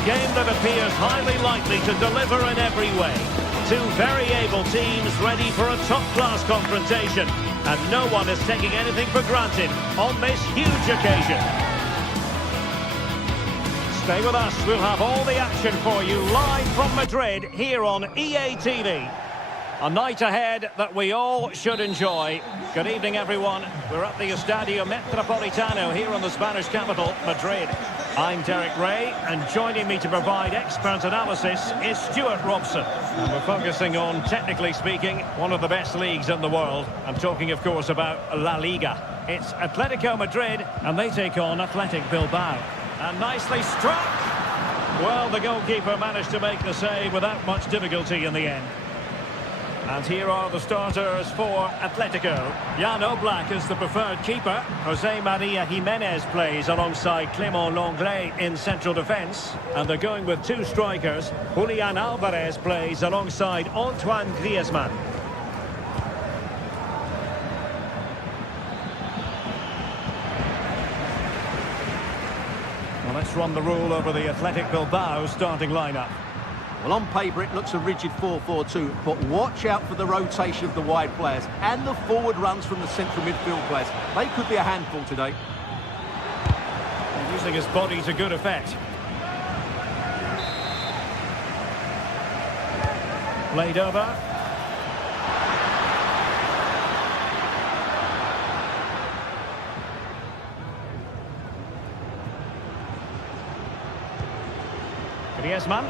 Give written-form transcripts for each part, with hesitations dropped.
A game that appears highly likely to deliver in every way. Two very able teams ready for a top-class confrontation. And no one is taking anything for granted on this huge occasion. Stay with us, we'll have all the action for you live from Madrid here on EA TV. A night ahead that we all should enjoy. Good evening, everyone. We're at the Estadio Metropolitano here in the Spanish capital, Madrid. I'm Derek Ray, and joining me to provide expert analysis is Stuart Robson. And we're focusing on, technically speaking, one of the best leagues in the world. I'm talking, of course, about La Liga. It's Atletico Madrid, and they take on Athletic Bilbao. And nicely struck! Well, the goalkeeper managed to make the save without much difficulty in the end. And here are the starters for Atletico. Jan Oblak is the preferred keeper. Jose Maria Jimenez plays alongside Clément Lenglet in central defence. And they're going with two strikers. Julian Alvarez plays alongside Antoine Griezmann. Well, let's run the rule over the Athletic Bilbao starting lineup. Well, on paper, it looks a rigid 4-4-2, but watch out for the rotation of the wide players and the forward runs from the central midfield players. They could be a handful today. Using his body to good effect. Played over. Griezmann.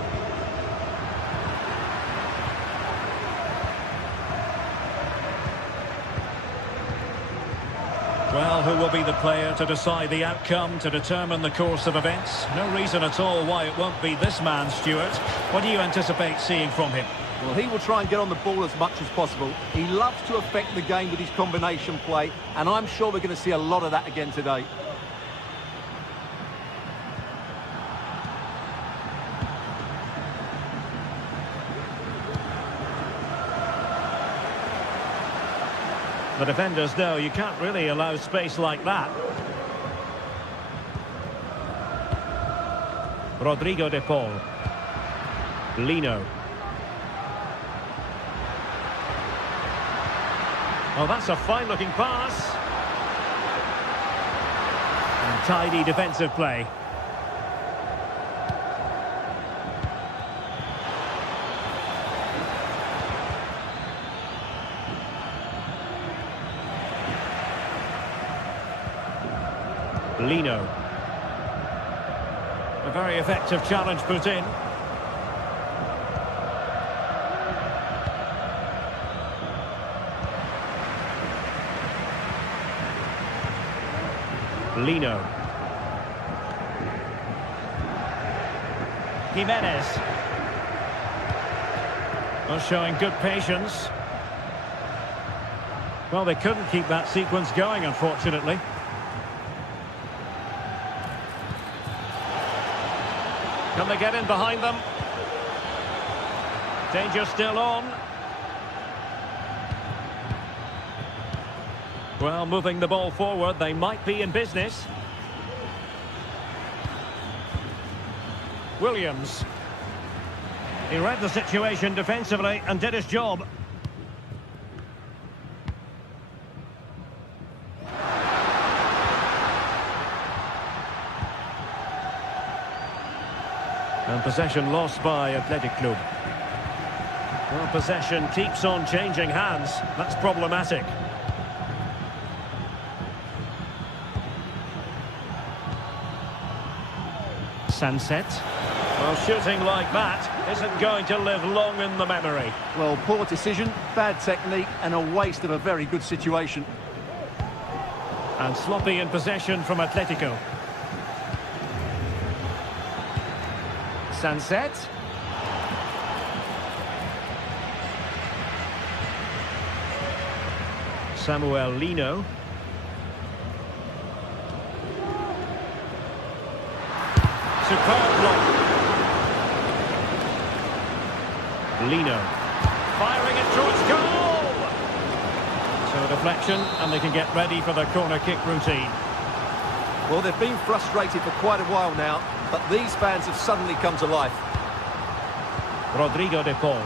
Well, who will be the player to decide the outcome, to determine the course of events? No reason at all why it won't be this man, Stuart. What do you anticipate seeing from him? Well, he will try and get on the ball as much as possible. He loves to affect the game with his combination play, and I'm sure we're going to see a lot of that again today. The defenders know you can't really allow space like that. Rodrigo de Paul. Lino. Oh, that's a fine-looking pass. And tidy defensive play. Lino. A very effective challenge put in. Lino. Jimenez. Well, showing good patience. Well, they couldn't keep that sequence going, unfortunately. Can they get in behind them? Danger still on. Well, moving the ball forward, they might be in business. Williams. He read the situation defensively and did his job. And possession lost by Athletic Club. Well, possession keeps on changing hands. That's problematic. Sunset. Well, shooting like that isn't going to live long in the memory. Well, poor decision, bad technique, and a waste of a very good situation. And sloppy in possession from Atletico. Sunset. Samuel Lino. Superb block. Lino. Firing it towards goal! So a deflection, and they can get ready for the corner kick routine. Well, they've been frustrated for quite a while now. but these fans have suddenly come to life. Rodrigo de Paul.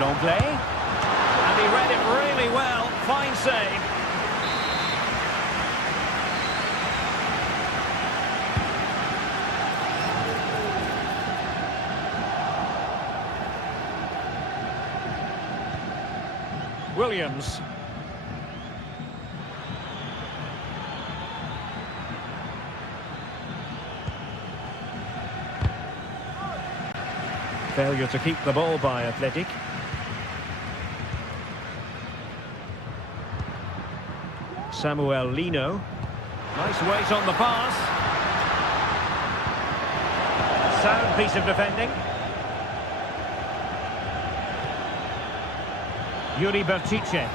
Longley. And he read it really well. Fine save. Williams. Failure to keep the ball by Athletic. Samuel Lino. Nice weight on the pass. Sound piece of defending. Yuri Bertice.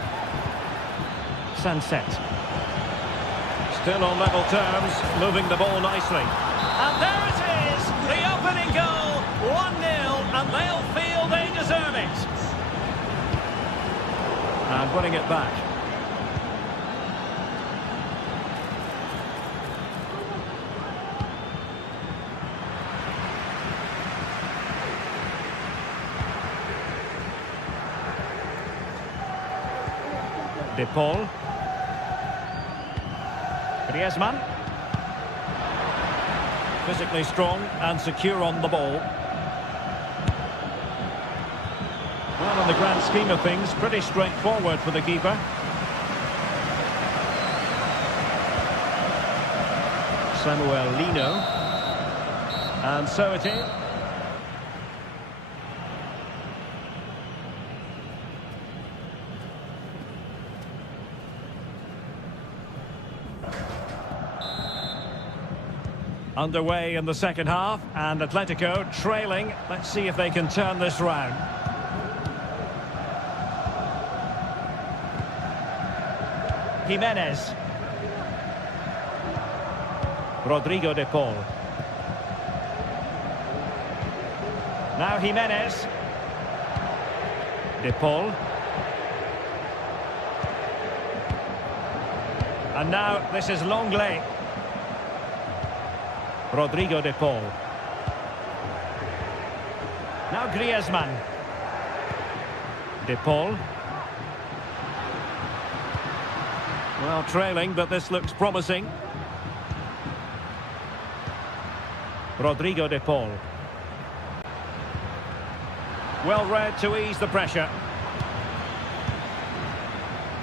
Sunset. Still on level terms, moving the ball nicely. And there it is, the opening goal, 1-0, and they'll feel they deserve it. And winning it back. De Paul. Griezmann. Physically strong and secure on the ball. Well, in the grand scheme of things, pretty straightforward for the keeper. Samuel Lino. And so it is. Underway in the second half, and Atletico trailing. Let's see if they can turn this round. Jimenez. Rodrigo de Paul. Now Jimenez. De Paul. And now this is Longley. Rodrigo de Paul. Now Griezmann. De Paul. Well, trailing, but this looks promising. Rodrigo de Paul. Well read to ease the pressure.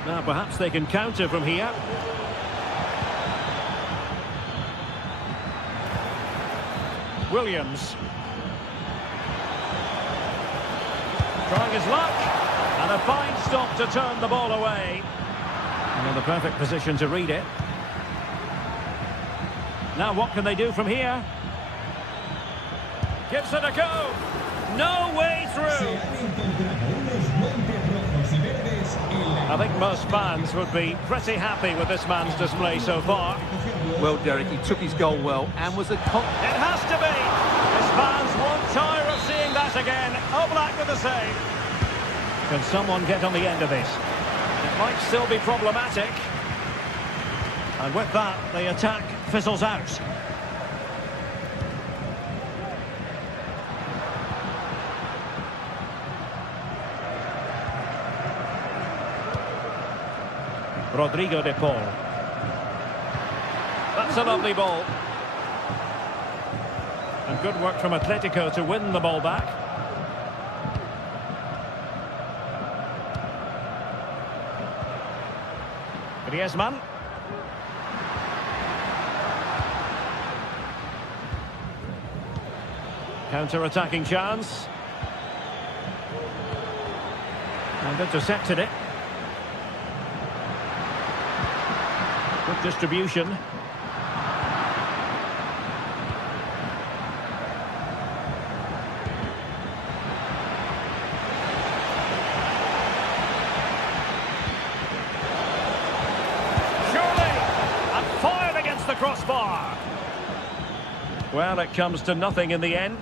Now perhaps they can counter from here. Williams. Trying his luck. And a fine stop to turn the ball away. And in the perfect position to read it. Now what can they do from here? Gives it a go. No way through. I think most fans would be pretty happy with this man's display so far. Well, Derek, he took his goal well and was a... It has to be. His fans won't tire of seeing that again. Oblak with the save. Can someone get on the end of this? It might still be problematic. And with that, the attack fizzles out. Rodrigo de Paul. That's a lovely ball. And good work from Atletico to win the ball back. Griezmann. Counter-attacking chance. And intercepted it. Good distribution. Surely! And fired against the crossbar. Well, it comes to nothing in the end.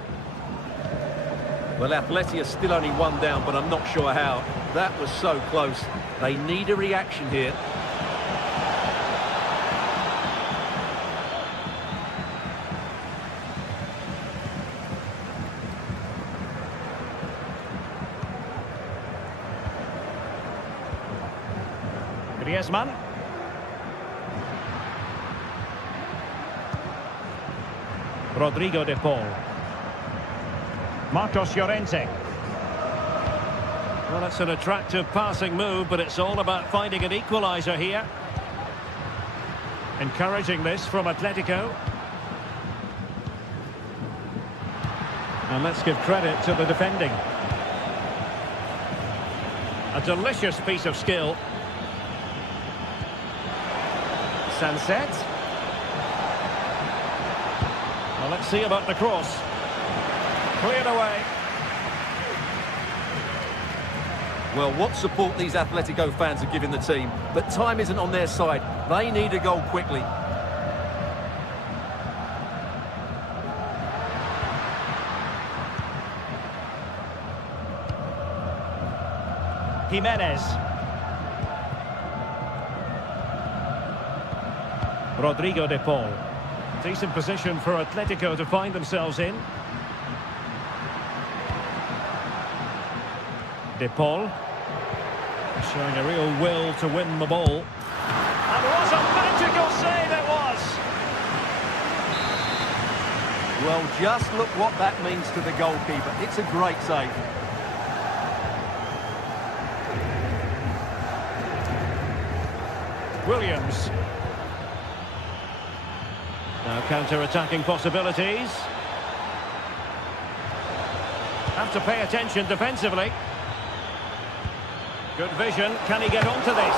Well, Atleti are still only one down, but I'm not sure how. That was so close. They need a reaction here. Griezmann. Rodrigo de Paul. Marcos Llorente. Well, it's an attractive passing move, but it's all about finding an equaliser here. Encouraging this from Atletico. And let's give credit to the defending. A delicious piece of skill. Sunset. Well, let's see about the cross. Cleared away. Well, what support these Atletico fans are giving the team, but time isn't on their side. They need a goal quickly. Jimenez. Rodrigo de Paul. Decent position for Atletico to find themselves in. De Paul. Showing a real will to win the ball. And what a magical save it was! Well, just look what that means to the goalkeeper. It's a great save. Williams. Now counter-attacking possibilities. Have to pay attention defensively. Good vision. Can he get onto this?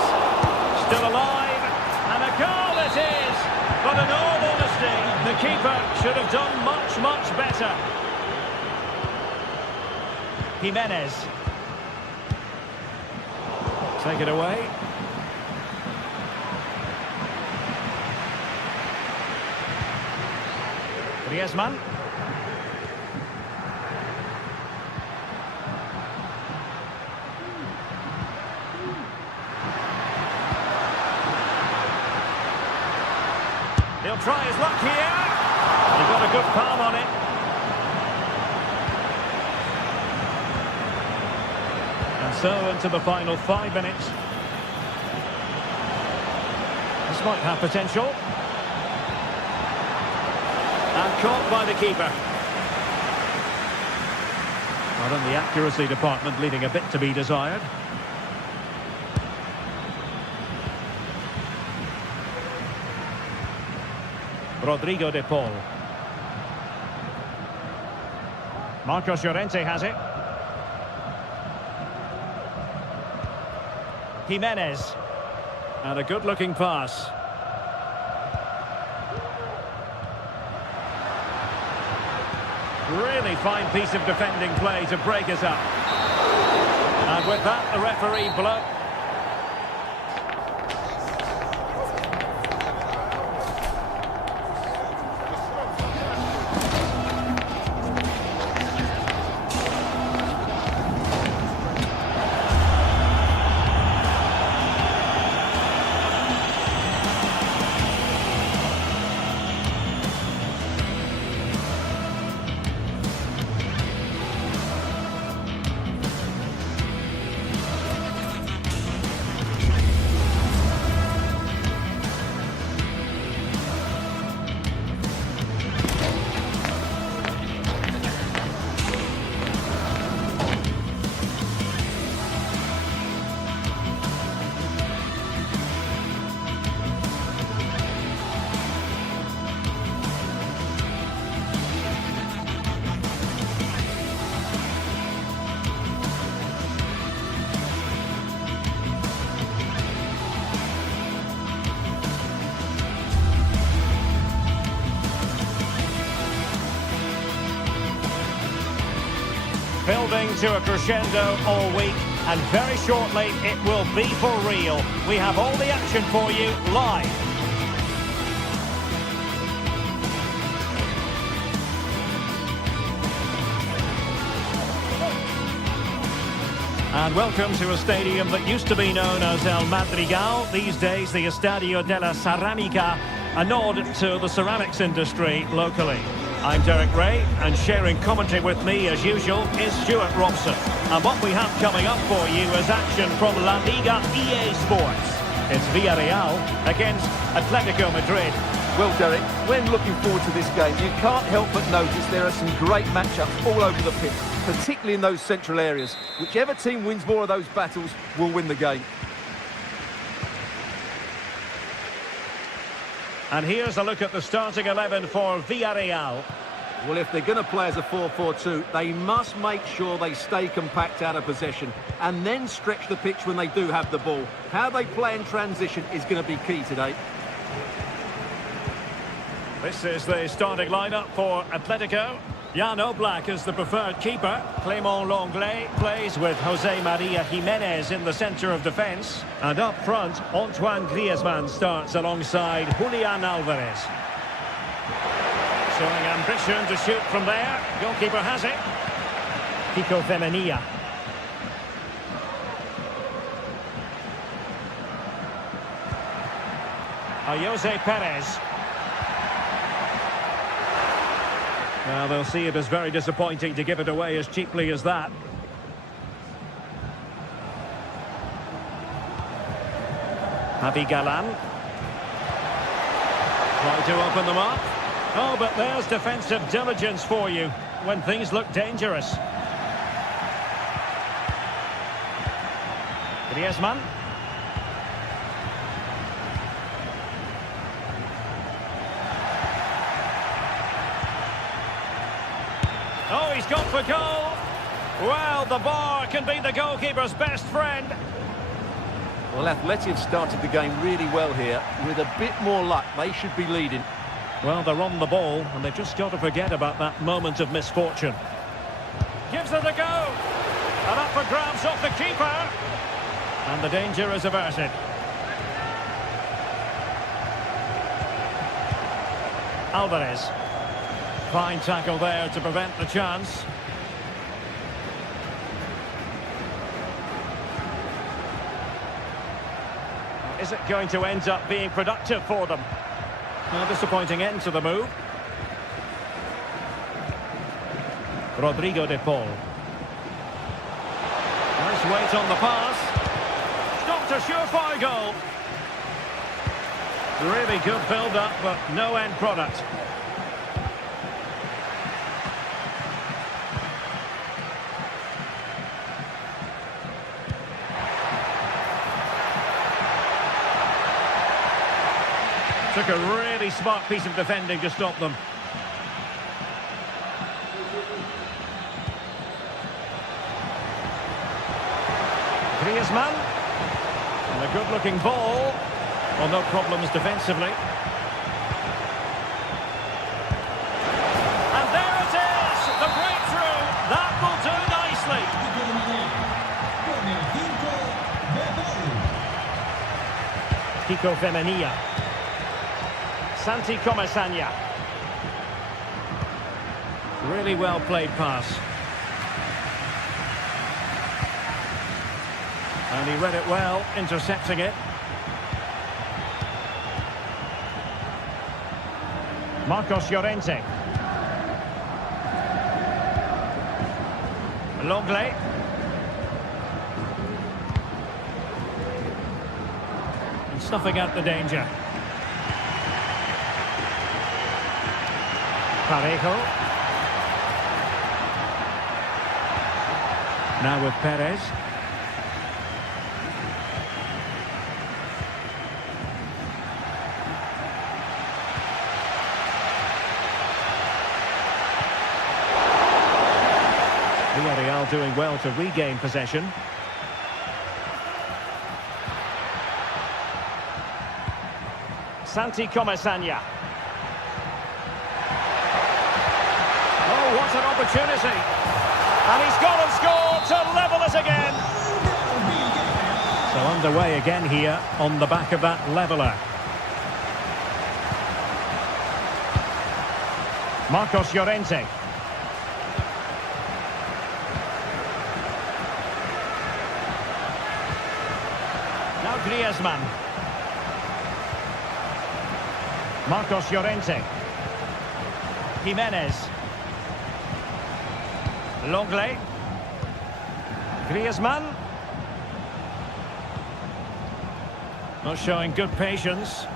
Still alive. And a goal it is. But in all honesty, the keeper should have done much, much better. Jimenez. Take it away. Griezmann. He'll try his luck here. He got a good palm on it. And so into the final 5 minutes. This might have potential. And caught by the keeper. Well, in the accuracy department, leaving a bit to be desired. Rodrigo de Paul. Marcos Llorente has it. Jimenez. And a good-looking pass. Really fine piece of defending play to break us up. And with that, the referee blows. Building to a crescendo all week, and very shortly it will be for real. We have all the action for you live. And welcome to a stadium that used to be known as El Madrigal, these days the Estadio de la Ceramica, a nod to the ceramics industry locally. I'm Derek Ray, and sharing commentary with me as usual is Stuart Robson. And what we have coming up for you is action from La Liga EA Sports. It's Villarreal against Atletico Madrid. Well, Derek, when looking forward to this game, you can't help but notice there are some great matchups all over the pitch, particularly in those central areas. Whichever team wins more of those battles will win the game. And here's a look at the starting 11 for Villarreal. Well, if they're going to play as a 4-4-2, they must make sure they stay compact out of possession and then stretch the pitch when they do have the ball. How they play in transition is going to be key today. This is the starting lineup for Atletico. Jan Oblak is the preferred keeper. Clément Lenglet plays with José María Jiménez in the centre of defence. And up front, Antoine Griezmann starts alongside Julián Álvarez. Showing ambition to shoot from there. Goalkeeper has it. Kiko Femenia. Jose Perez. Well, they'll see it as very disappointing to give it away as cheaply as that. Javi Galán. Try to open them up. Oh, but there's defensive diligence for you when things look dangerous. Griezmann. Oh, he's gone for goal. Well, the bar can be the goalkeeper's best friend. Well, Athletic have started the game really well here. With a bit more luck, they should be leading. Well, they're on the ball, and they've just got to forget about that moment of misfortune. Gives it a go. And up for grabs off the keeper. And the danger is averted. Álvarez. Fine tackle there to prevent the chance. Is it going to end up being productive for them? A disappointing end to the move. Rodrigo de Paul. Nice weight on the pass. Stopped a surefire goal. Really good build-up, but no end product. Took a really smart piece of defending to stop them. Griezmann. And a good-looking ball. Well, no problems defensively. And there it is! The breakthrough! That will do nicely! Kiko Femenia. Santi Comesaña. Really well played pass. And he read it well, intercepting it. Marcos Llorente. Lenglet. And snuffing out the danger. Parejo. Now with Perez. Villarreal doing well to regain possession. Santi Comesaña. Oh, what an opportunity. And he's gone and scored to level it again. So underway again here on the back of that leveller. Marcos Llorente. Now Griezmann. Marcos Llorente. Jiménez. Lenglet. Griezmann. Not showing good patience.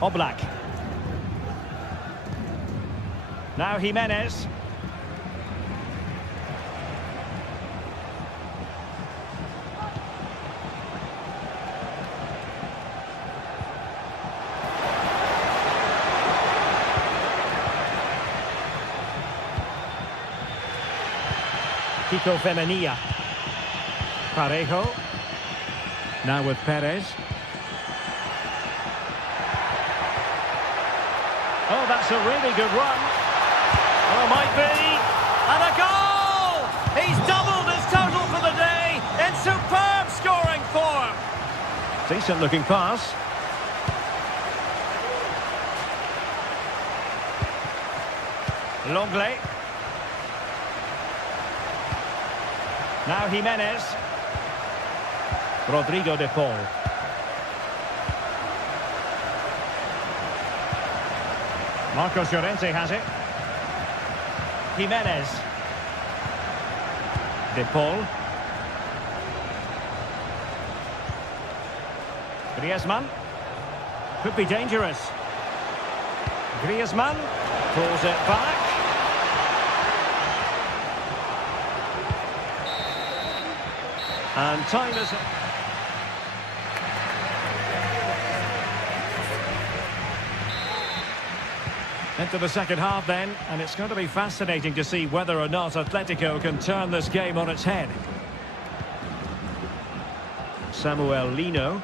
Oblak. Now Jimenez. Kiko Femenia. Parejo. Now with Perez. Oh, that's a really good run. Oh, might be. And a goal! He's doubled his total for the day in superb scoring form. Decent looking pass. Longley. Now Jimenez. Rodrigo de Paul. Marcos Llorente has it. Jimenez. De Paul. Griezmann. Could be dangerous. Griezmann pulls it back. And time is... Into the second half then, and it's going to be fascinating to see whether or not Atletico can turn this game on its head. Samuel Lino.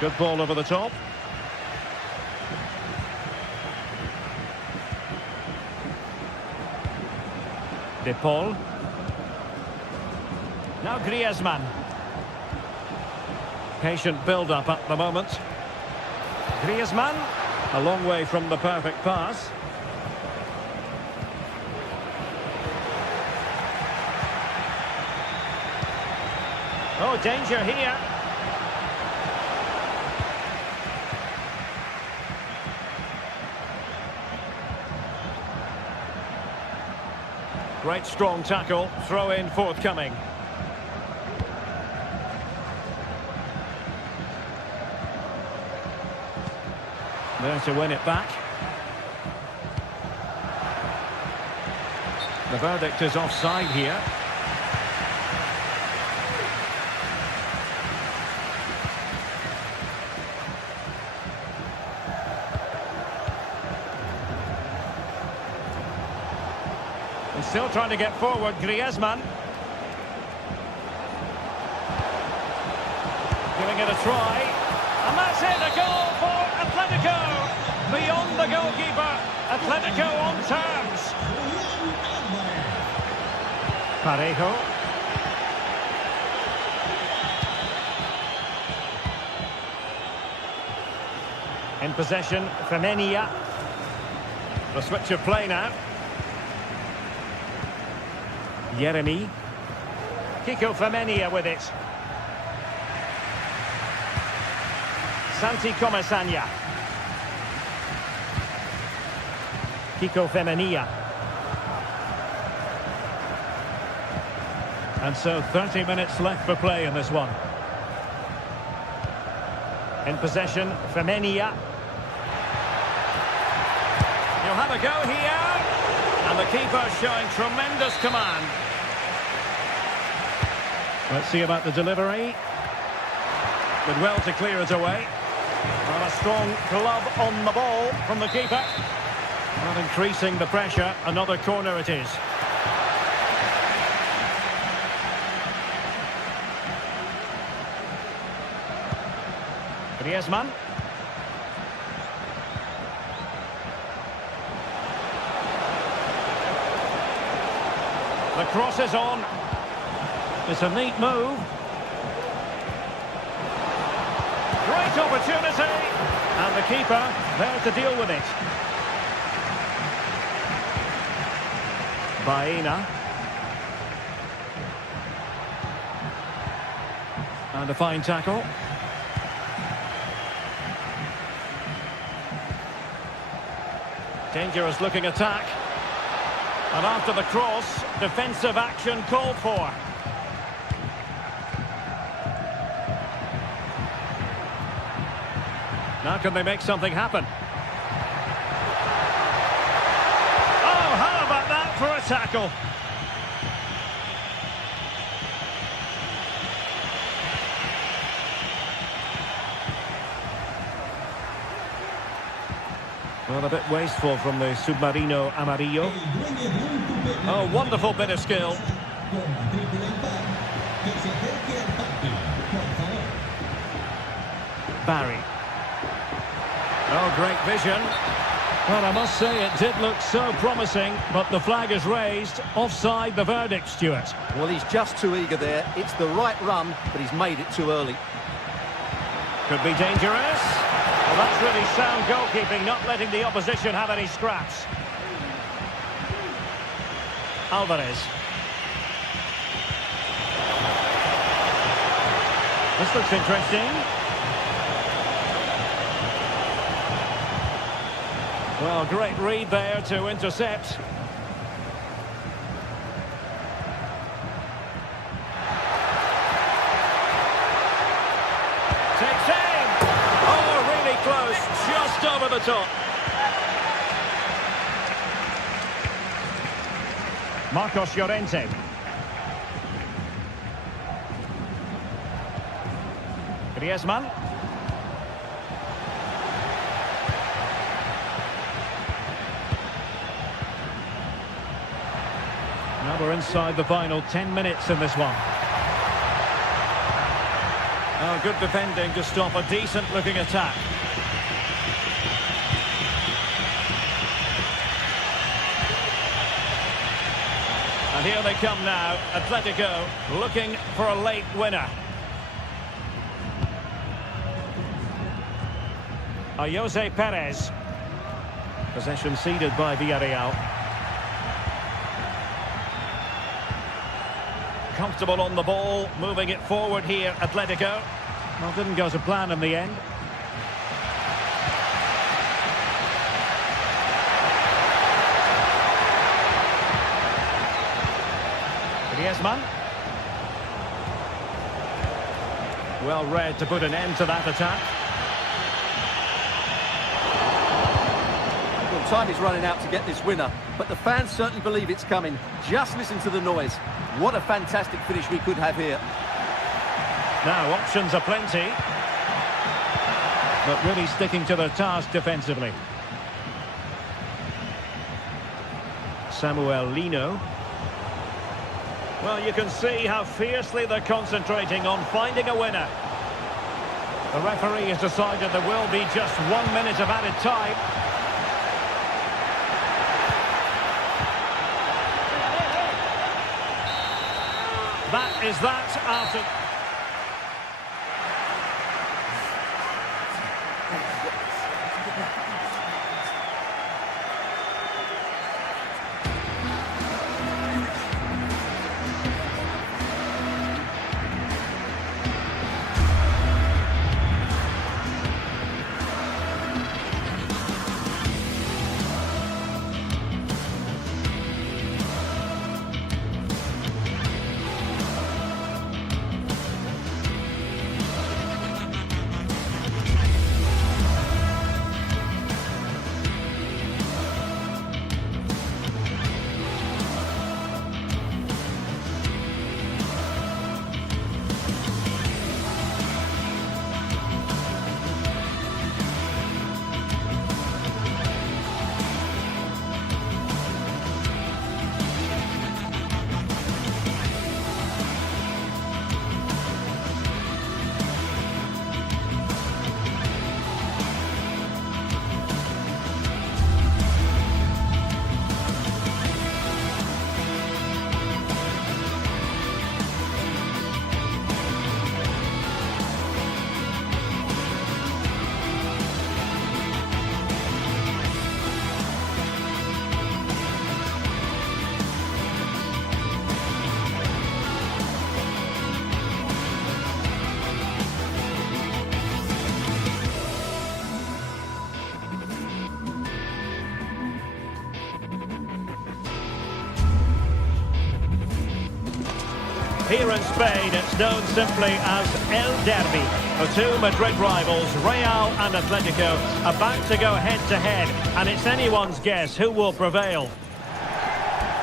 Good ball over the top. De Paul. Now Griezmann. Patient build-up at the moment. Griezmann, a long way from the perfect pass. Oh, danger here. Great strong tackle, throw in forthcoming. There to win it back. The verdict is offside here. And still trying to get forward, Griezmann. Giving it a try. And that's it, a goal for Atletico. Beyond the goalkeeper, Atletico on terms. Parejo. In possession, Femenia. The switch of play now. Yeremy. Kiko Femenia with it. Santi Comesaña. Kiko Femenia. And so 30 minutes left for play in this one. In possession, Femenia. He'll have a go here. And the keeper showing tremendous command. Let's see about the delivery. Did well to clear it away. And a strong glove on the ball from the keeper. Not increasing the pressure. Another corner it is. Griezmann. The cross is on. It's a neat move. Great opportunity. And the keeper there to deal with it. Baena. And a fine tackle. Dangerous looking attack. And after the cross, defensive action called for. Now can they make something happen? Oh, how about that for a tackle? Well, a bit wasteful from the Submarino Amarillo. Oh, wonderful bit of skill. Barry. Oh, great vision. Well, I must say it did look so promising, but the flag is raised. Offside the verdict, Stuart. Well, he's just too eager there. It's the right run, but he's made it too early. Could be dangerous. Well, that's really sound goalkeeping, not letting the opposition have any scraps. Alvarez. This looks interesting. Well, great read there to intercept. Takes aim. Oh, really close. Just over the top. Marcos Llorente. Griezmann. Now we're inside the final 10 minutes in this one. Oh, good defending to stop a decent-looking attack. And here they come now, Atletico looking for a late winner. Jose Perez. Possession ceded by Villarreal. Comfortable on the ball, moving it forward here, Atletico. Well, didn't go to plan in the end. Griezmann. Well read to put an end to that attack. Well, time is running out to get this winner, but the fans certainly believe it's coming. Just listen to the noise. What a fantastic finish we could have here. Now, options are plenty, but really sticking to their task defensively. Samuel Lino. Well, you can see how fiercely they're concentrating on finding a winner. The referee has decided there will be just 1 minute of added time. That is that after... Here in Spain, it's known simply as El Derby. The two Madrid rivals, Real and Atletico, about to go head-to-head, and it's anyone's guess who will prevail.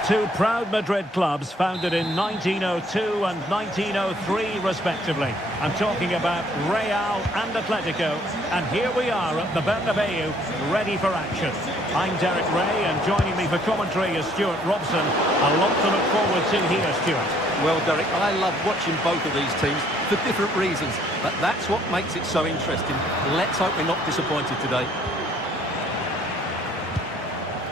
Two proud Madrid clubs founded in 1902 and 1903 respectively. I'm talking about Real and Atletico, and here we are at the Bernabeu, ready for action. I'm Derek Ray, and joining me for commentary is Stuart Robson. A lot to look forward to here, Stuart. Well, Derek, I love watching both of these teams for different reasons, but that's what makes it so interesting. Let's hope we're not disappointed today.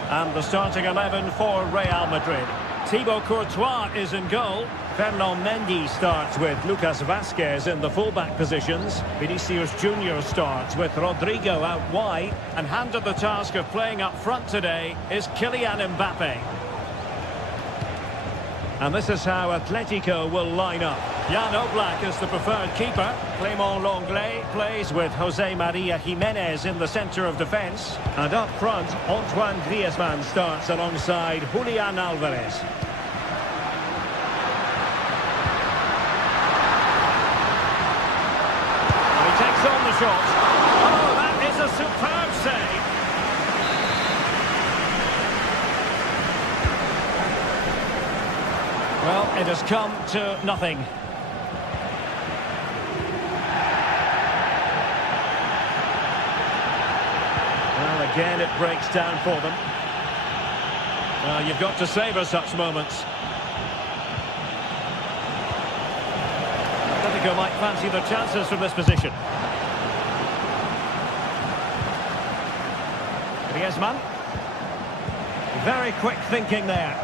And the starting 11 for Real Madrid. Thibaut Courtois is in goal. Fernand Mendy starts with Lucas Vazquez in the fullback positions. Vinicius Junior starts with Rodrigo out wide. And handed the task of playing up front today is Kylian Mbappe. And this is how Atletico will line up. Jan Oblak is the preferred keeper. Clément Lenglet plays with Jose Maria Jimenez in the centre of defence. And up front, Antoine Griezmann starts alongside Julian Alvarez. And he takes on the shot. Oh, that is a superb save. Well, it has come to nothing. Well, again, it breaks down for them. Well, you've got to savour such moments. Atletico might fancy their chances from this position. Griezmann. Very quick thinking there.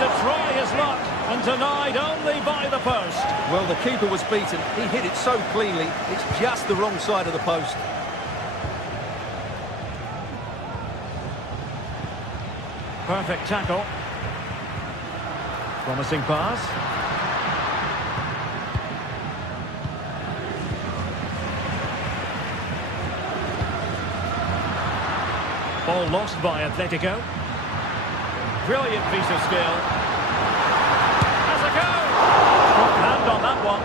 To try his luck, and denied only by the post. Well, the keeper was beaten. He hit it so cleanly, it's just the wrong side of the post. Perfect tackle. Promising pass. Ball lost by Atletico. Brilliant piece of skill. Has a go! Strong hand on that one.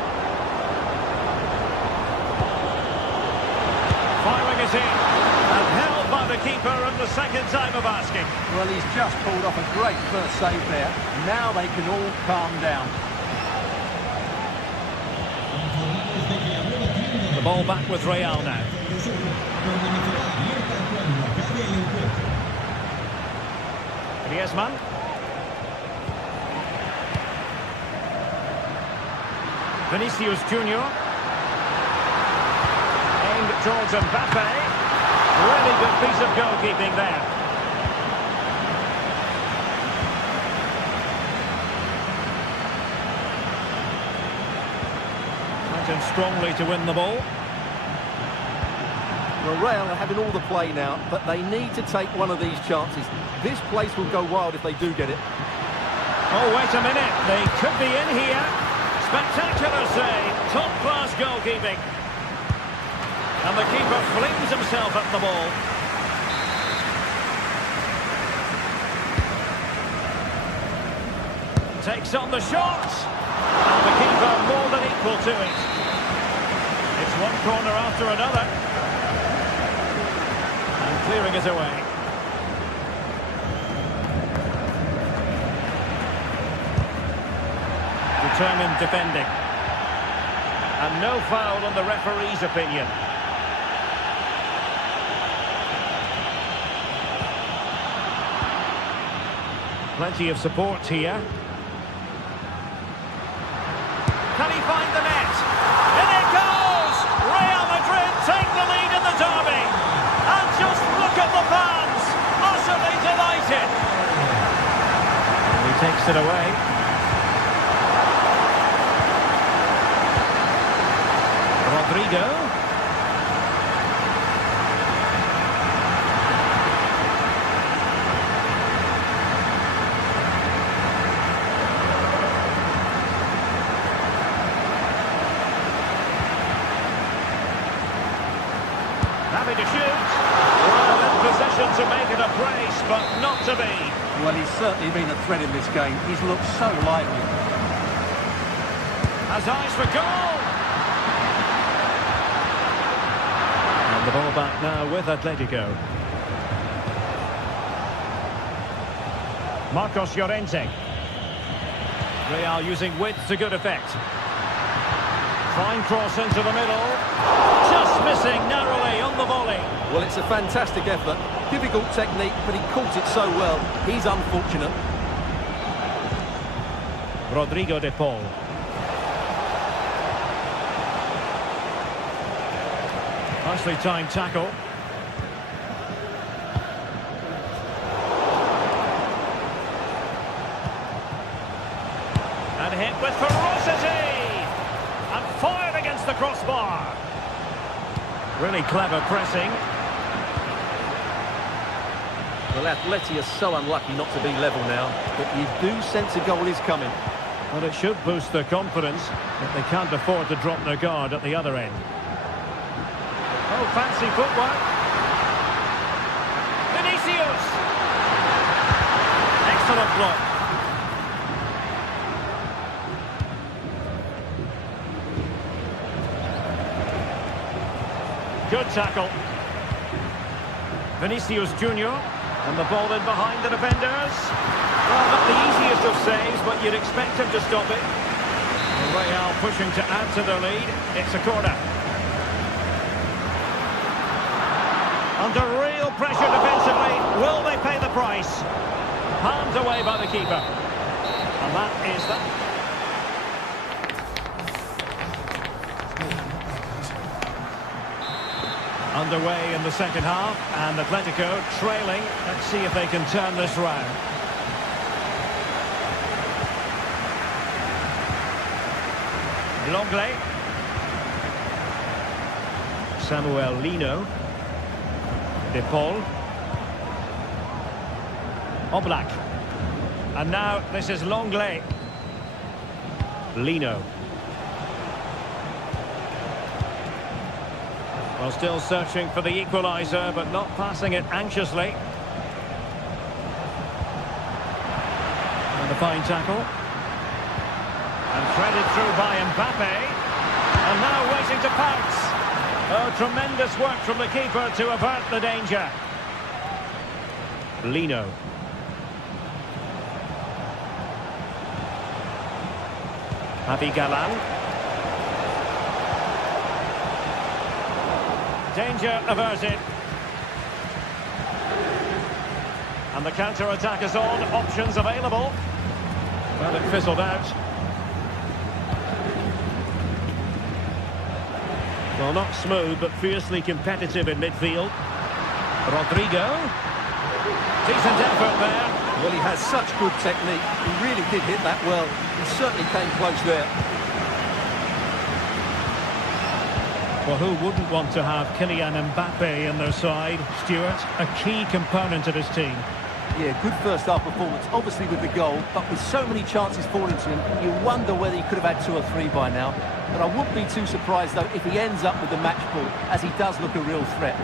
Firing it in. And held by the keeper in the second time of asking. Well, he's just pulled off a great first save there. Now they can all calm down. The ball back with Real now. Griezmann. Vinicius Junior. Aimed towards Mbappe. Really good piece of goalkeeping there. Went in strongly to win the ball. Well, Real are having all the play now, but they need to take one of these chances. This place will go wild if they do get it. Oh, wait a minute. They could be in here. Spectacular save. Top-class goalkeeping. And the keeper flings himself at the ball. Takes on the shot. And the keeper more than equal to it. It's one corner after another. Clearing it away. Determined defending. And no foul on the referee's opinion. Plenty of support here. Can he find the net? In it goes! Real Madrid take the lead in the derby. And just look at the fans, utterly delighted. He takes it away. Rodrigo. Happy to shoot. Well, in position to make it a brace, but not to be. Well, he's certainly been a threat in this game. He's looked so lively. Has eyes for goal. And the ball back now with Atletico. Marcos Llorente. Real using width to good effect. Fine cross into the middle. Just missing narrowly on the volley. Well, it's a fantastic effort. Difficult technique, but he caught it so well. He's unfortunate. Rodrigo de Paul. Nicely timed tackle. And hit with ferocity. And fired against the crossbar. Really clever pressing. Well, Atleti are so unlucky not to be level now, but you do sense a goal is coming. Well, it should boost their confidence, but they can't afford to drop their guard at the other end. Oh, fancy footwork. Vinicius. Excellent block. Good tackle. Vinicius Junior. And the ball in behind the defenders. Well, not the easiest of saves, but you'd expect him to stop it. Real pushing to add to their lead. It's a corner. Under real pressure defensively. Will they pay the price? Palmed away by the keeper. And that is that. Underway in the second half, and Atletico trailing. Let's see if they can turn this round. Longley. Samuel Lino. De Paul. Oblak. And now this is Longley. Lino. Well, still searching for the equaliser, but not passing it anxiously. And a fine tackle. And threaded through by Mbappe. And now waiting to pounce. Oh, tremendous work from the keeper to avert the danger. Lino. Javi Galan. Danger averted. And the counter-attack is on. Options available. Well, it fizzled out. Well, not smooth, but fiercely competitive in midfield. Rodrigo. Decent effort there. Well, he has such good technique. He really did hit that well. He certainly came close there. Well, who wouldn't want to have Kylian Mbappe in their side, Stuart? A key component of his team. Yeah, good first half performance, obviously with the goal, but with so many chances falling to him, you wonder whether he could have had 2 or 3 by now. But I wouldn't be too surprised, though, if he ends up with the match ball, as he does look a real threat.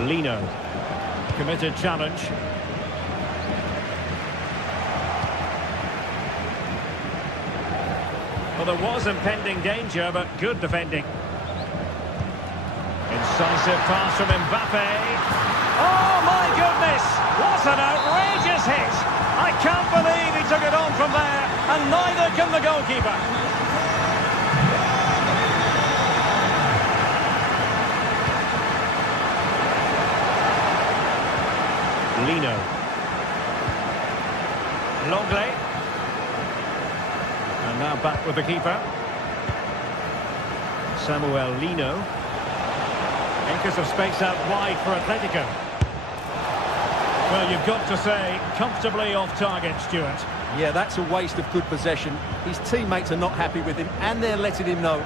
Lino. Committed challenge. Well, there was impending danger, but good defending. Incisive pass from Mbappe. Oh, my goodness! What an outrageous hit! I can't believe he took it on from there, and neither can the goalkeeper. Lino. Longley. And now back with the keeper. Samuel Lino. Acres of space out wide for Atletico. Well, you've got to say, comfortably off target, Stuart. Yeah, that's a waste of good possession. His teammates are not happy with him, and they're letting him know.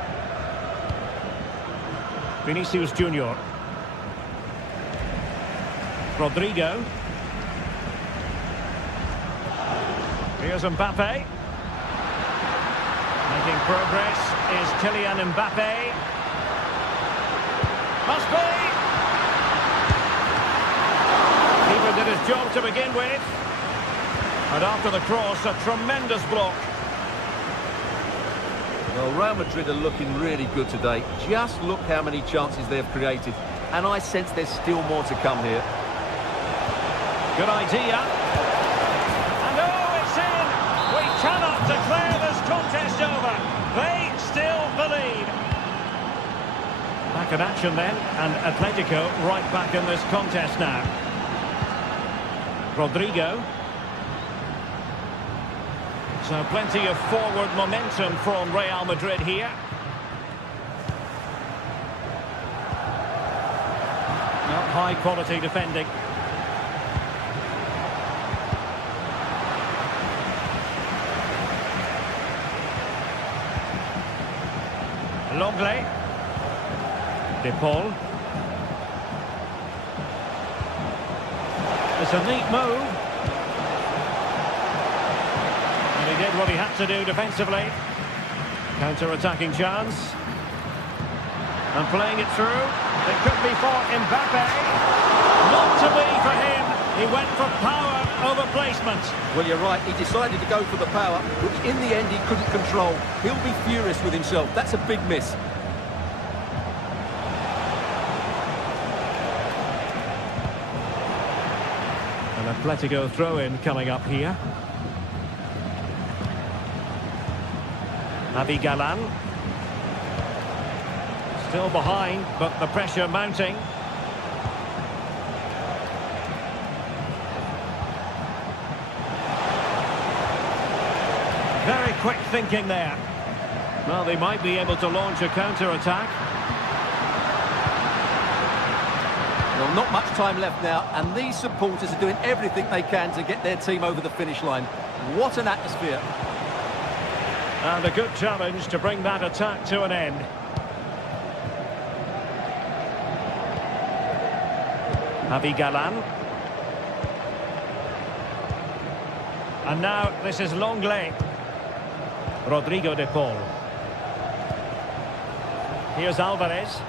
Vinicius Junior. Rodrigo. Here's Mbappe. Making progress is Kylian Mbappe. Must be. tough job to begin with. And after the cross, a tremendous block. Well, Real Madrid are looking really good today. Just look how many chances they've created. And I sense there's still more to come here. Good idea. And oh, it's in! We cannot declare this contest over. They still believe. Back in action then, and Atletico right back in this contest now. Rodrigo. So plenty of forward momentum from Real Madrid here. Not high quality defending. Longley. De Paul. It's a neat move. And he did what he had to do defensively. Counter-attacking chance. And playing it through. It could be for Mbappe. Not to be for him. He went for power over placement. Well, you're right. He decided to go for the power, which in the end he couldn't control. He'll be furious with himself. That's a big miss. An Atletico throw-in coming up here. Javi Galan. Still behind, but the pressure mounting. Very quick thinking there. Well, they might be able to launch a counter-attack. Well, not much time left now, and these supporters are doing everything they can to get their team over the finish line. What an atmosphere. And a good challenge to bring that attack to an end. Javi Galan. And now this is Longley. Rodrigo de Paul. Here's Alvarez.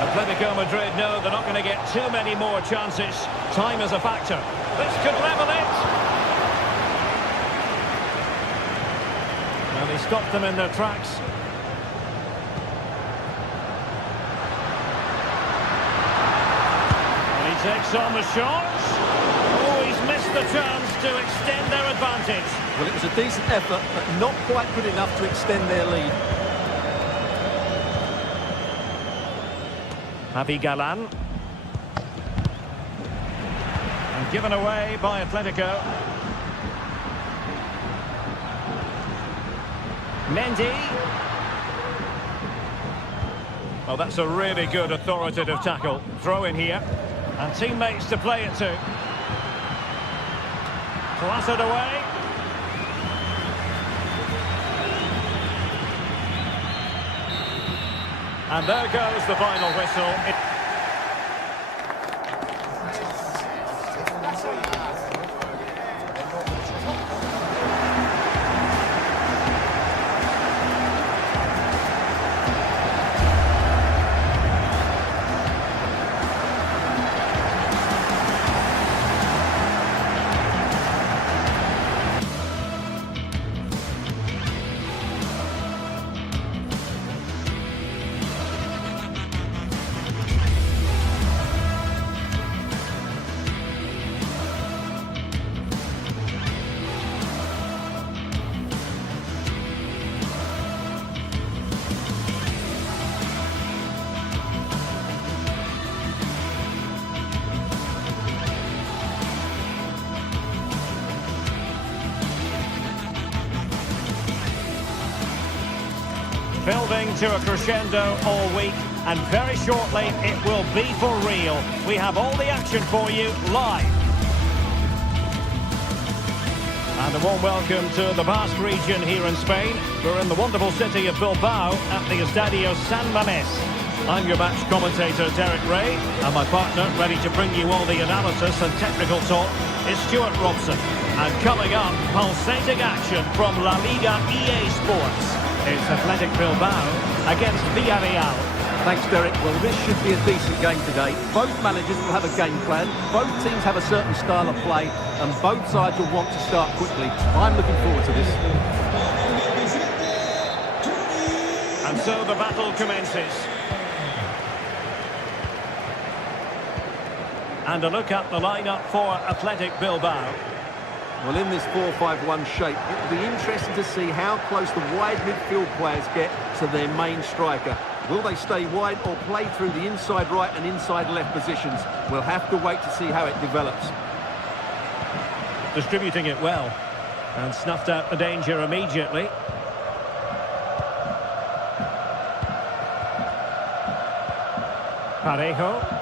Atletico Madrid know they're not going to get too many more chances. Time is a factor. This could level it. And he stopped them in their tracks. And he takes on the shots. Oh, he's missed the chance to extend their advantage. Well, it was a decent effort, but not quite good enough to extend their lead. Javi Galan. And given away by Atletico. Mendy. Oh, that's a really good authoritative tackle. Throw in here. And teammates to play it to. Clattered away. And there goes the final whistle. Building to a crescendo all week, and very shortly it will be for real. We have all the action for you live. And a warm welcome to the Basque region here in Spain. We're in the wonderful city of Bilbao at the Estadio San Mamés. I'm your match commentator, Derek Ray, and my partner, ready to bring you all the analysis and technical talk, is Stuart Robson. And coming up, pulsating action from La Liga EA Sports. It's Athletic Bilbao against Villarreal. Thanks, Derek. Well, this should be a decent game today. Both managers will have a game plan. Both teams have a certain style of play, and both sides will want to start quickly. I'm looking forward to this. And so the battle commences. And a look at the lineup for Athletic Bilbao. Well, in this 4-5-1 shape, it will be interesting to see how close the wide midfield players get to their main striker. Will they stay wide or play through the inside right and inside left positions? We'll have to wait to see how it develops. Distributing it well. And snuffed out the danger immediately. Parejo.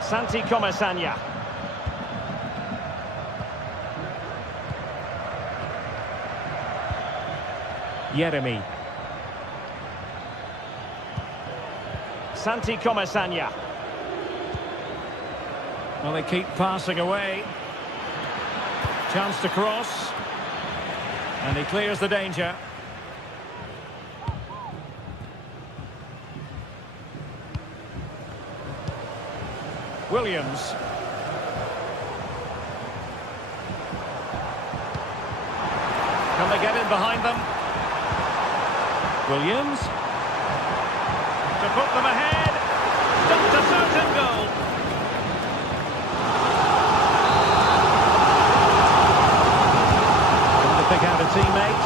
Santi Comesaña. Yeremi. Santi Comesaña. Well, they keep passing away. Chance to cross. And he clears the danger. Williams. Can they get in behind them? Williams. To put them ahead. Stopped a certain goal. Going to pick out a teammate.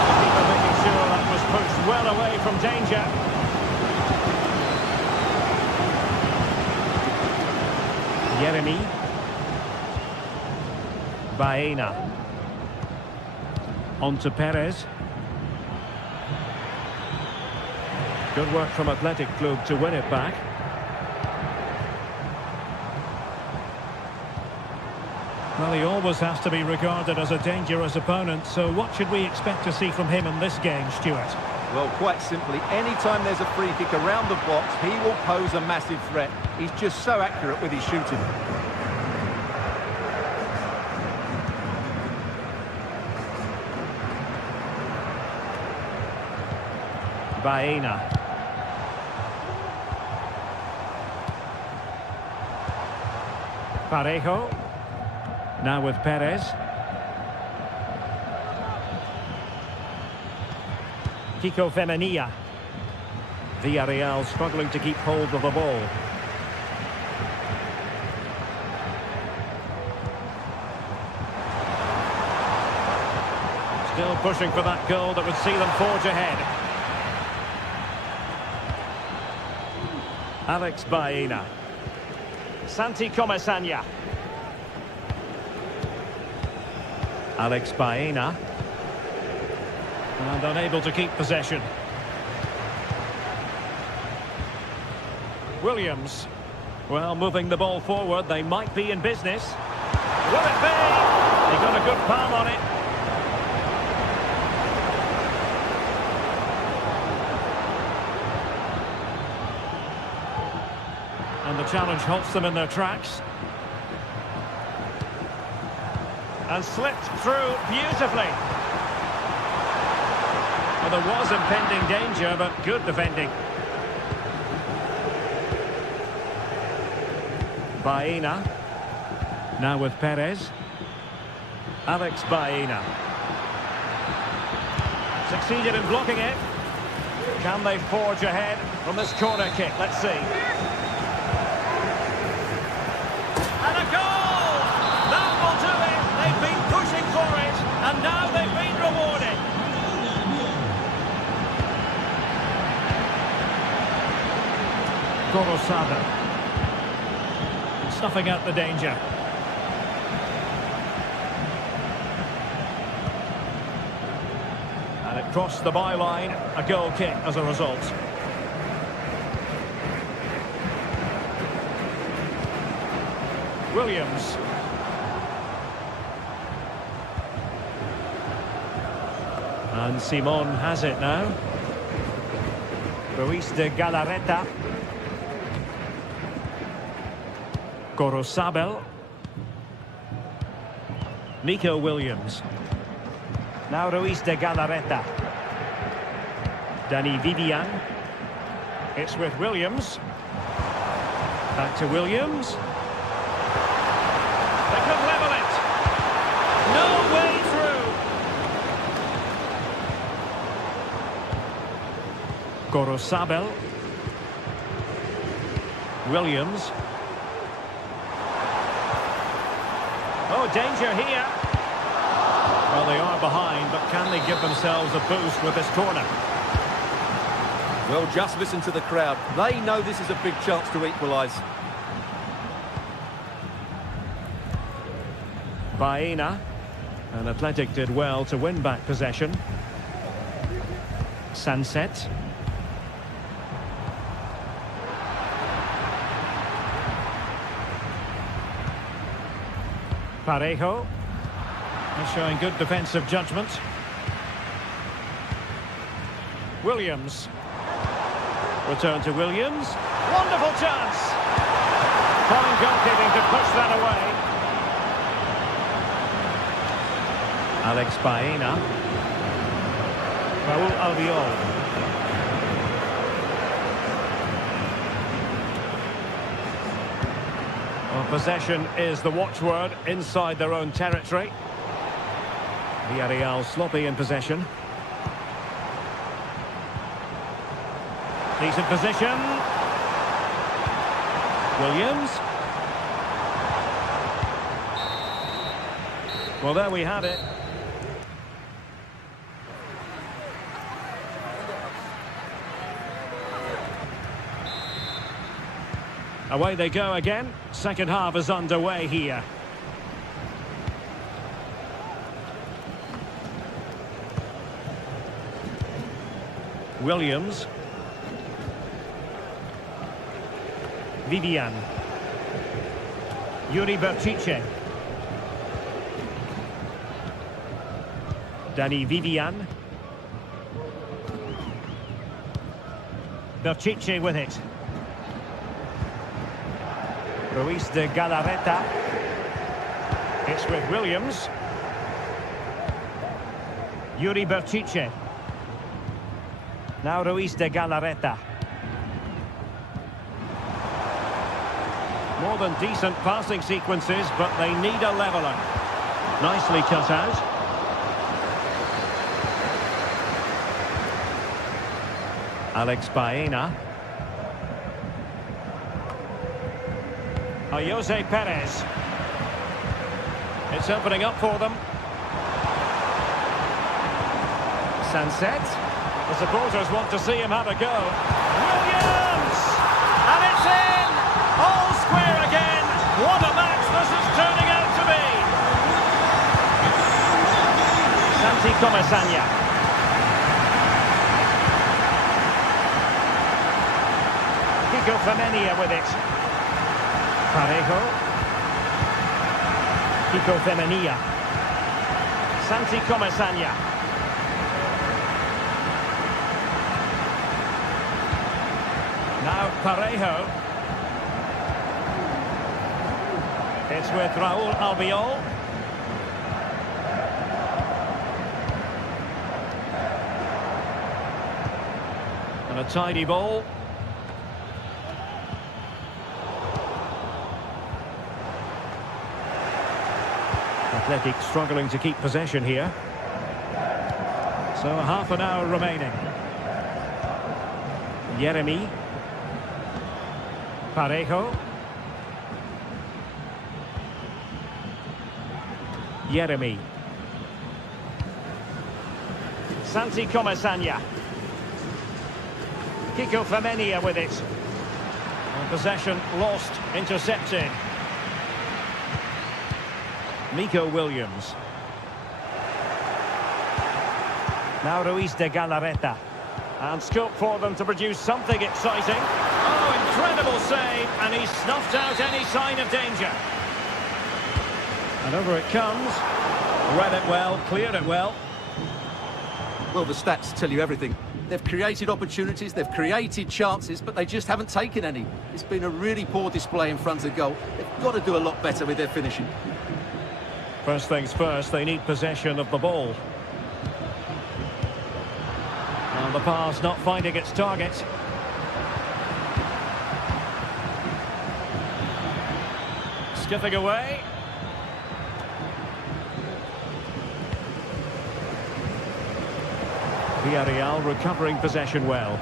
The keeper making sure that was pushed well away from danger. Yeremi. Baena. On to Perez. Good work from Athletic Club to win it back. Well, he always has to be regarded as a dangerous opponent, so what should we expect to see from him in this game, Stuart? Well, quite simply, anytime there's a free kick around the box, he will pose a massive threat. He's just so accurate with his shooting. Baena. Parejo. Now with Perez. Kiko Femenia. Villarreal struggling to keep hold of the ball. Still pushing for that goal that would see them forge ahead. Alex Baena. Santi Comesaña. Alex Baena. And unable to keep possession. Williams. Well, moving the ball forward, they might be in business. Will it be? He got a good palm on it. And the challenge halts them in their tracks. And slipped through beautifully. Well, there was impending danger, but good defending. Baena. Now with Perez. Alex Baena. Succeeded in blocking it. Can they forge ahead from this corner kick? Let's see. And a goal! That will do it. They've been pushing for it, and now they've been rewarded. Gorosada. Snuffing out the danger. And it crossed the byline. A goal kick as a result. Williams. And Simon has it now. Ruiz de Galarreta. Gorosabel. Nico Williams. Now Ruiz de Galarreta. Danny Vivian. It's with Williams. Back to Williams. They could level it. No way through. Gorosabel. Williams. Oh, danger here. Well, they are behind, but can they give themselves a boost with this corner? Well, just listen to the crowd. They know this is a big chance to equalise. Baena. And Athletic did well to win back possession. Sunset. Parejo. He's showing good defensive judgment. Williams. Return to Williams. Wonderful chance. Fine goalkeeping to push that away. Alex Baena. Raul Albiol. Well, possession is the watchword inside their own territory. Villarreal sloppy in possession. Decent position. Williams. Well, there we have it. Away they go again. Second half is underway here. Williams. Vivian. Yuri Berchiche. Danny Vivian. Berchiche with it. Ruiz de Galarreta. It's with Williams. Yuri Berchiche. Now Ruiz de Galarreta. More than decent passing sequences, but they need a leveller. Nicely cut out. Alex Baena. Jose Perez. It's opening up for them. Sunset. The supporters want to see him have a go. Williams! And it's in! All square again. What a match this is turning out to be. Santi Comesaña. Kiko Femenia with it. Parejo. Kiko Femenia. Santi Comesaña. Now Parejo. It's with Raul Albiol. And a tidy ball. Athletic struggling to keep possession here. So half an hour remaining. Yeremy. Parejo. Yeremy. Santi Comesaña. Kiko Femenia with it. And possession lost, intercepted. Nico Williams. Now Ruiz de Galarreta. And scope for them to produce something exciting. Oh, incredible save, and he snuffed out any sign of danger. And over it comes. Read it well, cleared it well. Well, the stats tell you everything. They've created opportunities, they've created chances, but they just haven't taken any. It's been a really poor display in front of goal. They've got to do a lot better with their finishing. First things first, they need possession of the ball. And the pass not finding its target. Skipping away. Villarreal recovering possession well.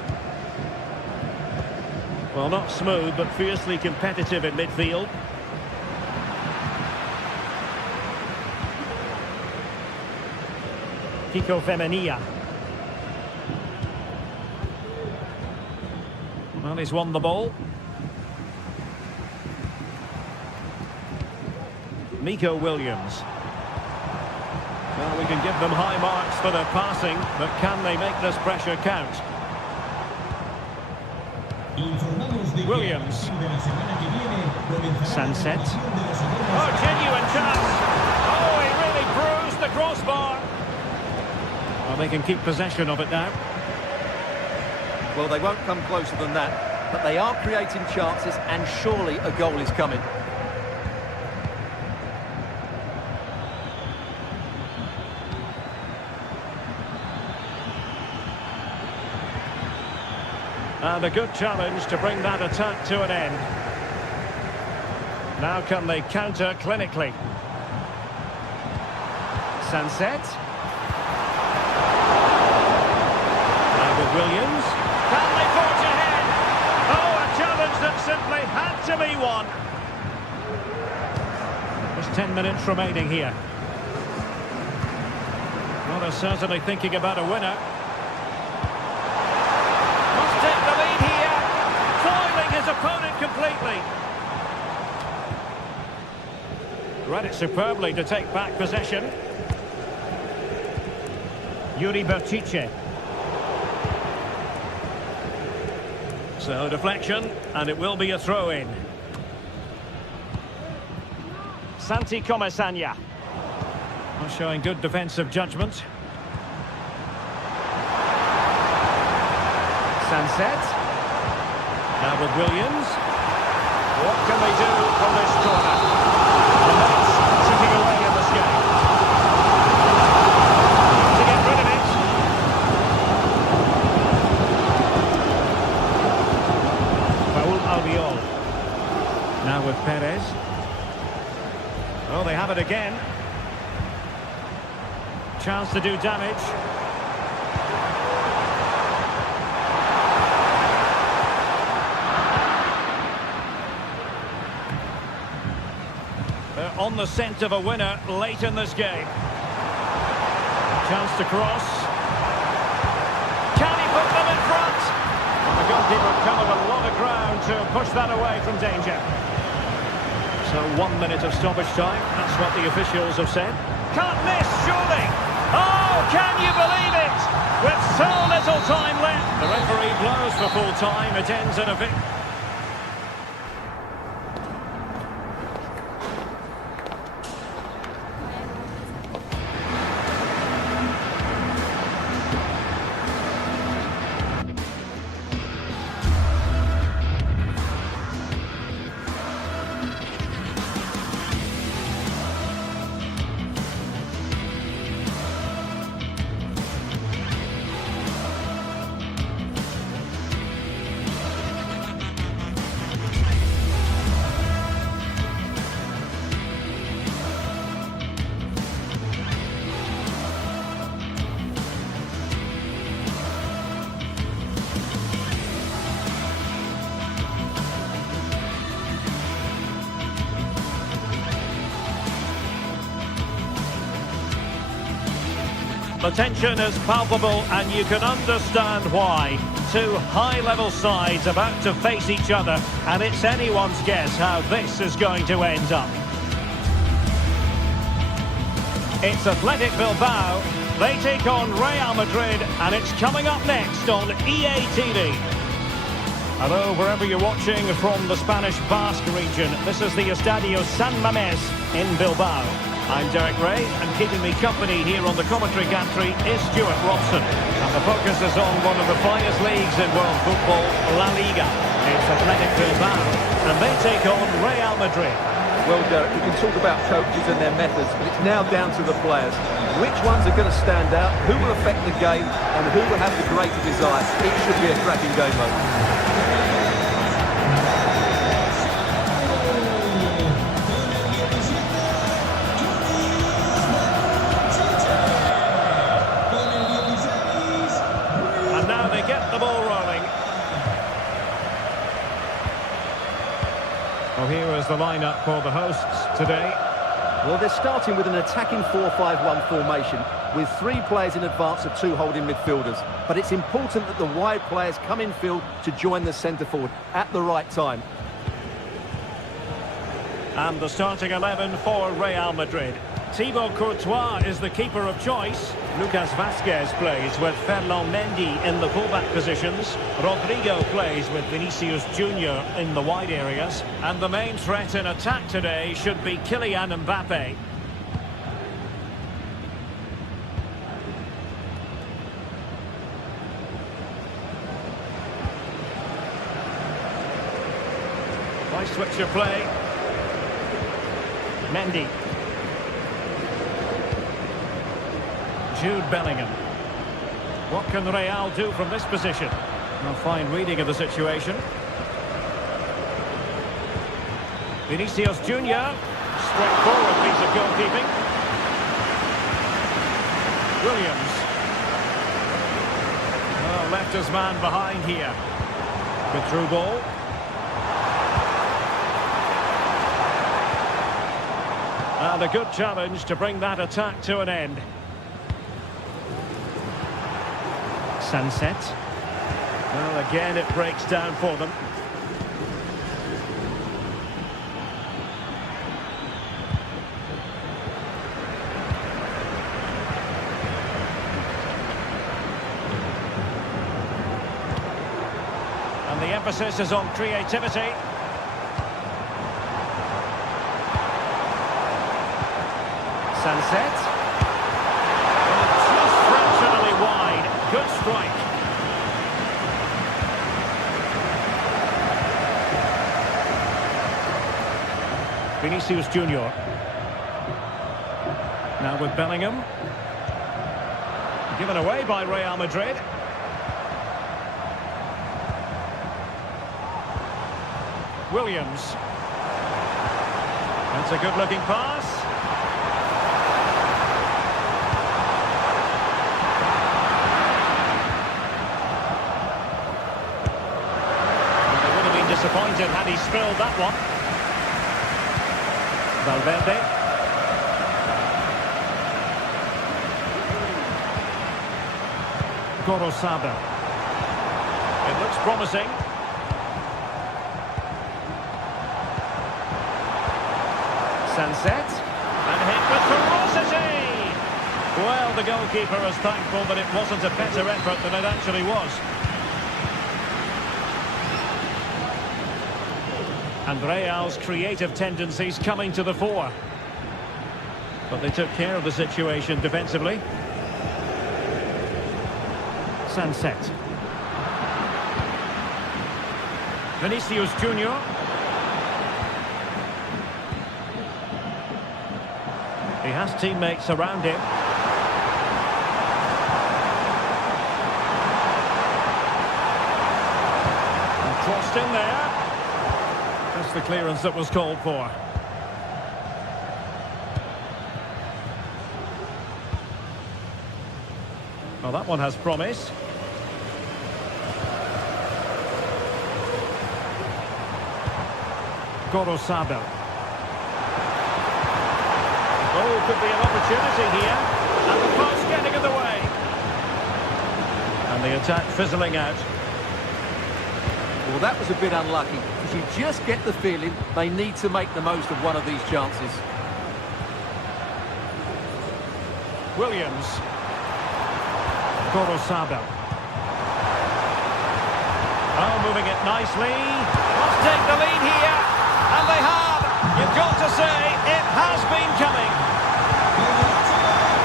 Well, not smooth, but fiercely competitive in midfield. Kiko Femenia. Well, he's won the ball. Nico Williams. Well, we can give them high marks for their passing, but can they make this pressure count? Williams. Sunset. Oh, genuine chance. Oh, he really bruised the crossbar. Well, they can keep possession of it now. Well, they won't come closer than that, but they are creating chances, and surely a goal is coming. And a good challenge to bring that attack to an end. Now can they counter clinically? Sunset. Now with Williams. Can they forge ahead? Oh, a challenge that simply had to be won. There's 10 minutes remaining here. Well, they're certainly thinking about a winner. Take the lead here, foiling his opponent completely. Read it superbly to take back possession. Yuri Bertice. So deflection, and it will be a throw-in. Santi Comesania. Showing good defensive judgment. Sunset. Now with Williams. What can they do from this corner? The Knights chipping away in this game. To get rid of it. Raul Albiol. Now with Perez. Oh, they have it again. Chance to do damage. On the scent of a winner late in this game. Chance to cross. Can he put them in front? And the goalkeeper covered a lot of ground to push that away from danger. So 1 minute of stoppage time. That's what the officials have said. Can't miss, surely. Oh, can you believe it? With so little time left. The referee blows for full time. It ends in a victory. The tension is palpable, and you can understand why. Two high-level sides about to face each other, and it's anyone's guess how this is going to end up. It's Athletic Bilbao. They take on Real Madrid, and it's coming up next on EA TV. Hello, wherever you're watching from the Spanish Basque region. This is the Estadio San Mamés in Bilbao. I'm Derek Ray, and keeping me company here on the commentary gantry is Stuart Robson. And the focus is on one of the finest leagues in world football, La Liga. It's Athletic Bilbao, and they take on Real Madrid. Well, Derek, you can talk about coaches and their methods, but it's now down to the players. Which ones are going to stand out, who will affect the game, and who will have the greater desire. It should be a cracking game, though. Well, here is the lineup for the hosts today. Well, they're starting with an attacking 4-5-1 formation with 3 players in advance of 2 holding midfielders. But it's important that the wide players come in field to join the centre forward at the right time. And the starting 11 for Real Madrid. Thibaut Courtois is the keeper of choice. Lucas Vazquez plays with Ferland Mendy in the fullback positions. Rodrigo plays with Vinicius Junior in the wide areas. And the main threat in attack today should be Kylian Mbappe. Nice switch of play. Mendy. Jude Bellingham. What can Real do from this position? A fine reading of the situation. Vinicius Junior. Straightforward piece of goalkeeping. Williams. Oh, left his man behind here. Good through ball. And a good challenge to bring that attack to an end. Sunset. Well, again, it breaks down for them. And the emphasis is on creativity. Sunset. Just fractionally wide. Good strike. Vinicius Junior. Now with Bellingham. Given away by Real Madrid. Williams. That's a good-looking pass. Disappointed had he spilled that one. Valverde. Gorosabel. It looks promising. Sunset. And hit with ferocity. Well, the goalkeeper is thankful that it wasn't a better effort than it actually was. And Real's creative tendencies coming to the fore. But they took care of the situation defensively. Sunset. Vinicius Junior. He has teammates around him. And crossed in there. That's the clearance that was called for. Well, that one has promise. Gorosabel. Oh, could be an opportunity here. And the pass getting in the way. And the attack fizzling out. Well, that was a bit unlucky, because you just get the feeling they need to make the most of one of these chances. Williams. Gorosabel. Oh, moving it nicely. Must take the lead here. And they have. You've got to say, it has been coming.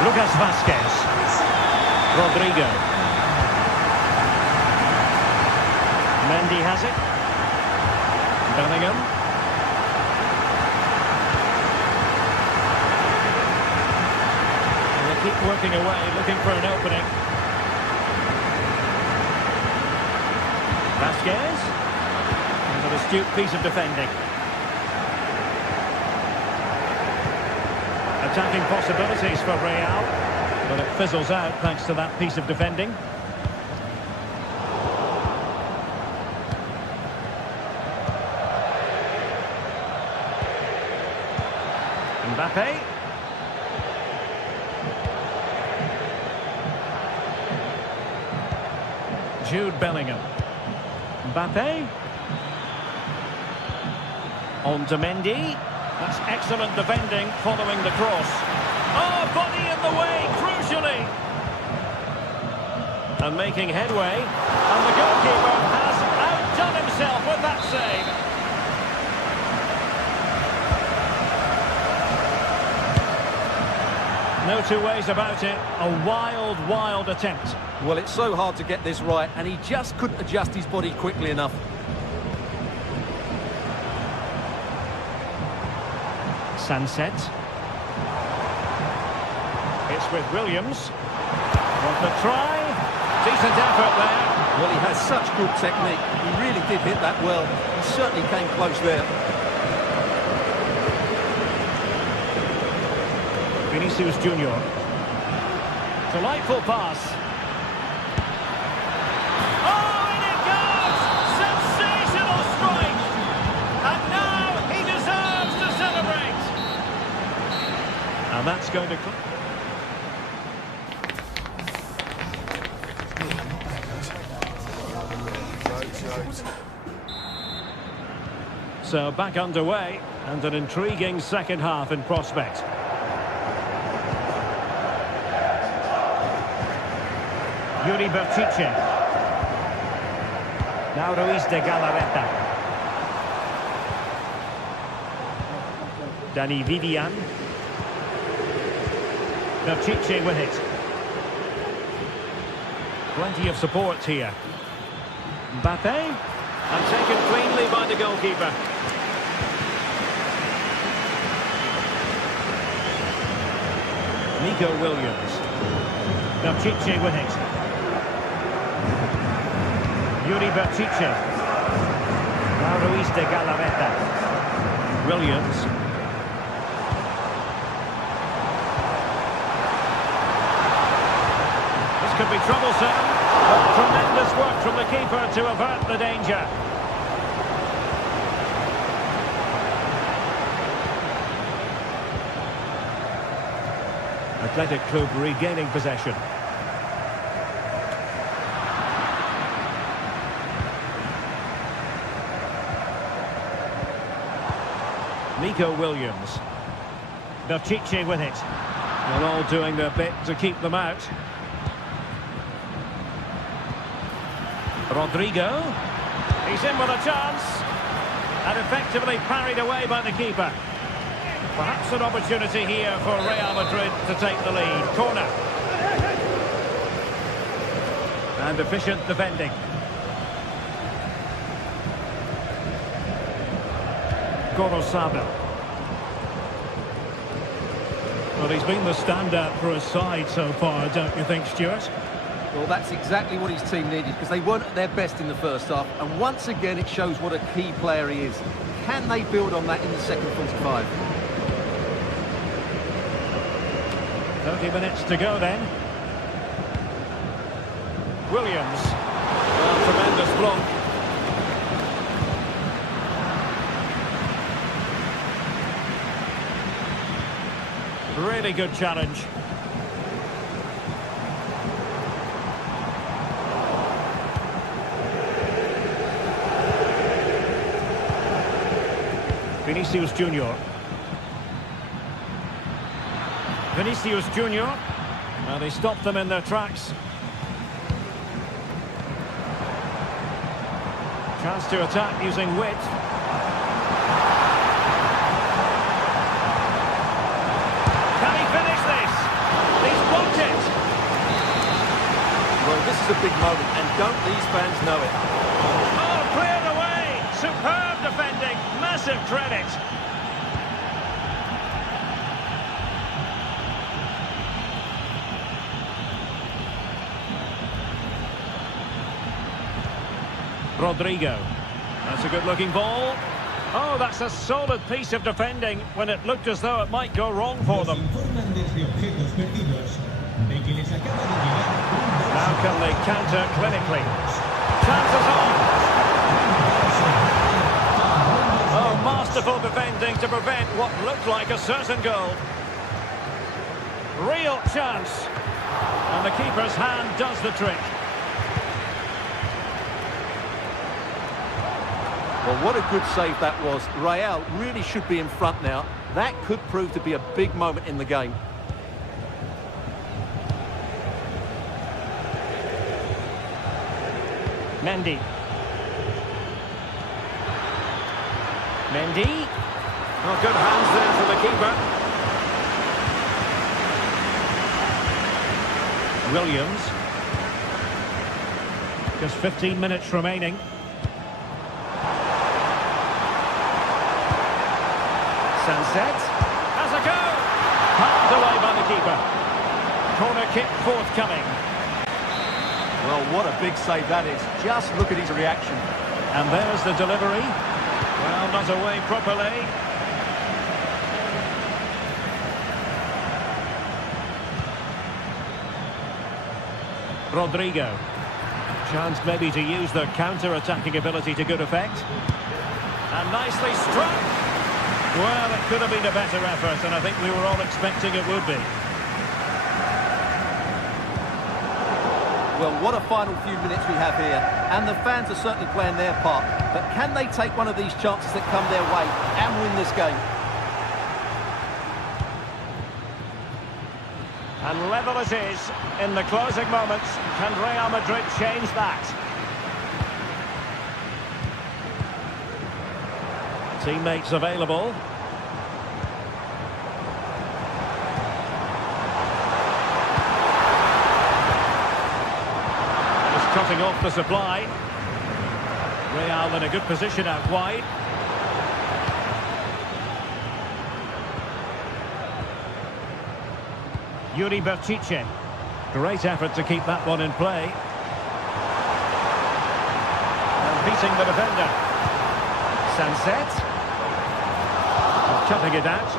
Lucas Vazquez. Rodrigo. Mendy has it. Bellingham. Working away, looking for an opening. Vasquez. And an astute piece of defending. Attacking possibilities for Real, but it fizzles out thanks to that piece of defending. Mbappe. Jude Bellingham. Mbappe. On to Mendy. That's excellent defending following the cross. Oh, body in the way, crucially. And making headway. And the goalkeeper has outdone himself with that save. No two ways about it. A wild, wild attempt. Well, it's so hard to get this right, and he just couldn't adjust his body quickly enough. Sunset. It's with Williams. Want the try? Decent effort there. Well, he has such good technique. He really did hit that well. He certainly came close there. Vinicius Junior. Delightful pass. Oh, in it goes! Sensational strike! And now he deserves to celebrate. And that's going to... So back underway, and an intriguing second half in prospect. Yuri Berchiche. Now Ruiz de Galarreta. Dani Vivian. Berchiche with it. Plenty of support here. Mbappe. And taken cleanly by the goalkeeper. Nico Williams. Berchiche with it. Yuri Berchiche. Now Ruiz de Galarreta. Williams. This could be troublesome. But tremendous work from the keeper to avert the danger. Athletic Club regaining possession. Nico Williams. Berchiche with it. They're all doing their bit to keep them out. Rodrigo. He's in with a chance. And effectively parried away by the keeper. Perhaps an opportunity here for Real Madrid to take the lead. Corner. And efficient defending. Gorosabel. Well, he's been the standout for his side so far, don't you think, Stuart? Well, that's exactly what his team needed, because they weren't at their best in the first half, and once again it shows what a key player he is. Can they build on that in the second 45? 30 minutes to go then. Williams. Well, tremendous block. Really good challenge. Vinicius Junior. Vinicius Junior. Well, they stopped them in their tracks. Chance to attack using width. Can he finish this? He's blocked it. Well, this is a big moment, and don't these fans know it? Oh, cleared away. Superb defending. Massive credit. Rodrigo. That's a good-looking ball. Oh, that's a solid piece of defending when it looked as though it might go wrong for them. Now can they counter clinically? Chances on! Oh, masterful defending to prevent what looked like a certain goal. Real chance. And the keeper's hand does the trick. Well, what a good save that was. Real really should be in front now. That could prove to be a big moment in the game. Mendy. Mendy. Oh, good hands there for the keeper. Williams. Just 15 minutes remaining. Sunset. Has a go. Palmed away by the keeper. Corner kick forthcoming. Well, what a big save that is. Just look at his reaction. And there's the delivery. Well, not away properly. Rodrigo. Chance maybe to use their counter-attacking ability to good effect. And nicely struck. Well, it could have been a better effort, and I think we were all expecting it would be. Well, what a final few minutes we have here. And the fans are certainly playing their part. But can they take one of these chances that come their way and win this game? And level it is in the closing moments. Can Real Madrid change that? Teammates available. Just cutting off the supply. Real in a good position out wide. Yuri Berchiche. Great effort to keep that one in play. And beating the defender. Sunset. Chopping it out.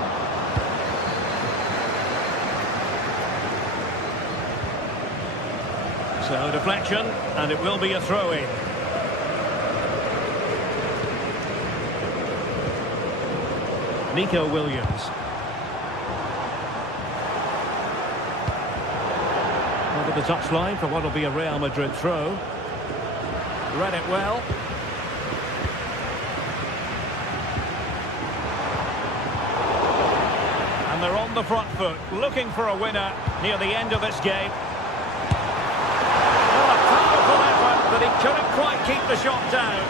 So deflection, and it will be a throw-in. Nico Williams. Over the touchline for what will be a Real Madrid throw. Read it well. And they're on the front foot, looking for a winner near the end of this game. Oh, a powerful effort, but he couldn't quite keep the shot down.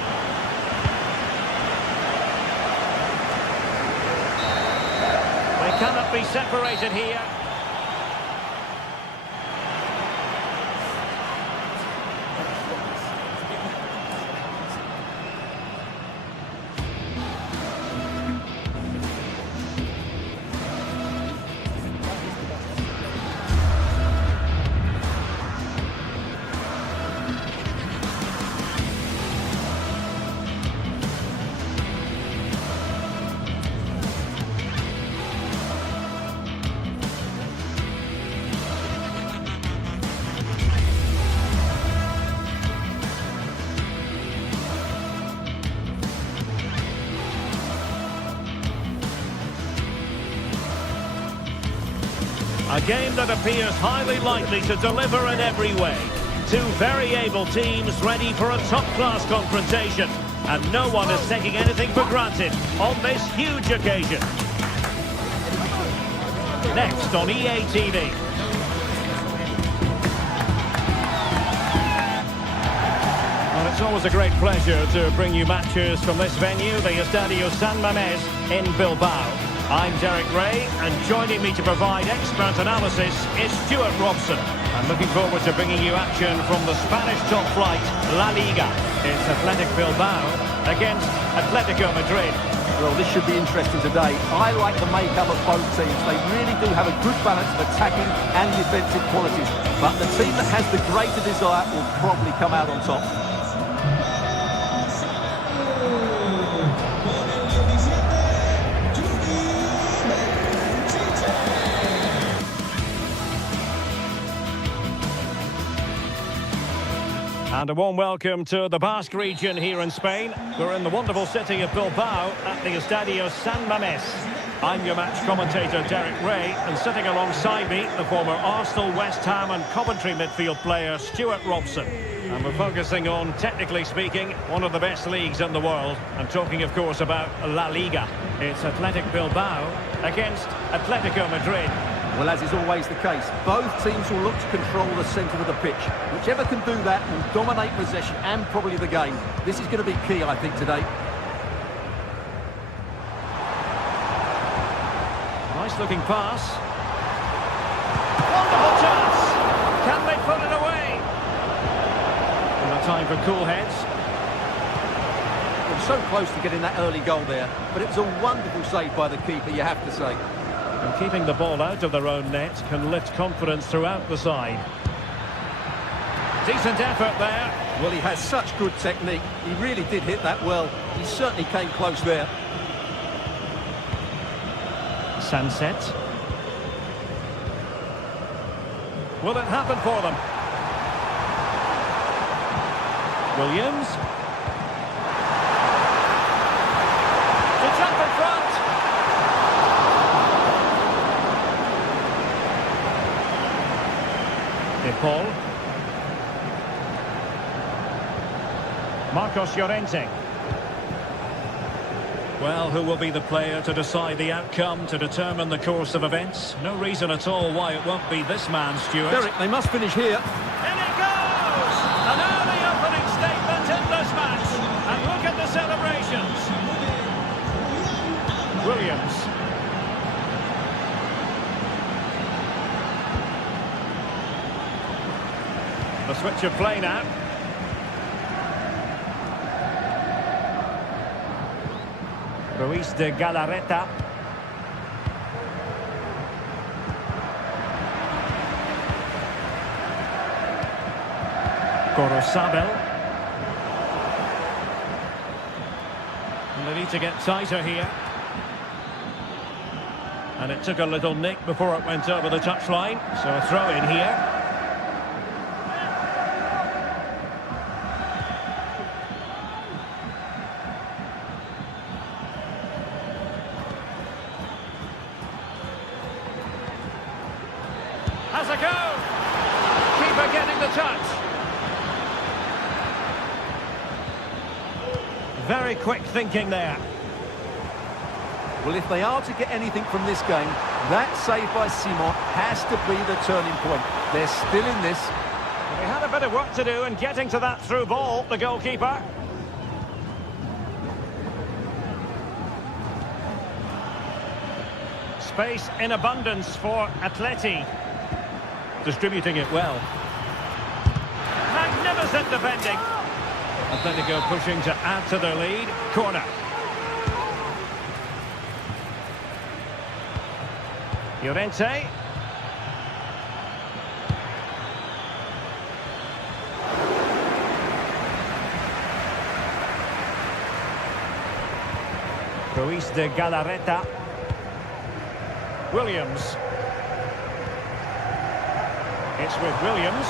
They cannot be separated here. A game that appears highly likely to deliver in every way. Two very able teams ready for a top-class confrontation. And no one is taking anything for granted on this huge occasion. Next on EA TV. Well, it's always a great pleasure to bring you matches from this venue, the Estadio San Mamés in Bilbao. I'm Derek Ray, and joining me to provide expert analysis is Stuart Robson. I'm looking forward to bringing you action from the Spanish top flight, La Liga. It's Athletic Bilbao against Atletico Madrid. Well, this should be interesting today. I like the makeup of both teams. They really do have a good balance of attacking and defensive qualities. But the team that has the greater desire will probably come out on top. And a warm welcome to the Basque region here in Spain. We're in the wonderful city of Bilbao at the Estadio San Mamés. I'm your match commentator, Derek Ray, and sitting alongside me, the former Arsenal, West Ham and Coventry midfield player, Stuart Robson. And we're focusing on, technically speaking, one of the best leagues in the world. I'm talking, of course, about La Liga. It's Athletic Bilbao against Atletico Madrid. Well, as is always the case, both teams will look to control the centre of the pitch. Whichever can do that will dominate possession and probably the game. This is going to be key, I think, today. Nice-looking pass. Wonderful chance. Can they put it away? No time for cool heads. Well, so close to getting that early goal there, but it's a wonderful save by the keeper, you have to say. And keeping the ball out of their own net can lift confidence throughout the side. Decent effort there. Well, he has such good technique. He really did hit that well. He certainly came close there. Sunset. Will it happen for them? Williams. To jump in front. Paul. Marcos Llorente. Well, who will be the player to decide the outcome, to determine the course of events? No reason at all why it won't be this man, Stuart. Derek, they must finish here. In it goes! And now the opening statement in this match. And look at the celebrations. Williams. The switch of play now. Ruiz de Galarreta. Gorosabel. And they need to get tighter here. And it took a little nick before it went over the touchline. So a throw in here. Has a go! Keeper getting the touch. Very quick thinking there. Well, if they are to get anything from this game, that save by Simon has to be the turning point. They're still in this. They had a bit of work to do in getting to that through ball, the goalkeeper. Space in abundance for Atleti. Distributing it well. Magnificent defending. Atletico pushing to add to their lead. Corner. Llorente. Ruiz de Galarreta. Williams. It's with Williams.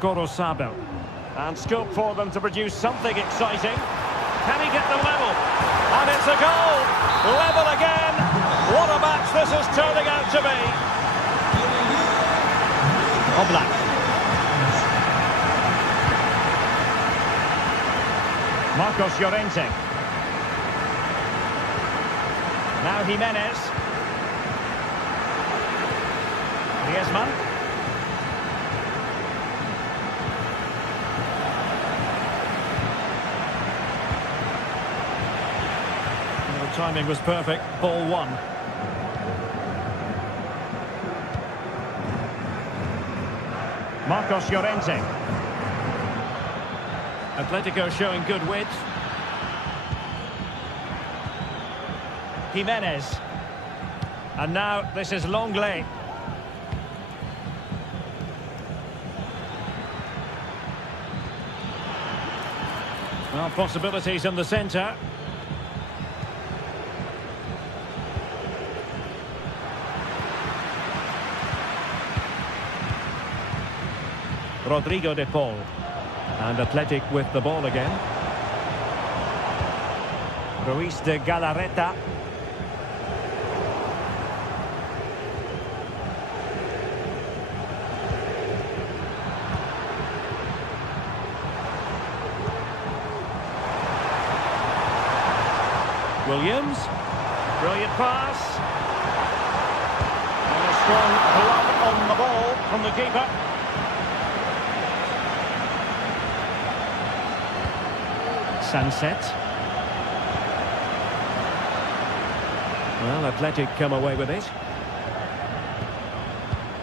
Gorosabel. And scope for them to produce something exciting. Can he get the level? And it's a goal! Level again! What a match this is turning out to be! Oblak. Marcos Llorente. Now Jimenez. Griezmann. The timing was perfect. Ball one. Marcos Llorente. Atletico showing good width. Jimenez. And now this is Longley. Well, possibilities in the centre. Rodrigo de Paul. And Athletic with the ball again. Ruiz de Galarreta. Williams. Brilliant pass. And a strong glove on the ball from the keeper. Sunset. Well, Athletic come away with it.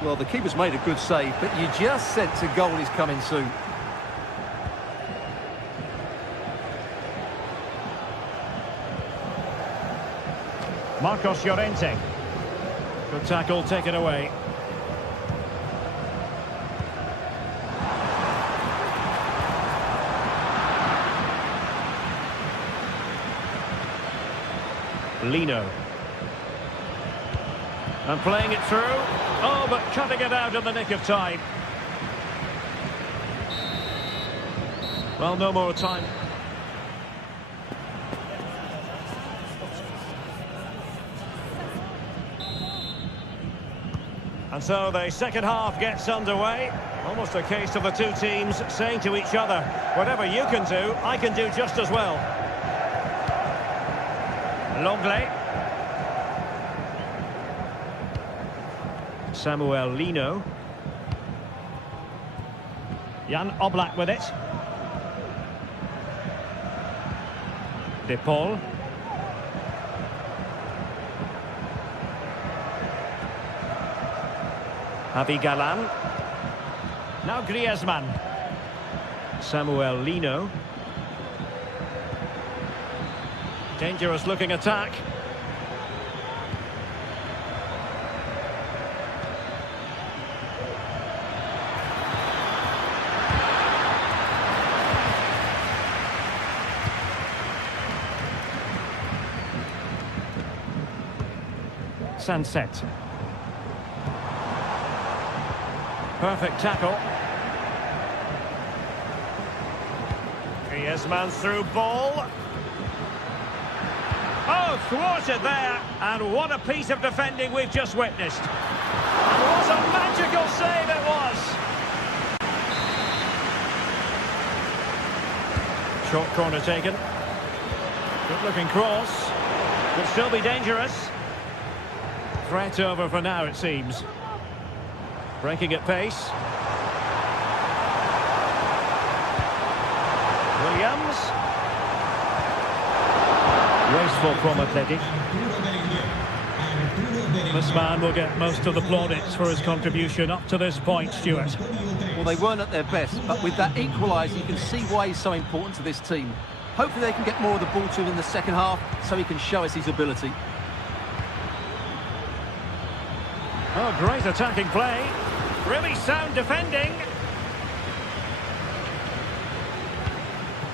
Well, the keeper's made a good save, but you just sense a goal is coming soon. Marcos Llorente. Good tackle taken away. Lino. And playing it through. Oh, but cutting it out in the nick of time. Well, no more time. And so the second half gets underway. Almost a case of the two teams saying to each other, whatever you can do, I can do just as well. Longley. Samuel Lino. Jan Oblak with it. De Paul. Javi Galan. Now Griezmann. Samuel Lino. Dangerous looking attack. Sunset. Perfect tackle. Griezmann's through ball. Oh, thwarted there. And what a piece of defending we've just witnessed. And what a magical save it was. Short corner taken. Good looking cross. Could still be dangerous. Threat over for now, it seems. Breaking at pace. Williams. Wasteful from Athletic. This man will get most of the plaudits for his contribution up to this point, Stuart. Well, they weren't at their best, but with that equaliser, you can see why he's so important to this team. Hopefully they can get more of the ball to him in the second half, so he can show us his ability. Oh, great attacking play. Really sound defending.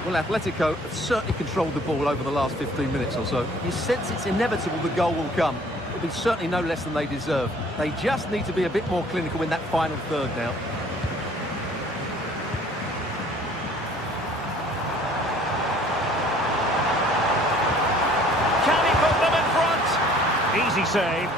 Well, Atletico have certainly controlled the ball over the last 15 minutes or so. You sense it's inevitable the goal will come. It'll be certainly no less than they deserve. They just need to be a bit more clinical in that final third now. Can he put them in front? Easy save.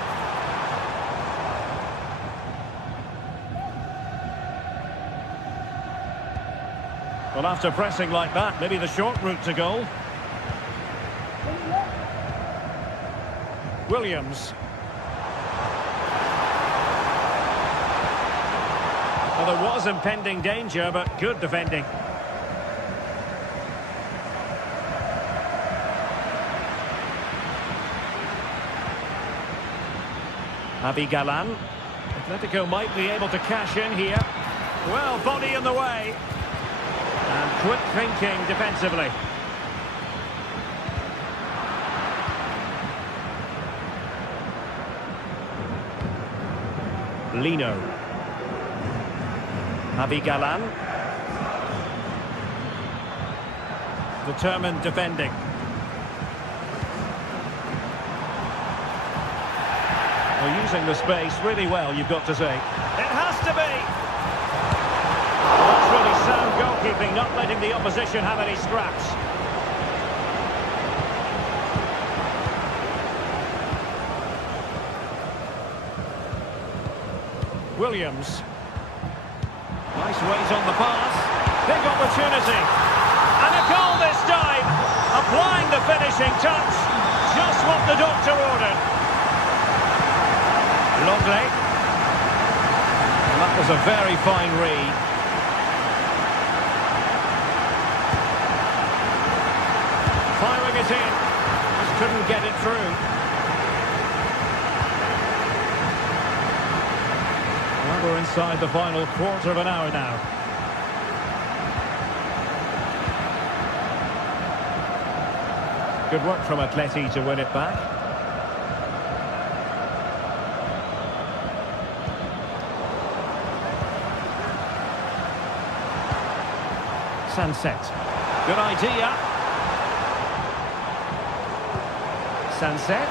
Well, after pressing like that, maybe the short route to goal. Williams. Well, there was impending danger, but good defending. Javi Galan. Atletico might be able to cash in here. Well, body in the way. And quick thinking defensively. Lino. Javi Galan. Determined defending. Well, using the space really well, you've got to say. It has to be. really sound goalkeeping, not letting the opposition have any scraps. Williams. Nice weight on the pass. Big opportunity. And a goal this time. Applying the finishing touch. Just what the doctor ordered. Longley. And that was a very fine read. Firing it in. Just couldn't get it through. Well, we're inside the final quarter of an hour now. Good work from Atleti to win it back. Sunset. Good idea. Sunset.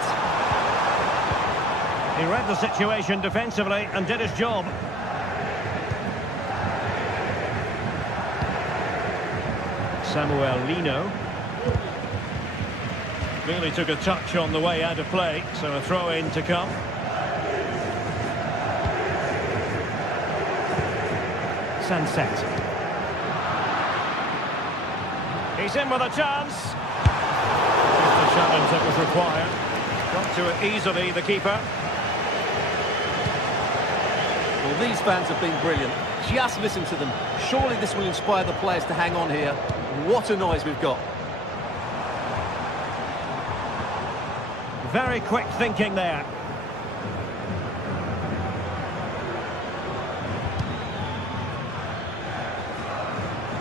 He read the situation defensively and did his job. Samuel Lino. Really took a touch on the way out of play, so a throw-in to come. Sunset. He's in with a chance. Just the challenge that was required. Got to it easily, the keeper. Well, these fans have been brilliant. Just listen to them. Surely this will inspire the players to hang on here. What a noise we've got. Very quick thinking there.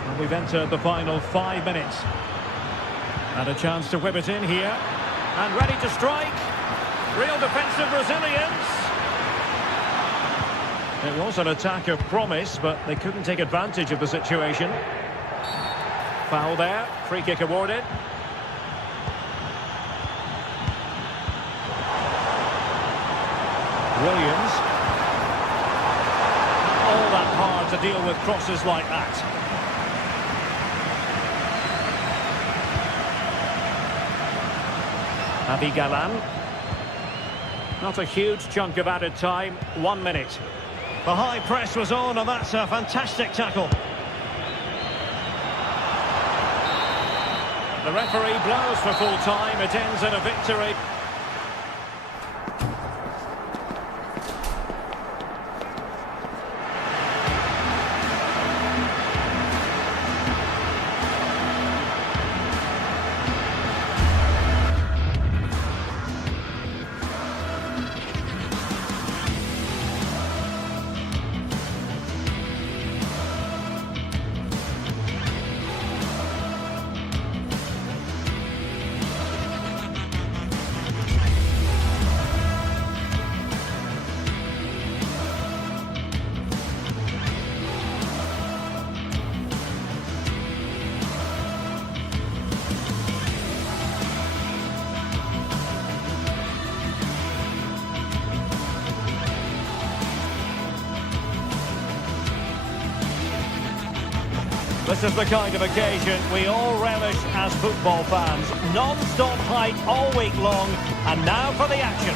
And we've entered the final 5 minutes. And a chance to whip it in here. And ready to strike. Real defensive resilience. It was an attack of promise, but they couldn't take advantage of the situation. Foul there. Free kick awarded. Williams. All that hard to deal with crosses like that. Abigalan. Not a huge chunk of added time. 1 minute. The high press was on, and that's a fantastic tackle. The referee blows for full time. It ends in a victory. This is the kind of occasion we all relish as football fans. Non-stop hype all week long, and now for the action.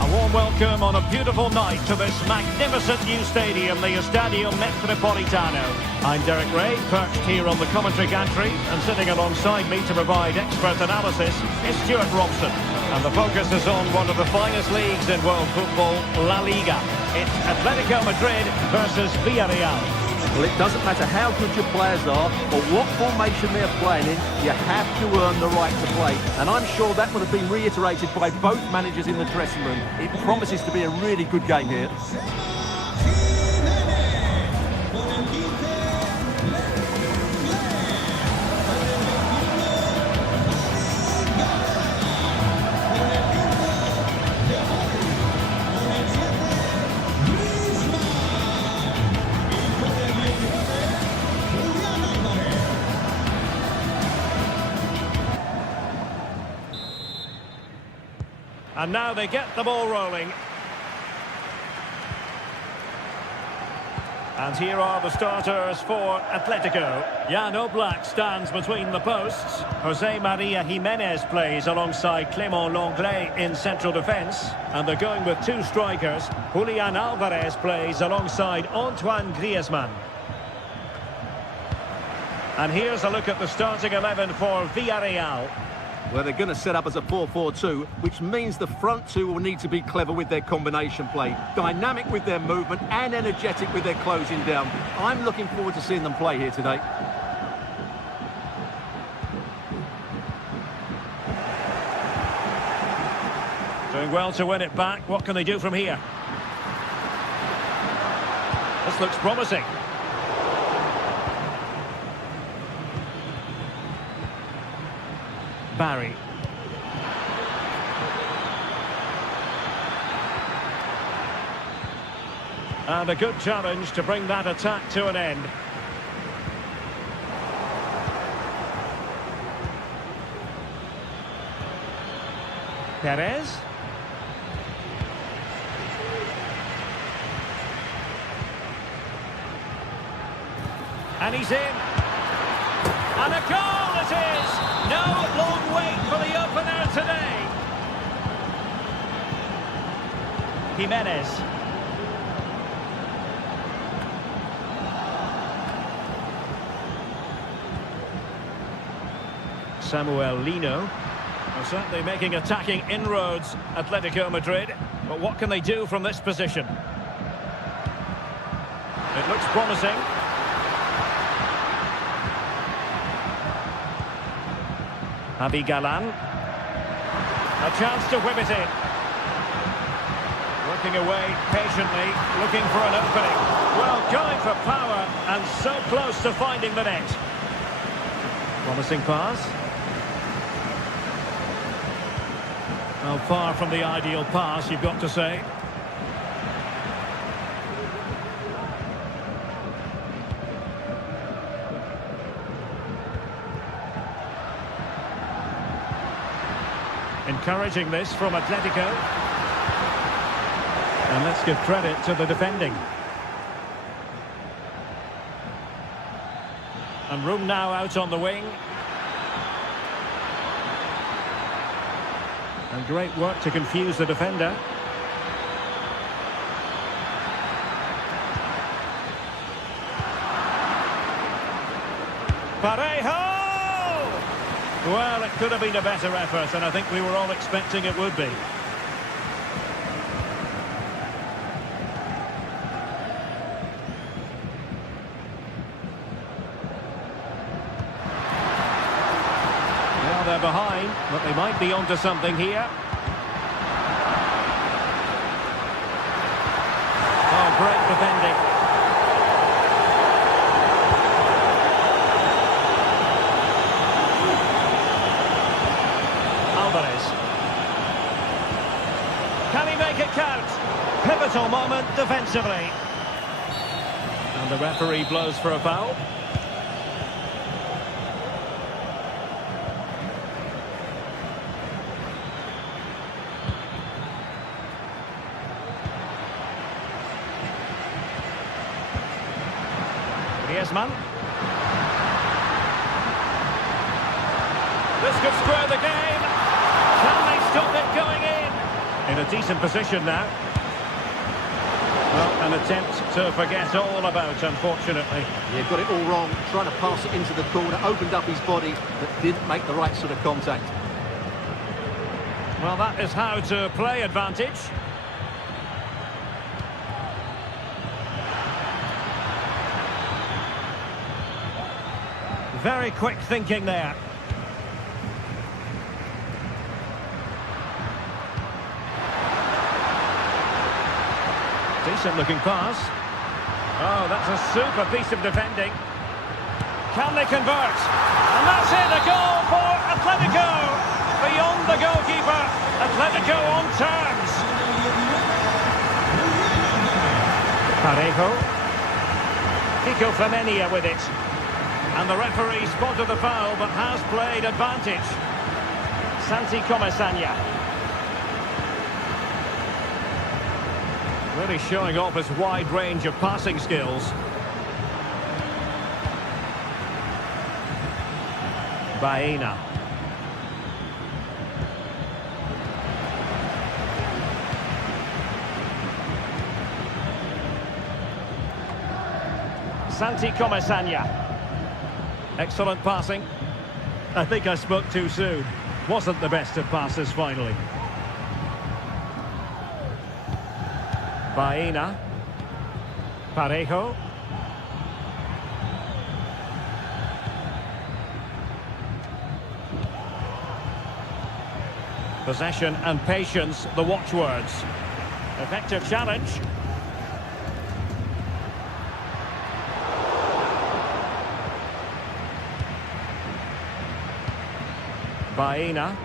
A warm welcome on a beautiful night to this magnificent new stadium, the Estadio Metropolitano. I'm Derek Ray, perched here on the commentary gantry, and sitting alongside me to provide expert analysis is Stuart Robson. And the focus is on one of the finest leagues in world football, La Liga. It's Atletico Madrid versus Villarreal. Well, it doesn't matter how good your players are or what formation they're playing in, you have to earn the right to play. And I'm sure that would have been reiterated by both managers in the dressing room. It promises to be a really good game here. And now they get the ball rolling. And here are the starters for Atletico. Jan Oblak stands between the posts. Jose Maria Jimenez plays alongside Clément Lenglet in central defence. And they're going with two strikers. Julian Alvarez plays alongside Antoine Griezmann. And here's a look at the starting 11 for Villarreal. Well, they're going to set up as a 4-4-2, which means the front two will need to be clever with their combination play, dynamic with their movement and energetic with their closing down. I'm looking forward to seeing them play here today. Doing well to win it back. What can they do from here? This looks promising. Barry. And a good challenge to bring that attack to an end. Perez. And he's in. And a goal it is! No long wait for the opener today. Jimenez. Samuel Lino. Well, certainly making attacking inroads, Atletico Madrid. But what can they do from this position? It looks promising. Javi Galán. A chance to whip it in. Working away patiently, looking for an opening. Well, going for power and so close to finding the net. Promising pass. Well, far from the ideal pass, you've got to say. Encouraging this from Atletico. And let's give credit to the defending. And room now out on the wing. And great work to confuse the defender. Parejo! Well, it could have been a better effort, and I think we were all expecting it would be. Well, they're behind, but they might be onto something here. Oh, great defending. Can he make it count? Pivotal moment defensively. And the referee blows for a foul. Griezmann. This could square the game. Can they stop it going in? In a decent position now. Well, an attempt to forget all about, unfortunately. Yeah, got it all wrong. Trying to pass it into the corner, opened up his body, but didn't make the right sort of contact. Well, that is how to play advantage. Very quick thinking there. Decent looking pass. Oh, that's a super piece of defending. Can they convert? And that's it, a goal for Atletico. Beyond the goalkeeper, Atletico on terms. Parejo. Kiko Femenia with it. And the referee spotted the foul, but has played advantage. Santi Comesaña. Really showing off his wide range of passing skills. Baena. Santi Comesaña. Excellent passing. I think I spoke too soon. Wasn't the best of passes finally. Baena. Parejo. Possession and patience, the watchwords. Effective challenge. Baena.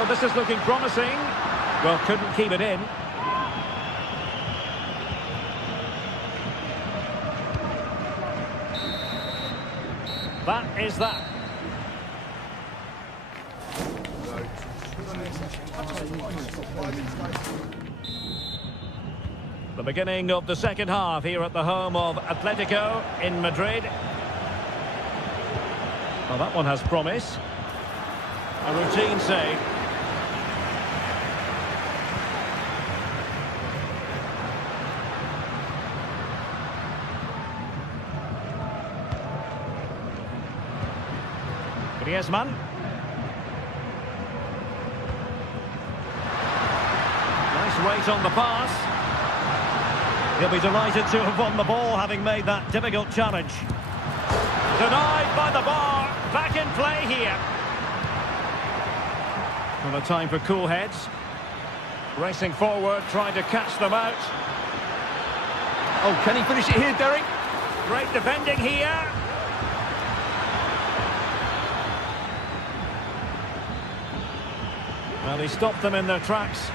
Oh, this is looking promising. Well, couldn't keep it in. That is that. The beginning of the second half here at the home of Atletico in Madrid. Well, that one has promise. A routine save. Griezmann. Nice weight on the pass. He'll be delighted to have won the ball, having made that difficult challenge. Denied by the bar. Back in play here. Well, a time for cool heads. Racing forward, trying to catch them out. Oh, can he finish it here, Derek? Great defending here. Well, he stopped them in their tracks.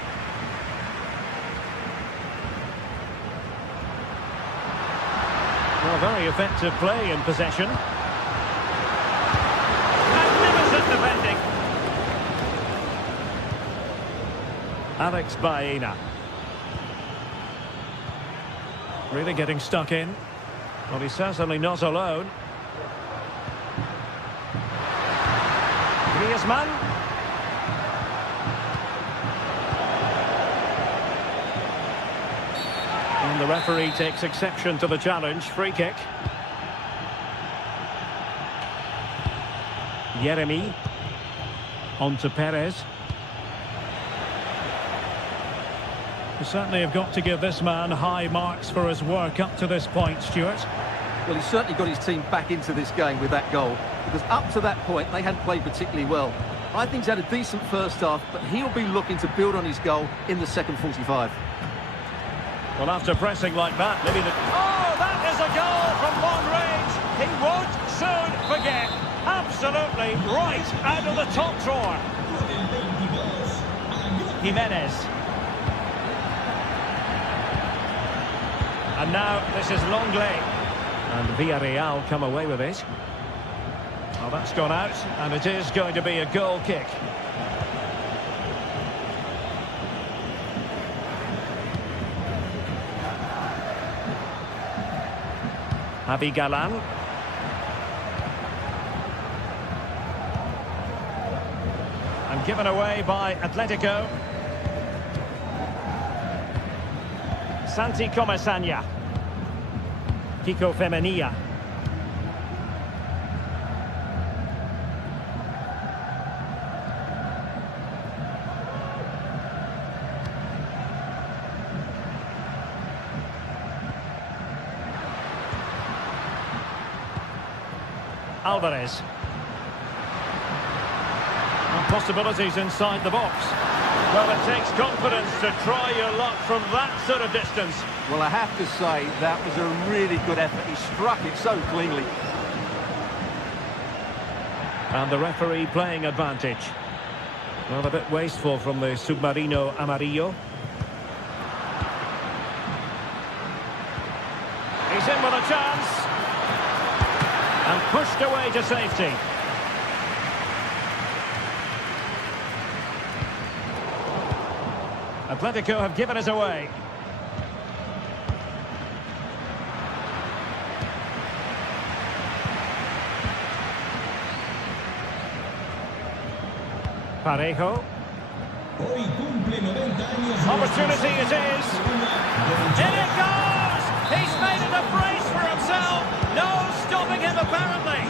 Well, very effective play in possession. Magnificent defending. Alex Baena. Really getting stuck in. Well, he's certainly not alone. Griezmann. And the referee takes exception to the challenge. Free kick. Yeremy. On to Perez. You certainly have got to give this man high marks for his work up to this point, Stuart. Well, he's certainly got his team back into this game with that goal, because up to that point, they hadn't played particularly well. I think he's had a decent first half, but he'll be looking to build on his goal in the second 45. Well, after pressing like that, maybe the... Oh, that is a goal from long range. He won't soon forget. Absolutely right out of the top drawer. Jimenez. And now this is Longley. And Villarreal come away with it. Well, that's gone out, and it is going to be a goal kick. Javi Galan. And given away by Atletico. Santi Comesaña. Kiko Femenia. Alvarez. And possibilities inside the box. Well, it takes confidence to try your luck from that sort of distance. Well, I have to say, that was a really good effort. He struck it so cleanly. And the referee playing advantage. Well, a bit wasteful from the Submarino Amarillo. He's in with a chance. And pushed away to safety. Atletico have given us away. Parejo. Opportunity it is. In it goes! He's made it a brace for himself. No stopping him apparently.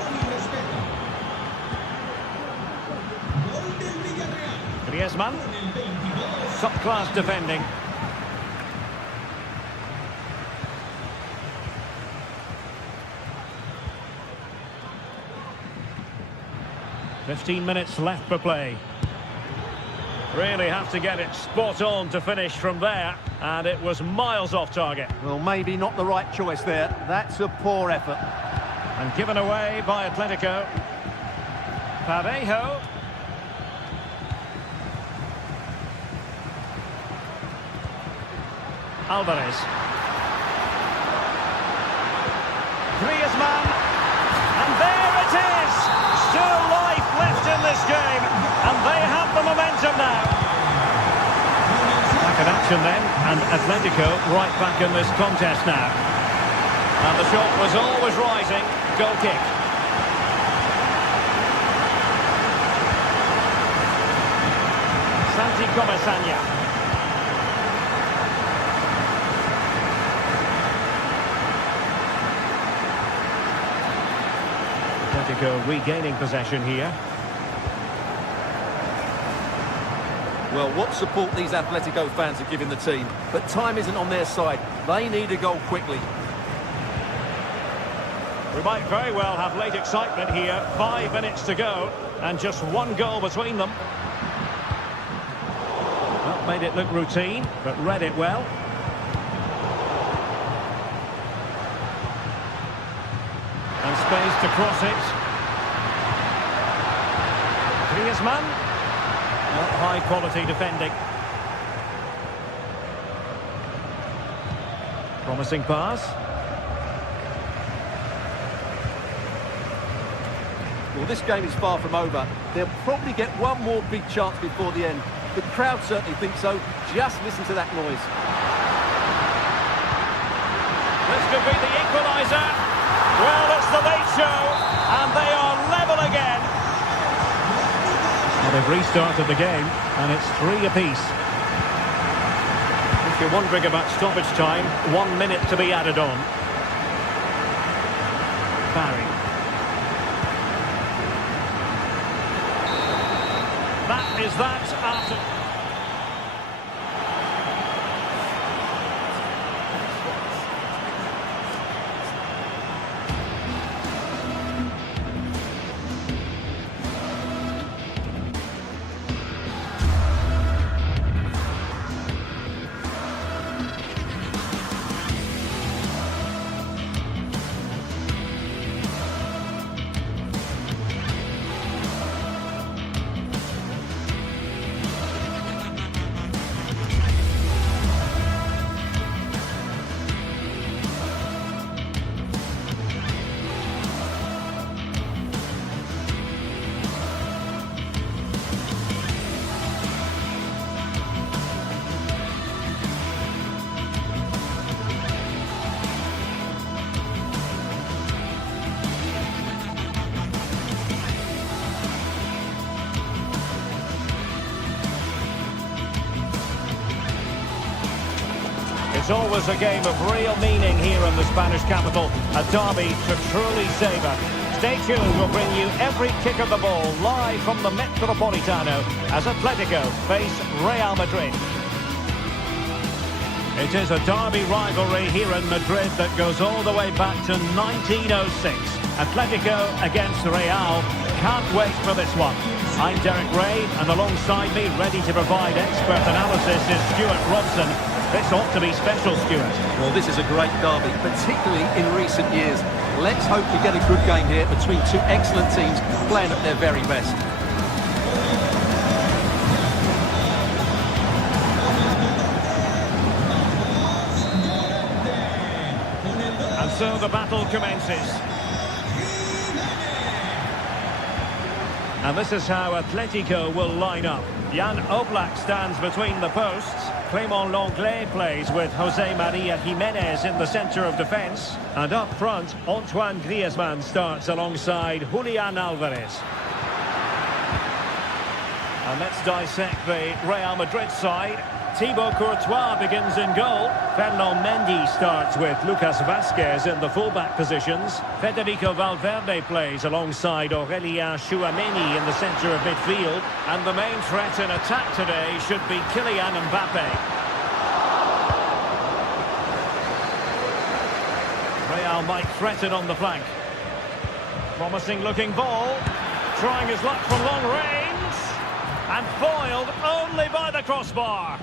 Griezmann. Top class defending. "15 minutes left for play." Really have to get it spot on to finish from there, and it was miles off target. Well, maybe not the right choice there. That's a poor effort. And given away by Atletico. Parejo. Alvarez. Griezmann. And there it is! Still life left in this game, and they have the momentum now. Back in action then, and Atletico right back in this contest now. And the shot was always rising. Goal kick. Santi Comesaña. Atletico regaining possession here. Well, what support these Atletico fans are giving the team, but time isn't on their side. They need a goal quickly. We might very well have late excitement here. 5 minutes to go, and just one goal between them. Well, made it look routine, but read it well. And space to cross it. Griezmann. Not high quality defending. Promising pass. Well, this game is far from over. They'll probably get one more big chance before the end. The crowd certainly think so. Just listen to that noise. This could be the equaliser. Well, it's the late show, and they are level again. Well, they've restarted the game, and it's 3 apiece. If you're wondering about stoppage time, 1 minute to be added on. Barry. That is that after... It's always a game of real meaning here in the Spanish capital. A derby to truly savour. Stay tuned, we'll bring you every kick of the ball live from the Metropolitano as Atletico face Real Madrid. It is a derby rivalry here in Madrid that goes all the way back to 1906. Atletico against Real. Can't wait for this one. I'm Derek Ray, and alongside me, ready to provide expert analysis, is Stuart Robson. This ought to be special, Stuart. Well, this is a great derby, particularly in recent years. Let's hope we get a good game here between two excellent teams playing at their very best. And so the battle commences. And this is how Atletico will line up. Jan Oblak stands between the posts. Clément Lenglet plays with Jose Maria Jimenez in the centre of defence. And up front, Antoine Griezmann starts alongside Julian Alvarez. And let's dissect the Real Madrid side. Thibaut Courtois begins in goal. Fernand Mendy starts with Lucas Vazquez in the fullback positions. Federico Valverde plays alongside Aurélien Tchouaméni in the centre of midfield. And the main threat in attack today should be Kylian Mbappe. Real might threaten on the flank. Promising looking ball. Trying his luck from long range. And foiled only by the crossbar.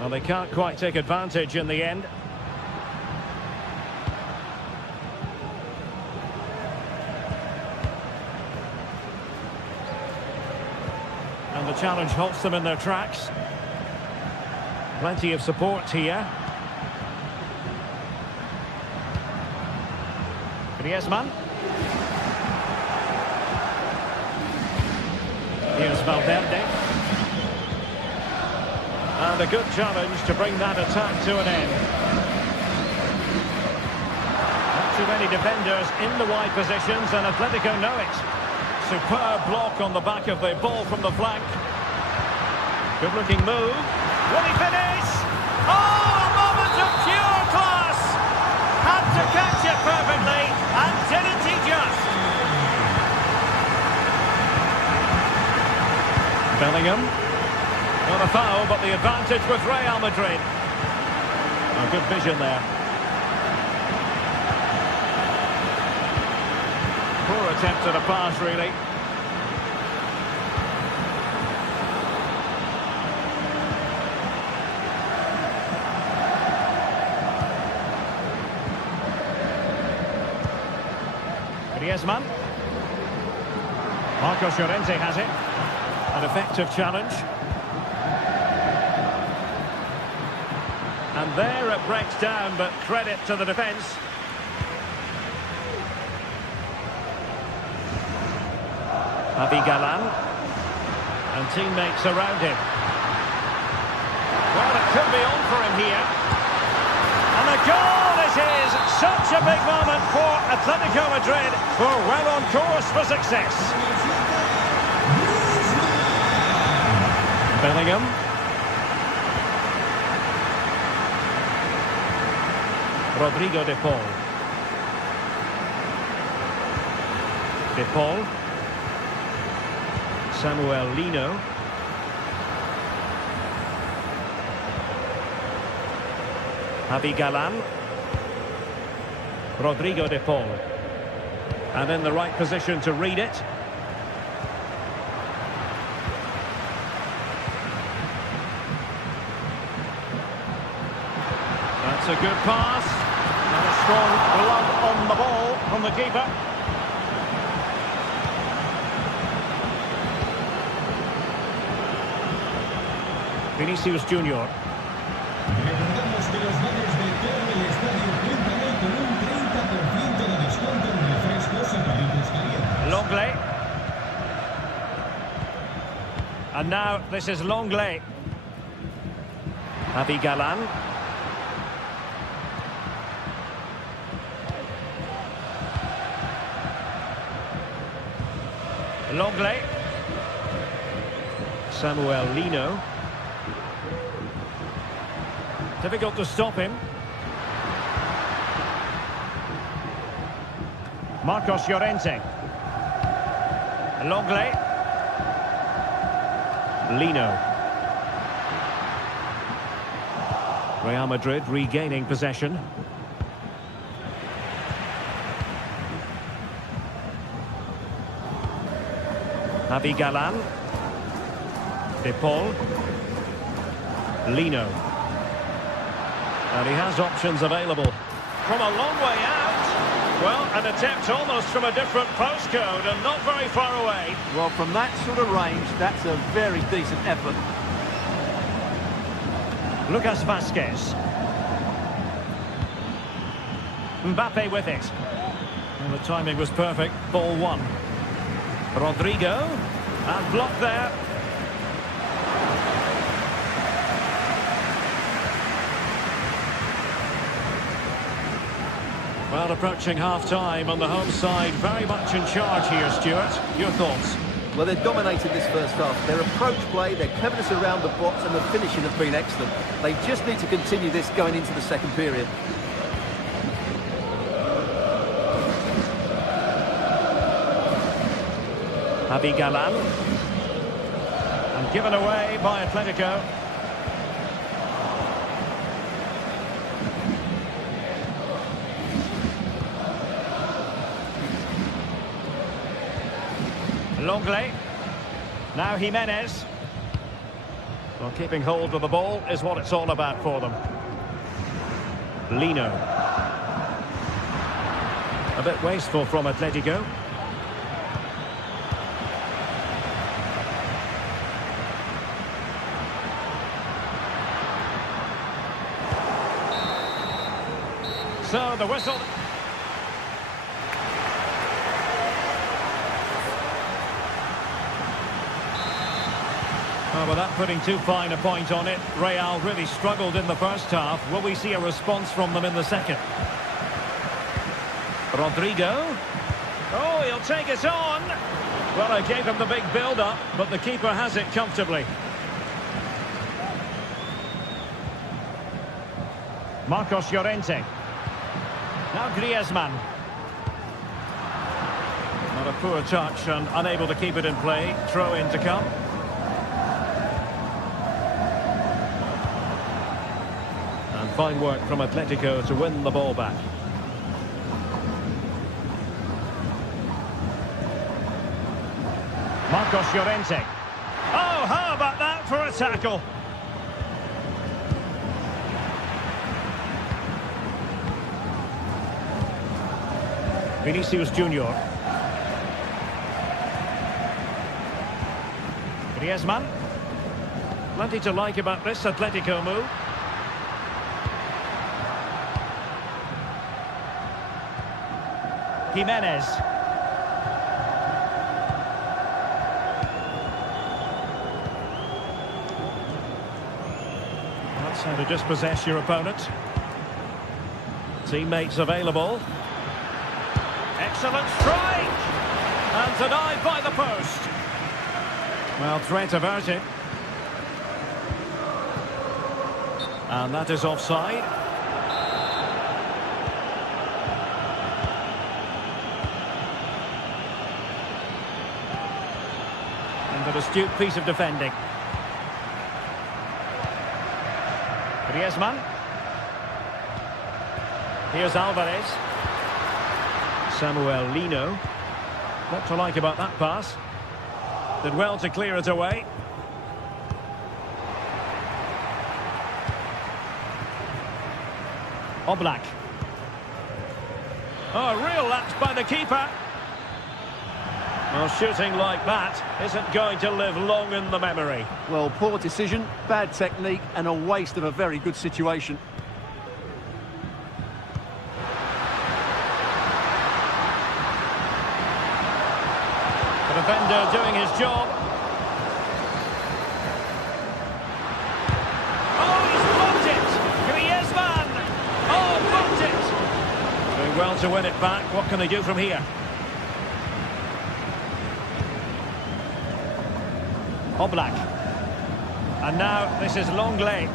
Well, they can't quite take advantage in the end. And the challenge halts them in their tracks. Plenty of support here. Griezmann. Here's Valverde. And a good challenge to bring that attack to an end. Not too many defenders in the wide positions, and Atletico know it. Superb block on the back of the ball from the flank. Good looking move. Will he finish? Oh, a moment of pure class! Had to catch it perfectly, and didn't he just? Bellingham. Not a foul, but the advantage with Real Madrid. Oh, good vision there. Poor attempt at a pass, really. Griezmann. Marcos Llorente has it. An effective challenge. And there it breaks down, but credit to the defence. Javi Galán. And teammates around him. Well, it could be on for him here. And the goal it is! Such a big moment for Atletico Madrid, who are well on course for success. Bellingham. Rodrigo de Paul. De Paul. Samuel Lino. Javi Galán. Rodrigo de Paul. And in the right position to read it. That's a good pass. And a strong glove on the ball from the keeper. Vinicius Junior. Recordamos que los bares de todo el estadio cuentan hoy con un 30% de descuento en refrescos y palitos calientes. Lenglet. And now this is Lenglet. Javi Galán. Lenglet. Samuel Lino. Difficult to stop him. Marcos Llorente. Lenglet. Lino. Real Madrid regaining possession. Javi Galán. De Paul. Lino. And he has options available. From a long way out. Well, an attempt almost from a different postcode and not very far away. Well, from that sort of range, that's a very decent effort. Lucas Vazquez. Mbappe with it. And the timing was perfect. Ball one. Rodrigo. And blocked there. Well, approaching half-time on the home side, very much in charge here, Stuart. Your thoughts? Well, they've dominated this first half. Their approach play, their cleverness around the box and the finishing have been excellent. They just need to continue this going into the second period. Abigalan. And given away by Atletico. Longley. Now Jimenez. Well, keeping hold of the ball is what it's all about for them. Lino. A bit wasteful from Atletico. So the whistle. Well, without putting too fine a point on it, Real really struggled in the first half. Will we see a response from them in the second? Rodrigo. Oh, he'll take it on. Well, I gave him the big build-up, but the keeper has it comfortably. Marcos Llorente. Now Griezmann. Not a poor touch and unable to keep it in play. Throw in to come. And fine work from Atletico to win the ball back. Marcos Llorente. Oh, how about that for a tackle? Vinicius Junior. Griezmann. Plenty to like about this Atletico move. Jimenez. That's how to dispossess your opponent. Teammates available. Excellent strike! And denied by the post. Well, threat averted. And that is offside. And an astute piece of defending. Griezmann. Here's Alvarez. Samuel Lino. What to like about that pass? Did well to clear it away. Oblak. Oh, a real lapse by the keeper. Well, shooting like that isn't going to live long in the memory. Well, poor decision, bad technique and a waste of a very good situation. The defender doing his job. Oh, he's blocked it! Griezmann! Oh, blocked it! Doing well to win it back. What can they do from here? Oblak. And now this is Longley.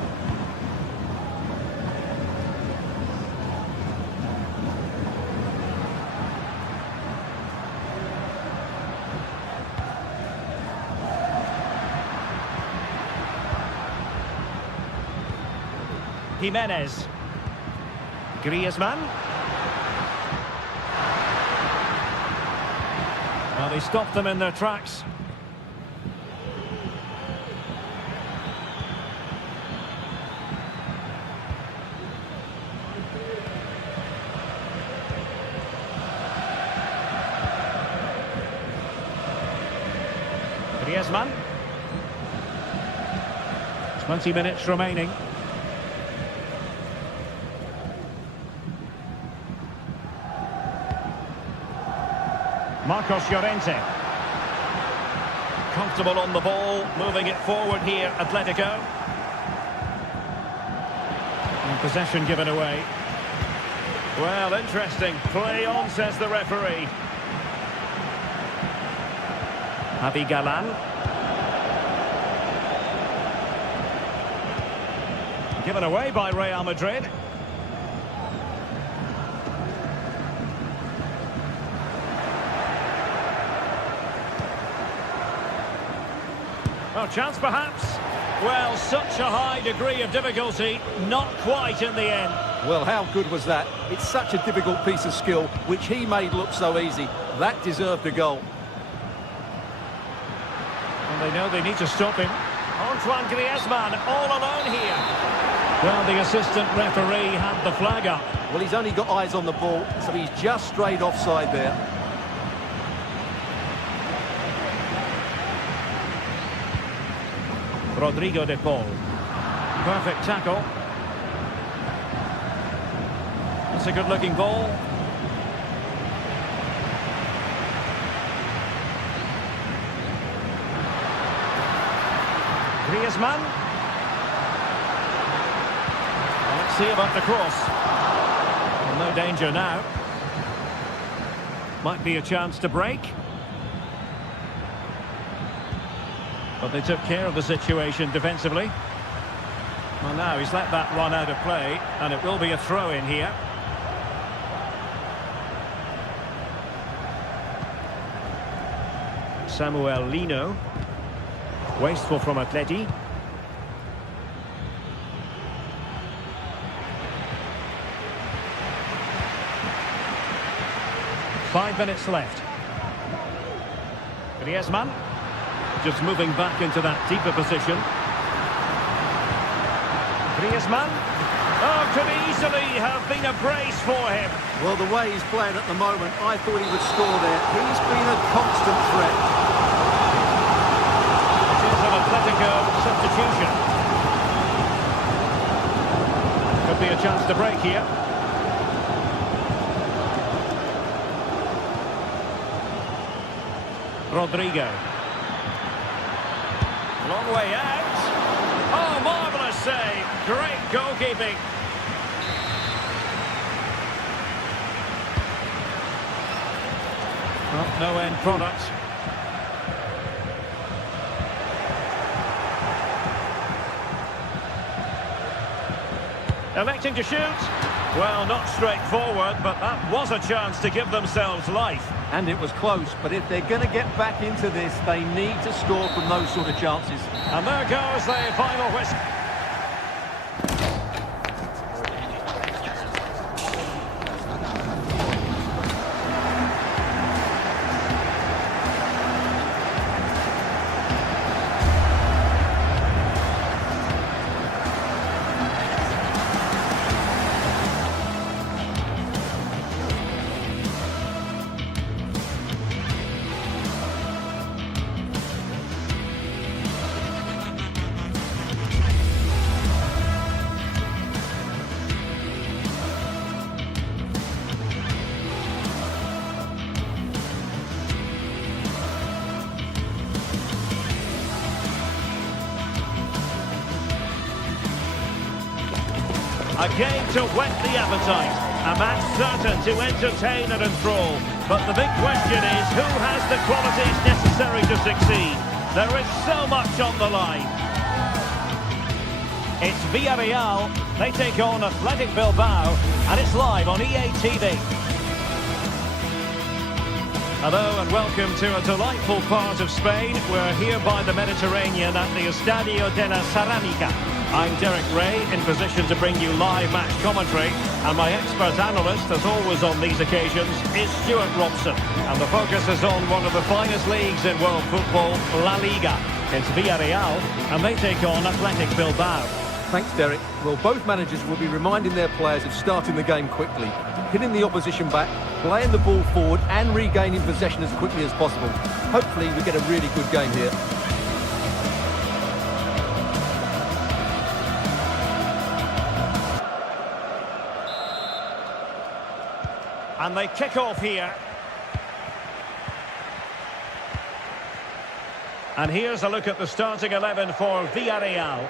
Jimenez. Griezmann. Well, they stopped them in their tracks. Griezmann. 20 minutes remaining. Marcos Llorente. Comfortable on the ball, moving it forward here, Atletico. And possession given away. Well, interesting. Play on, says the referee. Javi Galan. Given away by Real Madrid. Oh, chance perhaps. Well, such a high degree of difficulty, not quite in the end. Well, how good was that? It's such a difficult piece of skill, which he made look so easy. That deserved a goal. And they know they need to stop him. Antoine Griezmann all alone here. Well, the assistant referee had the flag up. Well, he's only got eyes on the ball, so he's just straight offside there. Rodrigo de Paul. Perfect tackle. That's a good-looking ball. Griezmann. Let's see about the cross. Well, no danger now. Might be a chance to break. But they took care of the situation defensively. Well, now he's let that run out of play, and it will be a throw-in here. Samuel Lino. Wasteful from Atleti. Five minutes left. Griezmann. Just moving back into that deeper position. Griezmann. Oh, could easily have been a brace for him. Well, the way he's playing at the moment, I thought he would score there. He's been a constant threat. It is an Atletico substitution. Could be a chance to break here. Rodrigo. Long way out. Oh, marvellous save. Great goalkeeping. Well, no end product. Electing to shoot. Well, not straightforward, but that was a chance to give themselves life. And it was close, but if they're going to get back into this, they need to score from those sort of chances. And there goes the final whistle. A game to whet the appetite. A match certain to entertain and enthrall. But the big question is, who has the qualities necessary to succeed? There is so much on the line. It's Villarreal. They take on Athletic Bilbao. And it's live on EA TV. Hello and welcome to a delightful part of Spain. We're here by the Mediterranean at the Estadio de la Ceramica. I'm Derek Ray, in position to bring you live match commentary, and my expert analyst, as always on these occasions, is Stuart Robson. And the focus is on one of the finest leagues in world football, La Liga. It's Villarreal, and they take on Athletic Bilbao. Thanks, Derek. Well, both managers will be reminding their players of starting the game quickly, hitting the opposition back, playing the ball forward, and regaining possession as quickly as possible. Hopefully, we get a really good game here. And they kick off here. And here's a look at the starting 11 for Villarreal.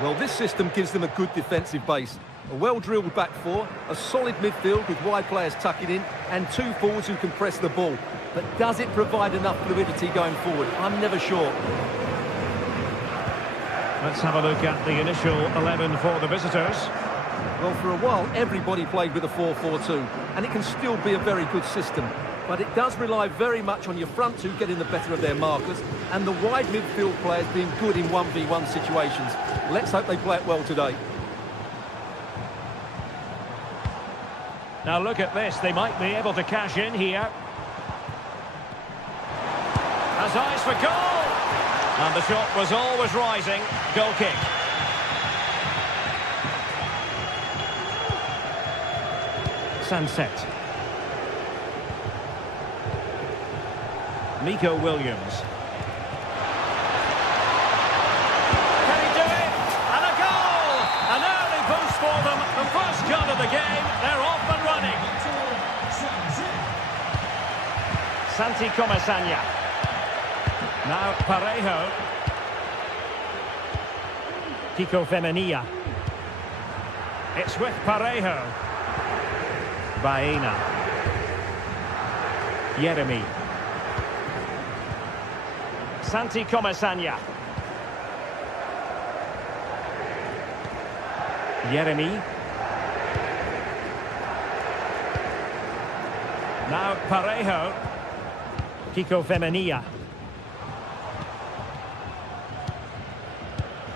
Well, this system gives them a good defensive base. A well-drilled back four, a solid midfield with wide players tucking in, and two forwards who can press the ball. But does it provide enough fluidity going forward? I'm never sure. Let's have a look at the initial 11 for the visitors. Well, for a while, everybody played with a 4-4-2, and it can still be a very good system. But it does rely very much on your front two getting the better of their markers, and the wide midfield players being good in 1v1 situations. Let's hope they play it well today. Now look at this, they might be able to cash in here. Has eyes for goal! And the shot was always rising. Goal kick. Sunset. Nico Williams. Can he do it? And a goal! An early boost for them. The first gun of the game. They're off and running. Santi Comasagna. Now Parejo. Kiko Femenia. It's with Parejo. Baena. Yeremi. Santi Comasagna. Yeremi. Now Parejo. Kiko Femenia.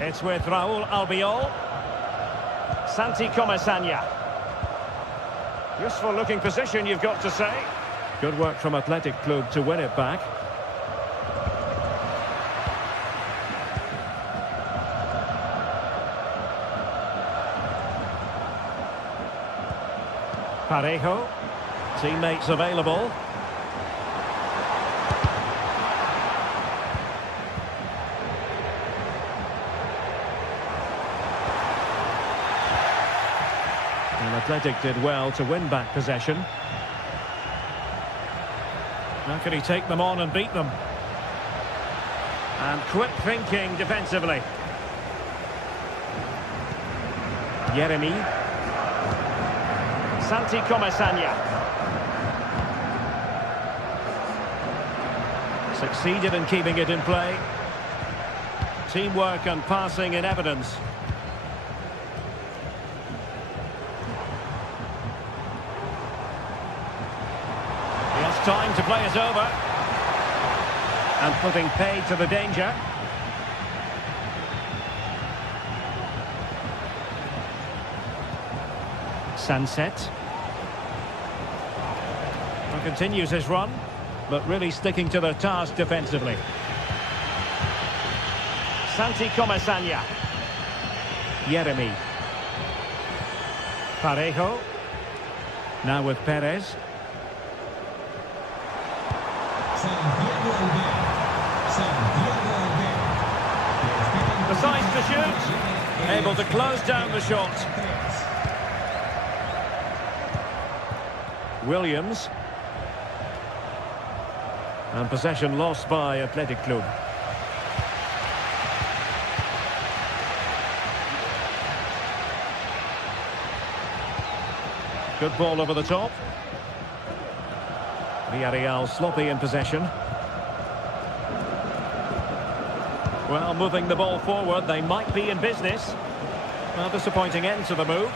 It's with Raúl Albiol. Santi Comasagna. Useful looking position, you've got to say. Good work from Athletic Club to win it back. Parejo. Teammates available. And Athletic did well to win back possession. How can he take them on and beat them? And quick thinking defensively. Yeremi. Santi Comasagna. Succeeded in keeping it in play. Teamwork and passing in evidence. He has time to play it over. And putting paid to the danger. Sunset. And continues his run, but really sticking to their task defensively. Santi Comasagna. Yeremi. Parejo. Now with Perez. Decides to shoot. Able to close down the shot. Williams. And possession lost by Athletic Club. Good ball over the top. Villarreal sloppy in possession. Well, moving the ball forward, they might be in business. Well, disappointing end to the move.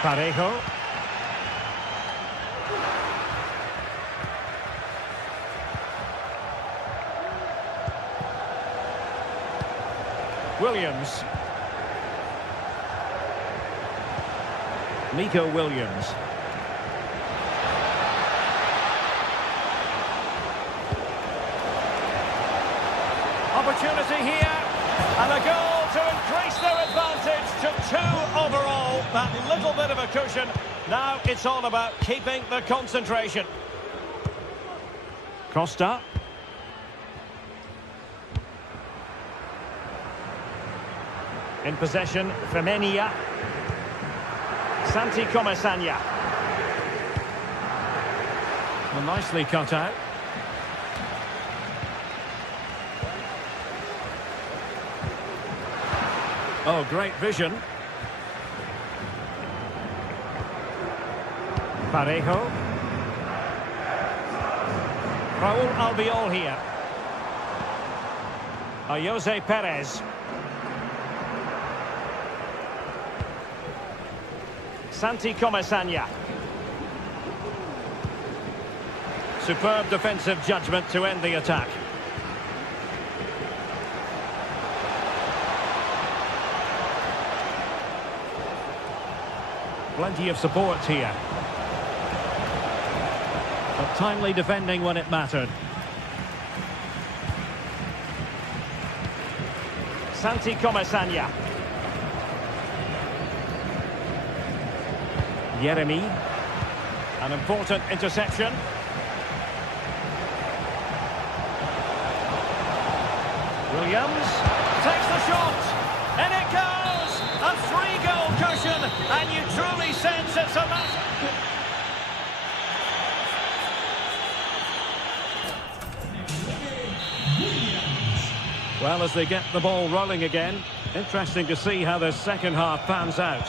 Parejo. Williams. Nico Williams. Opportunity here, and a goal to increase their advantage to 2 overall. That little bit of a cushion. Now it's all about keeping the concentration. Costa. In possession, Femenia. Santi Comasagna. Well, nicely cut out. Oh, great vision. Parejo. Raúl Albiol here. Jose Perez. Santi Comesaña. Superb defensive judgment to end the attack. Plenty of support here. But timely defending when it mattered. Santi Comesaña. Yeremy. An important interception. Williams takes the shot. And it goes! A 3-goal cushion. And you truly sense it's a match. Well, as they get the ball rolling again, interesting to see how the second half pans out.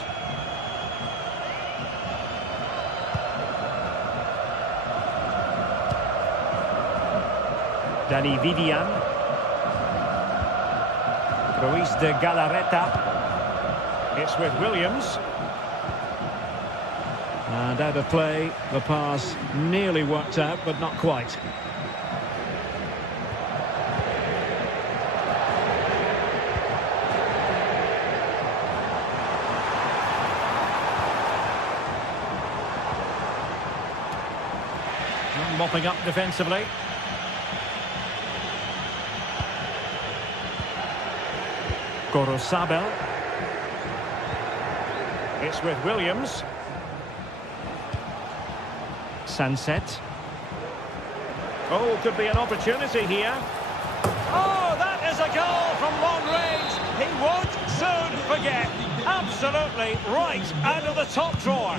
Dani Vivian. Ruiz de Galarreta. It's with Williams. And out of play, the pass nearly worked out, but not quite. Mopping up defensively. Gorosabel. It's with Williams. Sunset. Oh, could be an opportunity here. Oh, that is a goal from long range. He won't soon forget. Absolutely right out of the top drawer.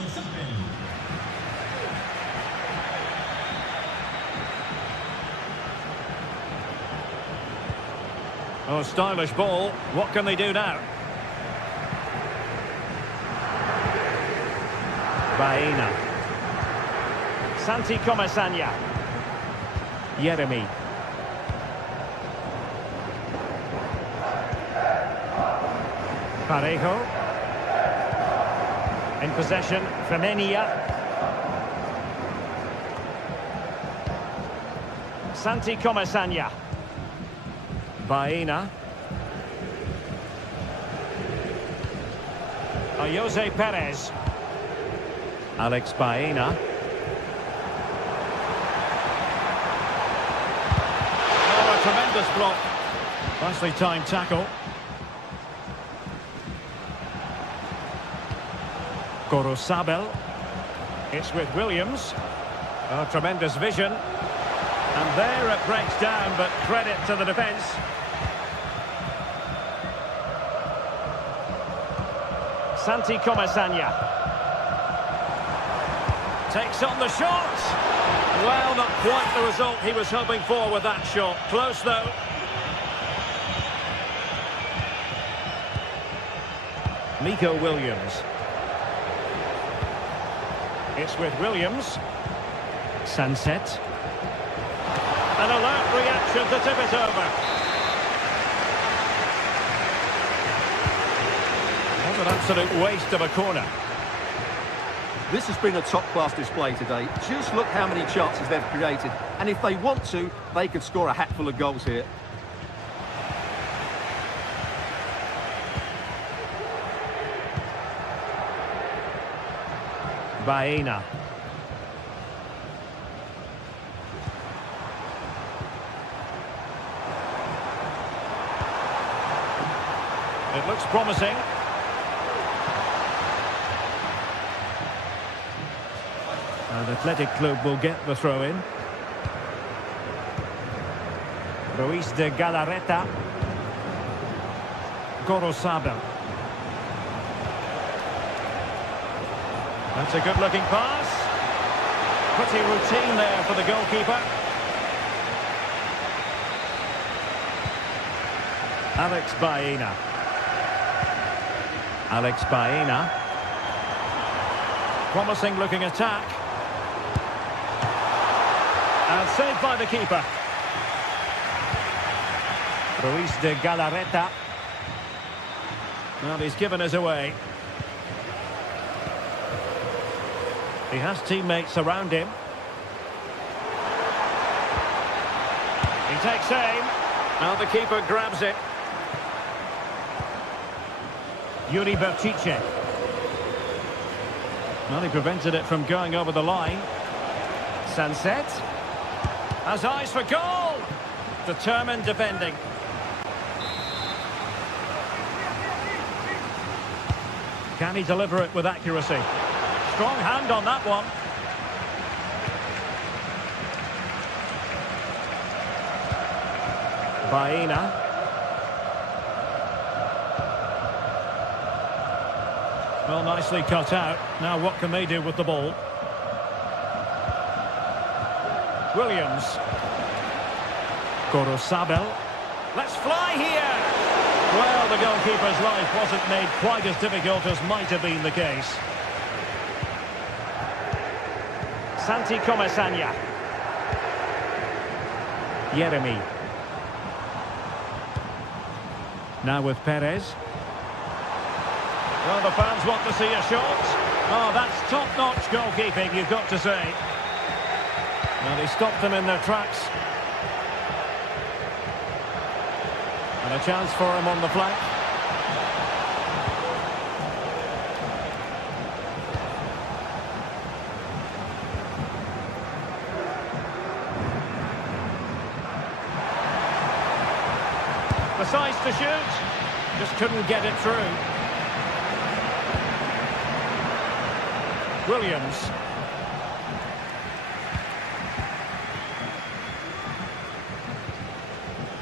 Oh, stylish ball. What can they do now? Baena. Santi Comesaña. Yeremy. Parejo. In possession, Femenia. Santi Comesaña. Baena. Jose Perez. Alex Baena. Oh, a tremendous block. Nicely timed tackle. Gorosabel. It's with Williams. Oh, tremendous vision. And there it breaks down, but credit to the defence. Santi Comesaña. Takes on the shot. Well, not quite the result he was hoping for with that shot. Close, though. Nico Williams. It's with Williams. Sunset. An alert reaction to tip it over. What an absolute waste of a corner. This has been a top-class display today. Just look how many chances they've created. And if they want to, they could score a hatful of goals here. Baena. It looks promising. And Athletic Club will get the throw-in. Ruiz de Galarreta. Gorosabel. That's a good-looking pass. Pretty routine there for the goalkeeper. Alex Baena. Alex Baena. Promising looking attack. And saved by the keeper. Ruiz de Galarreta. Well, he's given us away. He has teammates around him. He takes aim. Now the keeper grabs it. Yuri Berchiche. Well, he prevented it from going over the line. Sanset. Has eyes for goal. Determined defending. Can he deliver it with accuracy? Strong hand on that one. Baena. Well, nicely cut out. Now what can they do with the ball? Williams. Gorosabel. Let's fly here! Well, the goalkeeper's life wasn't made quite as difficult as might have been the case. Santi Comesanya. Yeremy. Now with Perez. Well, the fans want to see a shot. Oh, that's top-notch goalkeeping, you've got to say. Well, he stopped them in their tracks. And a chance for him on the flank. Decides to shoot. Just couldn't get it through. Williams.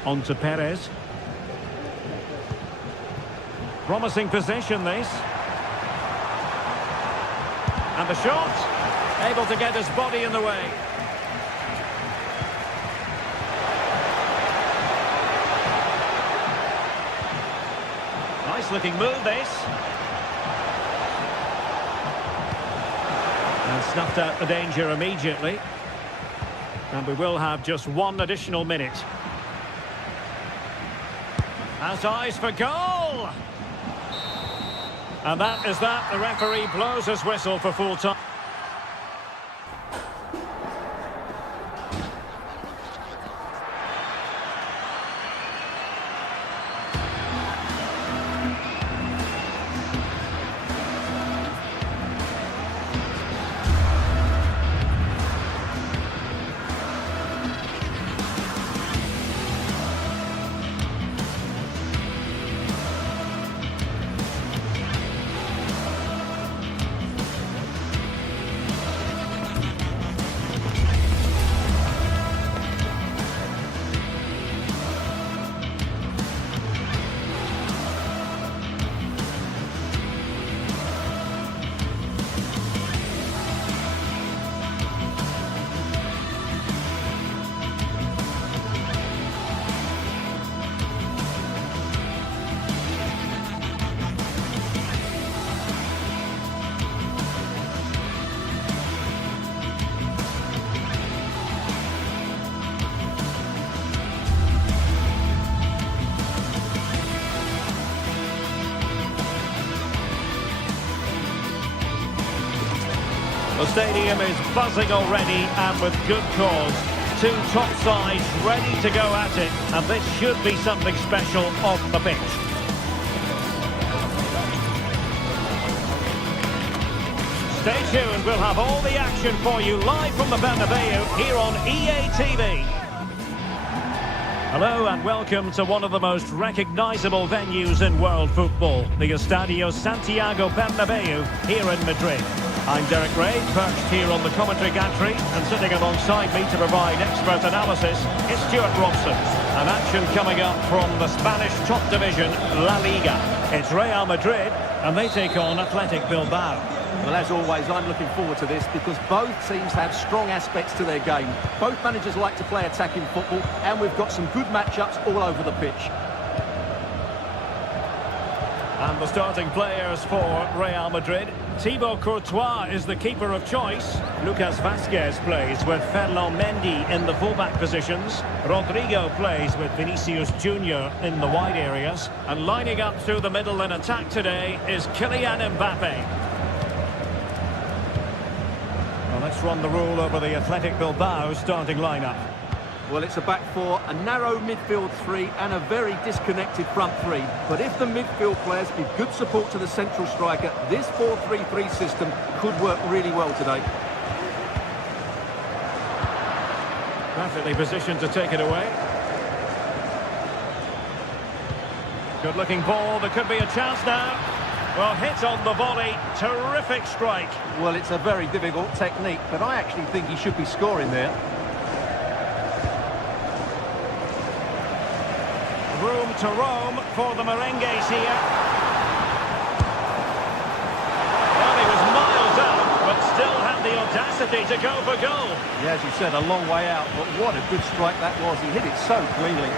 On to Perez. Promising possession, this. And the shot. Able to get his body in the way. Nice looking move, this. And snuffed out the danger immediately. And we will have just one additional minute. Has eyes for goal! And that is that. The referee blows his whistle for full time. The stadium is buzzing already, and with good cause. Two top sides ready to go at it, and this should be something special off the pitch. Stay tuned, we'll have all the action for you live from the Bernabeu here on EA TV. Hello and welcome to one of the most recognisable venues in world football, the Estadio Santiago Bernabeu here in Madrid. I'm Derek Ray, perched here on the commentary gantry, and sitting alongside me to provide expert analysis is Stuart Robson. And action coming up from the Spanish top division, La Liga. It's Real Madrid, and they take on Athletic Bilbao. Well, as always, I'm looking forward to this because both teams have strong aspects to their game. Both managers like to play attacking football, and we've got some good matchups all over the pitch. And the starting players for Real Madrid. Thibaut Courtois is the keeper of choice. Lucas Vazquez plays with Ferland Mendy in the fullback positions. Rodrigo plays with Vinicius Junior in the wide areas. And lining up through the middle in attack today is Kylian Mbappe. Well, let's run the rule over the Athletic Bilbao starting lineup. Well, it's a back four, a narrow midfield three and a very disconnected front three. But if the midfield players give good support to the central striker, this 4-3-3 system could work really well today. Perfectly positioned to take it away. Good looking ball, there could be a chance now. Well, hit on the volley, terrific strike. Well, it's a very difficult technique, but I actually think he should be scoring there. Room to roam for the Merengues here. Well, he was miles out, but still had the audacity to go for goal. Yeah, as you said, a long way out, but what a good strike that was. He hit it so cleanly.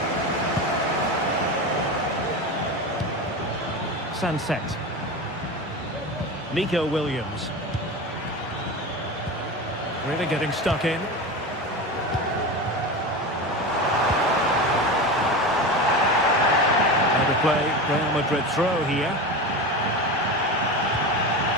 Sunset. Nico Williams. Really getting stuck in. Play Real Madrid throw here.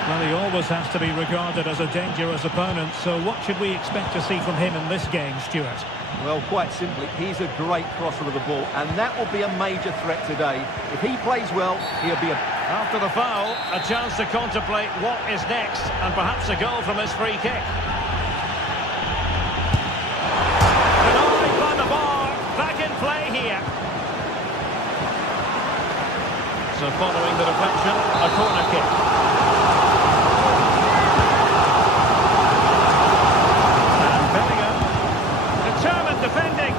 Well, he always has to be regarded as a dangerous opponent, so what should we expect to see from him in this game, Stuart? Well, quite simply, he's a great crosser of the ball, and that will be a major threat today. If he plays well, he'll be a... After the foul, a chance to contemplate what is next, and perhaps a goal from his free kick. Denied by the bar, back in play here. So following the deflection, a corner kick. And Bellingham, determined defending.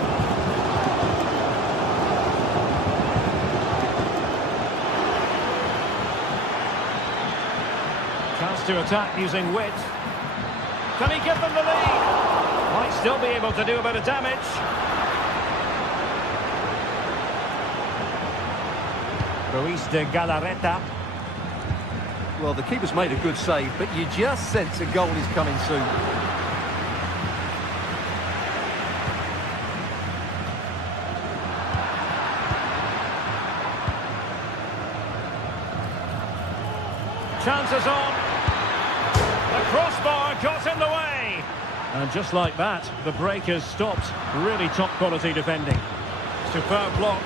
Chance to attack using wit. Can he give them the lead? Might still be able to do a bit of damage. Ruiz de Galarreta. Well, the keeper's made a good save, but you just sense a goal is coming soon. Chances on. The crossbar got in the way. And just like that, the break has stopped. Really top quality defending. Superb block.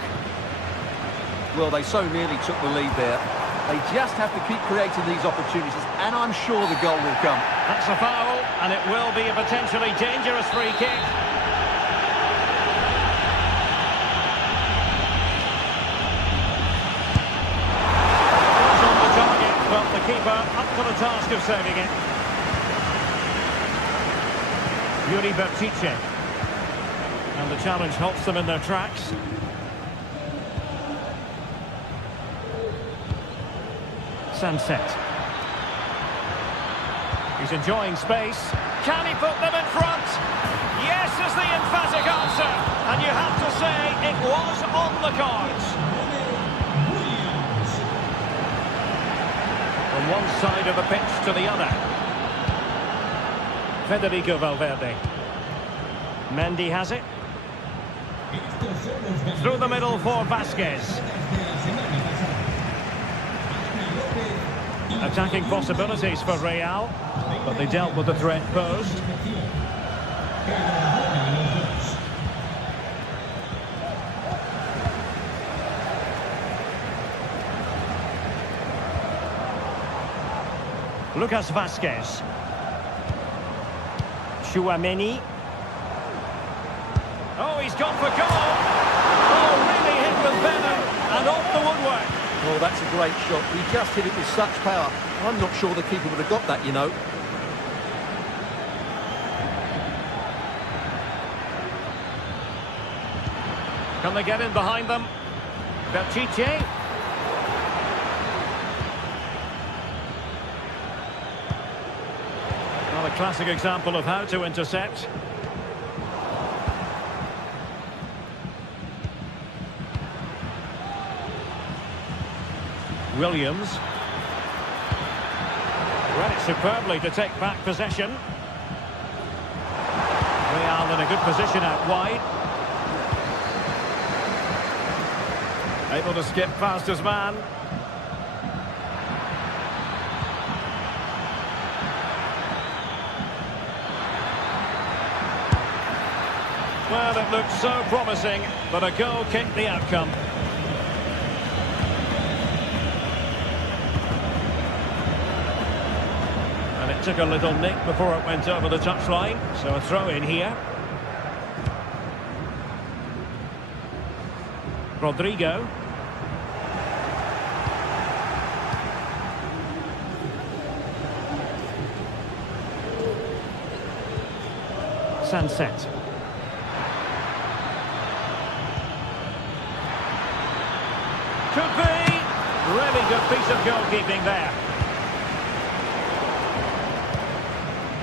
Well, they so nearly took the lead there. They just have to keep creating these opportunities, and I'm sure the goal will come. That's a foul, and it will be a potentially dangerous free kick. It's on the target, but the keeper up to the task of saving it. Yuri Bertice. And the challenge halts them in their tracks. Sunset. He's enjoying space. Can he put them in front? Yes is the emphatic answer. And you have to say it was on the cards. From one side of the pitch to the other. Federico Valverde. Mendy has it. Through the middle for Vazquez. Attacking possibilities for Real, but they dealt with the threat posed. Lucas Vazquez. Chouameni. Oh, he's gone for goal. Oh, really hit with venom and off the woodwork. Oh, that's a great shot. He just hit it with such power. I'm not sure the keeper would have got that, you know. Can they get in behind them? Bertice. classic example of how to intercept. Williams. Read it superbly to take back possession. Real in a good position out wide. Able to skip past his man. Well, it looked so promising, but a goal kicked the outcome. And it took a little nick before it went over the touchline, so a throw in here. Rodrigo. Sunset. Could be. Really good piece of goalkeeping there.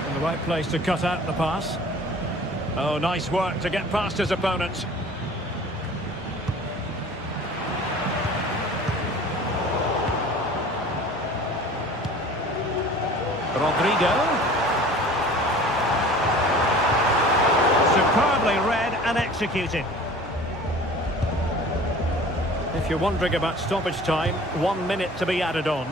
In the right place to cut out the pass. Oh, nice work to get past his opponent. Rodrigo. Superbly read and executed. If you're wondering about stoppage time, 1 minute to be added on.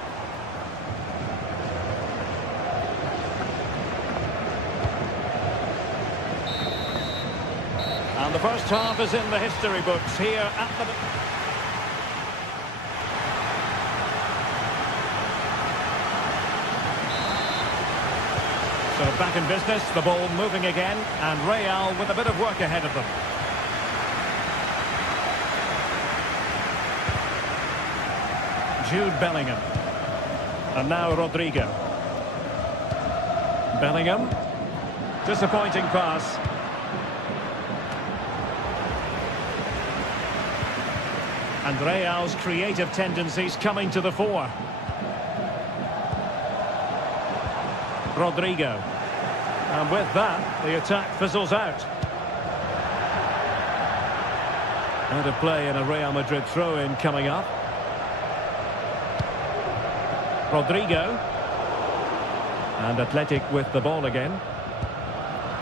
And the first half is in the history books here at the... So back in business, the ball moving again, and Real with a bit of work ahead of them. Jude Bellingham. And now Rodrigo. Bellingham. Disappointing pass. And Real's creative tendencies coming to the fore. Rodrigo. And with that, the attack fizzles out. Out of play in a Real Madrid throw-in coming up. Rodrigo. And Athletic with the ball again.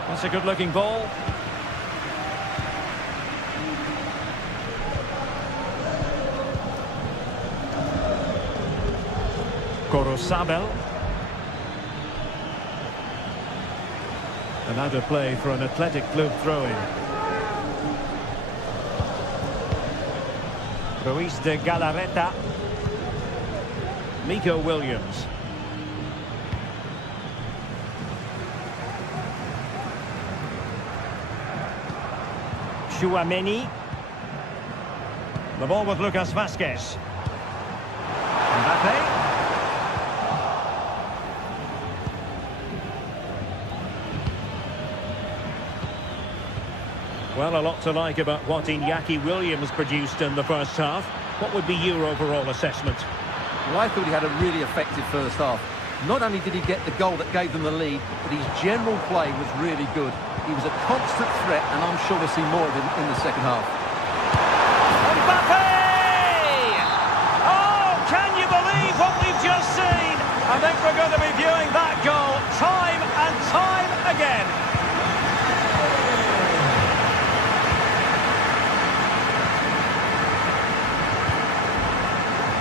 That's a good-looking ball. Corosabel. And out of play for an Athletic Club throw-in. Ruiz de Galarreta. Nico Williams. Chouameni. The ball with Lucas Vázquez. Mbappe. Well, a lot to like about what Iñaki Williams produced in the first half. What would be your overall assessment? Well, I thought he had a really effective first half. Not only did he get the goal that gave them the lead, but his general play was really good. He was a constant threat, and I'm sure we'll see more of him in the second half. Mbappe! Oh, can you believe what we've just seen? I think we're going to be viewing that goal time and time again.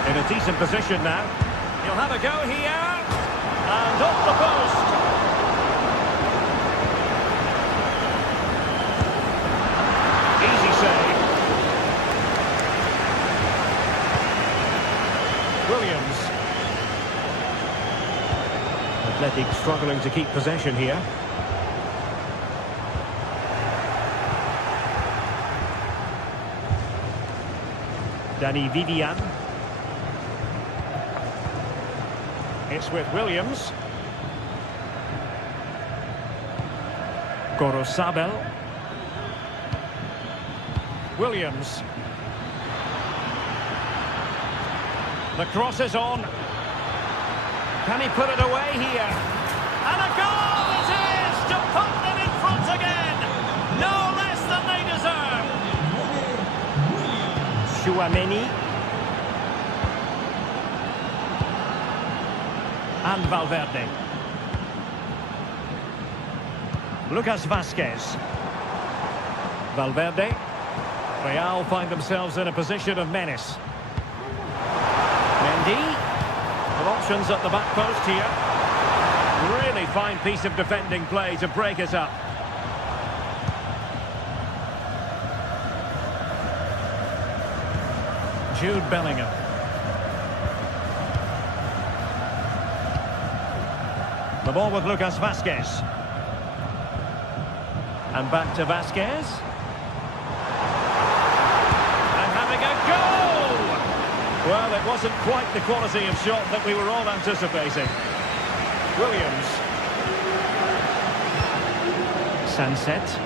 In a decent position now. He'll have a go here. And off the post. Easy save. Williams. Athletic struggling to keep possession here. Danny Vivian. It's with Williams. Corosabel. Williams. The cross is on. Can he put it away here? And a goal! It Chouameni. And Valverde. Lucas Vazquez. Valverde. Real find themselves in a position of menace. Mendy. With options at the back post here. Really fine piece of defending play to break it up. Jude Bellingham. The ball with Lucas Vazquez. And back to Vazquez. And having a goal! Well, it wasn't quite the quality of shot that we were all anticipating. Williams. Sunset.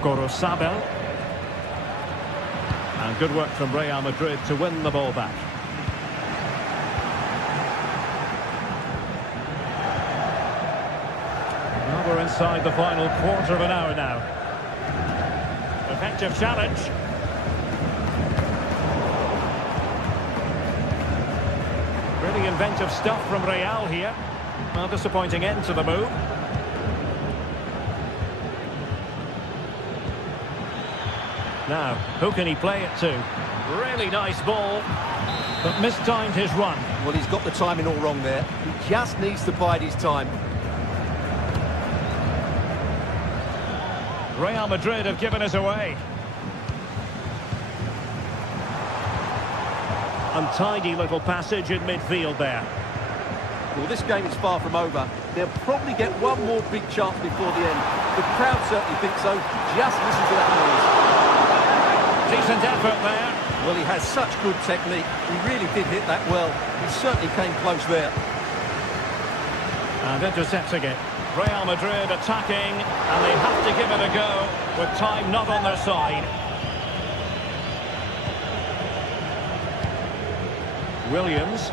Gorosabel. And good work from Real Madrid to win the ball back. Well, we're inside the final quarter of an hour now. Effective challenge. Really inventive stuff from Real here. Well, disappointing end to the move. Now, who can he play it to? Really nice ball, but mistimed his run. Well, he's got the timing all wrong there. He just needs to bide his time. Real Madrid have given us away. Untidy little passage in midfield there. Well, this game is far from over. They'll probably get one more big chance before the end. The crowd certainly think so. Just listen to that noise. Decent effort there. Well, he has such good technique. He really did hit that well. He certainly came close there. And intercepting it. Real Madrid attacking, and they have to give it a go with time not on their side. Williams.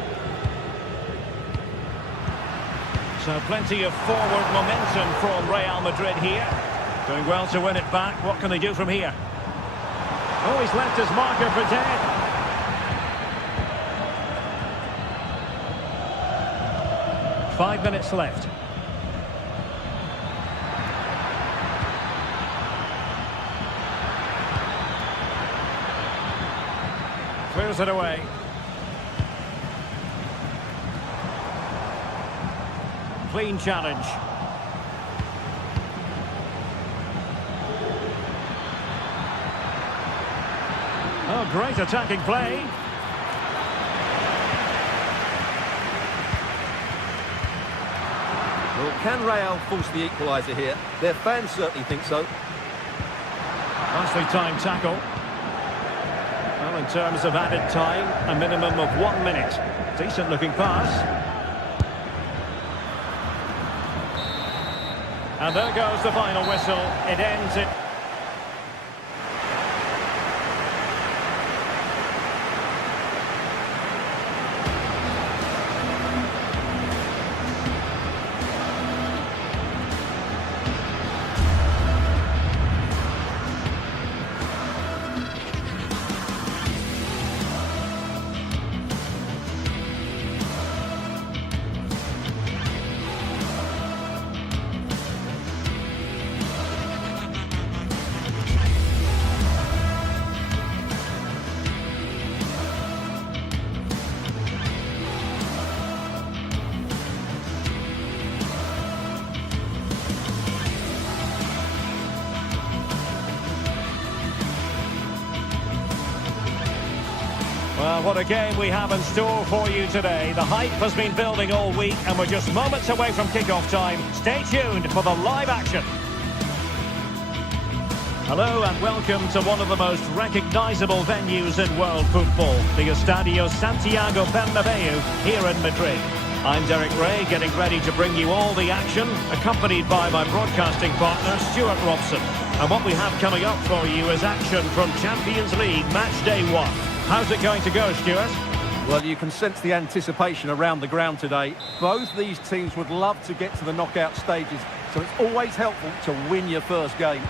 So plenty of forward momentum from Real Madrid here. Doing well to win it back. What can they do from here? Oh, he's left his marker for dead. Five minutes left. Clears it away. Clean challenge. Oh, great attacking play. Well, can Real force the equaliser here? Their fans certainly think so. Nicely timed tackle. Well, in terms of added time, a minimum of 1 minute. Decent looking pass. And there goes the final whistle. It ends it. Well, what a game we have in store for you today. The hype has been building all week and we're just moments away from kickoff time. Stay tuned for the live action. Hello and welcome to one of the most recognisable venues in world football, the Estadio Santiago Bernabeu here in Madrid. I'm Derek Ray, getting ready to bring you all the action, accompanied by my broadcasting partner, Stuart Robson. And what we have coming up for you is action from Champions League Match Day 1. How's it going to go, Stuart? Well, you can sense the anticipation around the ground today. Both these teams would love to get to the knockout stages, so it's always helpful to win your first game.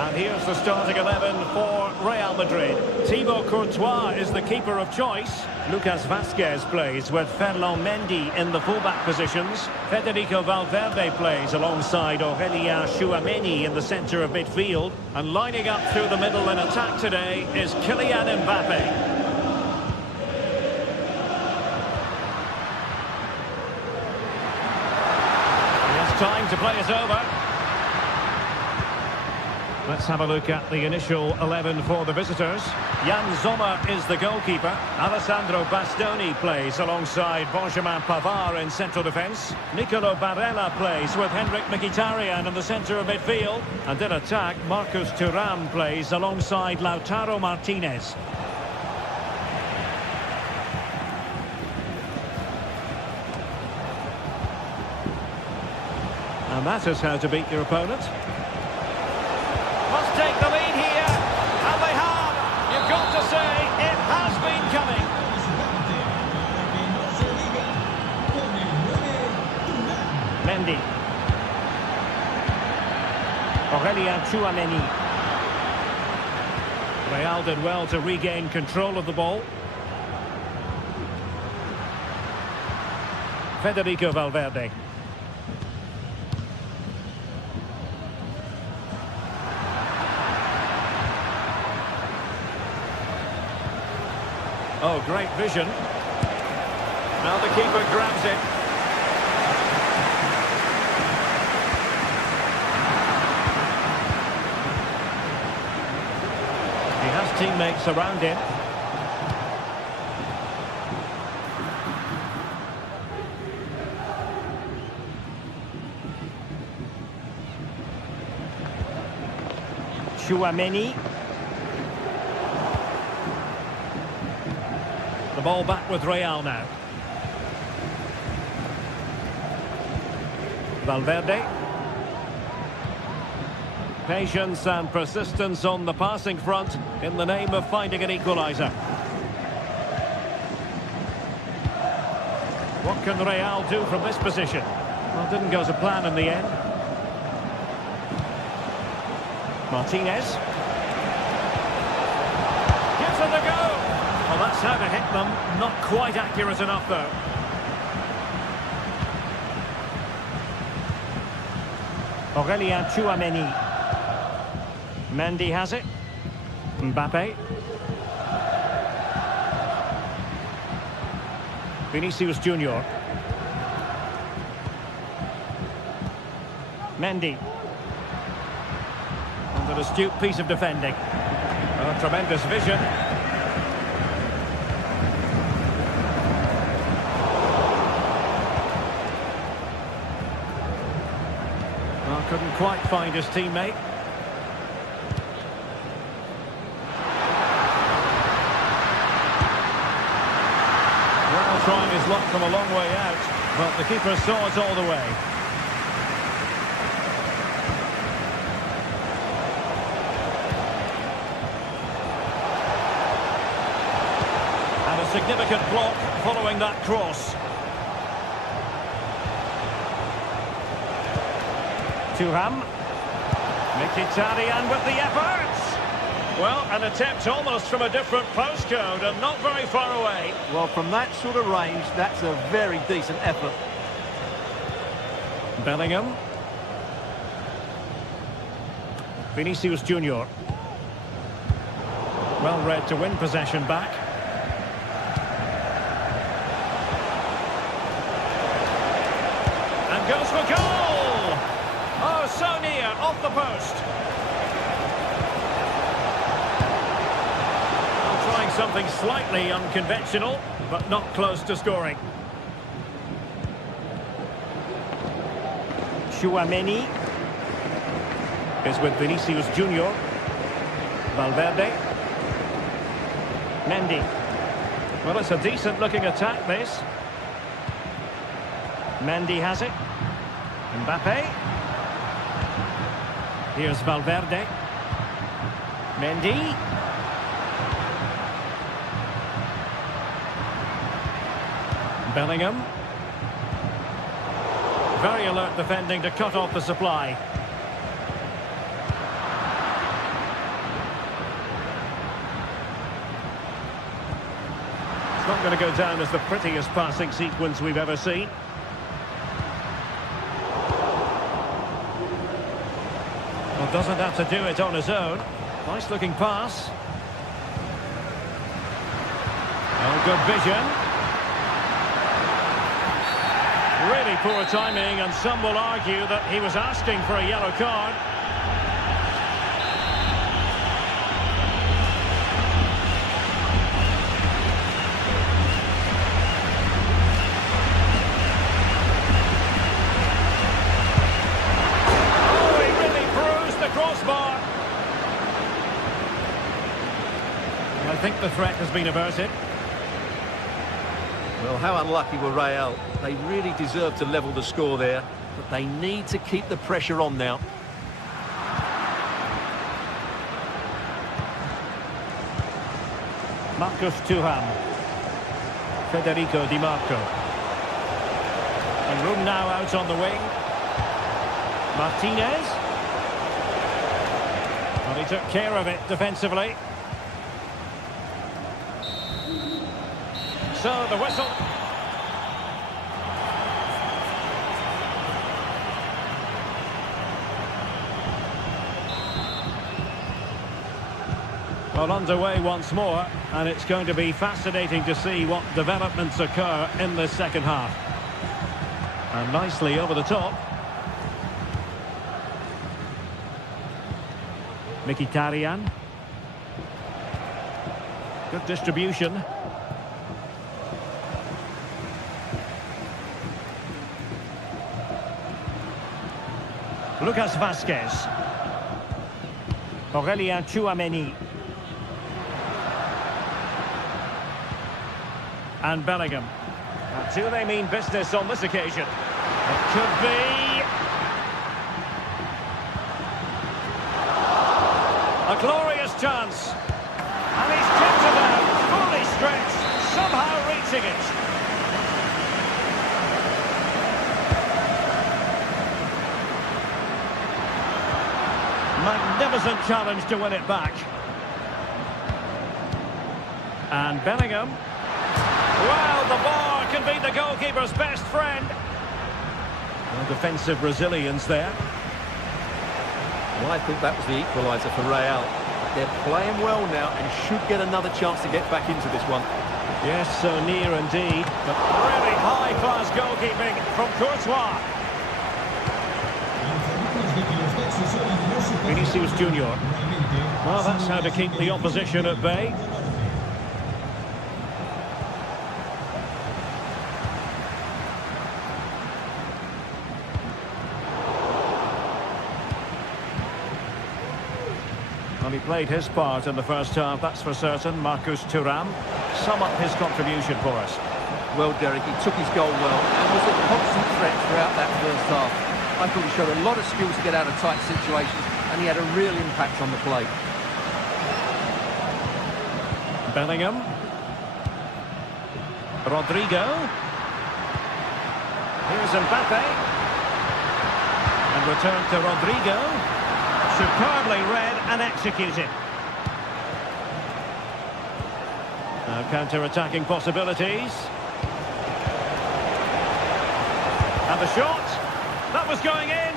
And here's the starting 11 for Real Madrid. Thibaut Courtois is the keeper of choice. Lucas Vazquez plays with Ferland Mendy in the fullback positions. Federico Valverde plays alongside Aurélien Tchouameni in the centre of midfield. And lining up through the middle in attack today is Kylian Mbappe. Time to play it over. Let's have a look at the initial 11 for the visitors. Jan Sommer is the goalkeeper. Alessandro Bastoni plays alongside Benjamin Pavard in central defence. Nicolo Barella plays with Henrik Mkhitaryan in the centre of midfield. And in attack, Marcus Thuram plays alongside Lautaro Martinez. And that is how to beat your opponent. Must take the lead here. And they have. You've got to say, it has been coming. Mendy. Aurélien Tchouameni. Real did well to regain control of the ball. Federico Valverde. Oh, great vision. Now the keeper grabs it. He has teammates around him. Tchouameni. The ball back with Real now. Valverde. Patience and persistence on the passing front in the name of finding an equaliser. What can Real do from this position? Well, it didn't go to plan in the end. Martinez. Gives it a go. Well, that's how to hit them. Not quite accurate enough, though. Aurélien Tchouameni. Mendy has it. Mbappe. Vinicius Junior. Mendy. And an astute piece of defending. Oh, tremendous vision. Well, couldn't quite find his teammate. Well, trying his luck from a long way out, but the keeper saw it all the way. And a significant block following that cross. Thuram. Mkhitaryan with the efforts. Well, an attempt almost from a different postcode and not very far away. Well, from that sort of range, that's a very decent effort. Bellingham. Vinicius Junior. Well read to win possession back. And goes for goal! Oh, so near, off the post. Well, trying something slightly unconventional, but not close to scoring. Tchouameni is with Vinicius Junior. Valverde. Mendy. Well, it's a decent-looking attack, this. Mendy has it. Mbappe. Here's Valverde. Mendy. Bellingham. Very alert defending to cut off the supply. Not going to go down as the prettiest passing sequence we've ever seen. Well, doesn't have to do it on his own. Nice looking pass. Oh, good vision. Really poor timing, and some will argue that he was asking for a yellow card. Oh, he really bruised the crossbar. I think the threat has been averted. Well, how unlucky were Real? They really deserve to level the score there, but they need to keep the pressure on now. Marcus Thuram. Federico Di Marco. And room now out on the wing. Martinez. Well, he took care of it defensively. So the whistle. Well, underway once more, and it's going to be fascinating to see what developments occur in the second half. And nicely over the top. Mkhitaryan. Good distribution. Lucas Vazquez. Aurélien Tchouaméni. And Bellingham. And do they mean business on this occasion? It could be a glorious chance. And he's kept it out, fully stretched, somehow reaching it. Magnificent challenge to win it back. And Bellingham. Well, the bar can be the goalkeeper's best friend. Well, defensive resilience there. Well, I think that was the equaliser for Real. They're playing well now and should get another chance to get back into this one. Yes, so near indeed. But really high-class goalkeeping from Courtois. Vinicius Junior. Well, that's how to keep the opposition at bay. Well, he played his part in the first half, that's for certain. Marcus Thuram. Sum up his contribution for us. Well, Derek, he took his goal well and was a constant threat throughout that first half. I thought he showed a lot of skills to get out of tight situations, and he had a real impact on the play. Bellingham. Rodrigo. Here's Mbappe. And return to Rodrigo. Superbly read and executed. Now counter-attacking possibilities. And the shot. That was going in.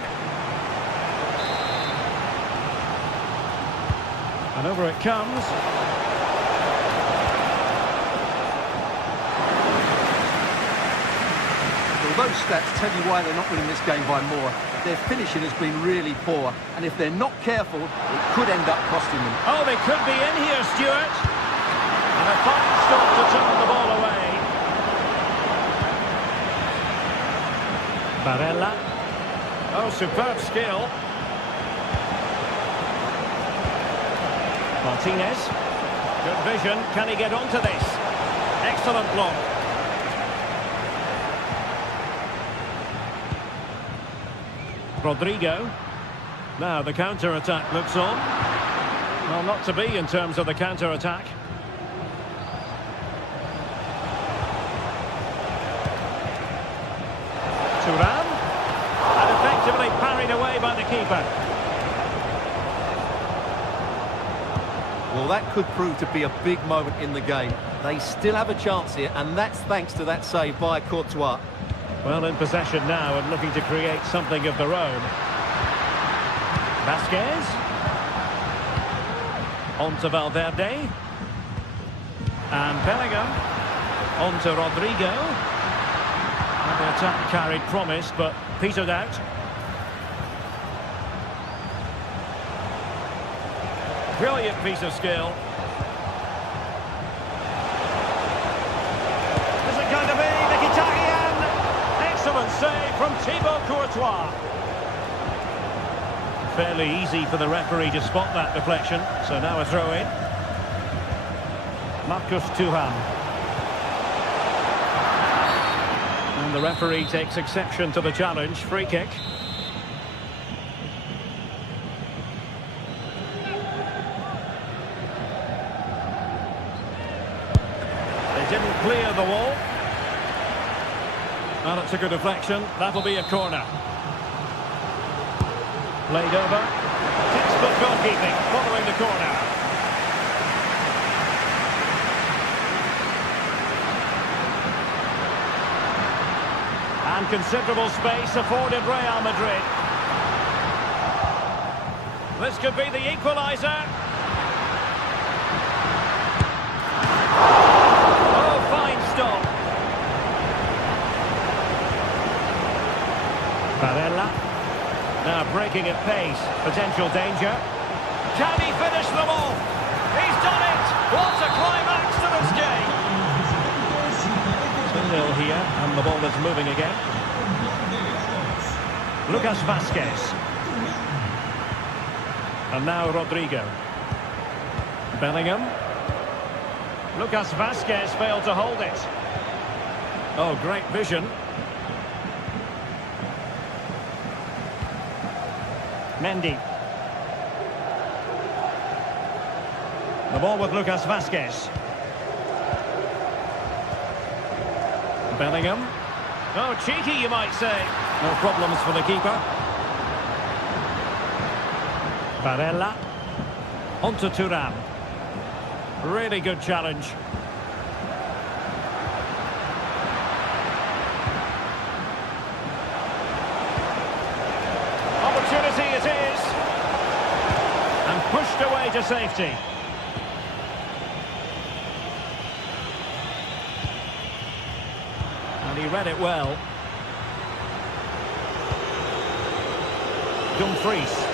And over it comes. Well, those stats tell you why they're not winning this game by more. Their finishing has been really poor, and if they're not careful, it could end up costing them. Oh, they could be in here, Stuart. And a fine stop to turn the ball away. Barella. Oh, superb skill. Martinez. Good vision. Can he get onto this? Excellent block. Rodrigo. Now the counter-attack looks on. Well, not to be in terms of the counter-attack. Thuram. And effectively parried away by the keeper. Well, that could prove to be a big moment in the game. They still have a chance here, and that's thanks to that save by Courtois. Well, in possession now and looking to create something of their own. Vasquez. On to Valverde. And Bellingham. On to Rodrigo. And the attack carried promise, but petered out. Brilliant piece of skill. Is it going to be Mkhitaryan? Excellent save from Thibaut Courtois. Fairly easy for the referee to spot that deflection. So now a throw-in. Marcus Thuram. And the referee takes exception to the challenge. Free kick. Didn't clear the wall. Well, it's a good deflection. That'll be a corner. Played over. Textbook goalkeeping following the corner. And considerable space afforded Real Madrid. This could be the equaliser. Stop. Barella. Now breaking at pace. Potential danger. Can he finish them off? He's done it! What a climax to this game! 2-0 here, and the ball is moving again. Lucas Vasquez. And now Rodrigo. Bellingham. Lucas Vasquez failed to hold it. Oh, great vision. Mendy. The ball with Lucas Vasquez. Bellingham. Oh, cheeky, you might say. No problems for the keeper. Barella. On to Thuram. Really good challenge. Opportunity it is. And pushed away to safety. And he read it well. Dumfries.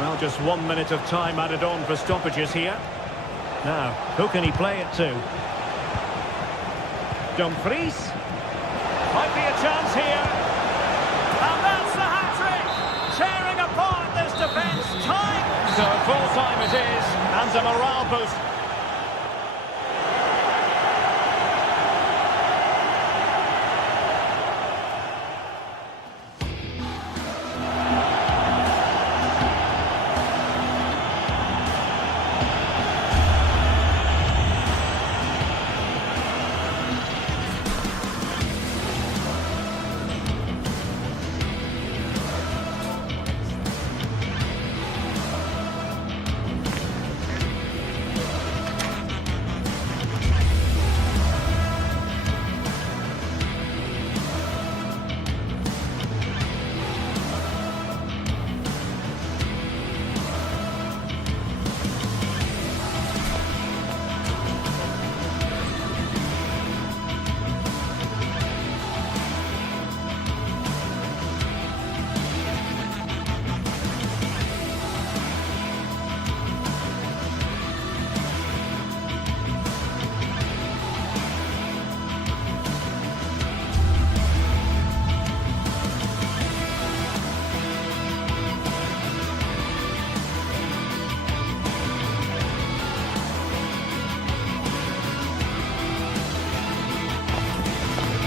Well, just 1 minute of time added on for stoppages here. Now, who can he play it to? Dumfries. Might be a chance here. And that's the hat-trick! Tearing apart this defence. Time! So full time it is. And a morale boost.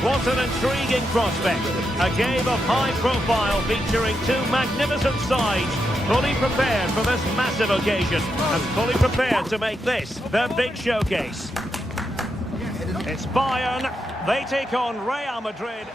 What an intriguing prospect. A game of high profile featuring two magnificent sides, fully prepared for this massive occasion and fully prepared to make this their big showcase. It's Bayern. They take on Real Madrid.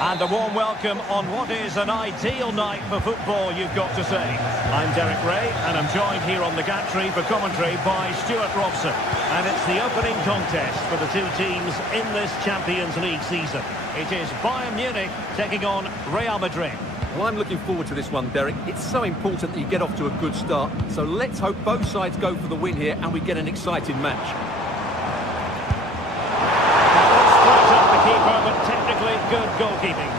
And a warm welcome on what is an ideal night for football, you've got to say. I'm Derek Ray, and I'm joined here on the gantry for commentary by Stuart Robson. And it's the opening contest for the two teams in this Champions League season. It is Bayern Munich taking on Real Madrid. Well, I'm looking forward to this one, Derek. It's so important that you get off to a good start. So let's hope both sides go for the win here and we get an exciting match. Keeper, but technically good goalkeeping.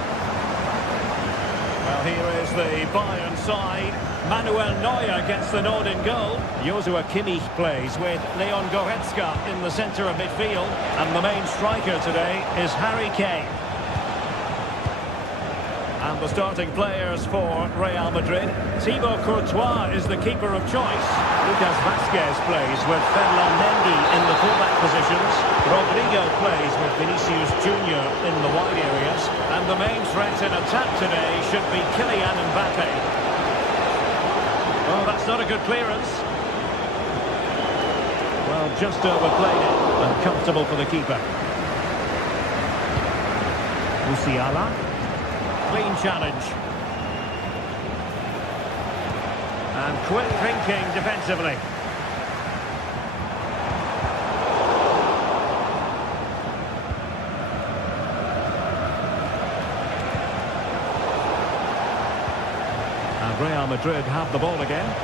Well, here is the Bayern side. Manuel Neuer gets the nod in goal. Joshua Kimmich plays with Leon Goretzka in the centre of midfield. And the main striker today is Harry Kane. And the starting players for Real Madrid. Thibaut Courtois is the keeper of choice. Lucas Vazquez plays with Ferland Mendy in the fullback positions. Rodrigo plays with Vinicius Junior in the wide areas. And the main threat in attack today should be Kylian Mbappe. Oh, that's not a good clearance. Well, just overplayed it. And comfortable for the keeper. Musiala. Clean challenge. And quick thinking defensively. And Real Madrid have the ball again.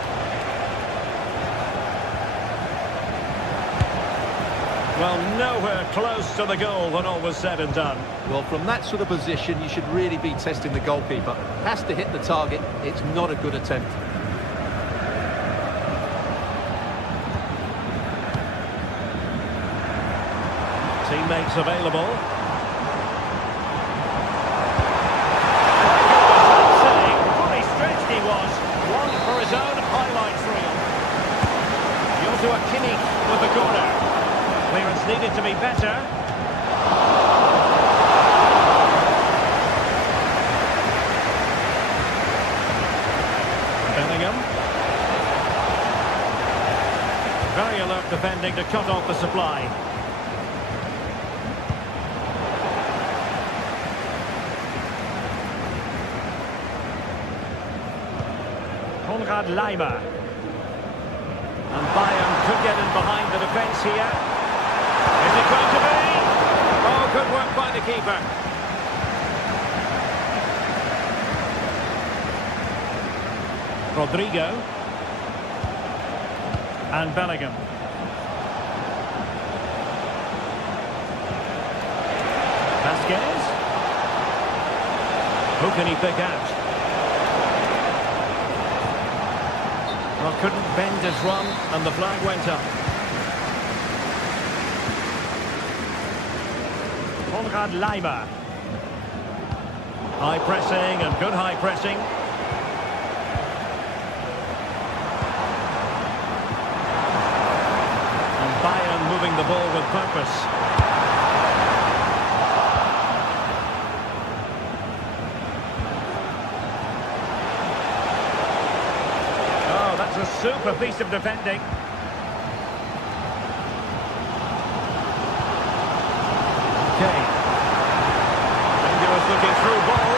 Well, nowhere close to the goal when all was said and done. Well, from that sort of position, you should really be testing the goalkeeper. Has to hit the target. It's not a good attempt. Teammates available. Fully stretched he was. One for his own highlights reel. Joshua Kimmich with the corner. Clearance needed to be better. Bellingham. Very alert defending to cut off the supply. Konrad Laimer. And Bayern could get in behind the defence here. Is it going to be? Oh, good work by the keeper. Rodrigo. And Bellingham. Vazquez. Who can he pick out? Well, couldn't bend his run, and the flag went up. Konrad Laimer. High pressing and good high pressing. And Bayern moving the ball with purpose. Oh, that's a super piece of defending. Looking through ball.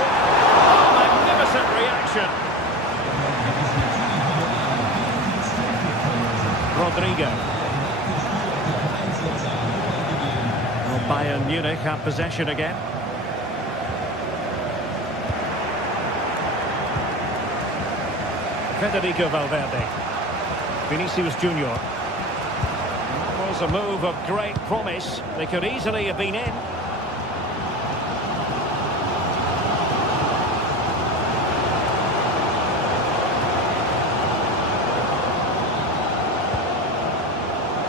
Oh, magnificent reaction. Rodrigo. Well, Bayern Munich have possession again. Federico Valverde. Vinicius Junior. That was a move of great promise. They could easily have been in.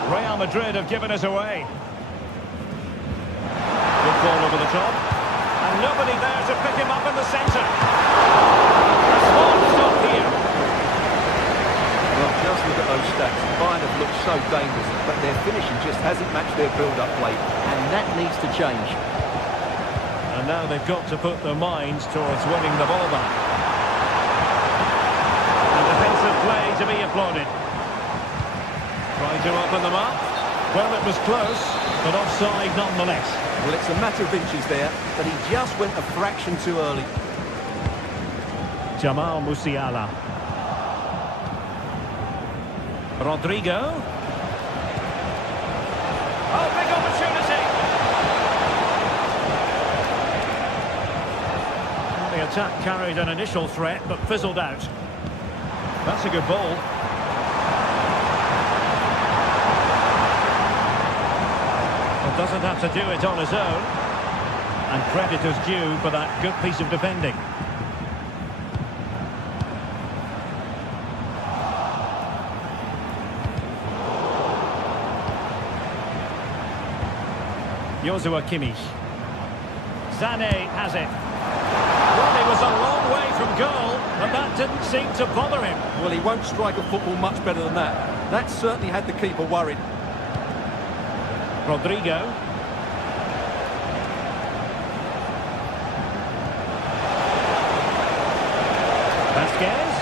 Real Madrid have given us away. Good ball over the top. And nobody there to pick him up in the centre. A small stop here. Well, just look at those stats. Bayern have looked so dangerous, but their finishing just hasn't matched their build-up play. And that needs to change. And now they've got to put their minds towards winning the ball back. And defensive play to be applauded. Trying to open them up. Well, it was close. but offside nonetheless. Well, it's a matter of inches there, but he just went a fraction too early. Jamal Musiala. Rodrigo. Oh, big opportunity. The attack carried an initial threat, but fizzled out. That's a good ball. Well, doesn't have to do it on his own. And credit is due for that good piece of defending. Joshua Kimmich. Sané has it. Well, he was a long way from goal, but that didn't seem to bother him. Well, he won't strike a football much better than that. That certainly had the keeper worried. Rodrigo. Vasquez.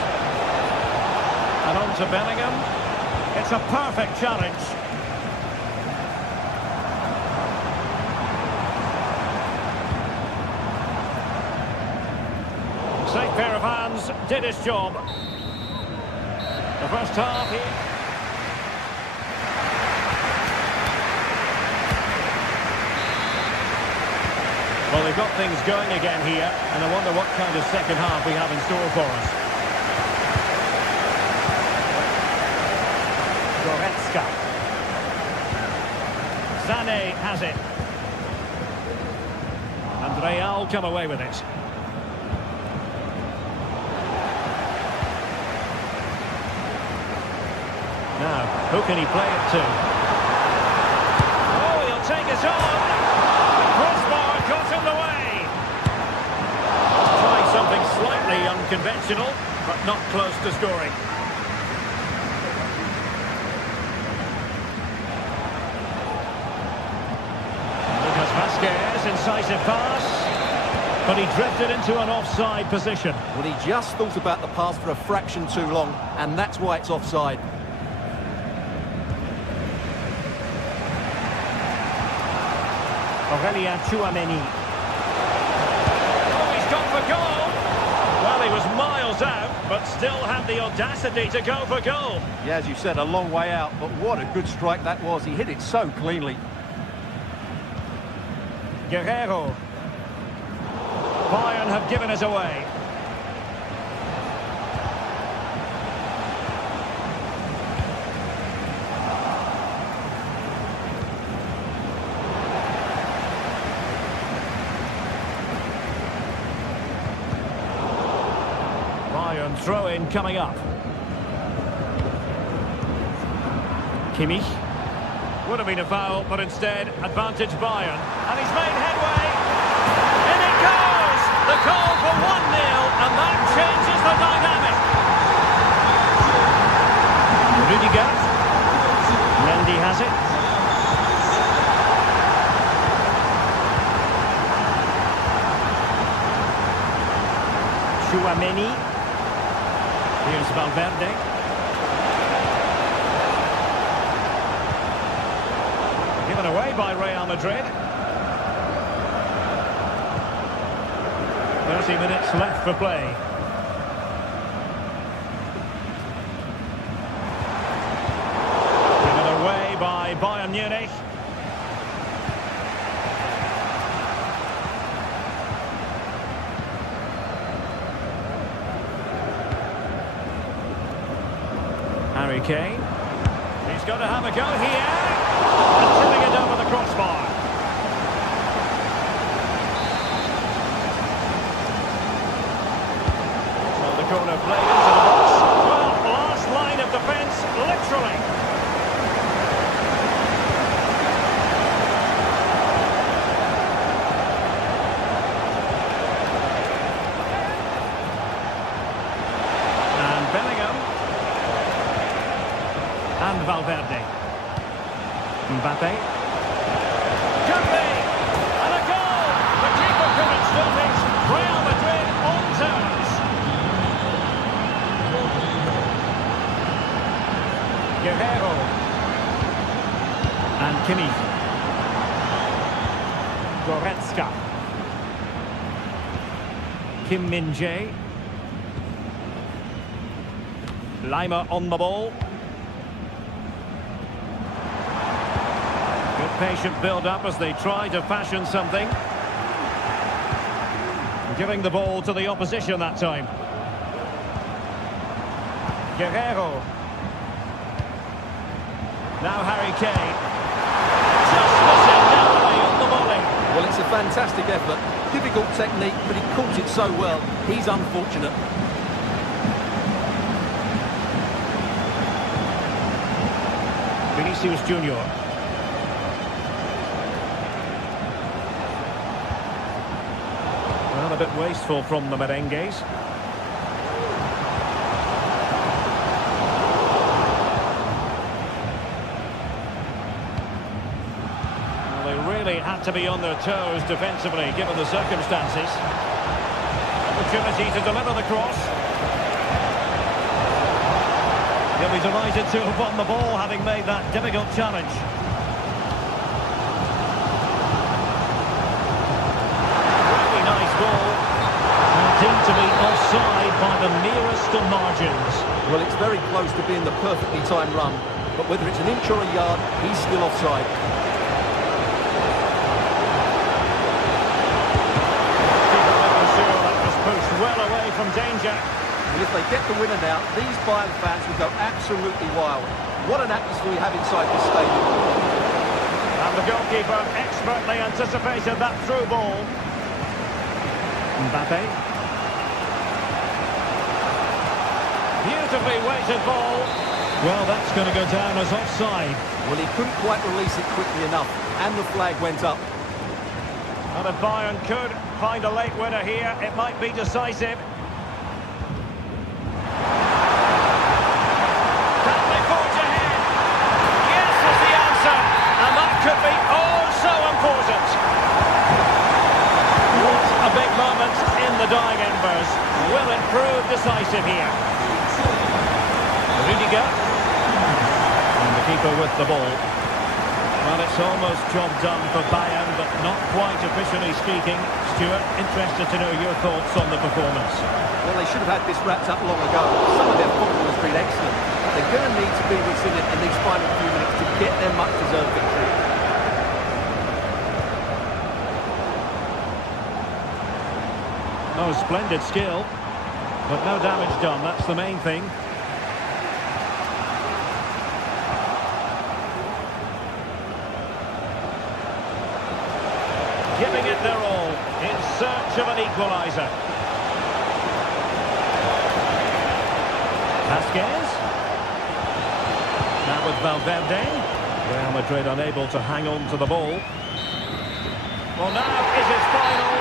And on to Bellingham. It's a perfect challenge. Safe pair of hands, did his job. The first half here. Well, they've got things going again here, and I wonder what kind of second half we have in store for us. Goretzka. Sané has it. And Real come away with it. Now, who can he play it to? Oh, he'll take it on. The crossbar got in the way. Trying something slightly unconventional, but not close to scoring. Lucas Vasquez, incisive pass. But he drifted into an offside position. Well, he just thought about the pass for a fraction too long, and that's why it's offside. Aurelien Tchouameni. Oh, he's gone for goal. Well, he was miles out, but still had the audacity to go for goal. Yeah, as you said, a long way out, but what a good strike that was. He hit it so cleanly. Guerrero. Bayern have given us away. Bayern throw-in coming up. Kimmich. Would have been a foul, but instead, advantage Bayern. And he's made headway. In it goes! The goal for 1-0, and that changes the dynamic. Rudiger. Mendy has it. Tchouameni. Here's Valverde. Given away by Real Madrid. 30 minutes left for play. Given away by Bayern Munich. Harry Kane. He's got to have a go here. And tipping it over the crossbar. So the corner played into the box. Well, last line of defence, literally. And Bellingham. And Valverde. Mbappe. Could be! And a goal! The keeper couldn't stop it. Real Madrid on terms. Guerrero. And Kimmich. Goretzka. Kim Min-jae. Lima on the ball. Good patient build-up as they try to fashion something. Giving the ball to the opposition that time. Guerrero. Now Harry Kane. Just missing narrowly on the volley. Well, it's a fantastic effort. Difficult technique, but he caught it so well. He's unfortunate. Vinicius Junior. Well, a bit wasteful from the merengues. Well, they really had to be on their toes defensively, given the circumstances. Opportunity to deliver the cross. He'll be delighted to have won the ball, having made that difficult challenge. Really nice ball. And deemed to be offside by the merest of margins. Well, it's very close to being the perfectly timed run, but whether it's an inch or a yard, he's still offside. Sure, that was pushed well away from danger. And if they get the winner now, these Bayern fans will go absolutely wild. What an atmosphere we have inside this stadium. And the goalkeeper expertly anticipated that through ball. Mbappe. Beautifully weighted ball. Well, that's going to go down as offside. Well, he couldn't quite release it quickly enough, and the flag went up. And if Bayern could find a late winner here, it might be decisive. Could be oh so important. What a big moment in the dying embers. Will it prove decisive here? Rudiger. And the keeper with the ball. Well, it's almost job done for Bayern, but not quite officially speaking. Stuart, interested to know your thoughts on the performance. Well, they should have had this wrapped up long ago. Some of their football has been excellent. They're going to need to be resilient in these final few minutes to get their much-deserved victory. Oh, splendid skill, but no damage done, that's the main thing. Giving it their all, in search of an equaliser. Vasquez. Now with Valverde. Real Madrid unable to hang on to the ball. Well, now is his final.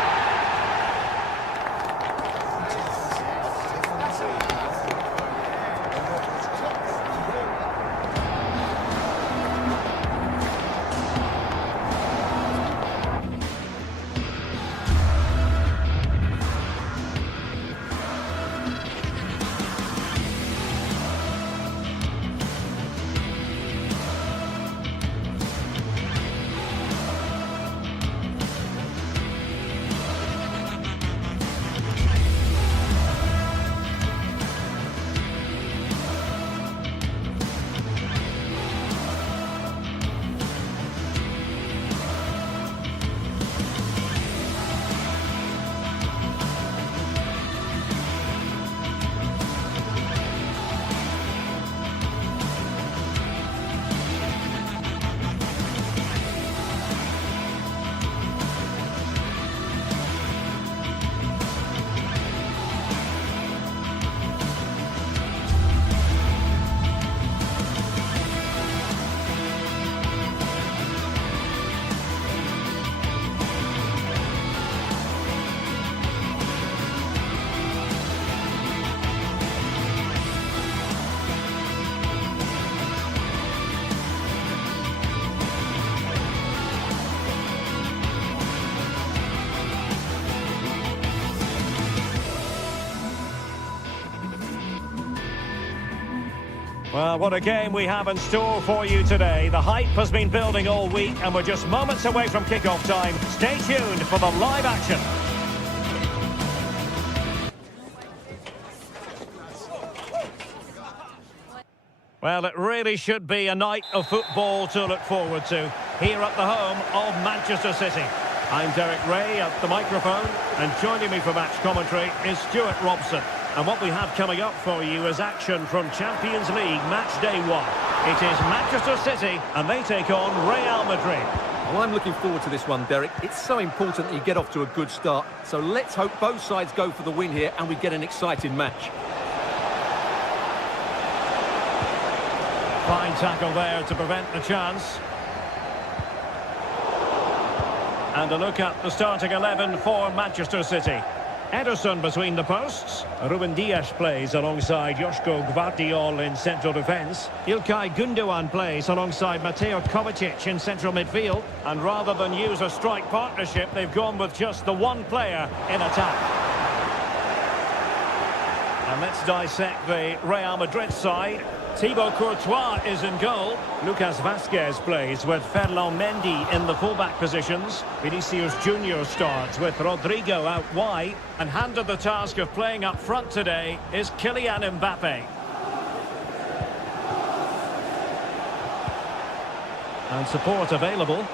Well, what a game we have in store for you today. The hype has been building all week and we're just moments away from kick-off time. Stay tuned for the live action. Well, it really should be a night of football to look forward to here at the home of Manchester City. I'm Derek Ray at the microphone, and joining me for match commentary is Stuart Robson. And what we have coming up for you is action from Champions League match day 1. It is Manchester City, and they take on Real Madrid. Well, I'm looking forward to this one, Derek. It's so important that you get off to a good start. So let's hope both sides go for the win here and we get an exciting match. Fine tackle there to prevent the chance. And a look at the starting 11 for Manchester City. Ederson between the posts. Ruben Dias plays alongside Joško Gvardiol in central defence. Ilkay Gundogan plays alongside Mateo Kovacic in central midfield. And rather than use a strike partnership, they've gone with just the one player in attack. And let's dissect the Real Madrid side. Thibaut Courtois is in goal. Lucas Vazquez plays with Ferland Mendy in the fullback positions. Vinicius Junior starts with Rodrigo out wide. And handed the task of playing up front today is Kylian Mbappe. And support available.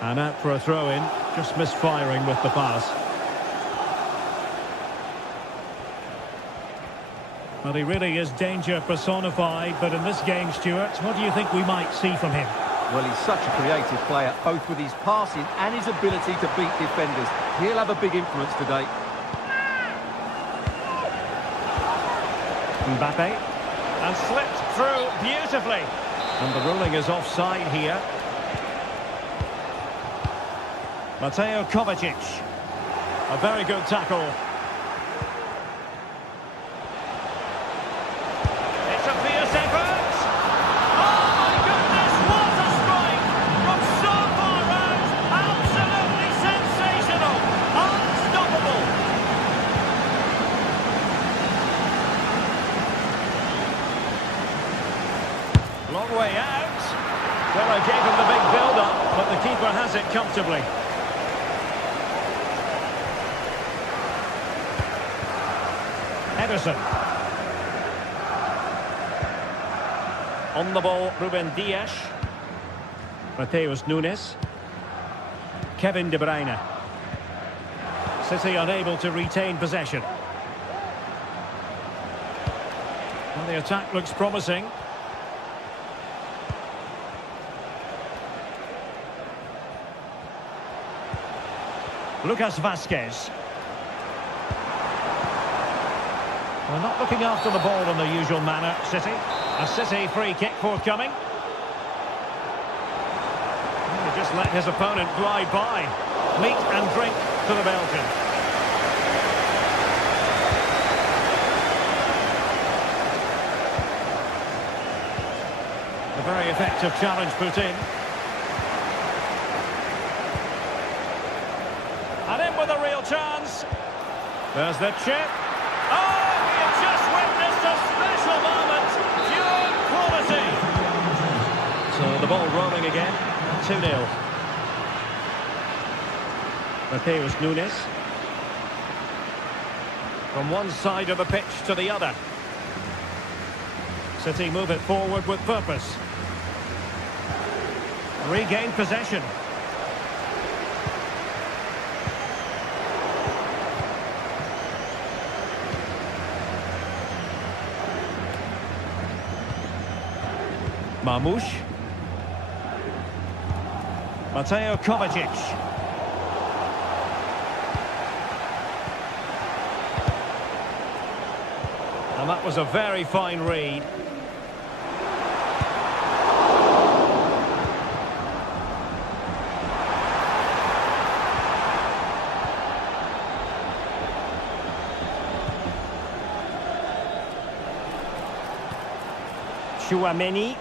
And out for a throw-in, just misfiring with the pass. Well, he really is danger personified, but in this game, Stuart, what do you think we might see from him? Well, he's such a creative player, both with his passing and his ability to beat defenders. He'll have a big influence today. Mbappe, and slipped through beautifully. And the ruling is offside here. Mateo Kovacic. A very good tackle. It's a fierce effort. Oh my goodness, what a strike! From so far out, absolutely sensational. Unstoppable. Long way out. Well, I gave him the big build-up, but the keeper has it comfortably. Ederson. On the ball, Ruben Dias. Mateus Nunes. Kevin De Bruyne. City unable to retain possession. Well, the attack looks promising. Lucas Vazquez. Well, not looking after the ball in the usual manner, City. A City free kick forthcoming. He just let his opponent glide by. Meat and drink to the Belgian. A very effective challenge put in. And in with a real chance. There's the chip. Oh! Just witnessed a special moment. Pure quality. So the ball rolling again. 2-0. Mateus Nunes. From one side of the pitch to the other. City move it forward with purpose. Regain possession. Marmoush. Mateo Kovacic. And that was a very fine read. Chouameni.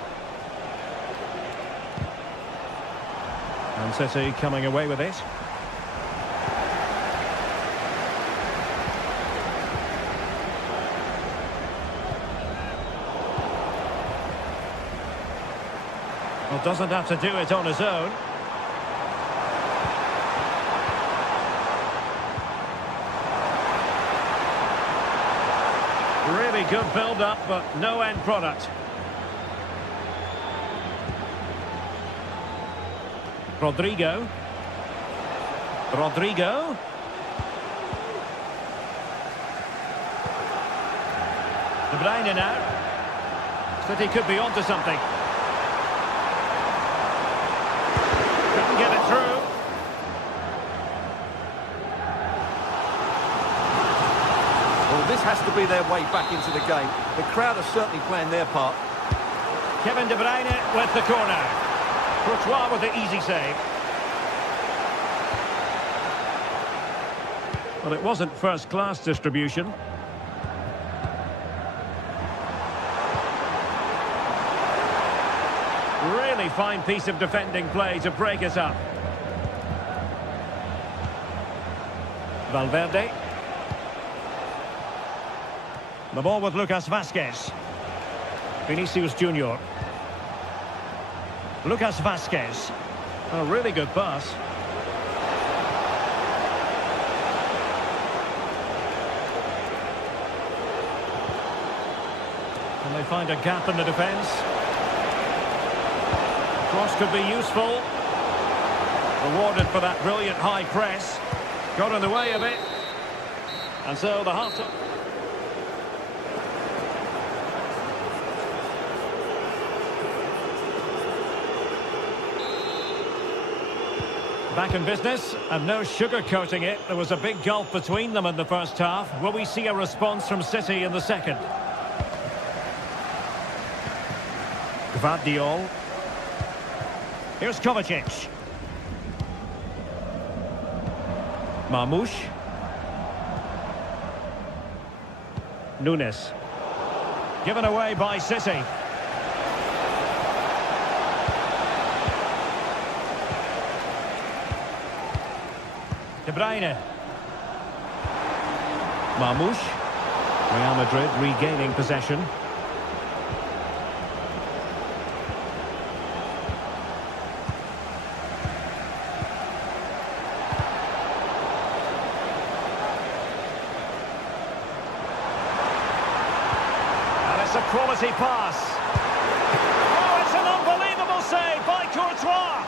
And City coming away with it. Well, doesn't have to do it on his own. Really good build-up, but no end product. Rodrigo. De Bruyne now. City could be onto something. Couldn't get it through. Well, this has to be their way back into the game. The crowd are certainly playing their part. Kevin De Bruyne with the corner. Courtois with the easy save. Well, it wasn't first-class distribution. Really fine piece of defending play to break us up. Valverde. The ball with Lucas Vazquez. Vinicius Junior. Lucas Vazquez. A really good pass. Can they find a gap in the defence? Cross could be useful. Rewarded for that brilliant high press. Got in the way of it. And so the half-time. Back in business, and no sugarcoating it. There was a big gulf between them in the first half. Will we see a response from City in the second? Gvardiol. Here's Kovacic. Marmoush. Nunes. Given away by City. De Bruyne. Marmoush. Real Madrid regaining possession. And it's a quality pass. Oh, it's an unbelievable save by Courtois.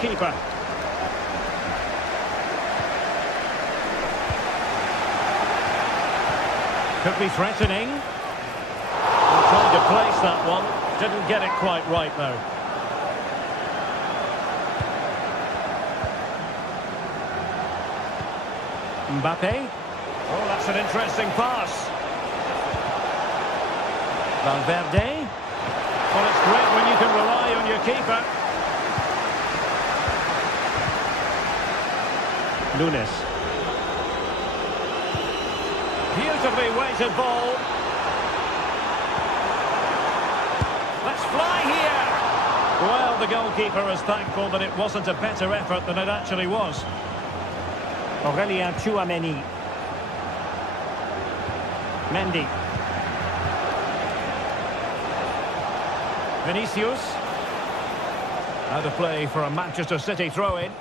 Keeper. Could be threatening. Trying to place that one. Didn't get it quite right though. Mbappe. Oh, that's an interesting pass. Valverde. Well, it's great when you can rely on your keeper. Nunes. Beautifully weighted ball. Let's fly here. Well, the goalkeeper is thankful that it wasn't a better effort than it actually was. Aurélien Tchouaméni. Mendy. Vinicius. Out of play for a Manchester City throw-in.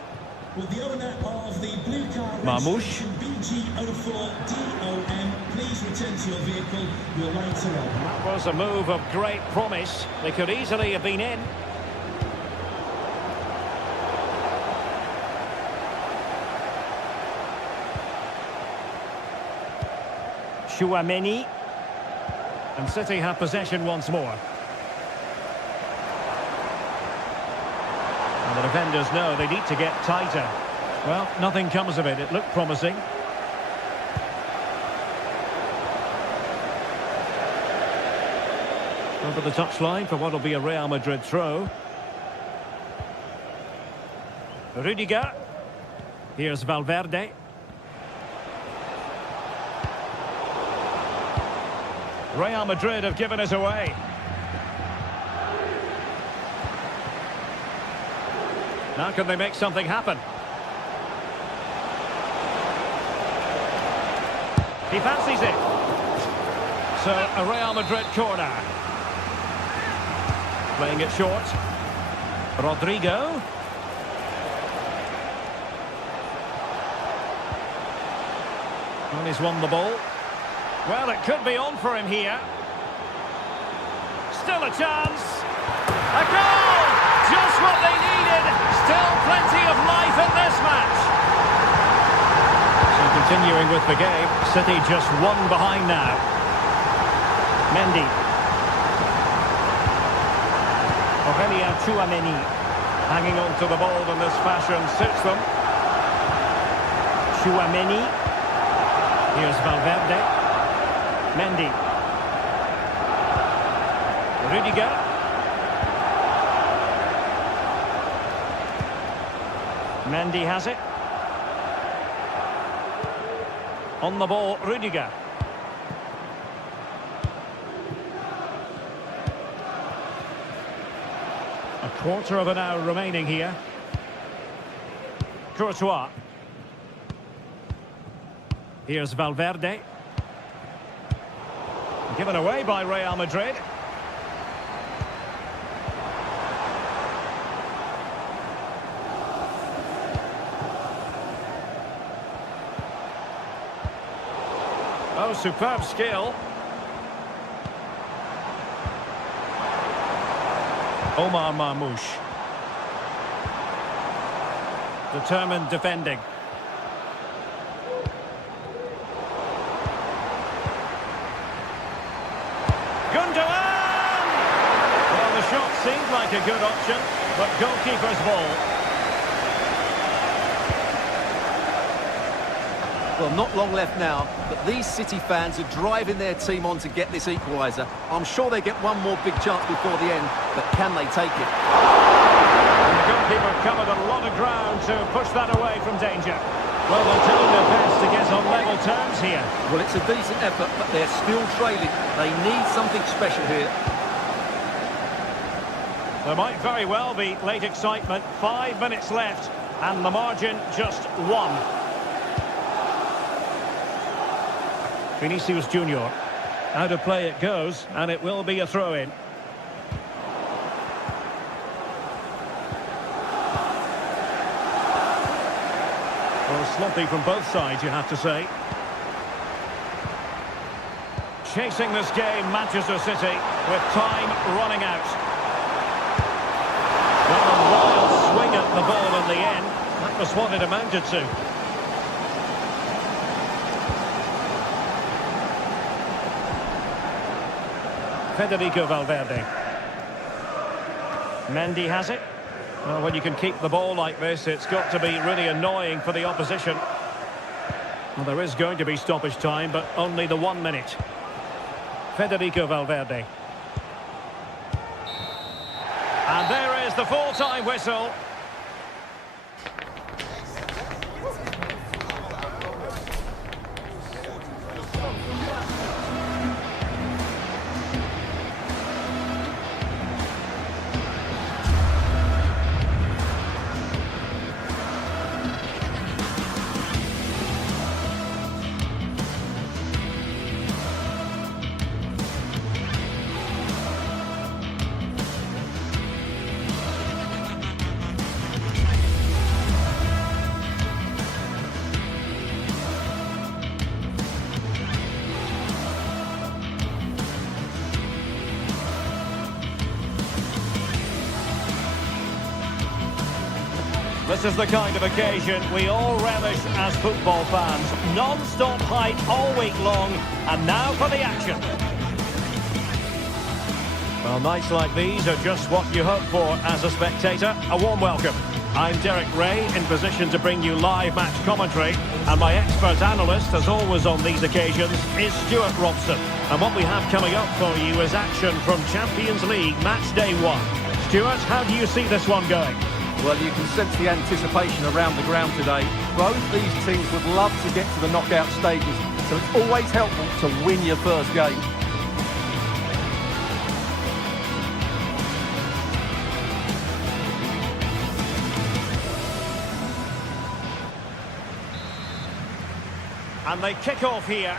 Will the owner of the blue car Marmoush. BG04DOM please return to your vehicle? Your lights are on. That was a move of great promise. They could easily have been in. Tchouaméni. And City have possession once more. And the defenders know they need to get tighter. Well, nothing comes of it. It looked promising. Over the touchline for what will be a Real Madrid throw. Rudiger. Here's Valverde. Real Madrid have given us away. Now can they make something happen? He fancies it. So, a Real Madrid corner. Playing it short. Rodrigo. And he's won the ball. Well, it could be on for him here. Still a chance. A goal! Just what they needed. Still plenty of life in this match. So continuing with the game, City just one behind now. Mendy. Aurelien Tchouameni hanging on to the ball in this fashion suits them. Tchouameni. Here's Valverde. Mendy. Rudiger. Mendy has it. On the ball, Rudiger. A quarter of an hour remaining here. Courtois. Here's Valverde. Given away by Real Madrid. Oh, superb skill. Omar Marmoush. Determined defending. Gundogan! Well, the shot seemed like a good option, but goalkeeper's ball. Well, not long left now, but these City fans are driving their team on to get this equaliser. I'm sure they get one more big chance before the end, but can they take it? And the goalkeeper covered a lot of ground to push that away from danger. Well, they're doing their best to get on level terms here. Well, it's a decent effort, but they're still trailing. They need something special here. There might very well be late excitement. 5 minutes left, and the margin just 1. Vinicius Junior. Out of play it goes, and it will be a throw-in. Well, sloppy from both sides, you have to say. Chasing this game, Manchester City, with time running out. Well, a wild swing at the ball in the end. That was what it amounted to. Federico Valverde. Mendy has it. Well, when you can keep the ball like this, it's got to be really annoying for the opposition. Well, there is going to be stoppage time, but only the 1 minute. Federico Valverde. And there is the full-time whistle. This is the kind of occasion we all relish as football fans. Non-stop hype all week long, and now for the action. Well, nights like these are just what you hope for as a spectator. A warm welcome. I'm Derek Ray, in position to bring you live match commentary, and my expert analyst, as always on these occasions, is Stuart Robson. And what we have coming up for you is action from Champions League Match Day 1. Stuart, how do you see this one going? Well, you can sense the anticipation around the ground today. Both these teams would love to get to the knockout stages, so it's always helpful to win your first game. And they kick off here.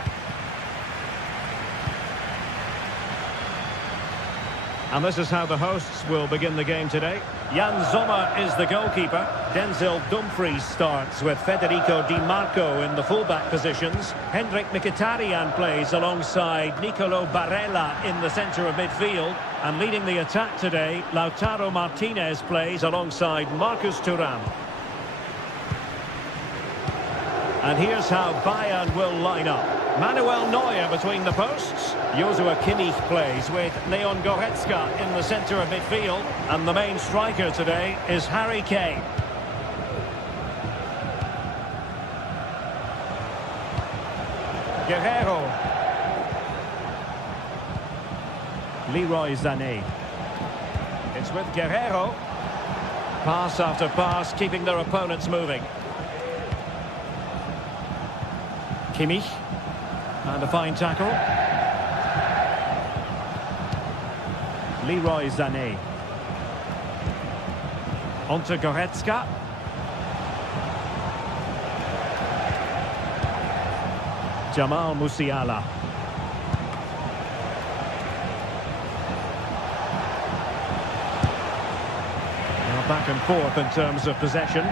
And this is how the hosts will begin the game today. Jan Sommer is the goalkeeper. Denzel Dumfries starts with Federico Di Marco in the fullback positions. Hendrik Mkhitaryan plays alongside Nicolo Barella in the centre of midfield. And leading the attack today, Lautaro Martinez plays alongside Marcus Thuram. And here's how Bayern will line up. Manuel Neuer between the posts. Joshua Kimmich plays with Leon Goretzka in the centre of midfield. And the main striker today is Harry Kane. Guerrero. Leroy Sané. It's with Guerrero. Pass after pass, keeping their opponents moving. Kimmich. And a fine tackle. Leroy Sané. Onto Goretzka. Jamal Musiala. Now back and forth in terms of possession.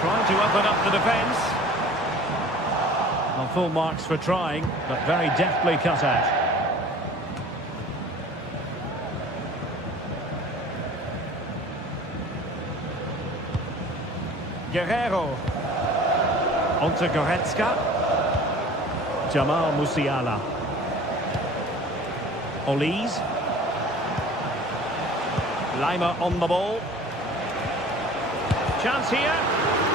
Trying to open up the defence. Well, full marks for trying, but very deftly cut out. Guerrero. Onto Goretzka. Jamal Musiala. Olise. Lima on the ball. Chance here.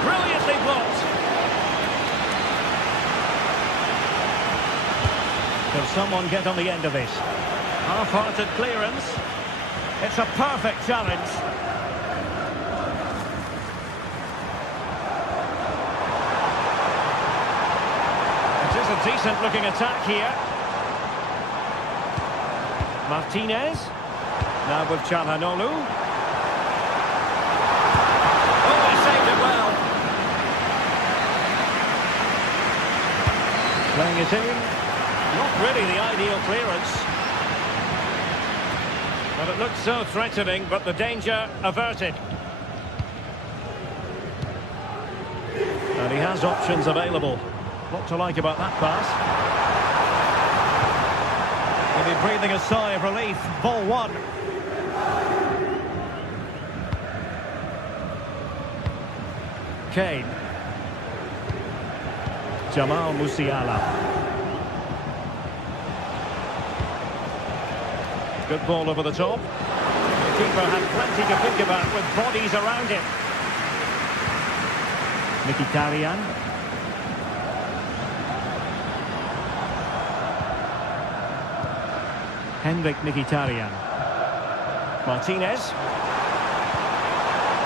Brilliantly blocked. Can someone get on the end of this? Half-hearted clearance. It's a perfect challenge. It is a decent-looking attack here. Martinez. Now with Çalhanoğlu. Oh, he saved it well. Playing it in. Not really the ideal clearance. But it looked so threatening, but the danger averted. And he has options available. What to like about that pass? He'll be breathing a sigh of relief. Ball one. Kane. Jamal Musiala. Good ball over the top. The keeper had plenty to think about with bodies around him. Mkhitaryan. Hendrik Mkhitaryan. Martinez.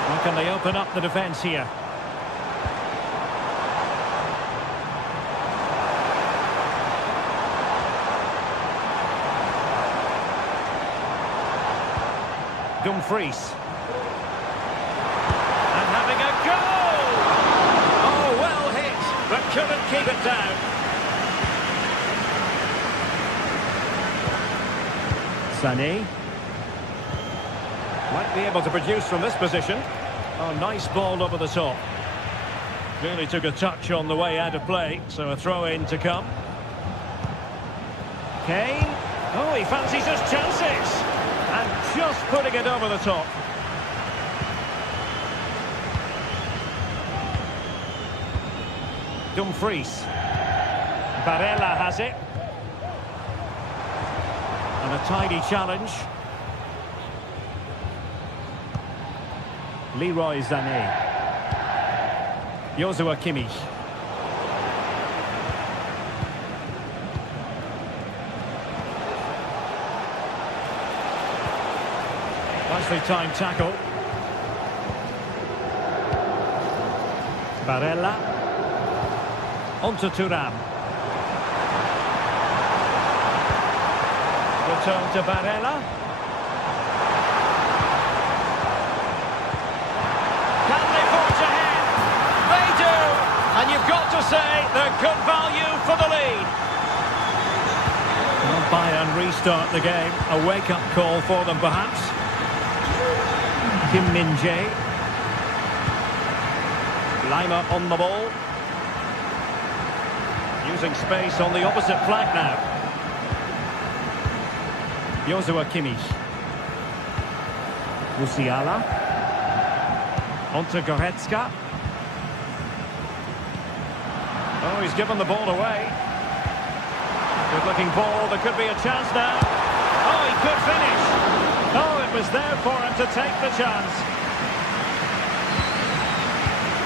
How can they open up the defence here? Dumfries. And having a goal! Oh, well hit, but couldn't keep it down. Sané. Might be able to produce from this position. Oh, nice ball over the top. Really took a touch on the way out of play, so a throw-in to come. Kane. Oh, he fancies his chances. And just putting it over the top. Dumfries. Barella has it. And a tidy challenge. Leroy Sané. Joshua Kimmich. Nicely timed tackle. Barella. Onto Thuram. Return to Barella. Can they forge ahead? They do! And you've got to say they're good value for the lead. Well, Bayern restart the game. A wake-up call for them, perhaps. Kim Min-jae. Lima on the ball. Using space on the opposite flank now. Joshua Kimmich. Musiala. Onto Goretzka. Oh, he's given the ball away. Good-looking ball. There could be a chance now. Oh, he could finish. Oh, it was there for him to take the chance.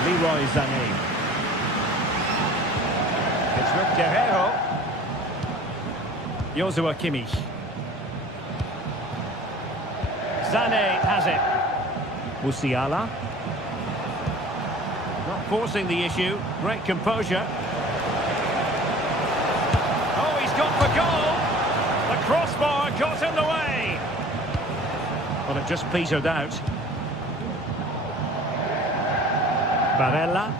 Leroy Sané. It's with Guerrero. Joshua Kimmich. Sané has it. Musiala. Not forcing the issue. Great composure. Oh, he's gone for goal. The crossbar got in the way. Well, it just petered out. Barella.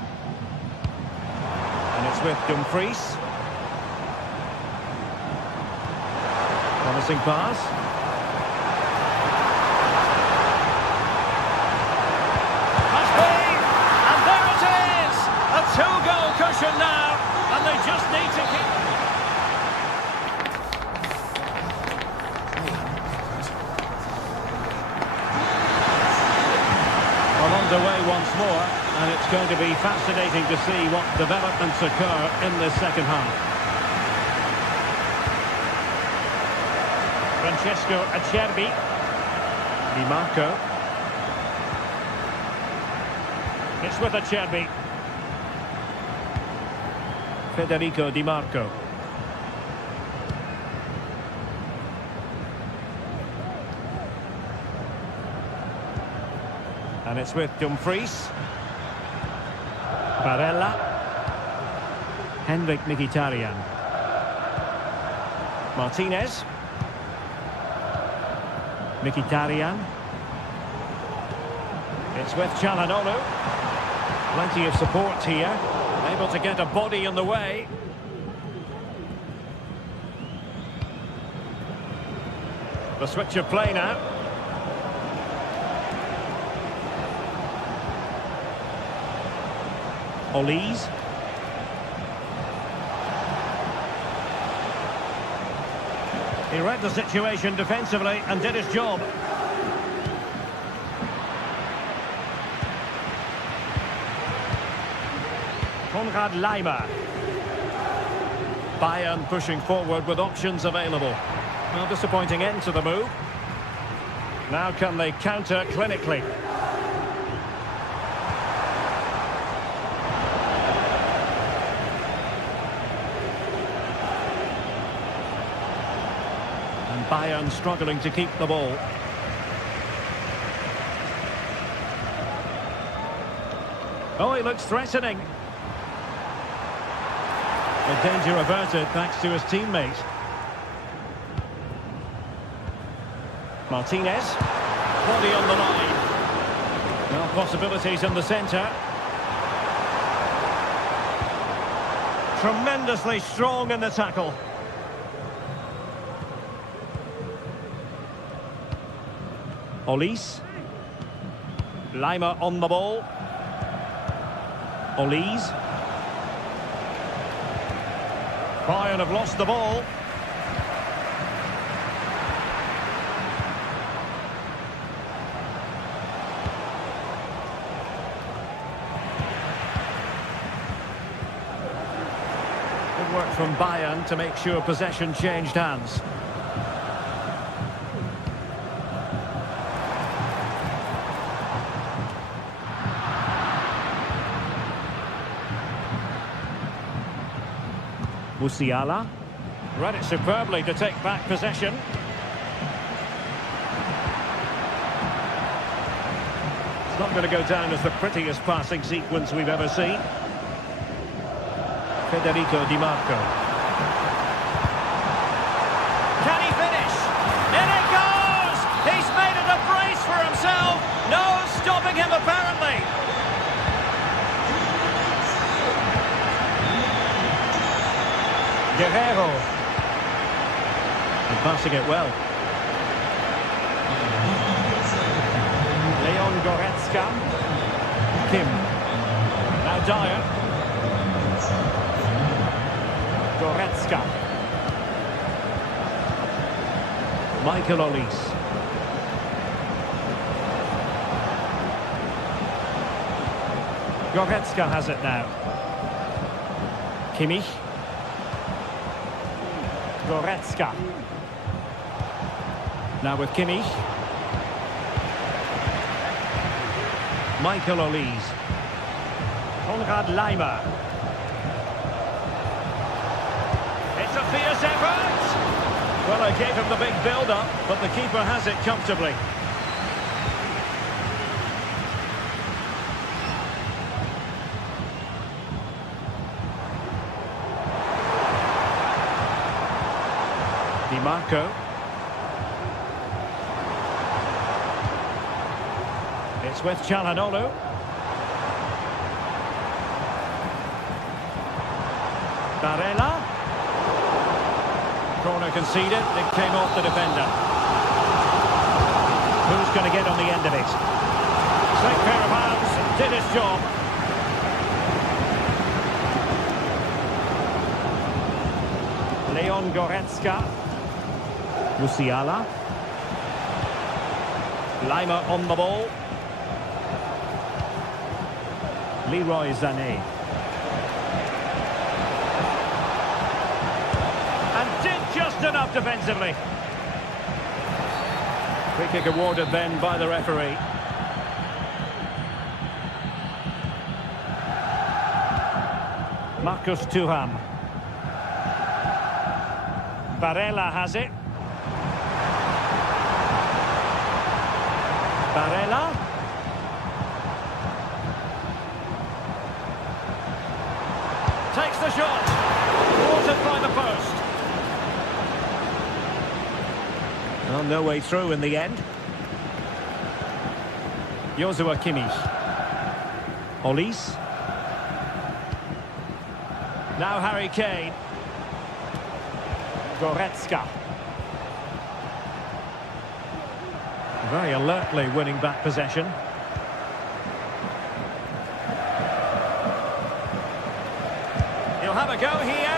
And it's with Dumfries. Promising pass. Must be! And there it is! A two-goal cushion now, and they just need to keep... Well, underway once more, and it's going to be fascinating to see what developments occur in this second half. Francesco Acerbi. Di Marco. It's with Acerbi. Federico Di Marco. And it's with Dumfries. Barella. Henrik Mkhitaryan. Martinez. Mkhitaryan. It's with Çalhanoğlu. Plenty of support here. Able to get a body in the way. The switch of play now. Olise. He read the situation defensively and did his job. Konrad Laimer. Bayern pushing forward with options available. Well, disappointing end to the move. Now can they counter clinically? And Bayern struggling to keep the ball. Oh, he looks threatening. The danger averted thanks to his teammate. Martinez. Body on the line. Well, possibilities in the centre. Tremendously strong in the tackle. Olise. Lima on the ball. Olise. Bayern have lost the ball. Good work from Bayern to make sure possession changed hands. Musiala. Read it superbly to take back possession. It's not going to go down as the prettiest passing sequence we've ever seen. Federico Di Marco. Can he finish? In it goes! He's made it a brace for himself. No stopping him apparently. Guerrero. Passing it well. Leon Goretzka. Kim. Now Dyer. Goretzka. Michael Olise. Goretzka has it now. Kimmich. Goretzka. Now with Kimmich. Michael Olise. Konrad Laimer. It's a fierce effort. Well, I gave him the big build-up, but the keeper has it comfortably. Di Marco. It's with Çalhanoğlu. Barella. Corner conceded. It came off the defender. Who's going to get on the end of it? Slick pair of hands. Did his job. Leon Goretzka. Musiala. Laimer on the ball. Leroy Sané. And did just enough defensively. Free kick awarded then by the referee. Marcus Thuram. Barella has it. Barella. Takes the shot. Watered by the post. Well, no way through in the end. Joshua Kimmich. Olise. Now Harry Kane. Goretzka. Very alertly winning back possession. He'll have a go here.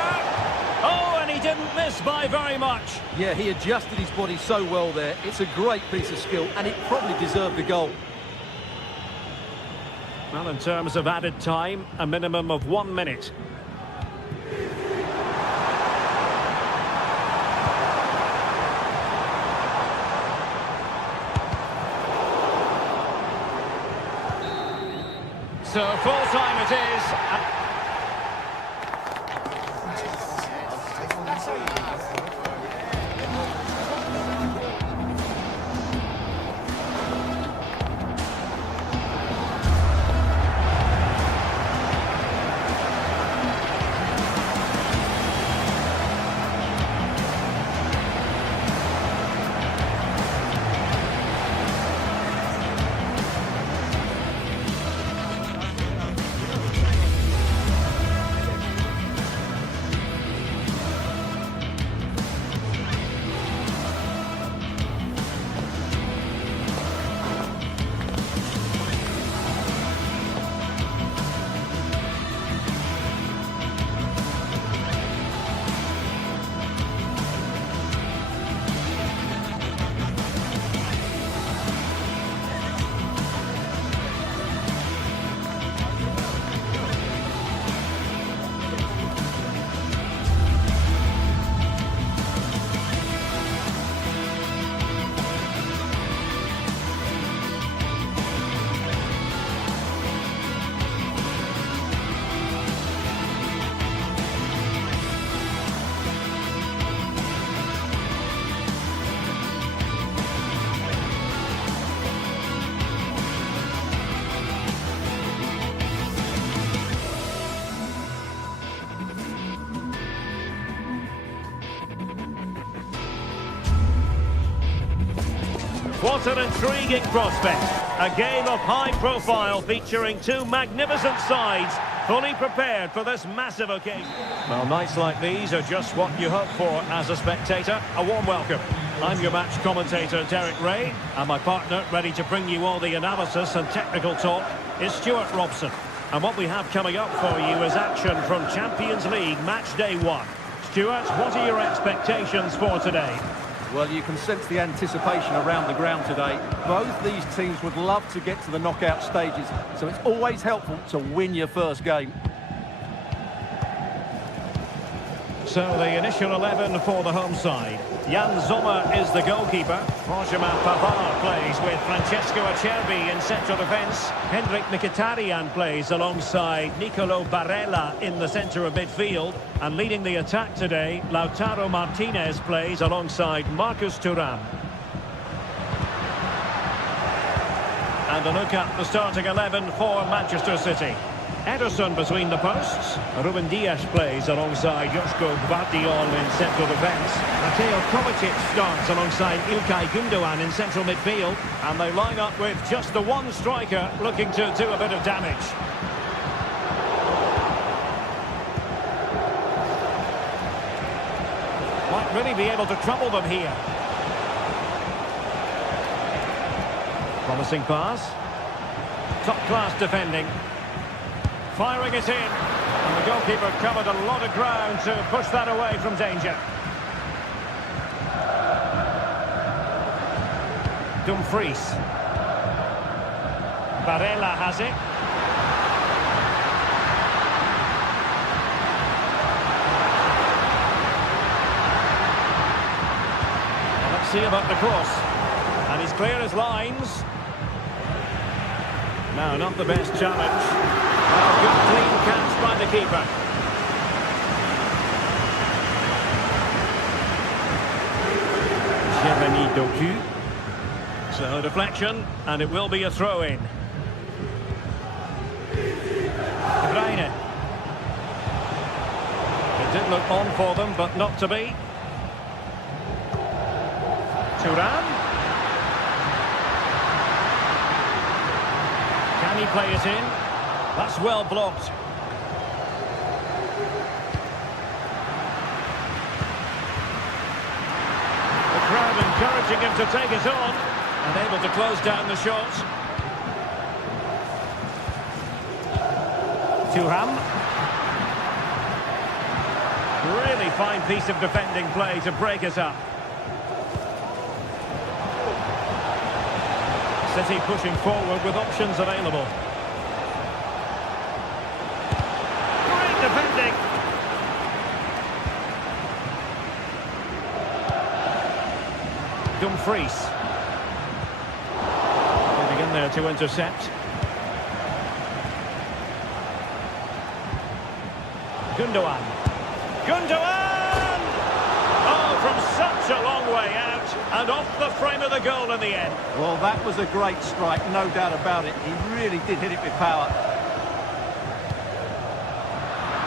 Oh, and he didn't miss by very much. Yeah, he adjusted his body so well there. It's a great piece of skill, and it probably deserved the goal. Well, in terms of added time, a minimum of 1 minute. So full time it is. What an intriguing prospect. A game of high profile featuring two magnificent sides fully prepared for this massive occasion. Well, nights like these are just what you hope for as a spectator. A warm welcome. I'm your match commentator, Derek Ray, and my partner, ready to bring you all the analysis and technical talk, is Stuart Robson. And what we have coming up for you is action from Champions League Match Day 1. Stuart, what are your expectations for today? Well, you can sense the anticipation around the ground today. Both these teams would love to get to the knockout stages, so it's always helpful to win your first game. So the initial 11 for the home side. Jan Sommer is the goalkeeper. Benjamin Pavard plays with Francesco Acerbi in central defence. Hendrik Mkhitaryan plays alongside Nicolo Barella in the centre of midfield. And leading the attack today, Lautaro Martinez plays alongside Marcus Thuram. And a look at the starting 11 for Manchester City. Ederson between the posts. Ruben Dias plays alongside Joško Gvardiol in central defence. Mateo Kovacic starts alongside Ilkay Gundogan in central midfield. And they line up with just the one striker looking to do a bit of damage. Might really be able to trouble them here. Promising pass. Top-class defending. Firing it in, and the goalkeeper covered a lot of ground to push that away from danger. Dumfries. Barella has it. Well, let's see about the cross. And he's clear as lines. No, not the best challenge. Well, good clean catch by the keeper. Jeremy Doku. So deflection, and it will be a throw-in. De Bruyne. It did look on for them, but not to be. Thuram. Can he play it in? That's well blocked. The crowd encouraging him to take it on and able to close down the shot. Thuram. Really fine piece of defending play to break us up. City pushing forward with options available. Defending. Dumfries. Getting in there to intercept. Gundogan. Gundogan! Oh, from such a long way out and off the frame of the goal in the end. Well, that was a great strike, no doubt about it. He really did hit it with power.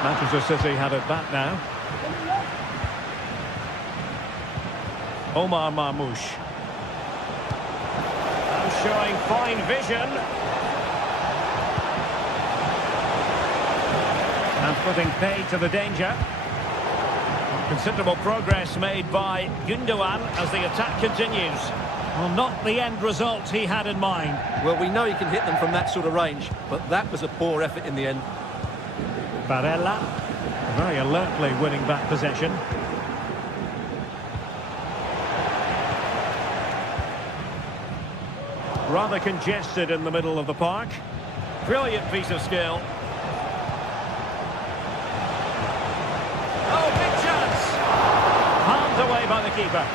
Manchester City have it back now. Omar Marmoush. And showing fine vision. And putting pay to the danger. Considerable progress made by Gundogan as the attack continues. Well, not the end result he had in mind. Well, we know he can hit them from that sort of range, but that was a poor effort in the end. Barella, very alertly winning back possession. Rather congested in the middle of the park. Brilliant piece of skill. Oh, big chance! Palmed away by the keeper.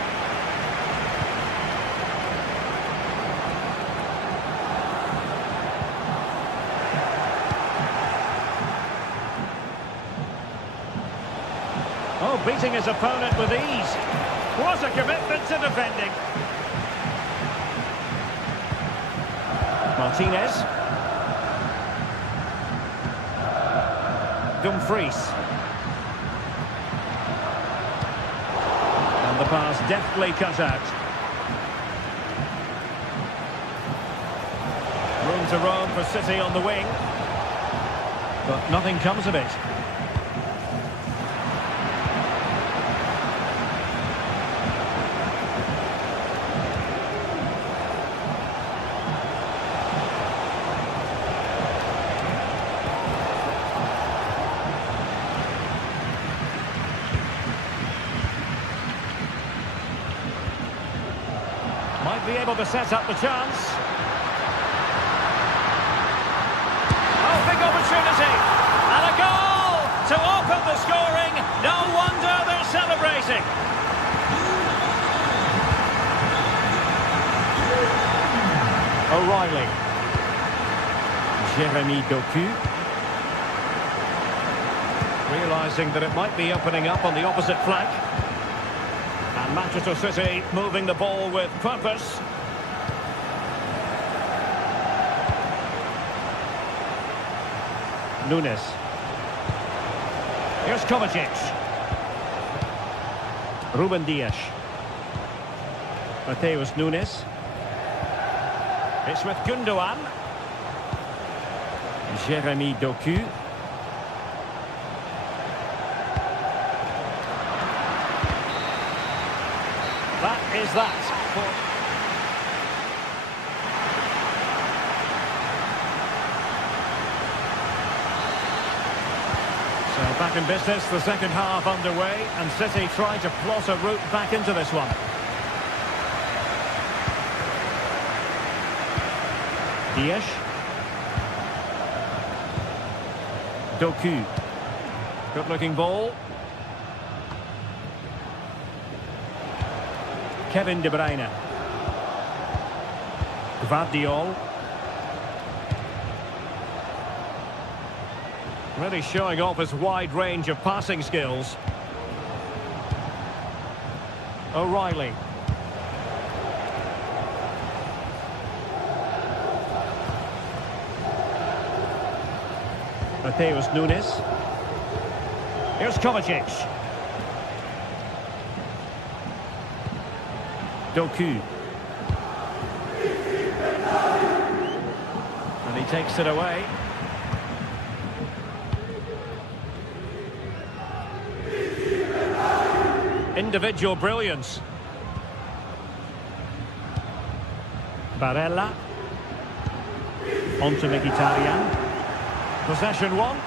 Oh, beating his opponent with ease. What a commitment to defending. Martinez. Dumfries. And the pass deftly cut out. Room to roam for City on the wing. But nothing comes of it. Might be able to set up the chance. Oh, big opportunity. And a goal to open the scoring. No wonder they're celebrating. O'Reilly. Jeremy Doku. Realising that it might be opening up on the opposite flank. And Manchester City moving the ball with purpose. Nunes. Here's Kovacic. Ruben Dias. Mateus Nunes. It's with Gundogan. Jeremy Doku. That is that. So back in business, the second half underway, and City trying to plot a route back into this one. Dias. Doku. Good-looking ball. Kevin De Bruyne. Gvardiol. Really showing off his wide range of passing skills. O'Reilly. Mateus Nunes. Here's Kovacic. Doku. And he takes it away. Individual brilliance. Barella. On to Mkhitaryan. Possession one.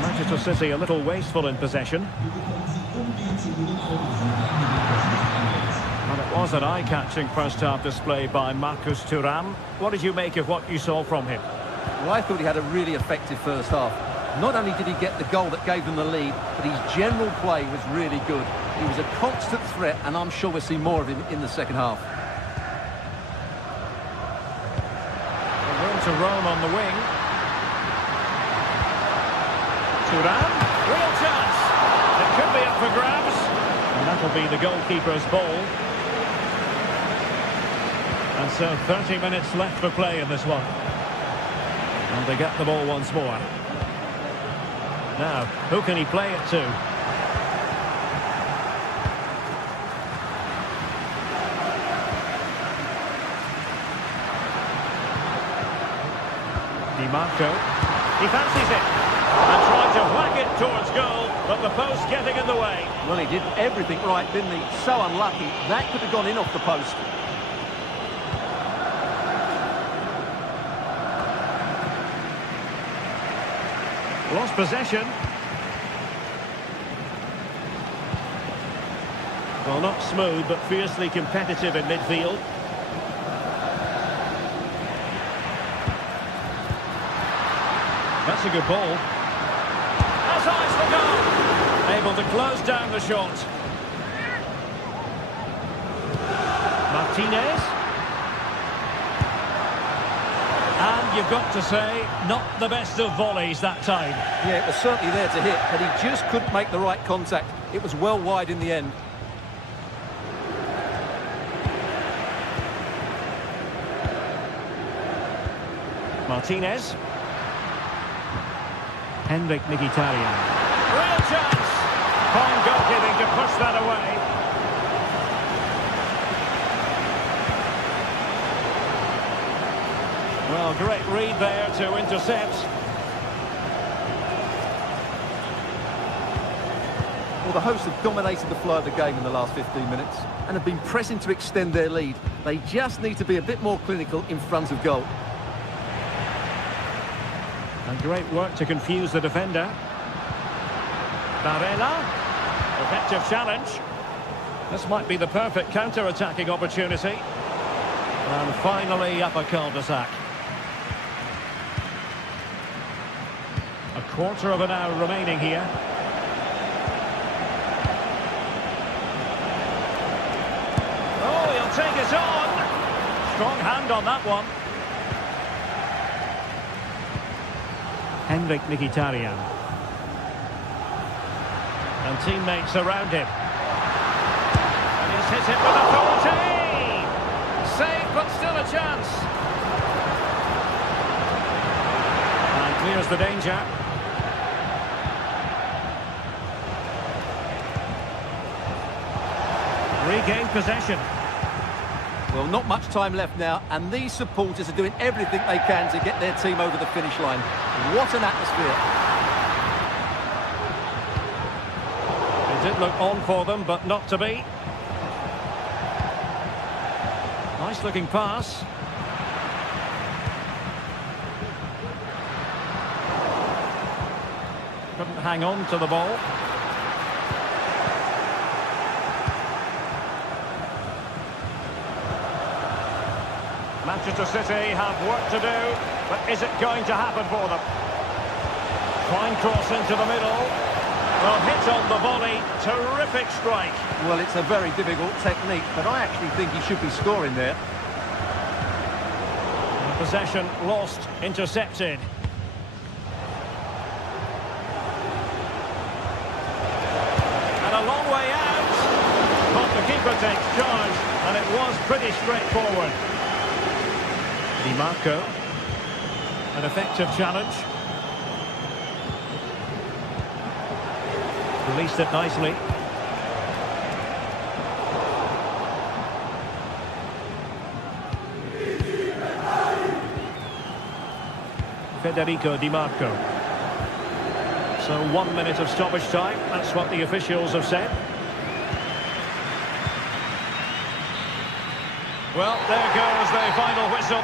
Manchester City a little wasteful in possession. And it was an eye-catching first-half display by Marcus Thuram. What did you make of what you saw from him? Well, I thought he had a really effective first half. Not only did he get the goal that gave them the lead, but his general play was really good. He was a constant threat, and I'm sure we'll see more of him in the second half. Room to roam on the wing. Thuram, real chance. It could be up for grabs. And that'll be the goalkeeper's ball. And so 30 minutes left for play in this one. And they get the ball once more. Now, who can he play it to? Di Marco. He fancies it. And tried to whack it towards goal, but the post getting in the way. Well, he did everything right, didn't he? So unlucky. That could have gone in off the post. Lost possession. Well, not smooth, but fiercely competitive in midfield. That's a good ball. That's eyes for goal. Able to close down the shot. Martinez. And you've got to say, not the best of volleys that time. Yeah, it was certainly there to hit, but he just couldn't make the right contact. It was well wide in the end. Martinez. Mkhitaryan. Real chance! Fine goalkeeping to push that away. Well, great read there to intercept. Well, the hosts have dominated the flow of the game in the last 15 minutes and have been pressing to extend their lead. They just need to be a bit more clinical in front of goal. And great work to confuse the defender. Barella. Effective challenge. This might be the perfect counter-attacking opportunity. And finally up a cul-de-sac. A quarter of an hour remaining here. Oh, he'll take it on. Strong hand on that one. Mkhitaryan. And teammates around him. And he's hit it with authority. Save, but still a chance. And clears the danger. Regained possession. Well, not much time left now, and these supporters are doing everything they can to get their team over the finish line. What an atmosphere. It did look on for them, but not to be. Nice looking pass. Couldn't hang on to the ball. Manchester City have work to do, but is it going to happen for them? Fine cross into the middle. Well, hit on the volley. Terrific strike. Well, it's a very difficult technique, but I actually think he should be scoring there. Possession lost, intercepted. And a long way out. But the keeper takes charge, and it was pretty straightforward. Di Marco. An effective challenge. Released it nicely. Federico Di Marco. So 1 minute of stoppage time. That's what the officials have said. Well, there goes the final whistle.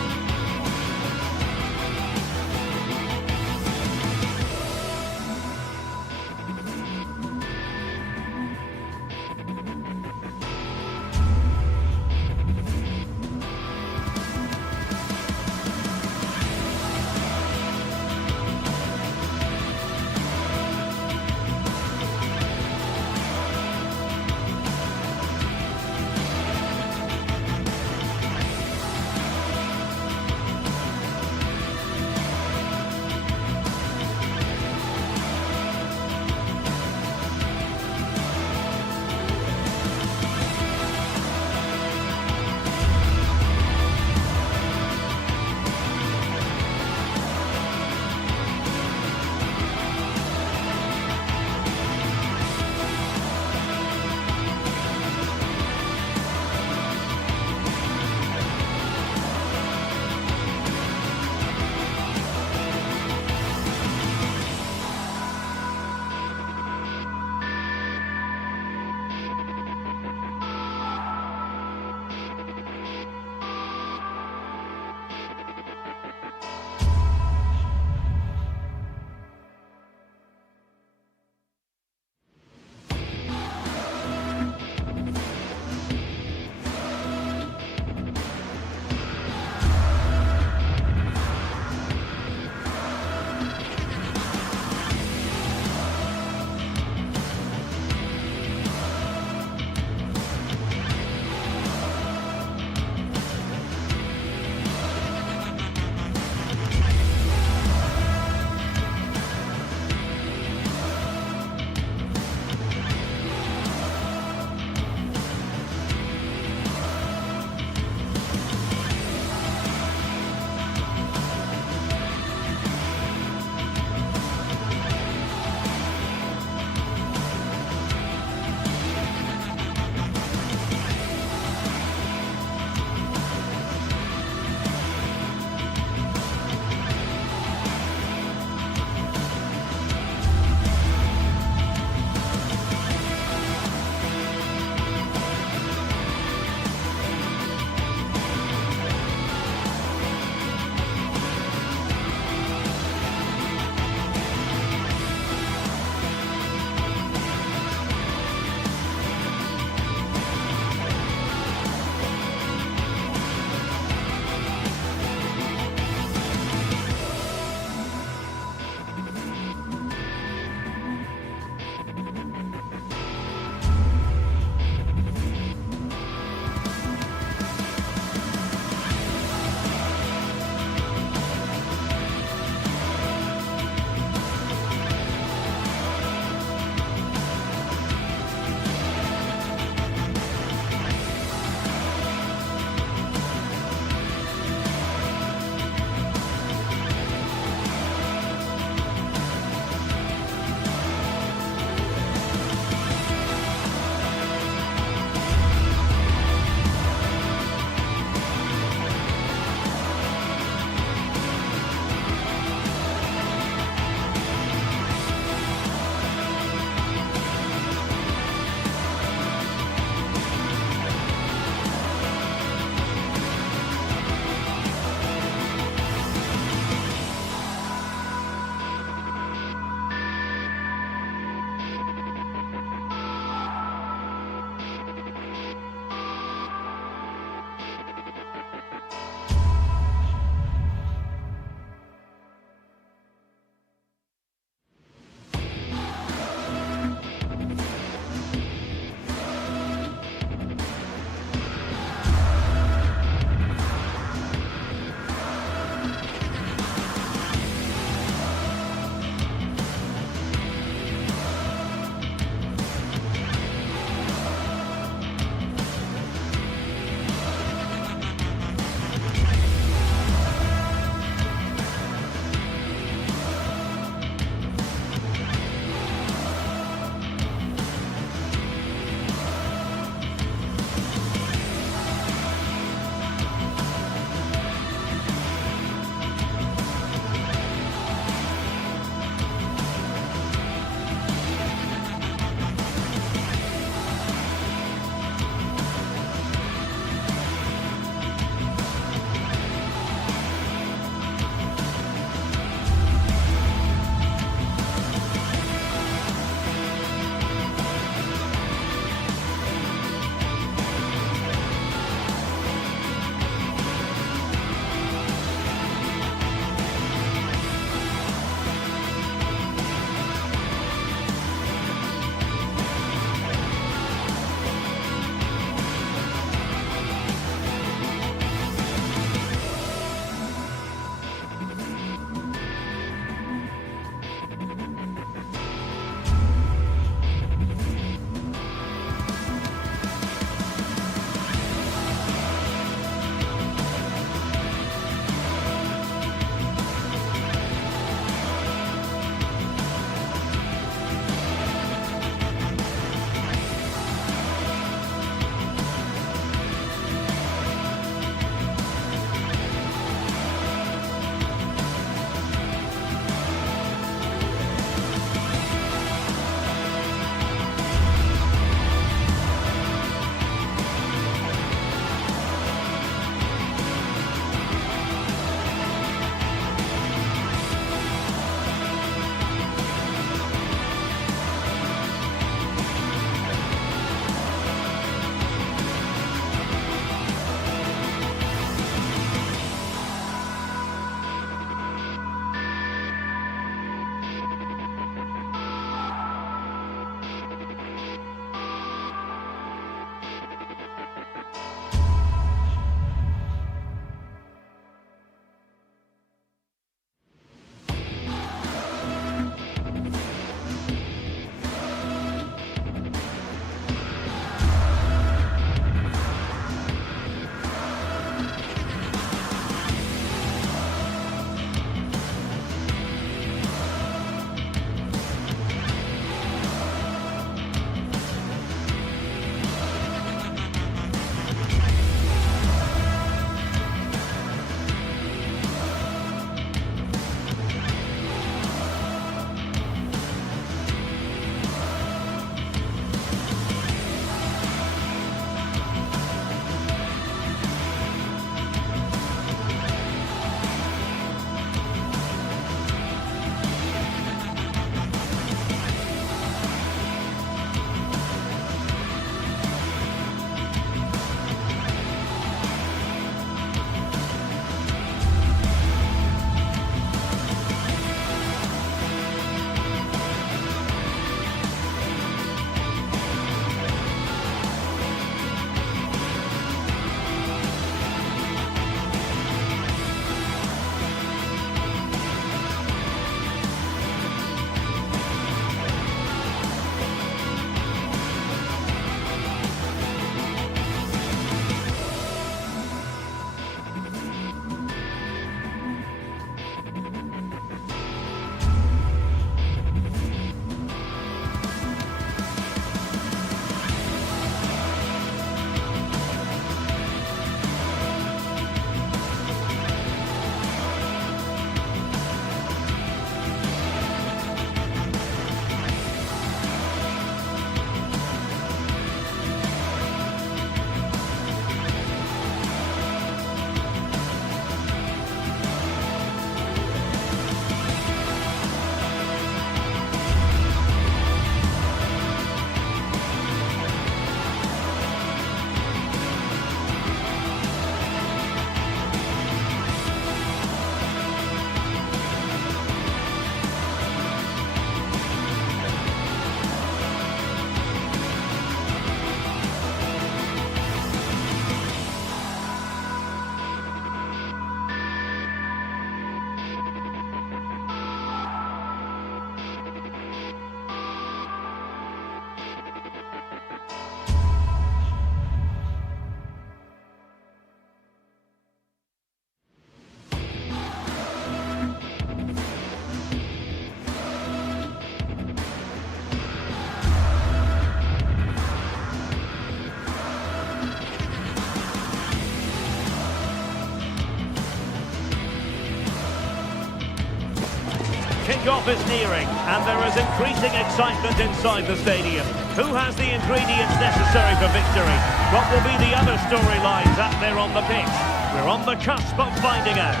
Kick-off is nearing, and there is increasing excitement inside the stadium. Who has the ingredients necessary for victory? What will be the other storylines out there on the pitch? We're on the cusp of finding out.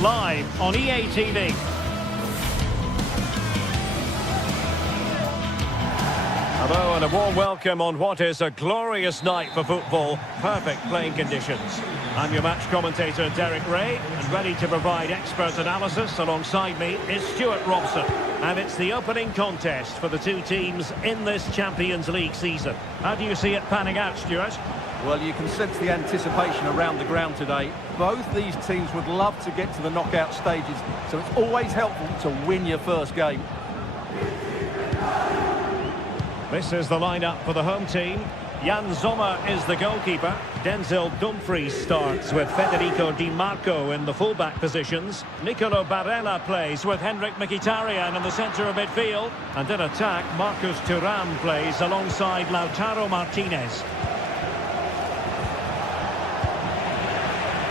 Live on EA TV. Hello and a warm welcome on what is a glorious night for football. Perfect playing conditions. I'm your match commentator Derek Ray, and ready to provide expert analysis alongside me is Stuart Robson. And it's the opening contest for the two teams in this Champions League season. How do you see it panning out, Stuart? Well, you can sense the anticipation around the ground today. Both these teams would love to get to the knockout stages, so it's always helpful to win your first game. This is the lineup for the home team. Jan Sommer is the goalkeeper. Denzel Dumfries starts with Federico Di Marco in the fullback positions. Nicolo Barella plays with Henrik Mkhitaryan in the centre of midfield. And in attack, Marcus Thuram plays alongside Lautaro Martinez.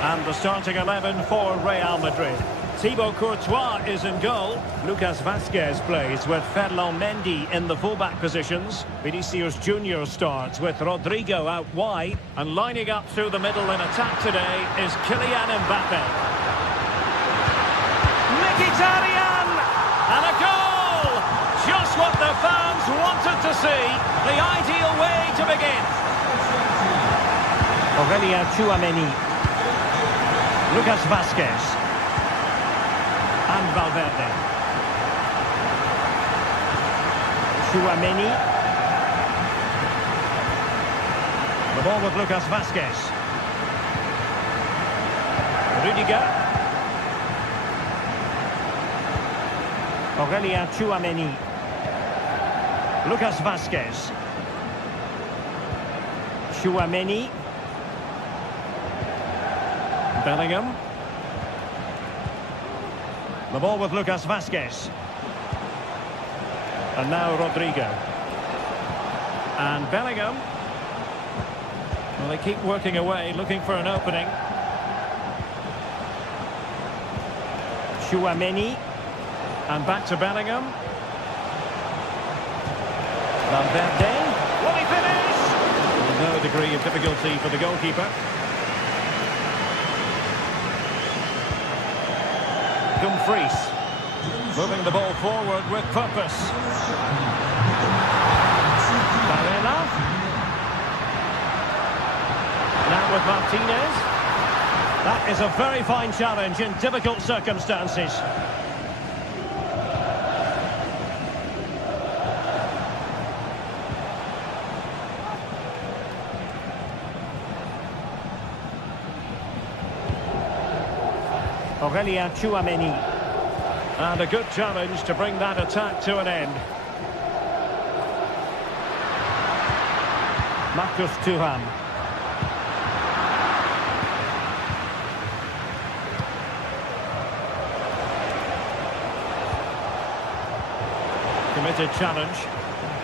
And the starting 11 for Real Madrid. Thibaut Courtois is in goal. Lucas Vazquez plays with Ferland Mendy in the fullback positions. Vinicius Junior starts with Rodrigo out wide. And lining up through the middle in attack today is Kylian Mbappe. Mkhitaryan! And a goal! Just what the fans wanted to see. The ideal way to begin. Aurelien Tchouameni. Lucas Vazquez. And Valverde. Tchouameni. The ball with Lucas Vazquez. Rudiger. Aurelien Tchouameni. Lucas Vazquez. Tchouameni. Bellingham. The ball with Lucas Vazquez. And now Rodrigo. And Bellingham. Well, they keep working away, looking for an opening. Tchouameni. And back to Bellingham. Valverde. Will he finish? Well, no degree of difficulty for the goalkeeper. Dumfries, moving the ball forward with purpose. Barella. Now with Martinez. That is a very fine challenge in difficult circumstances. Aurelien Tchouameni. And a good challenge to bring that attack to an end. Marcus Thuram. Committed challenge.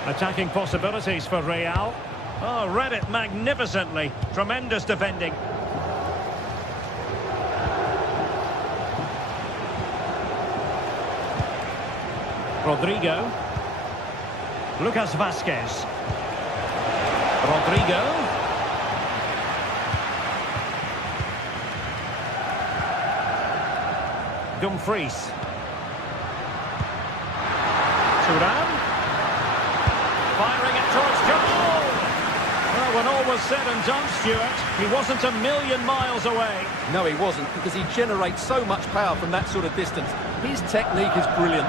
Attacking possibilities for Real. Oh, read it magnificently. Tremendous defending. Rodrigo. Lucas Vazquez. Rodrigo. Dumfries. Thuram. Firing it towards goal. Well, when all was said and done, Stuart, he wasn't a million miles away. No, he wasn't, because he generates so much power from that sort of distance. His technique is brilliant.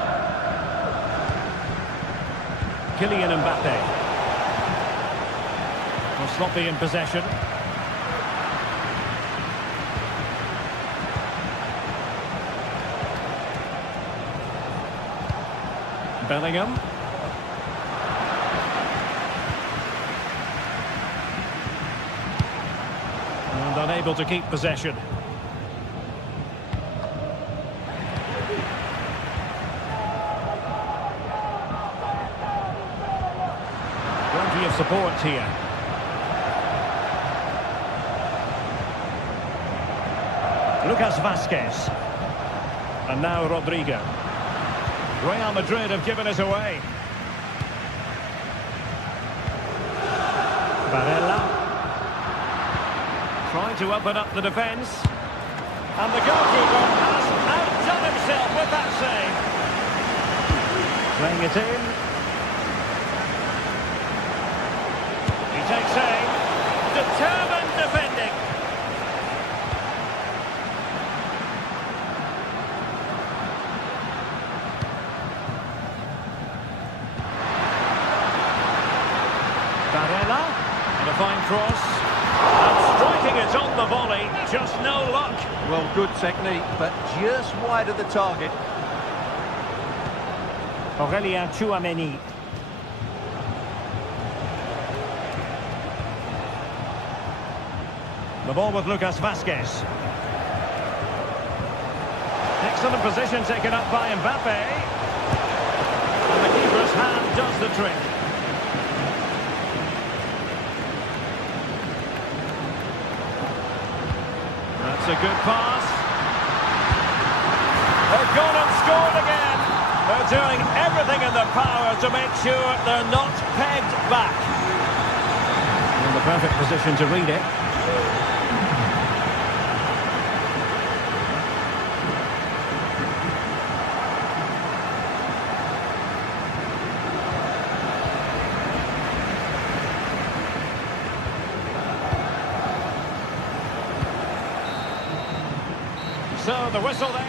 Kylian Mbappe. Well, sloppy in possession. Bellingham. And unable to keep possession. Plenty of support here. Lucas Vazquez. And now Rodrigo. Real Madrid have given us away. Barella. Trying to open up the defence. And the goalkeeper has outdone himself with that save. Playing it in. He takes aim. Determined defending. Barella. And a fine cross. And striking it on the volley. Just no luck. Well, good technique, but just wide of the target. Aurélien Tchouaméni. The ball with Lucas Vázquez. Excellent position taken up by Mbappe. And the keeper's hand does the trick. That's a good pass. They've gone and scored again. They're doing everything in their power to make sure they're not pegged back. In the perfect position to read it. So the whistle there.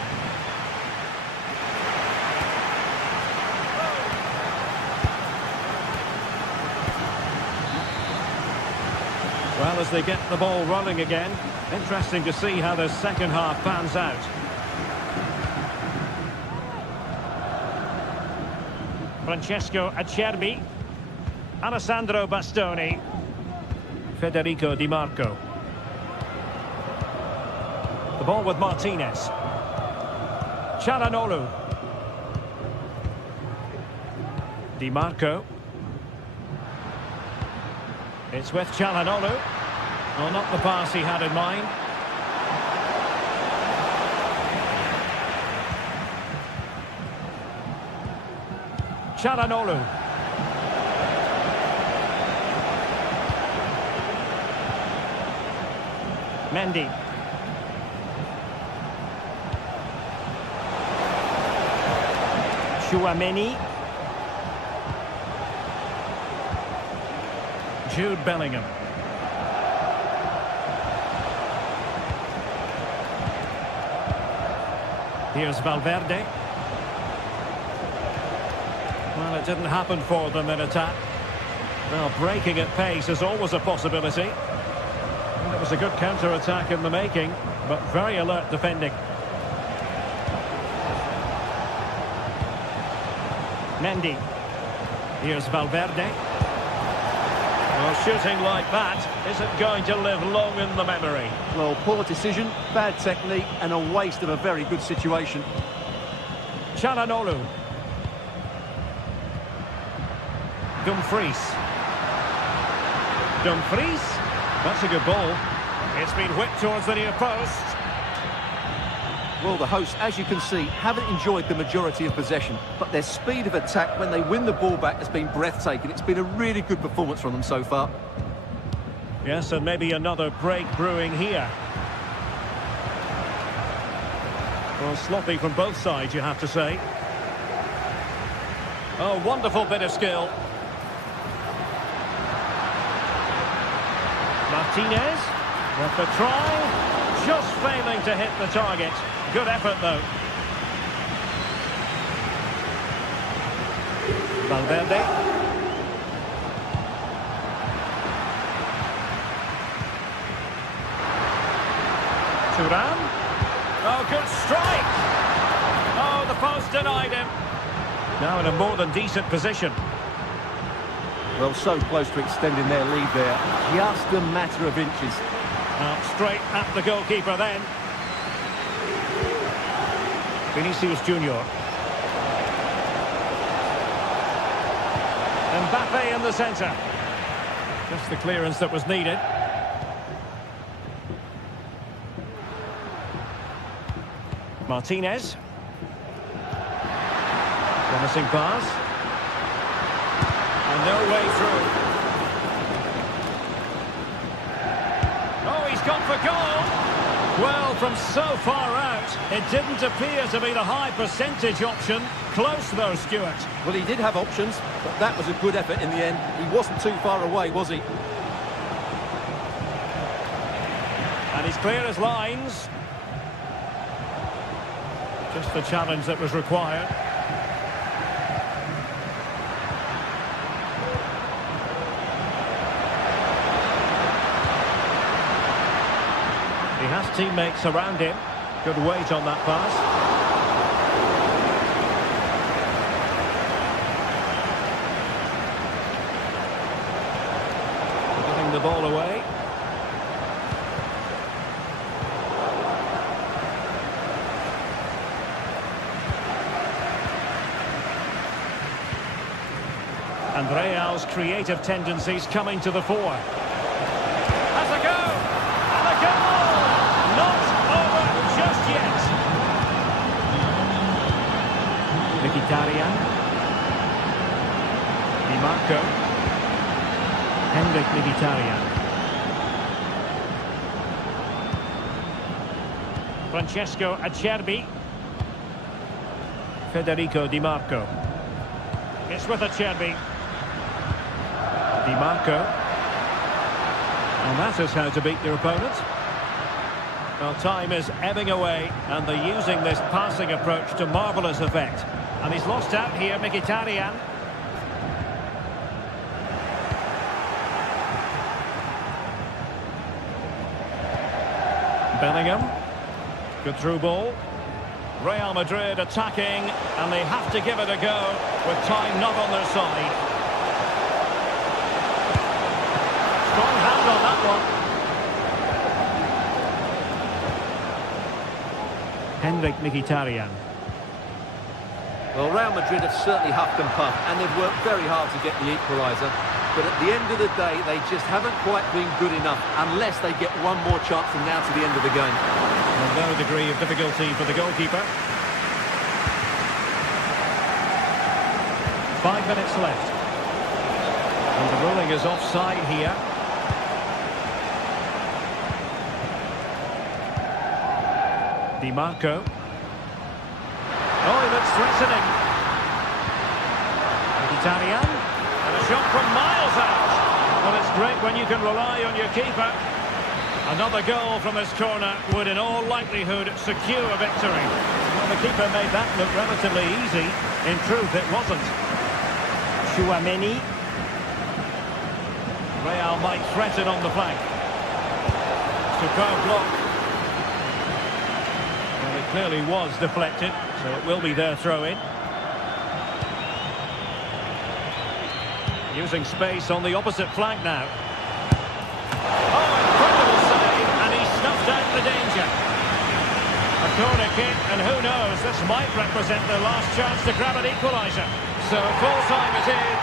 Well, as they get the ball rolling again, interesting to see how the second half pans out. Francesco Acerbi, Alessandro Bastoni, Federico Di Marco. The ball with Martinez. Çalhanoğlu. Di Marco. It's with Çalhanoğlu. Well, not the pass he had in mind. Çalhanoğlu. Mendy. Tchouaméni. Jude Bellingham. Here's Valverde. Well, it didn't happen for them in attack. Well, breaking at pace is always a possibility. And it was a good counter-attack in the making, but very alert defending. Mendy. Here's Valverde. Well, shooting like that isn't going to live long in the memory. Well, poor decision, bad technique, and a waste of a very good situation. Çalhanoğlu. Dumfries. Dumfries. That's a good ball. It's been whipped towards the near post. Well, the hosts, as you can see, haven't enjoyed the majority of possession, but their speed of attack when they win the ball back has been breathtaking. It's been a really good performance from them so far. Yes, and maybe another break brewing here. Well, sloppy from both sides, you have to say. Oh, wonderful bit of skill. Martinez, with the try, just failing to hit the target. Good effort, though. Valverde. Thuram. Oh, good strike. Oh, the post denied him. Now in a more than decent position. Well, so close to extending their lead there. Just a matter of inches. Straight at the goalkeeper then. Vinicius Junior. Mbappe in the centre. Just the clearance that was needed. Martinez. Promising pass. And no way through. Oh, he's gone for goal. Well, from so far out, it didn't appear to be the high percentage option. Close though, Stuart. Well, he did have options, but that was a good effort in the end. He wasn't too far away, was he? And he's clear as lines. Just the challenge that was required. He has teammates around him. Good weight on that pass. Giving the ball away. And Real's creative tendencies coming to the fore. Has a go! And a goal! Not over just yet. Mkhitaryan. Di Marco. Henrik Mkhitaryan. Francesco Acerbi. Federico Di Marco. It's with Acerbi. Di Marco. And that is how to beat your opponent. Well, time is ebbing away, and they're using this passing approach to marvellous effect. And he's lost out here, Mkhitaryan. Bellingham. Good through ball. Real Madrid attacking, and they have to give it a go with time not on their side. Strong hand on that one. Henrik Mkhitaryan. Well, Real Madrid have certainly huffed and puffed, and they've worked very hard to get the equaliser. But at the end of the day, they just haven't quite been good enough, unless they get one more chance from now to the end of the game. And no degree of difficulty for the goalkeeper. 5 minutes left. And the ruling is offside here. Di Marco. Oh, he looks threatening. Mkhitaryan. And a shot from miles out. Well, it's great when you can rely on your keeper. Another goal from this corner would in all likelihood secure a victory. Well, the keeper made that look relatively easy. In truth, it wasn't. Chouameni. Real might threaten on the flank. Superb block. Well, it clearly was deflected, so it will be their throw-in. Using space on the opposite flank now. Oh, incredible save, and he snuffed out the danger. A corner kick, and who knows, this might represent their last chance to grab an equaliser. So full time it is.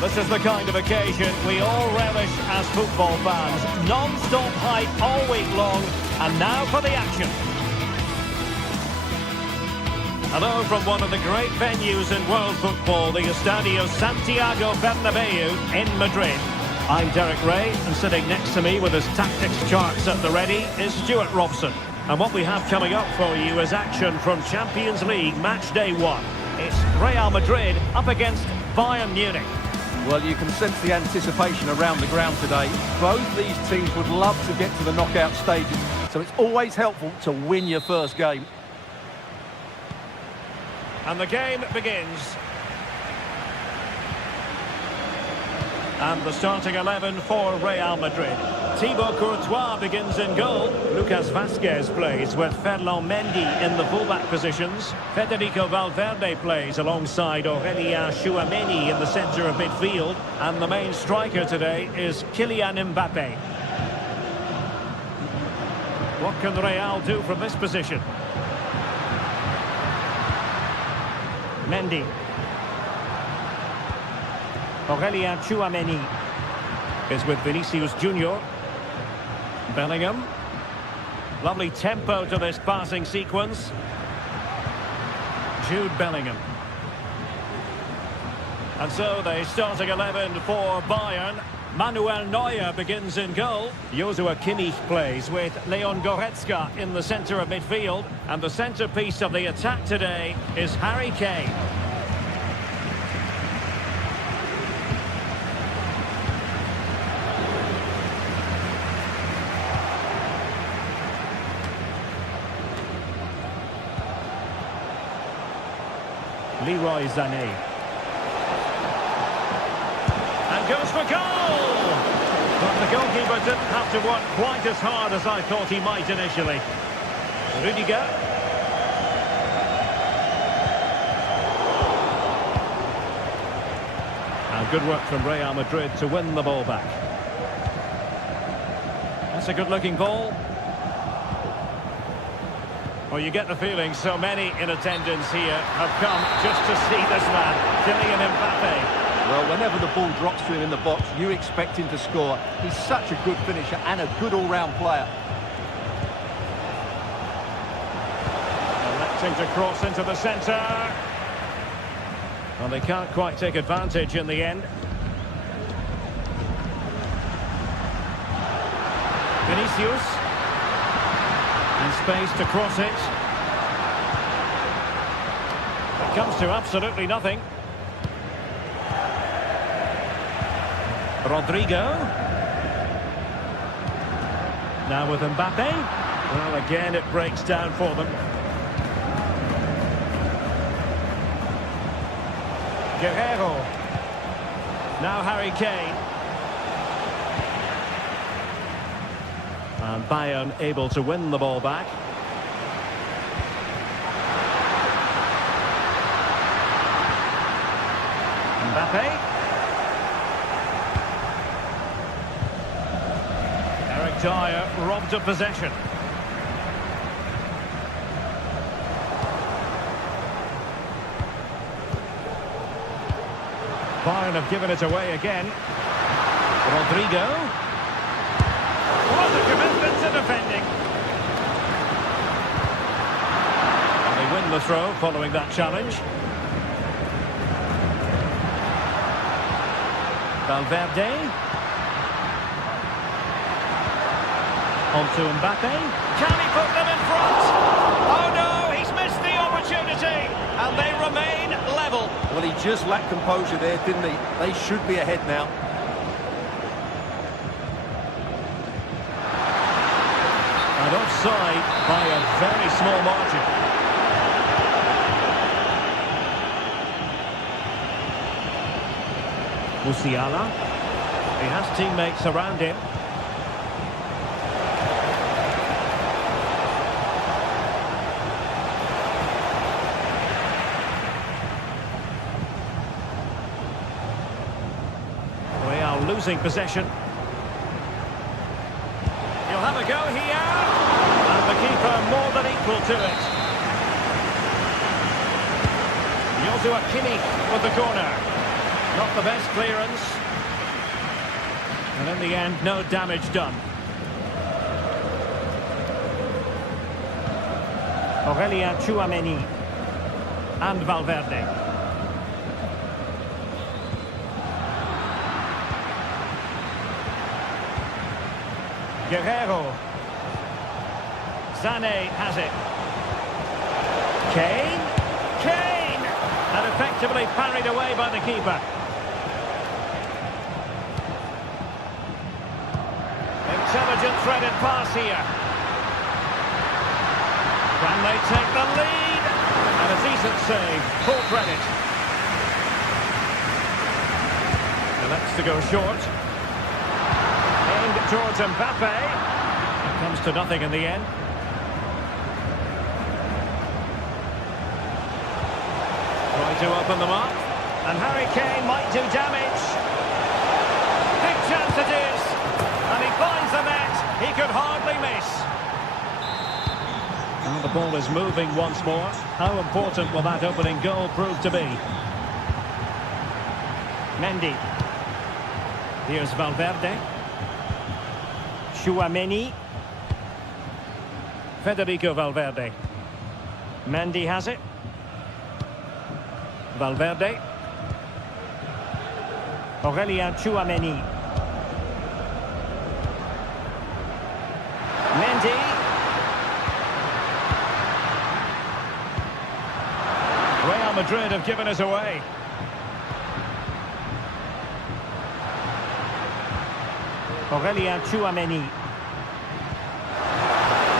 This is the kind of occasion we all relish as football fans. Non-stop hype all week long, and now for the action. Hello from one of the great venues in world football, the Estadio Santiago Bernabeu in Madrid. I'm Derek Ray, and sitting next to me with his tactics charts at the ready is Stuart Robson. And what we have coming up for you is action from Champions League match day 1. It's Real Madrid up against Bayern Munich. Well, you can sense the anticipation around the ground today. Both these teams would love to get to the knockout stages, so it's always helpful to win your first game. And the game begins. And the starting 11 for Real Madrid. Thibaut Courtois begins in goal. Lucas Vazquez plays with Ferland Mendy in the fullback positions. Federico Valverde plays alongside Aurélien Tchouameni in the centre of midfield. And the main striker today is Kylian Mbappé. What can Real do from this position? Mendy. Aurélien Tchouameni is with Vinicius Junior. Bellingham. Lovely tempo to this passing sequence. Jude Bellingham. And so the starting 11 for Bayern. Manuel Neuer begins in goal. Joshua Kimmich plays with Leon Goretzka in the centre of midfield. And the centrepiece of the attack today is Harry Kane. Leroy Sané. And goes for goal! But the goalkeeper didn't have to work quite as hard as I thought he might initially. Rudiger. And good work from Real Madrid to win the ball back. That's a good-looking ball. Well, you get the feeling so many in attendance here have come just to see this man, Kylian Mbappé. Well, whenever the ball drops to him in the box, you expect him to score. He's such a good finisher and a good all-round player. Electing to cross into the centre. Well, they can't quite take advantage in the end. Vinicius. And space to cross it. It comes to absolutely nothing. Rodrigo. Now with Mbappé. Well, again, it breaks down for them. Guerrero. Now Harry Kane. And Bayern able to win the ball back. Mbappé. Eric Dyer robbed of possession. Bayern have given it away again. Rodrigo. What a commitment to defending. And they win the throw following that challenge. Valverde. On to Mbappé. Can he put them in front? Oh no, he's missed the opportunity. And they remain level. Well, he just lacked composure there, didn't he? They should be ahead now. And offside by a very small margin. Musiala. He has teammates around him. Real losing possession. He'll have a go here. And the keeper more than equal to it. Joshua Kimmich with the corner. Not the best clearance. And in the end, no damage done. Aurélien Tchouameni and Valverde. Guerrero. Sané has it. Kane. Kane! And effectively parried away by the keeper. Intelligent threaded pass here. Can they take the lead? And a decent save. Full credit. Elects to go short. Aimed towards Mbappe. It comes to nothing in the end. Trying to open them up. And Harry Kane might do damage. Big chance it is. And he finds the net. He could hardly miss. Well, the ball is moving once more. How important will that opening goal prove to be? Mendy. Here's Valverde. Tchouaméni. Federico Valverde. Mendy has it. Valverde. Aurélien Tchouaméni. Mendy. Real Madrid have given us away. Aurélien Tchouaméni.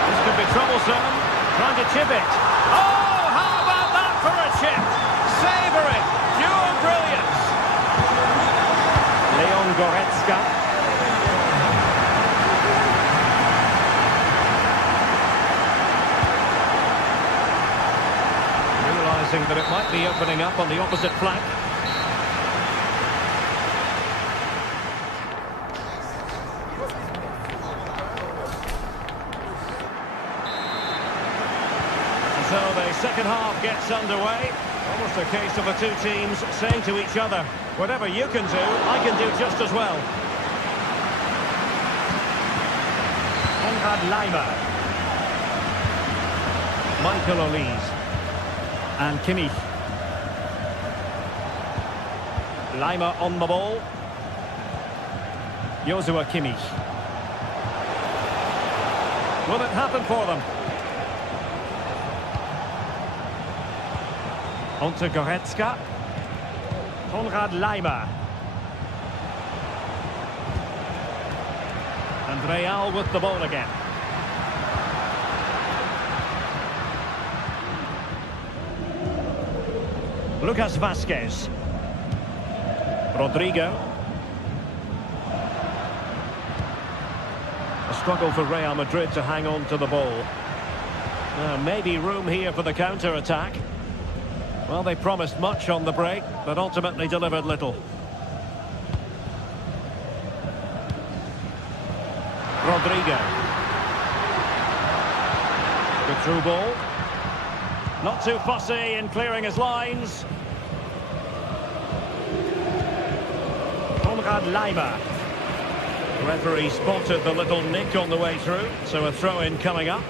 This could be troublesome. Trying to chip it. Oh, how about that for a chip? Savouring. Pure brilliance. Leon Goretzka. Realising that it might be opening up on the opposite flank. So the second half gets underway. Almost a case of the two teams saying to each other, whatever you can do, I can do just as well. Konrad Laimer. Michael Olise. And Kimmich. Laimer on the ball. Joshua Kimmich. Will it happen for them? On to Goretzka. Konrad Laimer. And Real with the ball again. Lucas Vazquez. Rodrigo. A struggle for Real Madrid to hang on to the ball. Maybe room here for the counter-attack. Well, they promised much on the break, but ultimately delivered little. Rodrigo. The through ball. Not too fussy in clearing his lines. Konrad Laimer. The referee spotted the little nick on the way through, so a throw-in coming up.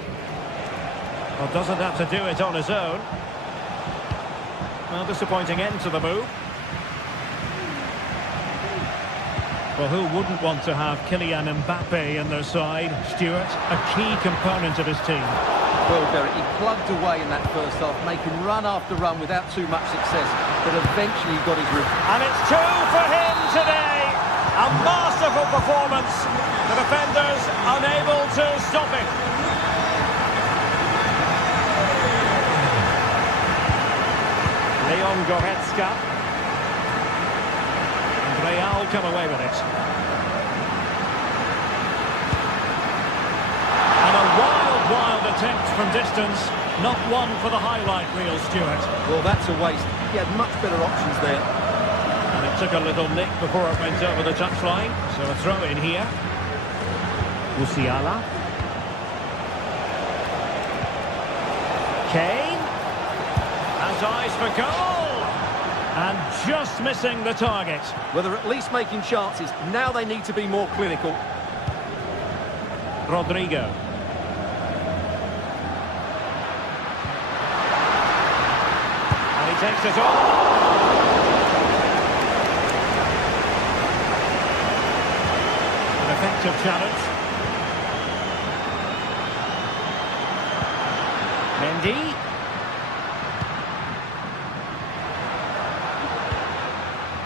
Well, doesn't have to do it on his own. Well, disappointing end to the move. Well, who wouldn't want to have Kylian Mbappe in their side? Stuart, a key component of his team. Well, Derek, he plugged away in that first half, making run after run without too much success, but eventually got his rhythm. And it's two for him today. A masterful performance. The defenders unable to stop it. Leon Goretzka. And Real come away with it. And a wild attempt from distance. Not one for the highlight reel, Stuart. Well, that's a waste. He had much better options there. And it took a little nick before it went over the touchline. So a throw in here. Musiala. Kane. Has eyes for goal. And just missing the target. Well, they're at least making chances. Now they need to be more clinical. Rodrigo. And he takes it on. An effective challenge. Mendy.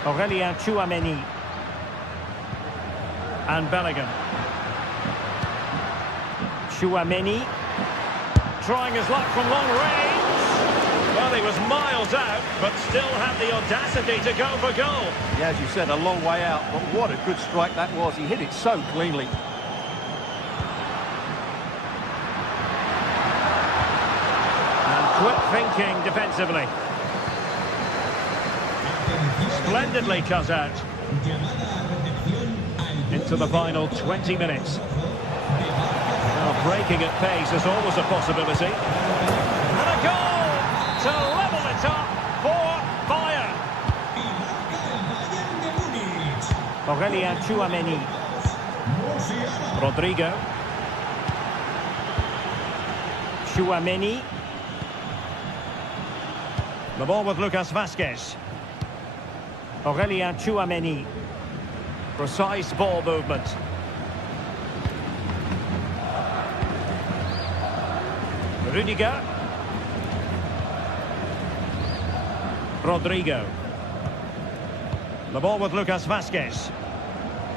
Aurelien Tchouameni. And Bellingham. Tchouameni. Trying his luck from long range. Well, he was miles out, but still had the audacity to go for goal. Yeah, as you said, a long way out, but what a good strike that was. He hit it so cleanly. And quick thinking defensively. Splendidly cut out. Into the final 20 minutes. Well, breaking at pace is always a possibility. And a goal to level it up for Bayern. Aurelien Tchouameni. Rodrigo. Tchouameni. The ball with Lucas Vazquez. Aurelien Tchouameni. Precise ball movement. Rudiger. Rodrigo. The ball with Lucas Vazquez.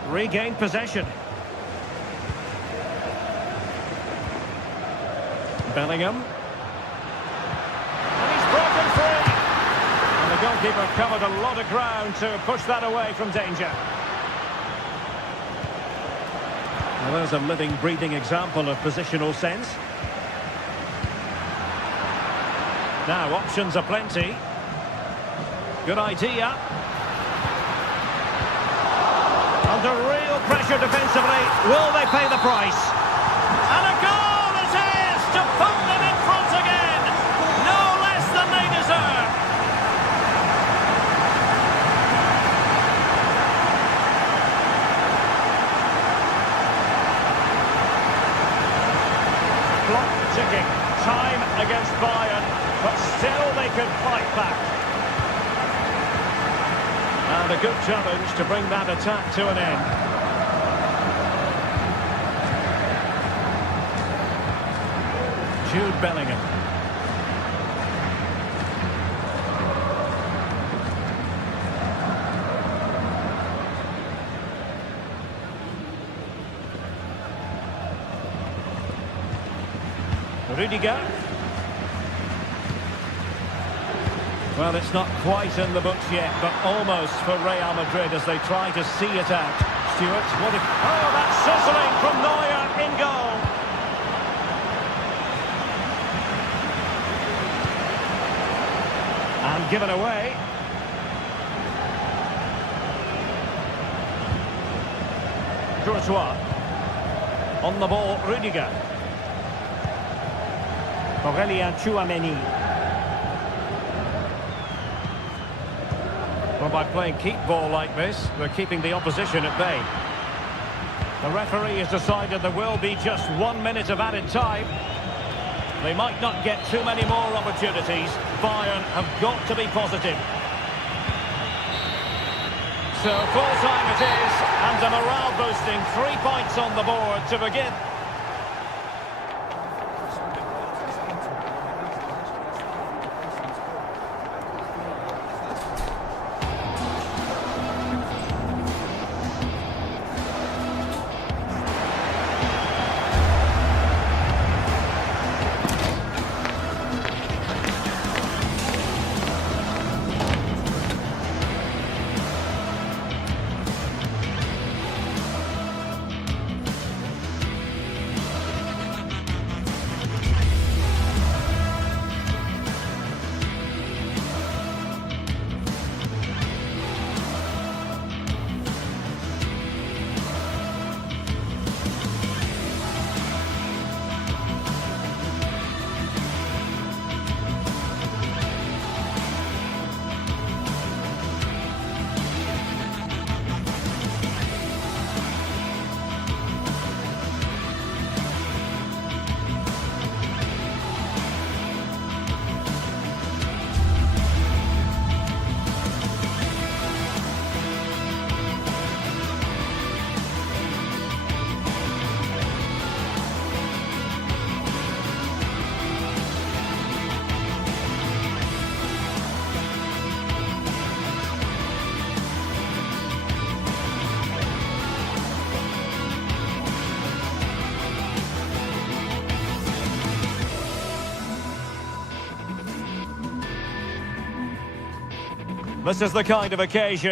Regained possession. Bellingham. And he's broken free. And the goalkeeper covered a lot of ground to push that away from danger. Well, there's a living, breathing example of positional sense. Now, options are plenty. Good idea. Under real pressure defensively. Will they pay the price? And a goal it is to put them in front again. No less than they deserve. Clock ticking. Time against Bayern, but still they can fight back. And a good challenge to bring that attack to an end. Jude Bellingham. Rudiger. Well, it's not quite in the books yet, but almost for Real Madrid as they try to see it out. Stewart, what if... Oh, that's sizzling from Neuer in goal. And given away. Courtois. On the ball, Rudiger. Aurelien Tchouameni. Well, by playing keep ball like this, they're keeping the opposition at bay. The referee has decided there will be just 1 minute of added time. They might not get too many more opportunities. Bayern have got to be positive. So full time it is, and a morale boosting 3 points on the board to begin. This is the kind of occasion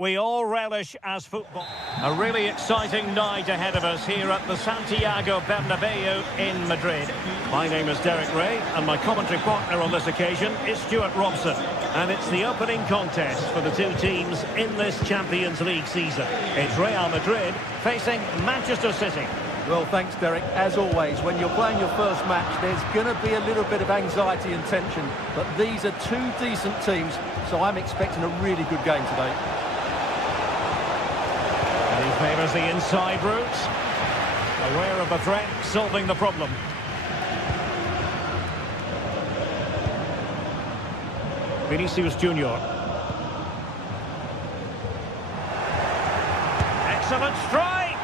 we all relish as football. A really exciting night ahead of us here at the Santiago Bernabeu in Madrid. My name is Derek Ray, and my commentary partner on this occasion is Stuart Robson. And it's the opening contest for the two teams in this Champions League season. It's Real Madrid facing Manchester City. Well, thanks, Derek. As always, when you're playing your first match, there's going to be a little bit of anxiety and tension. But these are two decent teams, so I'm expecting a really good game today. He favours the inside route. Aware of the threat, solving the problem. Vinicius Junior. Excellent strike!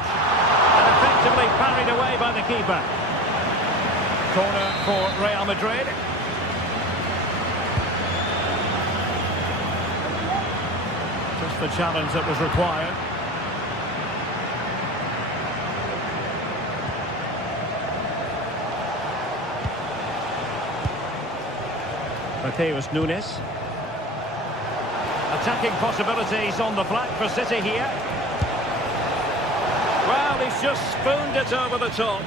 And effectively parried away by the keeper. Corner for Real Madrid. Just the challenge that was required. Mateus Nunes. Attacking possibilities on the flank for City here. Well, he's just spooned it over the top.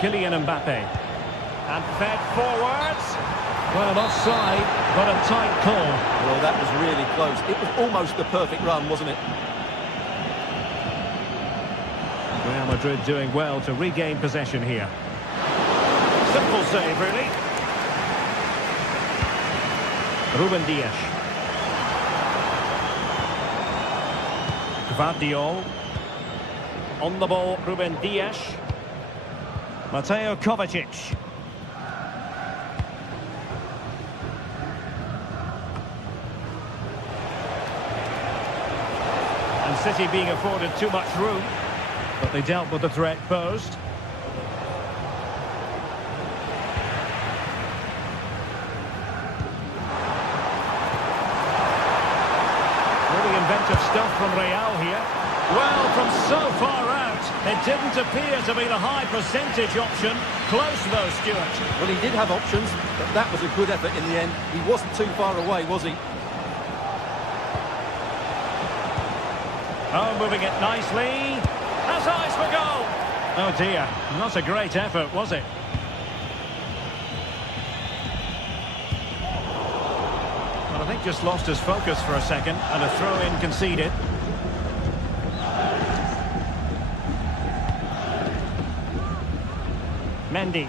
Kylian Mbappe. And fed forwards. Well, offside, but a tight call. Well, that was really close. It was almost the perfect run, wasn't it? Real Madrid doing well to regain possession here. Simple save, really. Ruben Dias. Gvardiol. On the ball, Ruben Dias. Mateo Kovacic. And City being afforded too much room. But they dealt with the threat posed. Really inventive stuff from Real here. Well, from so far out, it didn't appear to be the high percentage option. Close though, Stuart. Well, he did have options, but that was a good effort in the end. He wasn't too far away, was he? Oh, moving it nicely. Has eyes for goal! Oh dear, not a great effort, was it? Well, I think just lost his focus for a second, and a throw-in conceded. Mendy.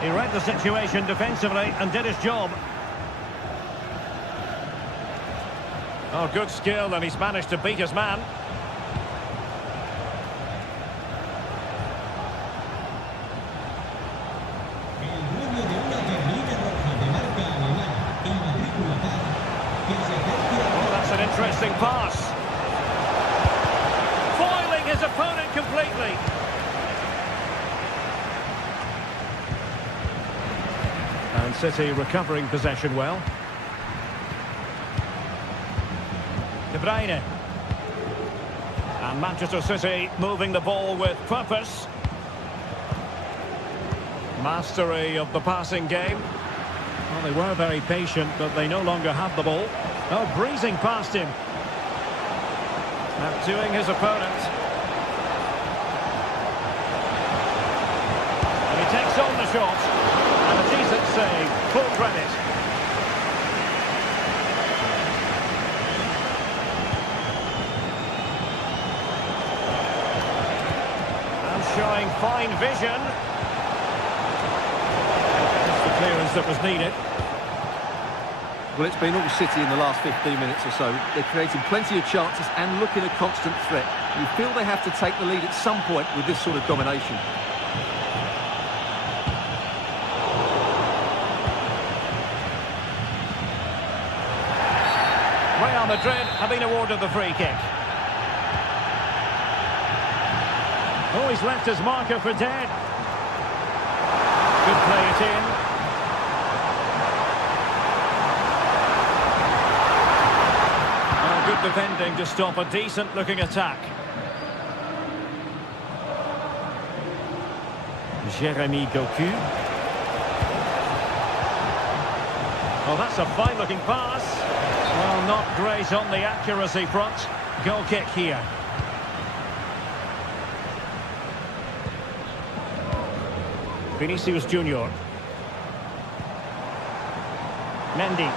He read the situation defensively and did his job. Oh, good skill, and he's managed to beat his man. Interesting pass. Foiling his opponent completely. And City recovering possession well. De Bruyne. And Manchester City moving the ball with purpose. Mastery of the passing game. Well, they were very patient, but they no longer have the ball. Oh, breezing past him. Outdoing his opponent. And he takes on the shot. And a decent save. Full credit. And showing fine vision. That's the clearance that was needed. Well, it's been all City in the last 15 minutes or so. They're creating plenty of chances and looking a constant threat. You feel they have to take the lead at some point with this sort of domination. Real Madrid have been awarded the free kick. Oh, he's left his marker for dead. Good play it in. defending to stop a decent-looking attack. Jeremy Doku. Well, that's a fine-looking pass. Well, not great on the accuracy front. Goal kick here. Vinicius Junior. Mendy.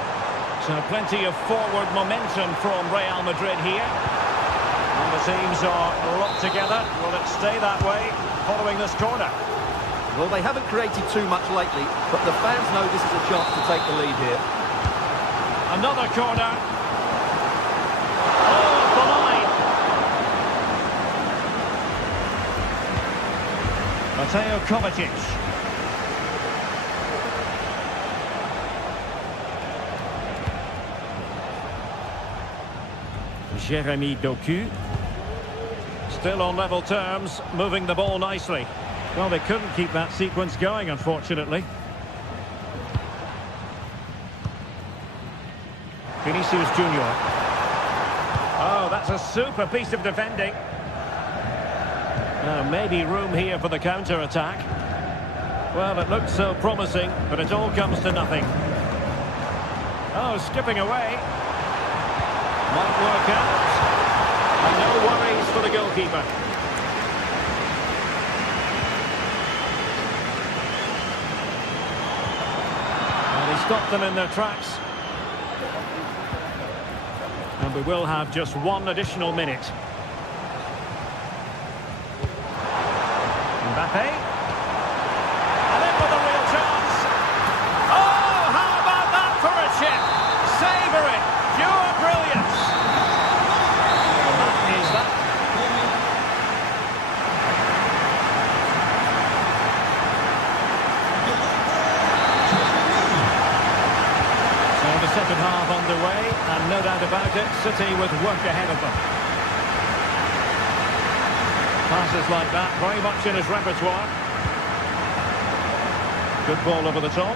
So plenty of forward momentum from Real Madrid here. And the teams are locked together. Will it stay that way following this corner? Well, they haven't created too much lately, but the fans know this is a chance to take the lead here. Another corner. Oh, off the line. Mateo Kovacic. Jeremy Doku. Still on level terms, moving the ball nicely. Well, they couldn't keep that sequence going, unfortunately. Vinicius Junior. Oh, that's a super piece of defending. Maybe room here for the counter-attack. Well, it looked so promising, but it all comes to nothing. Oh, skipping away. Might work out. And no worries for the goalkeeper. And he stopped them in their tracks. And we will have just one additional minute. Mbappe. And in with a real chance. Oh, how about that for a chip? Savour it. Pure brilliance. And that is that. So the second half underway, and no doubt about it, City with work ahead of them. Passes like that, very much in his repertoire. Good ball over the top.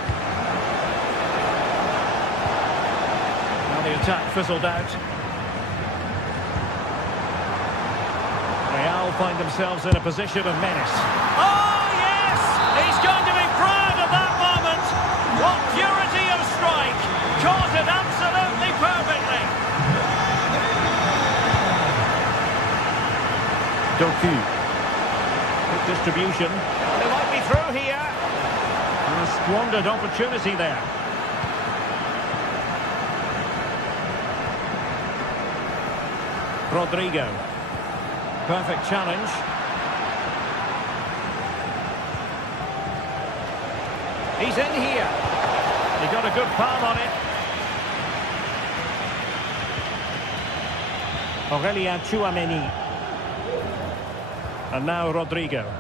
Now the attack fizzled out. Real find themselves in a position of menace. Oh, yes! He's going to be proud of that moment! What purity of strike! Caught it absolutely perfectly! Doku. Good distribution. They might be through here. And a squandered opportunity there. Rodrigo. Perfect challenge. He's in here. He got a good palm on it. Aurelien Tchouameni. And now Rodrigo.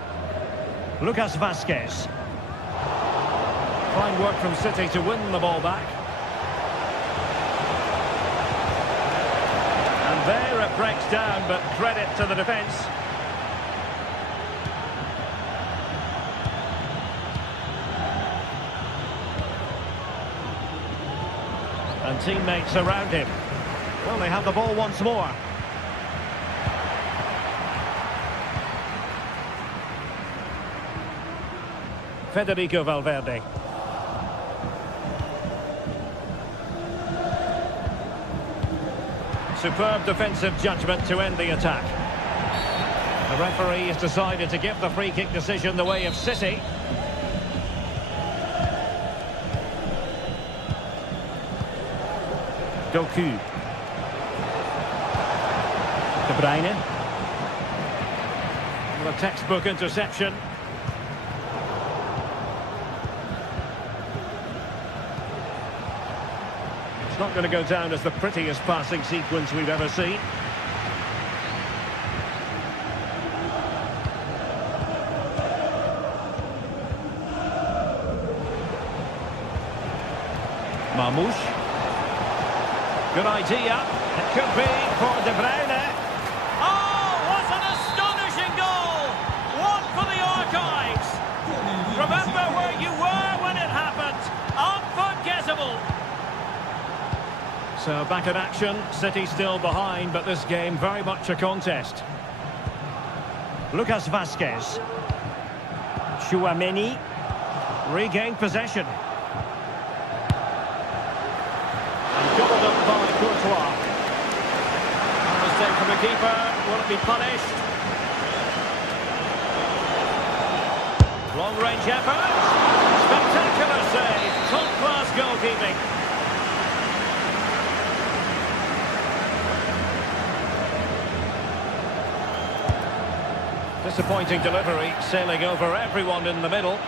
Lucas Vazquez. Fine work from City to win the ball back. And there it breaks down, but credit to the defence. And teammates around him. Well, they have the ball once more. Federico Valverde. Superb defensive judgment to end the attack. The referee has decided to give the free kick decision the way of City. Doku. De Bruyne. Well, a textbook interception. It's not going to go down as the prettiest passing sequence we've ever seen. Marmoush. Good idea. It could be for De Bruyne. Oh, what an astonishing goal! One for the archives. Remember where you were when it happened. Unforgettable. So back in action, City still behind, but this game very much a contest. Lucas Vazquez. Chouameni. Regained possession. And gobbled up by Courtois. Mistake from the keeper. Will it be punished? Long-range effort. Spectacular save. Top-class goalkeeping. Disappointing delivery, sailing over everyone in the middle.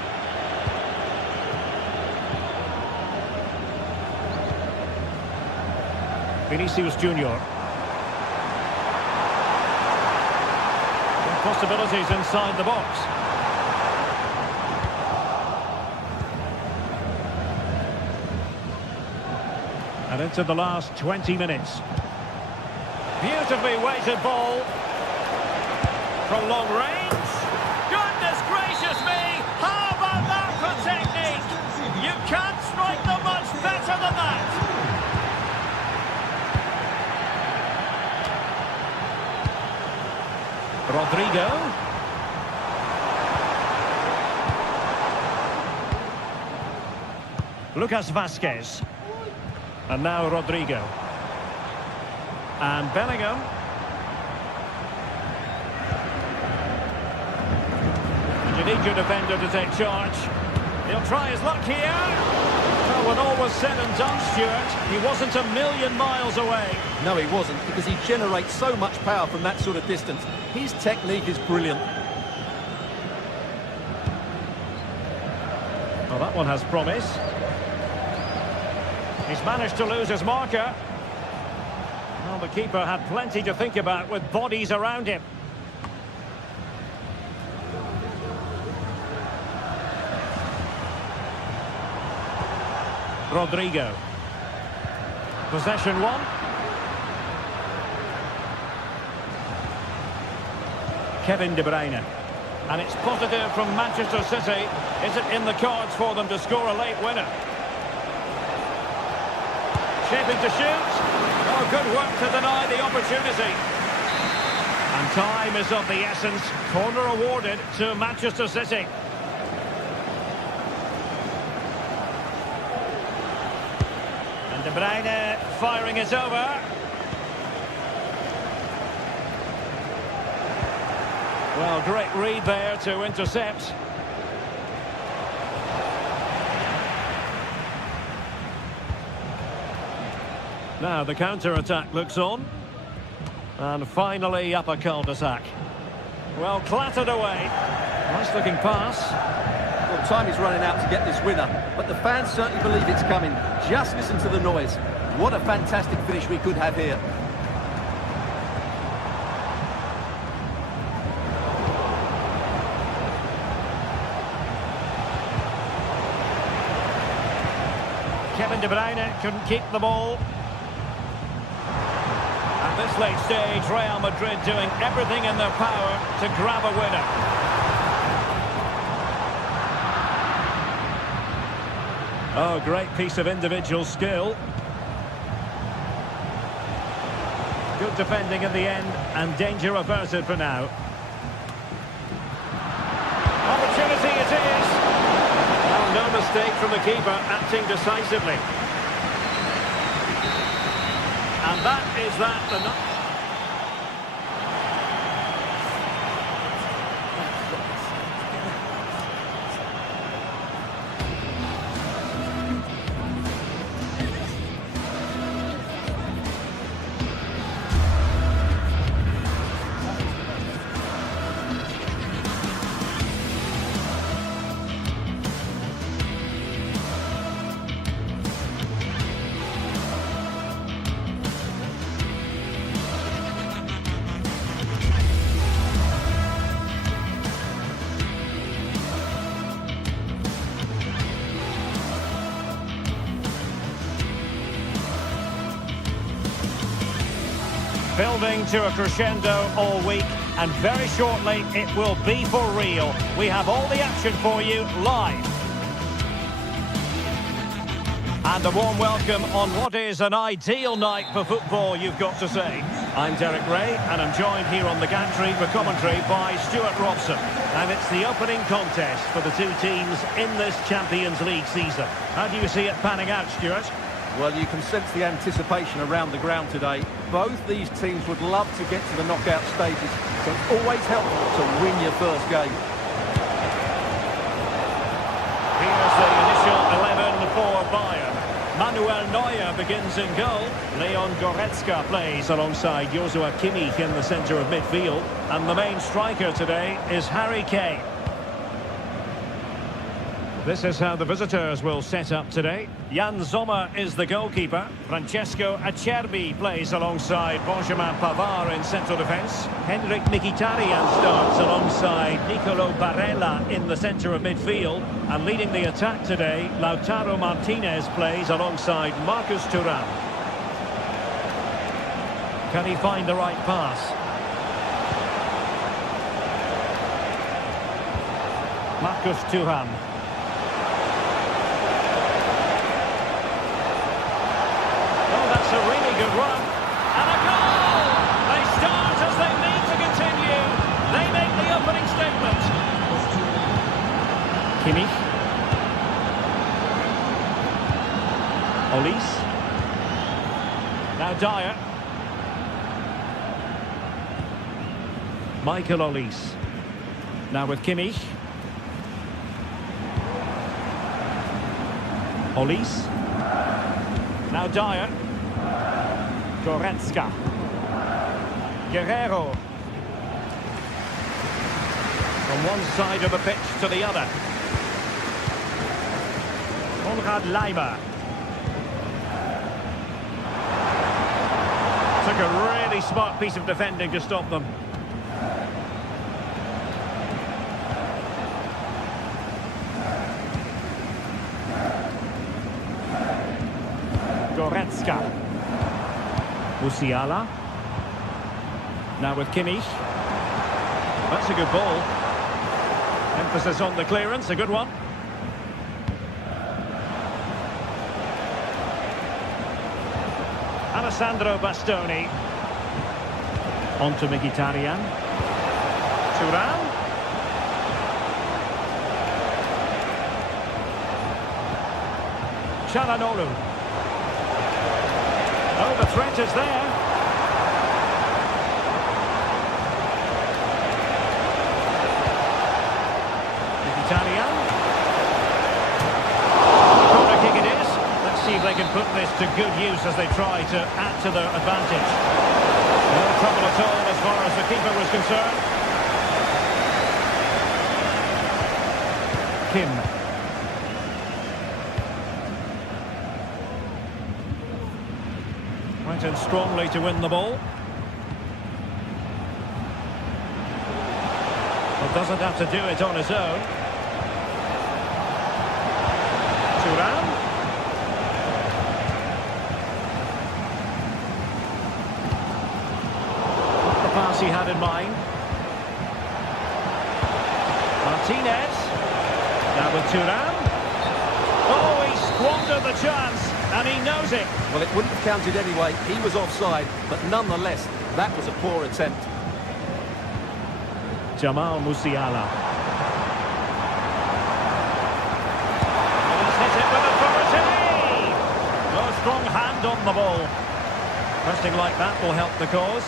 Vinicius Junior. Possibilities inside the box. And into the last 20 minutes. Beautifully weighted ball. From long range. Goodness gracious me! How about that for technique? You can't strike them much better than that. Rodrigo. Lucas Vazquez. And now Rodrigo. And Bellingham. And you need your defender to take charge. He'll try his luck here. Well, when all was said and done, Stuart, he wasn't a million miles away. No, he wasn't, because he generates so much power from that sort of distance. His technique is brilliant. Well, that one has promise. He's managed to lose his marker. Well, the keeper had plenty to think about with bodies around him. Rodrigo. Possession one. Kevin De Bruyne. And it's positive from Manchester City. Is it in the cards for them to score a late winner? Shaping to shoot. Oh, good work to deny the opportunity. And time is of the essence. Corner awarded to Manchester City. And De Bruyne firing it over. Well, great read there to intercept. Now the counter-attack looks on. And finally up a cul-de-sac. Well, clattered away. Nice looking pass. Well, time is running out to get this winner, but the fans certainly believe it's coming. Just listen to the noise. What a fantastic finish we could have here. Kevin De Bruyne couldn't keep the ball. At this late stage, Real Madrid doing everything in their power to grab a winner. Oh, great piece of individual skill. Good defending in the end, and danger averted for now. Opportunity it is. Well, no mistake from the keeper, acting decisively. And that is that. Building to a crescendo all week, and very shortly it will be for real. We have all the action for you live. And a warm welcome on what is an ideal night for football, you've got to say. I'm Derek Ray, and I'm joined here on the gantry for commentary by Stuart Robson. And it's the opening contest for the two teams in this Champions League season. How do you see it panning out, Stuart? Well, you can sense the anticipation around the ground today. Both these teams would love to get to the knockout stages, so it's always helpful to win your first game. Here's the initial 11 for Bayern. Manuel Neuer begins in goal. Leon Goretzka plays alongside Joshua Kimmich in the centre of midfield. And the main striker today is Harry Kane. This is how the visitors will set up today. Jan Sommer is the goalkeeper. Francesco Acerbi plays alongside Benjamin Pavard in central defence. Henrik Mkhitaryan starts alongside Nicolo Barella in the centre of midfield. And leading the attack today, Lautaro Martinez plays alongside Marcus Thuram. Can he find the right pass? Marcus Thuram. That's a really good run. And a goal! They start as they need to continue. They make the opening statement. Kimmich. Olise. Now Dyer. Michael Olise. Now with Kimmich. Olise. Now Dyer. Goretzka. Guerrero. From one side of the pitch to the other. Konrad Laimer. Took a really smart piece of defending to stop them. Goretzka. Musiala. Now with Kimmich. That's a good ball. Emphasis on the clearance, a good one. Alessandro Bastoni. On to Mkhitaryan. Thuram. Çalhanoğlu. Oh, the threat is there. Mkhitaryan. Corner kick it is. Let's see if they can put this to good use as they try to add to their advantage. No trouble at all as far as the keeper was concerned. Kim. Went in strongly to win the ball. But doesn't have to do it on his own. Thuram. Not the pass he had in mind. Martinez. Now with Thuram. Oh, he squandered the chance. And he knows it. Well, it wouldn't have counted anyway. He was offside, but nonetheless, that was a poor attempt. Jamal Musiala. He's hit it with authority. No strong hand on the ball. Pressing like that will help the cause.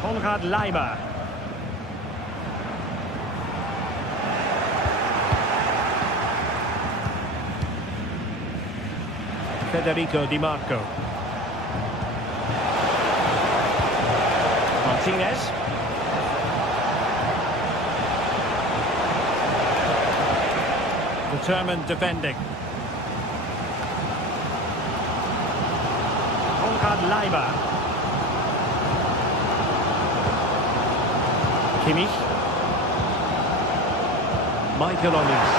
Konrad Laimer. Federico Di Marco. Martinez. Determined defending. Konrad Laimer. Kimmich. Michael Olise.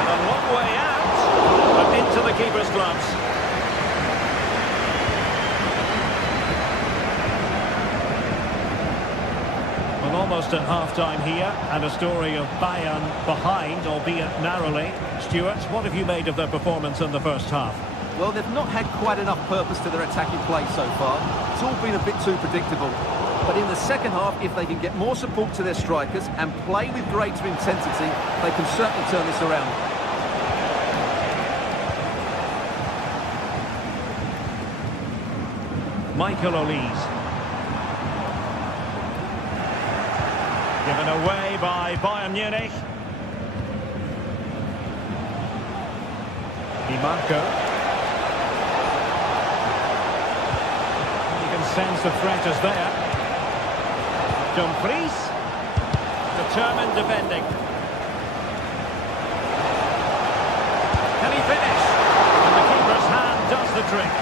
And a long way out, but into the keeper's gloves. Well, almost almost at half-time here, and a story of Bayern behind, albeit narrowly. Stuart, what have you made of their performance in the first half? Well, they've not had quite enough purpose to their attacking play so far. It's all been a bit too predictable. But in the second half, if they can get more support to their strikers and play with greater intensity, they can certainly turn this around. Michael Olise. Given away by Bayern Munich. Di Marco. You can sense the threat is there. Dumfries. Determined defending. Can he finish? And the keeper's hand does the trick.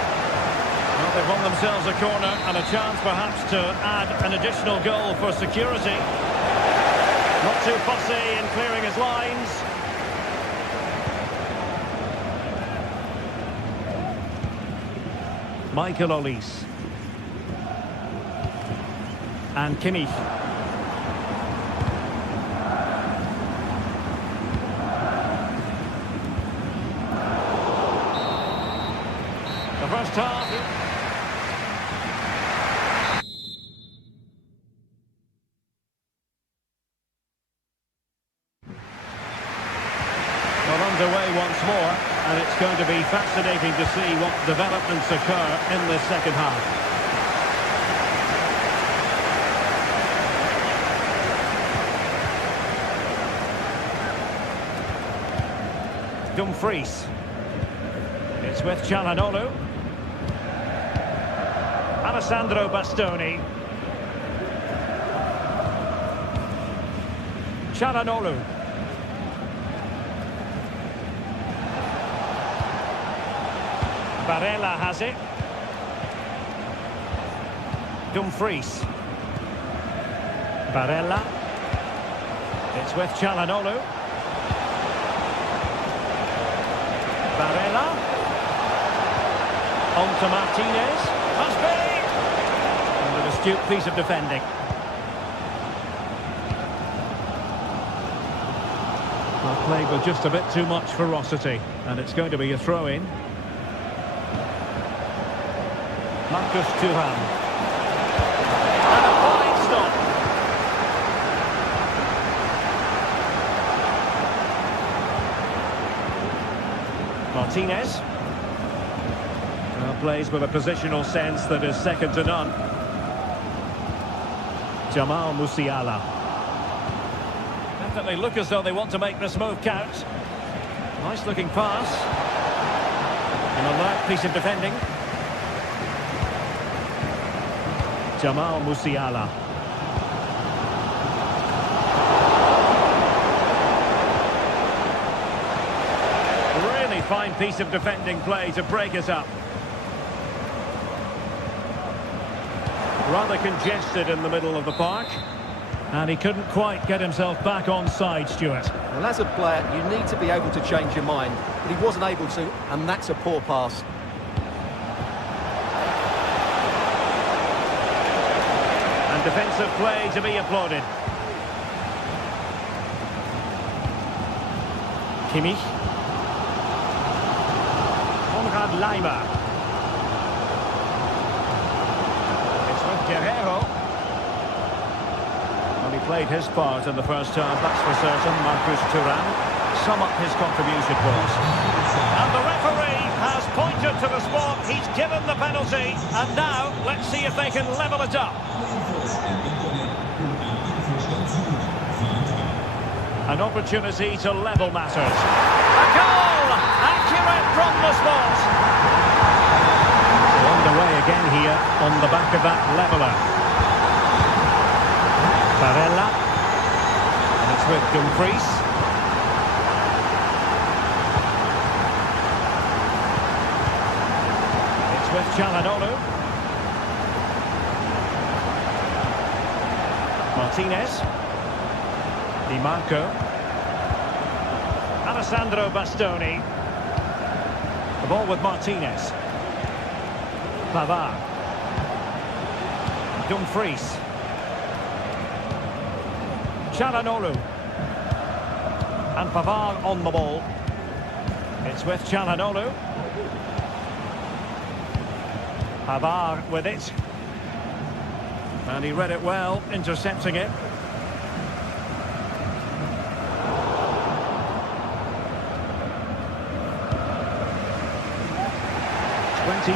Well, they've won themselves a corner and a chance perhaps to add an additional goal for security. Not too fussy in clearing his lines. Michael Olise. And Kimmich. The first half. Well, underway once more, and it's going to be fascinating to see what developments occur in this second half. Dumfries. It's with Çalhanoğlu. Alessandro Bastoni. Çalhanoğlu. Barella has it. Dumfries. Barella. It's with Çalhanoğlu. Barella. On to Martinez. Must be! And an astute piece of defending. Well, played with just a bit too much ferocity. And it's going to be a throw-in. Marcus Thuram. And a fine stop. Martinez. Well, plays with a positional sense that is second to none. Jamal Musiala. Definitely look as though they want to make this move count. Nice looking pass. An alert piece of defending. Jamal Musiala. Really fine piece of defending play to break it up. Rather congested in the middle of the park. And he couldn't quite get himself back on side, Stuart. Well, as a player, you need to be able to change your mind. But he wasn't able to, and that's a poor pass. And defensive play to be applauded. Kimmich. Konrad Laimer. It's with Guerrero. Well, he played his part in the first half, that's for certain. Marcus Thuram. Sum up his contribution was. And the referee has pointed to the spot. He's given the penalty. And now, let's see if they can level it up. An opportunity to level matters. A goal! Accurate from the spot. We're underway again here on the back of that leveller. Barella. And it's with Dumfries. It's with Çalhanoğlu. Martinez. Di Marco. Alessandro Bastoni. The ball with Martinez. Pavard. Dumfries. Çalhanoğlu. And Pavard on the ball. It's with Çalhanoğlu. Pavard with it. And he read it well, intercepting it.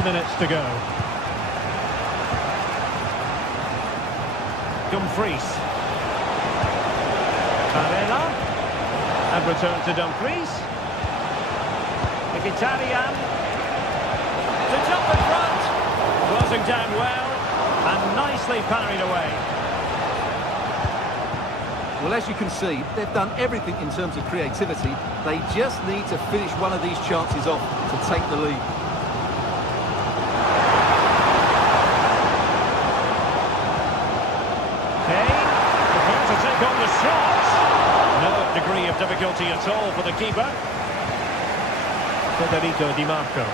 Minutes to go. Dumfries. Barella. And return to Dumfries. Mkhitaryan. To jump in front. Closing down well. And nicely parried away. Well, as you can see, they've done everything in terms of creativity. They just need to finish one of these chances off to take the lead. On the shot. No degree of difficulty at all for the keeper. Federico Di Marco.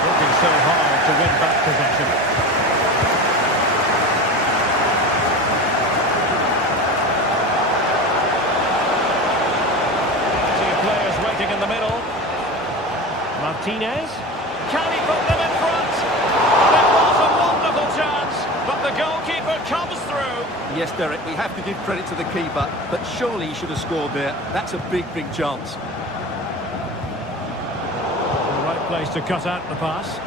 Working so hard to win back possession. Two players waiting in the middle. Martinez. Can he put them in front? And it was a wonderful chance, but the goalkeeper comes through. Yes, Derek, we have to give credit to the keeper, but surely he should have scored there. That's a big, big chance. The right place to cut out the pass.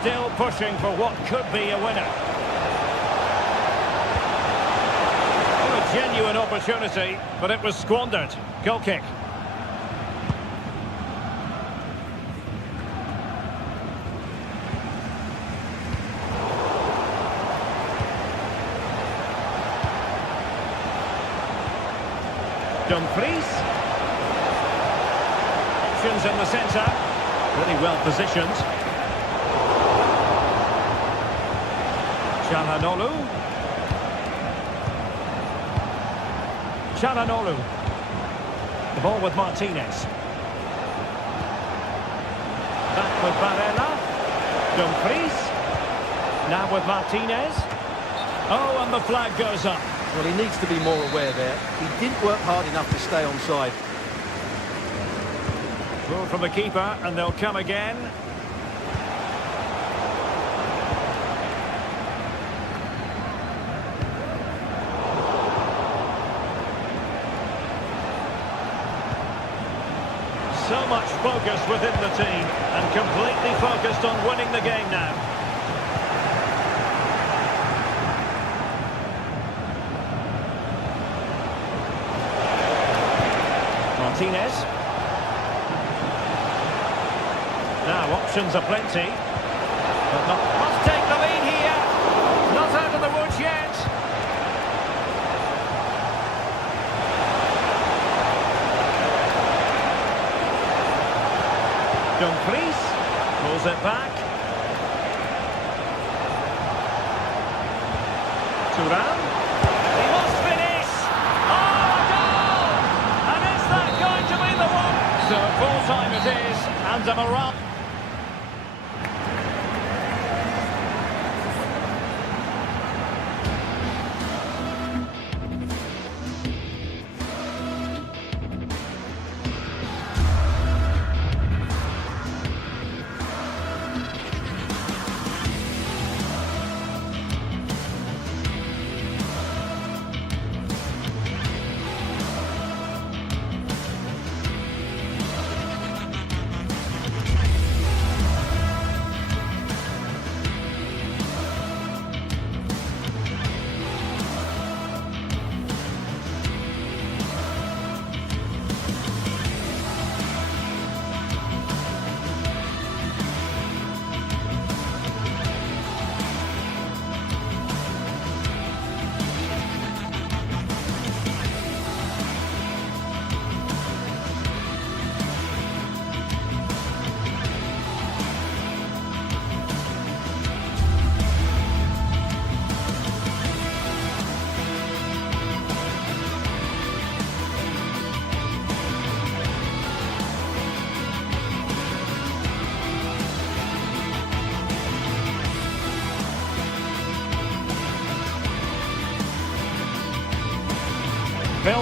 Still pushing for what could be a winner. What a genuine opportunity, but it was squandered. Goal kick. Dumfries. Options in the centre. Really well positioned. Çalhanoğlu. Çalhanoğlu. The ball with Martinez. Back with Barella. Dumfries. Now with Martinez. Oh, and the flag goes up. Well, he needs to be more aware there. He didn't work hard enough to stay onside. Throw from the keeper, and they'll come again. So much focus within the team, and completely focused on winning the game now. Martinez. Now options are plenty, but not must take the lead here. Not out of the woods yet. Dumfries pulls it back. Thuram. He must finish. Oh, goal! And is that going to be the one? So full time it is, and a morale.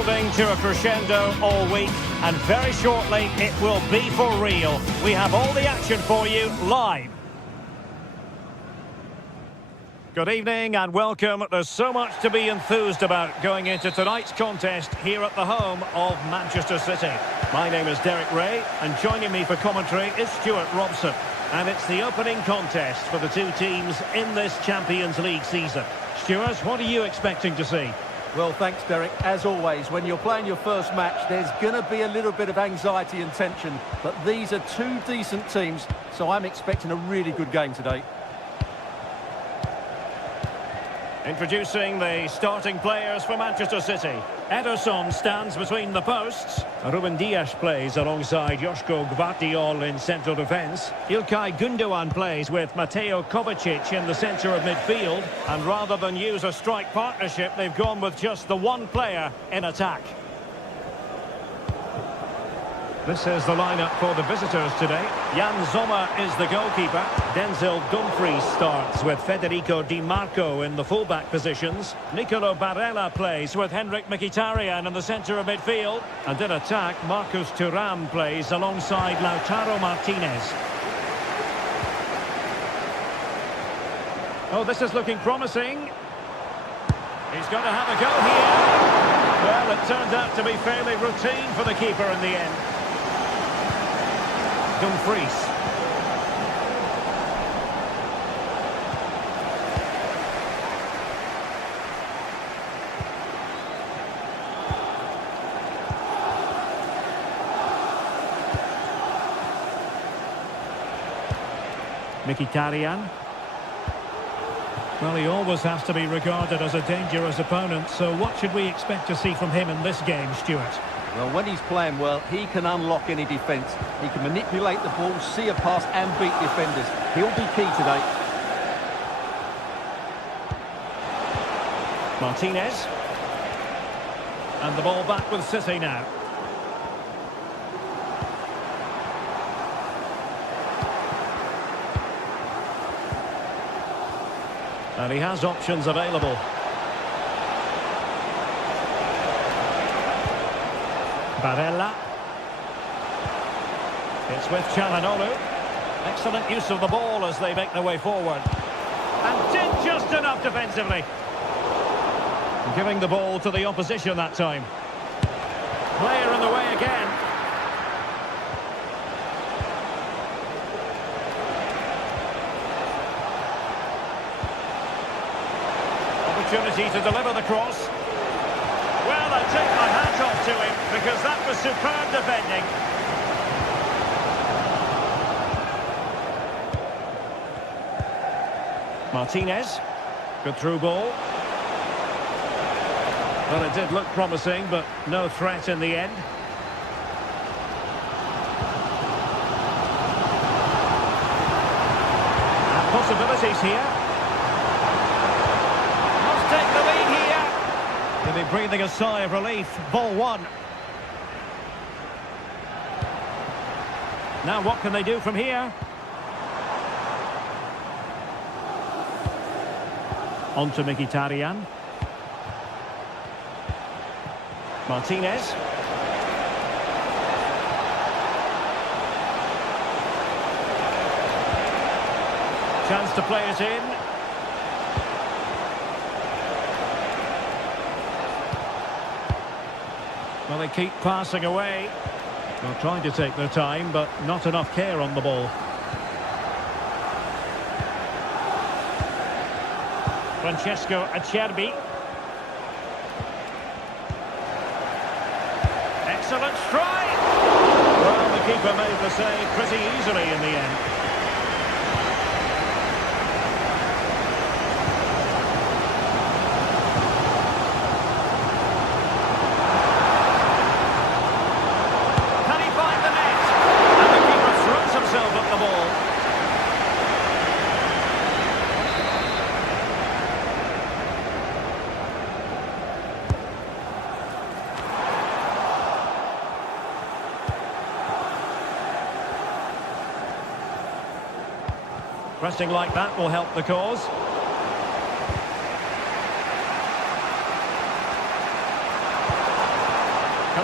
building to a crescendo all week, and very shortly it will be for real. We have all the action for you live. Good evening and welcome. There's so much to be enthused about going into tonight's contest here at the home of Manchester City. My name is Derek Ray, and joining me for commentary is Stuart Robson. And it's the opening contest for the two teams in this Champions League season. Stuart, what are you expecting to see? Well, thanks, Derek. As always, when you're playing your first match, there's going to be a little bit of anxiety and tension. But these are two decent teams, so I'm expecting a really good game today. Introducing the starting players for Manchester City. Ederson stands between the posts. Ruben Dias plays alongside Joško Gvardiol in central defence. İlkay Gündoğan plays with Mateo Kovacic in the centre of midfield. And rather than use a strike partnership, they've gone with just the one player in attack. This is the lineup for the visitors today. Jan Sommer is the goalkeeper. Denzel Dumfries starts with Federico Di Marco in the fullback positions. Nicolo Barella plays with Henrik Mkhitaryan in the centre of midfield. And in attack, Marcus Thuram plays alongside Lautaro Martinez. Oh, this is looking promising. He's going to have a go here. Well, it turns out to be fairly routine for the keeper in the end. Dumfries. Mkhitaryan. Well, he always has to be regarded as a dangerous opponent, so what should we expect to see from him in this game, Stuart? Well, when he's playing well, he can unlock any defence. He can manipulate the ball, see a pass and beat defenders. He'll be key today. Martinez. And the ball back with City now. And he has options available. Barella. It's with Çalhanoğlu. Excellent use of the ball as they make their way forward. And did just enough defensively. Giving the ball to the opposition that time. Player in the way again. Opportunity to deliver the cross. Well, I take my hat off to him because that was superb defending. Martinez. Good through ball. Well, it did look promising, but no threat in the end. And possibilities here. Must take the lead here. They'll be breathing a sigh of relief. Ball one. Now what can they do from here? On to Mkhitaryan. Martinez. Chance to play it in. Well, they keep passing away. Well, trying to take their time, but not enough care on the ball. Francesco Acerbi. Excellent strike! Well, the keeper made the save pretty easily in the end. Can he find the net? And the keeper throws himself at the ball. Pressing like that will help the cause.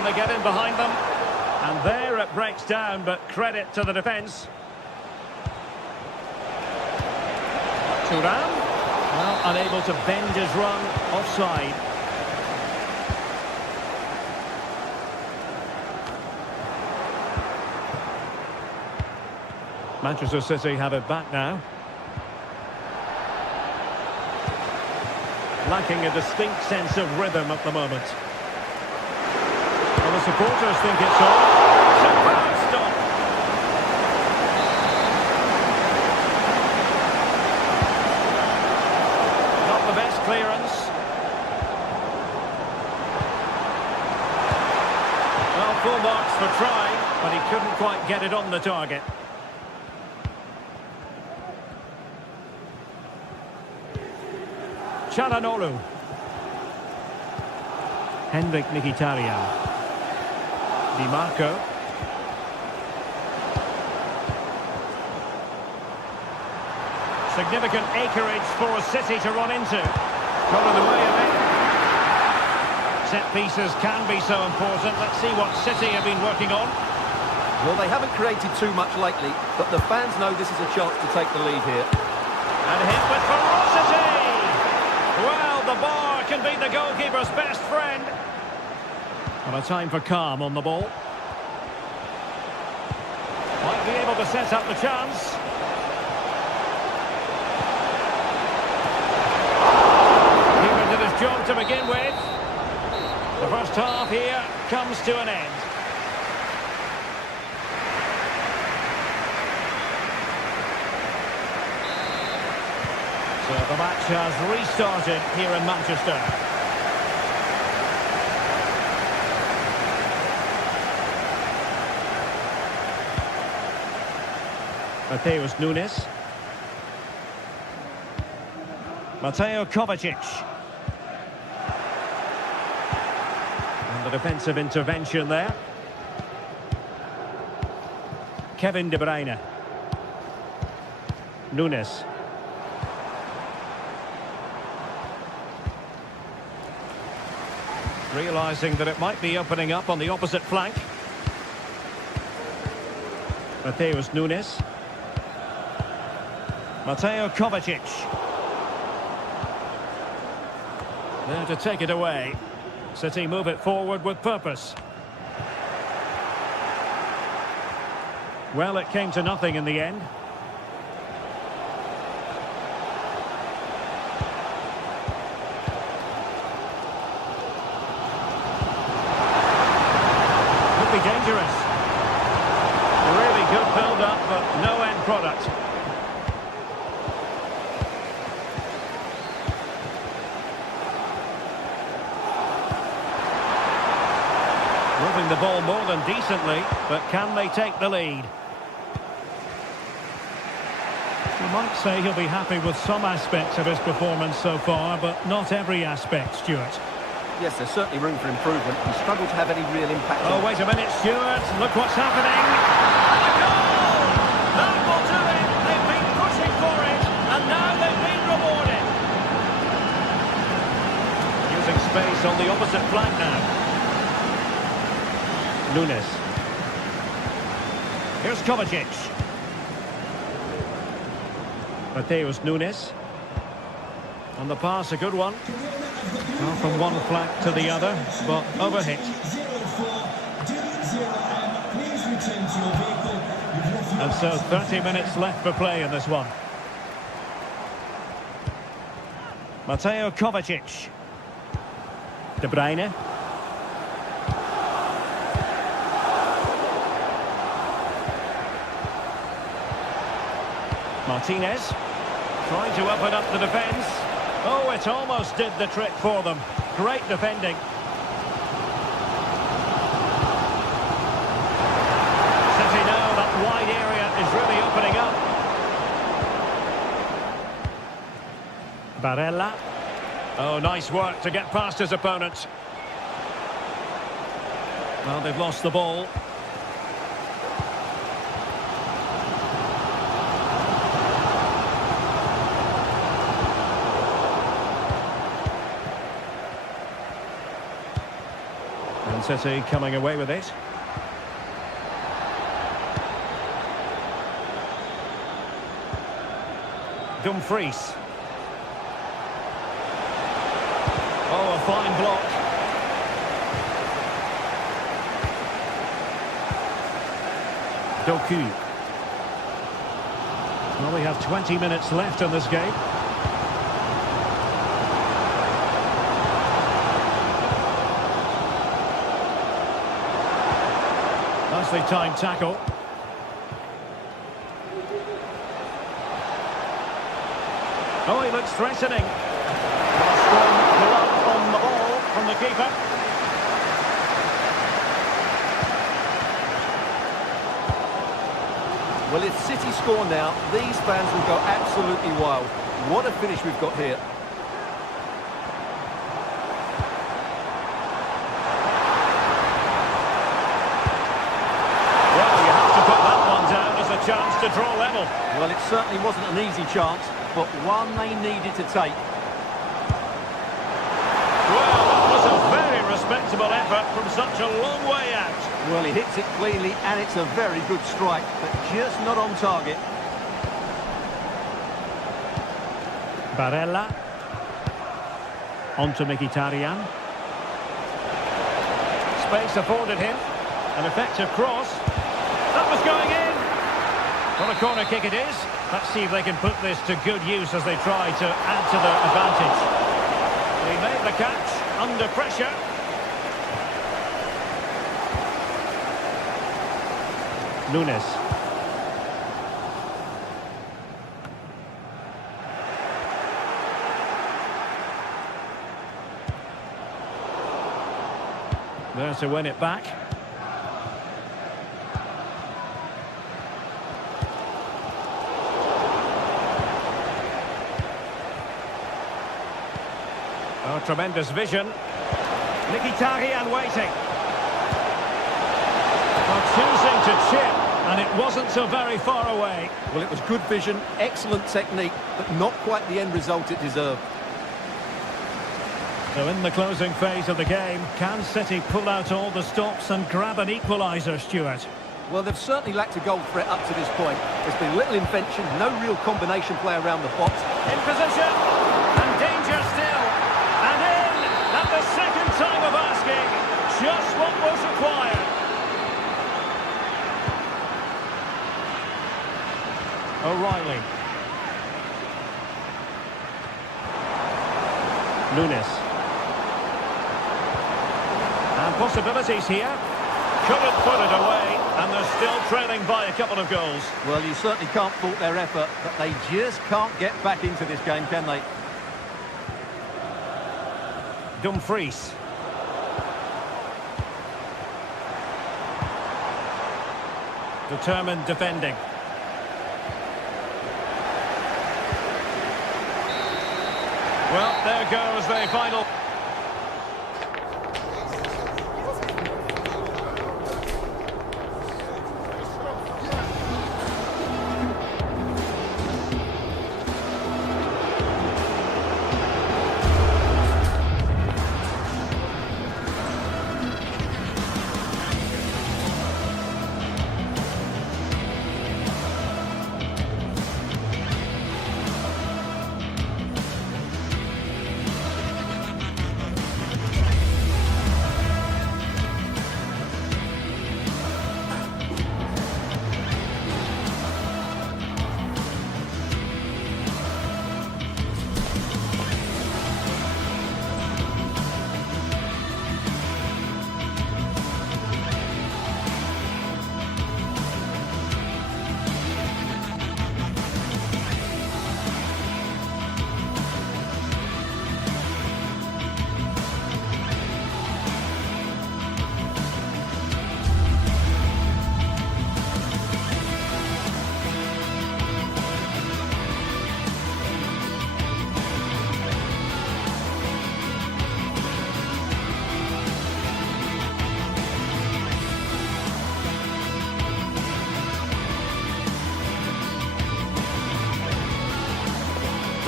Can they get in behind them? And there it breaks down, but credit to the defence. Thuram, well, unable to bend his run, offside. Manchester City have it back now. Lacking a distinct sense of rhythm at the moment. Well, the supporters think it's on. Superb stop. Not the best clearance. Well, full marks for trying, but he couldn't quite get it on the target. Çalhanoğlu. Henrik Mkhitaryan. Di Marco. Significant acreage for City to run into. Got in the way of it. Set pieces can be so important. Let's see what City have been working on. Well, they haven't created too much lately, but the fans know this is a chance to take the lead here. And hit with ferocity! Well, the bar can be the goalkeeper's best friend. And a time for calm on the ball. Might be able to set up the chance. Keeper did his job to begin with. The first half here comes to an end. So the match has restarted here in Manchester. Mateus Nunes. Mateo Kovacic. And the defensive intervention there. Kevin De Bruyne. Nunes. Realising that it might be opening up on the opposite flank. Mateus Nunes. Mateo Kovacic. There to take it away. City move it forward with purpose. Well, it came to nothing in the end. Could be dangerous. Really good build-up, but no end product. Moving the ball more than decently, but can they take the lead? You might say he'll be happy with some aspects of his performance so far, but not every aspect, Stuart. Yes, there's certainly room for improvement. He struggled to have any real impact. Oh, wait a minute, Stuart. Look what's happening. And a goal! That will do it. They've been pushing for it, and now they've been rewarded. Using space on the opposite flank now. Nunes. Here's Kovacic. Mateus Nunes. And the pass, a good one. Well, from one flank to the other, but overhit. And so 30 minutes left for play in this one. Mateo Kovacic. De Bruyne. Martinez, trying to open up the defence. Oh, it almost did the trick for them. Great defending. City know that wide area is really opening up. Barella. Oh, nice work to get past his opponent. Well, they've lost the ball. Man City coming away with it. Dumfries. Oh, a fine block. Doku. Well, we have 20 minutes left in this game. Nicely timed tackle. Oh, he looks threatening. A strong glove on the ball from the keeper. Well, if City score now, these fans will go absolutely wild. What a finish we've got here. Well, you have to put that one down as a chance to draw level. Well, it certainly wasn't an easy chance, but one they needed to take. Well, that was a very respectable effort from such a long way out. Well, he hits it cleanly, and it's a very good strike, but just not on target. Barella. On to Mkhitaryan. Space afforded him. An effective cross. That was going in. What a corner kick it is. Let's see if they can put this to good use as they try to add to their advantage. He made the catch under pressure. Nunes. There to win it back. Oh, tremendous vision. Mkhitaryan waiting. Well, choosing to chip, and it wasn't so very far away. Well, it was good vision, excellent technique, but not quite the end result it deserved. So in the closing phase of the game, can City pull out all the stops and grab an equaliser, Stuart? Well, they've certainly lacked a goal threat up to this point. There's been little invention, no real combination play around the box. In position, and danger still. And in, at the second time of asking, just what was required. O'Reilly. Nunes. And possibilities here. Couldn't put it away, and they're still trailing by a couple of goals. Well, you certainly can't fault their effort, but they just can't get back into this game, can they? Dumfries. Determined defending. Well, there goes the final.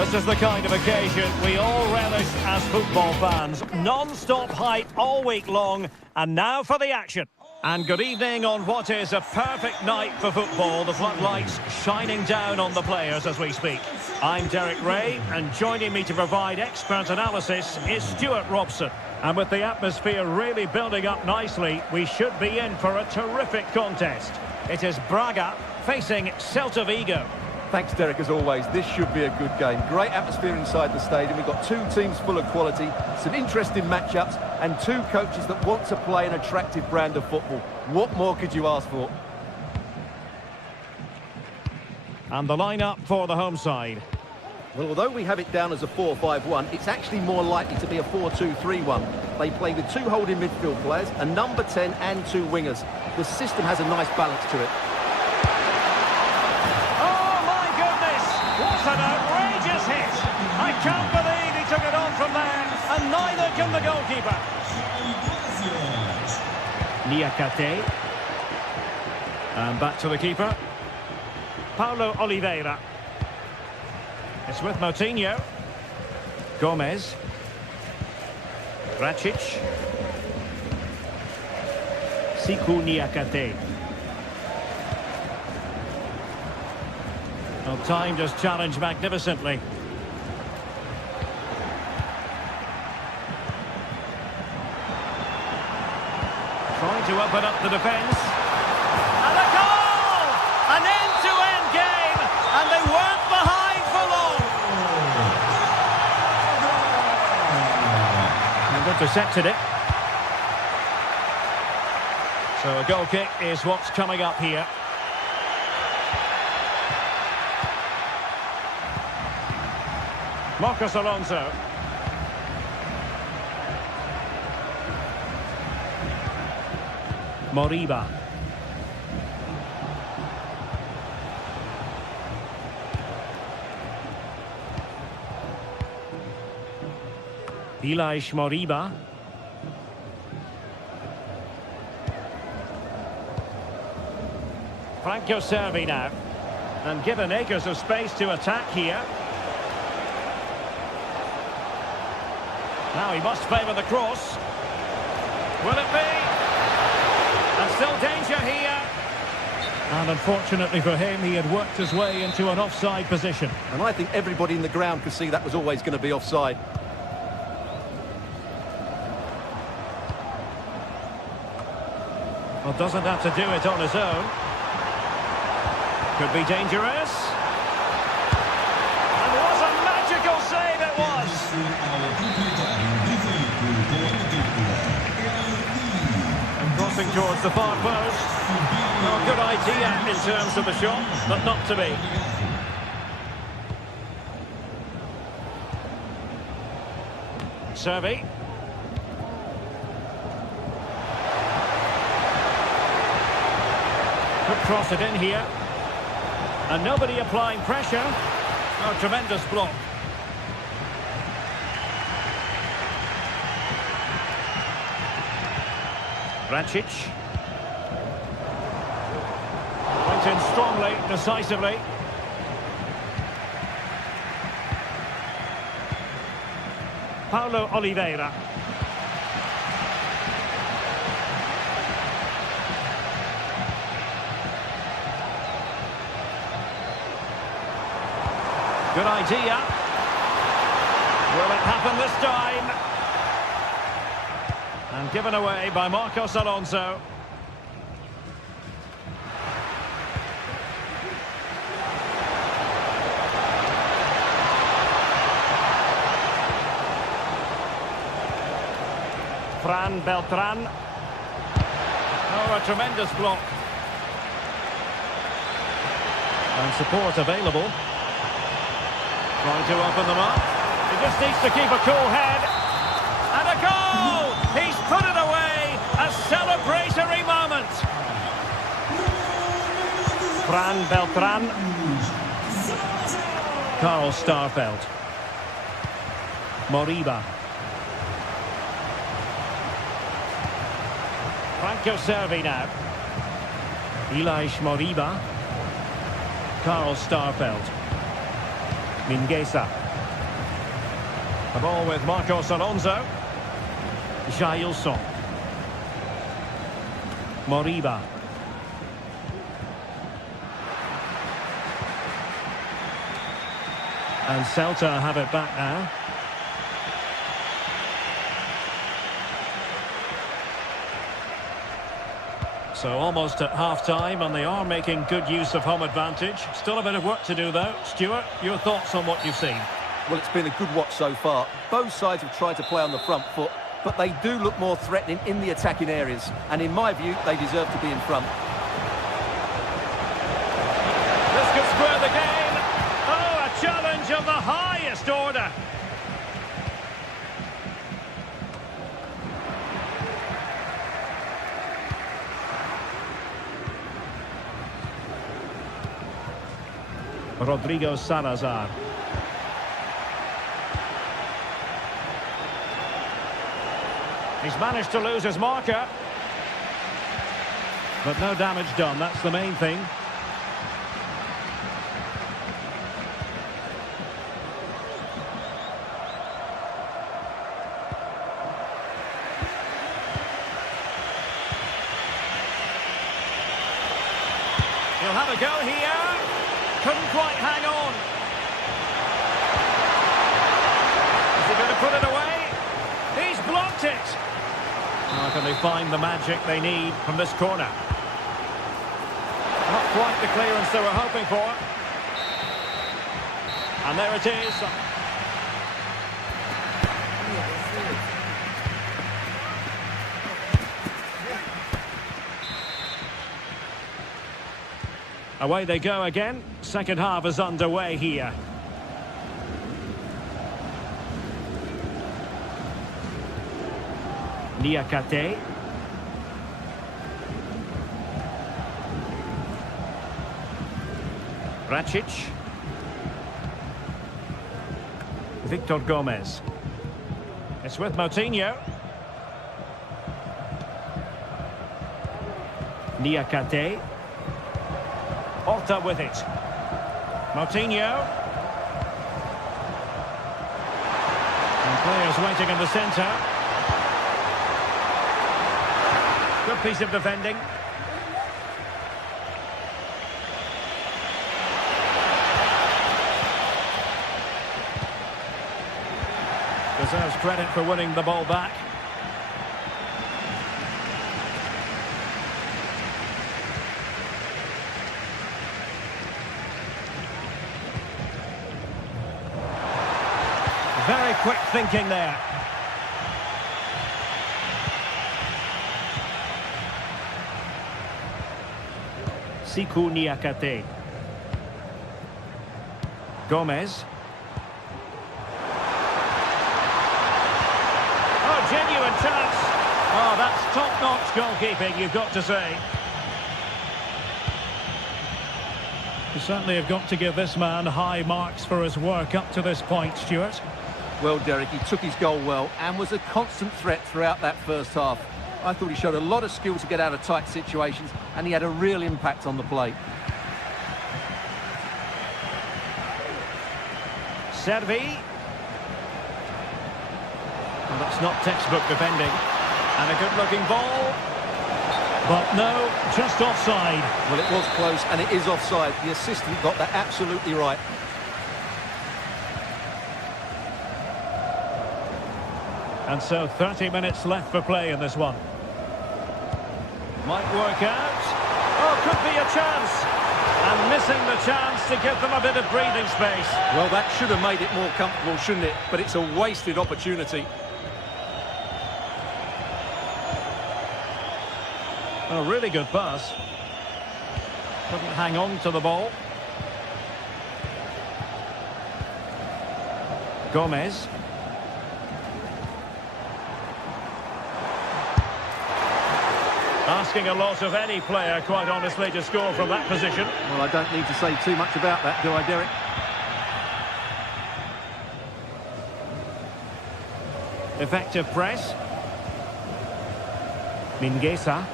This is the kind of occasion we all relish as football fans. Non-stop hype all week long, and now for the action. And good evening on what is a perfect night for football. The floodlights shining down on the players as we speak. I'm Derek Ray, and joining me to provide expert analysis is Stuart Robson. And with the atmosphere really building up nicely, we should be in for a terrific contest. It is Braga facing Celta Vigo. Thanks, Derek, as always. This should be a good game. Great atmosphere inside the stadium. We've got two teams full of quality, some interesting matchups, and two coaches that want to play an attractive brand of football. What more could you ask for? And the lineup for the home side. Well, although we have it down as a 4-5-1, it's actually more likely to be a 4-2-3-1. They play with two holding midfield players, a number 10 and two wingers. The system has a nice balance to it. What an outrageous hit! I can't believe he took it on from there, and neither can the goalkeeper. Niakate. And back to the keeper. Paulo Oliveira. It's with Moutinho. Gomez. Racic. Siku Niakate. Well, time just challenged magnificently. Trying to open up the defence. And a goal! An end-to-end game, and they weren't behind for long. And intercepted it. So a goal kick is what's coming up here. Marcos Alonso. Moriba. Ilaix Moriba. Franco Servi now. And given acres of space to attack here. Now he must favour the cross. Will it be? And still danger here. And unfortunately for him, he had worked his way into an offside position. And I think everybody in the ground could see that was always going to be offside. Well, doesn't have to do it on his own. Could be dangerous. And what a magical save it was! Crossing towards the far post. Well, good idea in terms of the shot, but not to be. Servi. Could cross it in here. And nobody applying pressure. Oh, tremendous block. Racic. Went in strongly, decisively. Paulo Oliveira. Good idea. Will it happen this time? And given away by Marcos Alonso. Fran Beltran. Oh, a tremendous block. And support available. Trying to open them up. He just needs to keep a cool head. And a goal! He's put it away! A celebratory moment! Fran Beltran. Carl Starfelt. Moriba. Franco Servi now. Ilaix Moriba. Carl Starfelt. Mingueza. The ball with Marcos Alonso. Jailson. Moriba. And Celta have it back now. So almost at half-time, and they are making good use of home advantage. Still a bit of work to do, though. Stuart, your thoughts on what you've seen? Well, it's been a good watch so far. Both sides have tried to play on the front foot, but they do look more threatening in the attacking areas. And in my view, they deserve to be in front. This could square the game. Oh, a challenge of the highest order. Rodrigo Salazar. He's managed to lose his marker. But no damage done, that's the main thing. He'll have a go here. Couldn't quite hang on. Is he going to put it away? He's blocked it. How can they find the magic they need from this corner? Not quite the clearance they were hoping for. And there it is. Away they go again. Second half is underway here. Niakate. Racic. Victor Gomez. It's with Moutinho. Niakate. Horta with it. Moutinho. And players waiting in the centre. Good piece of defending. Deserves credit for winning the ball back. Very quick thinking there. Siku Niakate. Gomez. Oh, genuine chance. Oh, that's top-notch goalkeeping, you've got to say. You certainly have got to give this man high marks for his work up to this point, Stuart. Well, Derek, he took his goal well and was a constant threat throughout that first half. I thought he showed a lot of skill to get out of tight situations, and he had a real impact on the play. Servi. Well, that's not textbook defending. And a good-looking ball. But no, just offside. Well, it was close, and it is offside. The assistant got that absolutely right. And so 30 minutes left for play in this one. Might work out. Oh, could be a chance. And missing the chance to give them a bit of breathing space. Well, that should have made it more comfortable, shouldn't it? But it's a wasted opportunity. A really good pass. Couldn't hang on to the ball. Gomez. Asking a lot of any player, quite honestly, to score from that position. Well, I don't need to say too much about that, do I, Derek? Effective press. Mingueza.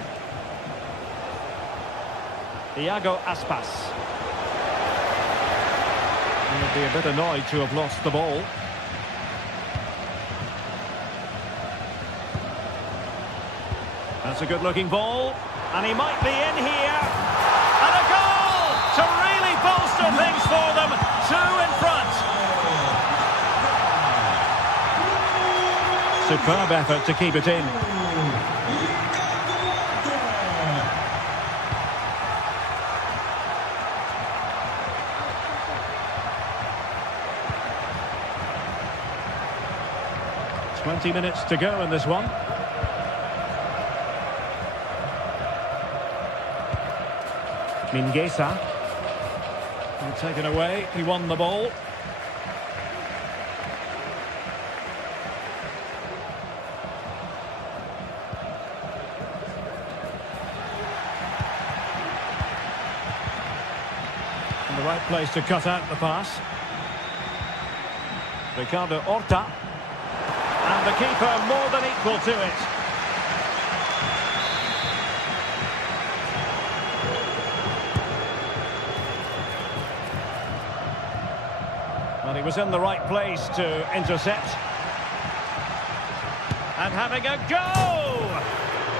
Iago Aspas. He would be a bit annoyed to have lost the ball. That's a good-looking ball. And he might be in here. And a goal to really bolster things for them. 2 in front. Superb effort to keep it in. "20 minutes to go in this one. Mingueza. And taken away. He won the ball. In the right place to cut out the pass. Ricardo Horta. And the keeper more than equal to it. Well, he was in the right place to intercept. And having a go!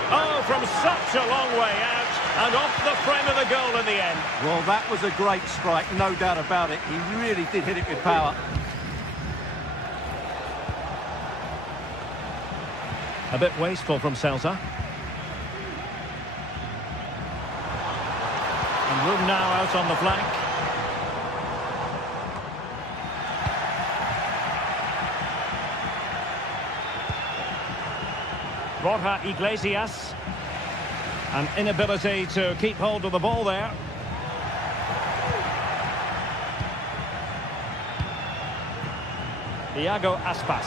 Oh, from such a long way out. And off the frame of the goal in the end. Well, that was a great strike, no doubt about it. He really did hit it with power. A bit wasteful from Celta. And room now out on the flank. Borja Iglesias. An inability to keep hold of the ball there. Iago Aspas.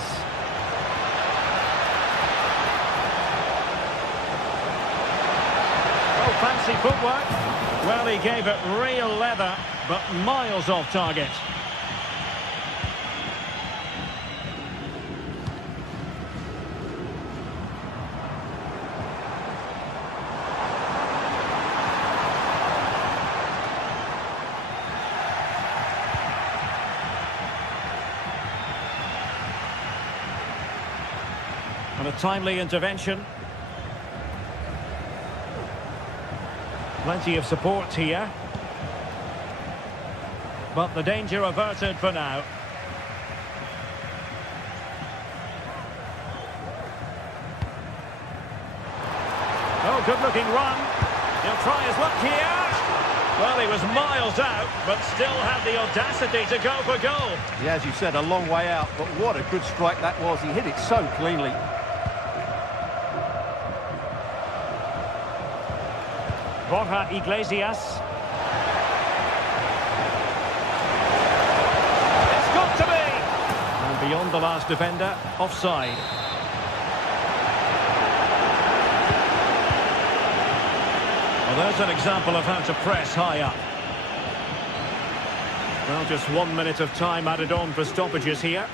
Oh, fancy footwork. Well, he gave it real leather, but miles off target. And a timely intervention. Plenty of support here. But the danger averted for now. Oh, good-looking run. He'll try his luck here. Well, he was miles out, but still had the audacity to go for goal. Yeah, as you said, a long way out, but what a good strike that was. He hit it so cleanly. Borja Iglesias. It's got to be! And beyond the last defender, offside. Well, there's an example of how to press high up. Well, just 1 minute of time added on for stoppages here.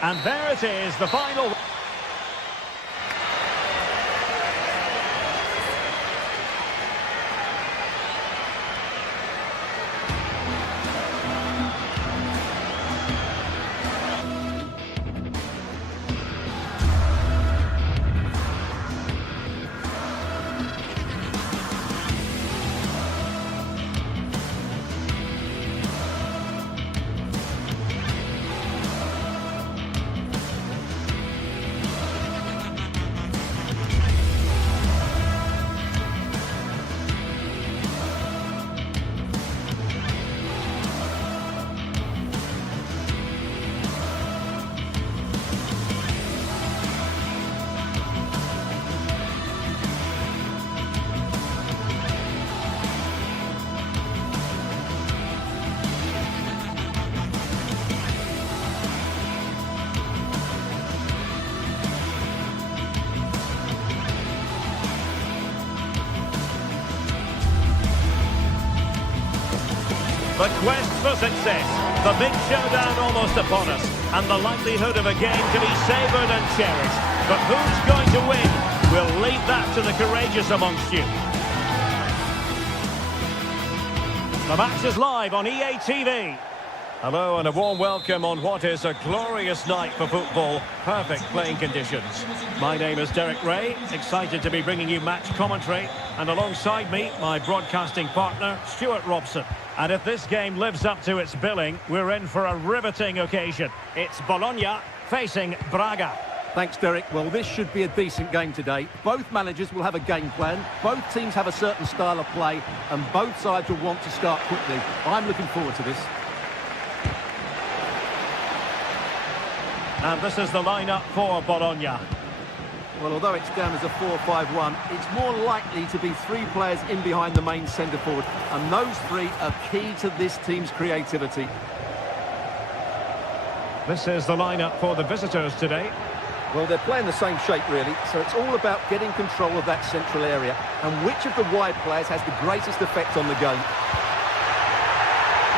And there it is, the final. The quest for success, the big showdown almost upon us, and the likelihood of a game to be savoured and cherished. But who's going to win? We'll leave that to the courageous amongst you. The match is live on EA TV. Hello and a warm welcome on what is a glorious night for football. Perfect playing conditions. My name is Derek Ray, excited to be bringing you match commentary. And alongside me, my broadcasting partner, Stuart Robson. And if this game lives up to its billing, we're in for a riveting occasion. It's Bologna facing Braga. Thanks, Derek. Well, this should be a decent game today. Both managers will have a game plan. Both teams have a certain style of play. And both sides will want to start quickly. I'm looking forward to this. And this is the lineup for Bologna. Well, although it's down as a 4-5-1, it's more likely to be three players in behind the main centre forward. And those three are key to this team's creativity. This is the lineup for the visitors today. Well, they're playing the same shape, really. So it's all about getting control of that central area. And which of the wide players has the greatest effect on the game?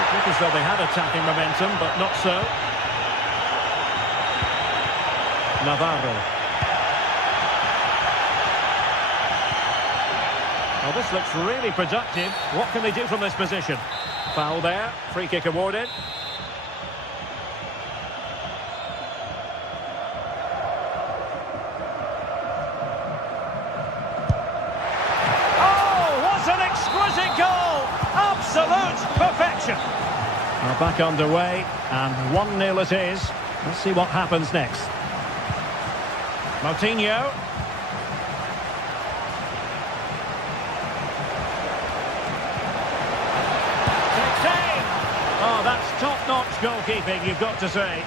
It looked as though they had attacking momentum, but not so. Navarro. Well, this looks really productive. What can they do from this position? Foul there. Free kick awarded. Oh, what an exquisite goal! Absolute perfection. Now back underway, and 1-0 it is. Let's see what happens next. Moutinho. Oh, that's top-notch goalkeeping, you've got to say.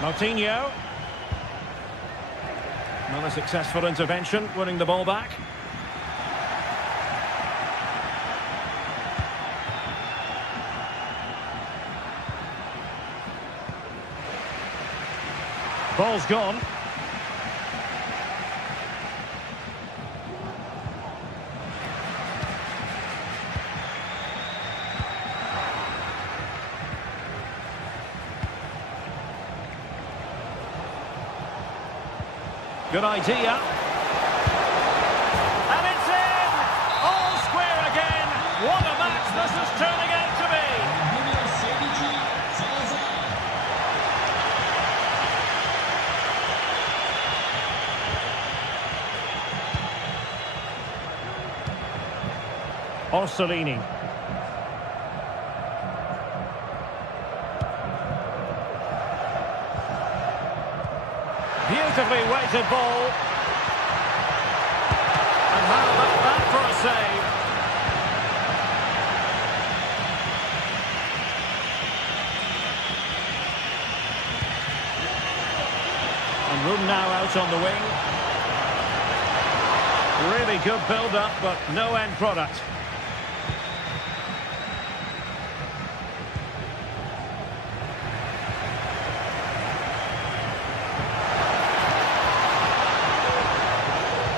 Moutinho. Another successful intervention, winning the ball back. Ball's gone. Good idea. And it's in! All square again. What a match this is turning out to be. Orsolini. Beautifully weighted ball. And how about that for a save? And room now out on the wing. Really good build-up, but no end product.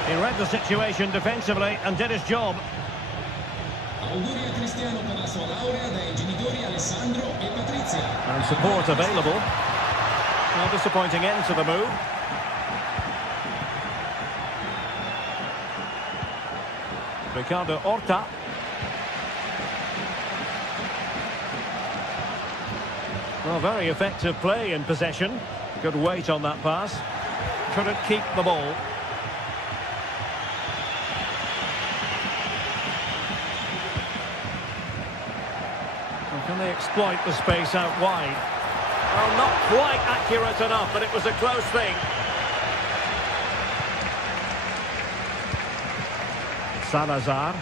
He read the situation defensively and did his job. And support available. No disappointing end to the move. Ricardo Horta. Well, very effective play in possession. Good weight on that pass. Couldn't keep the ball. Can they exploit the space out wide? Well, not quite accurate enough, but it was a close thing. Salazar.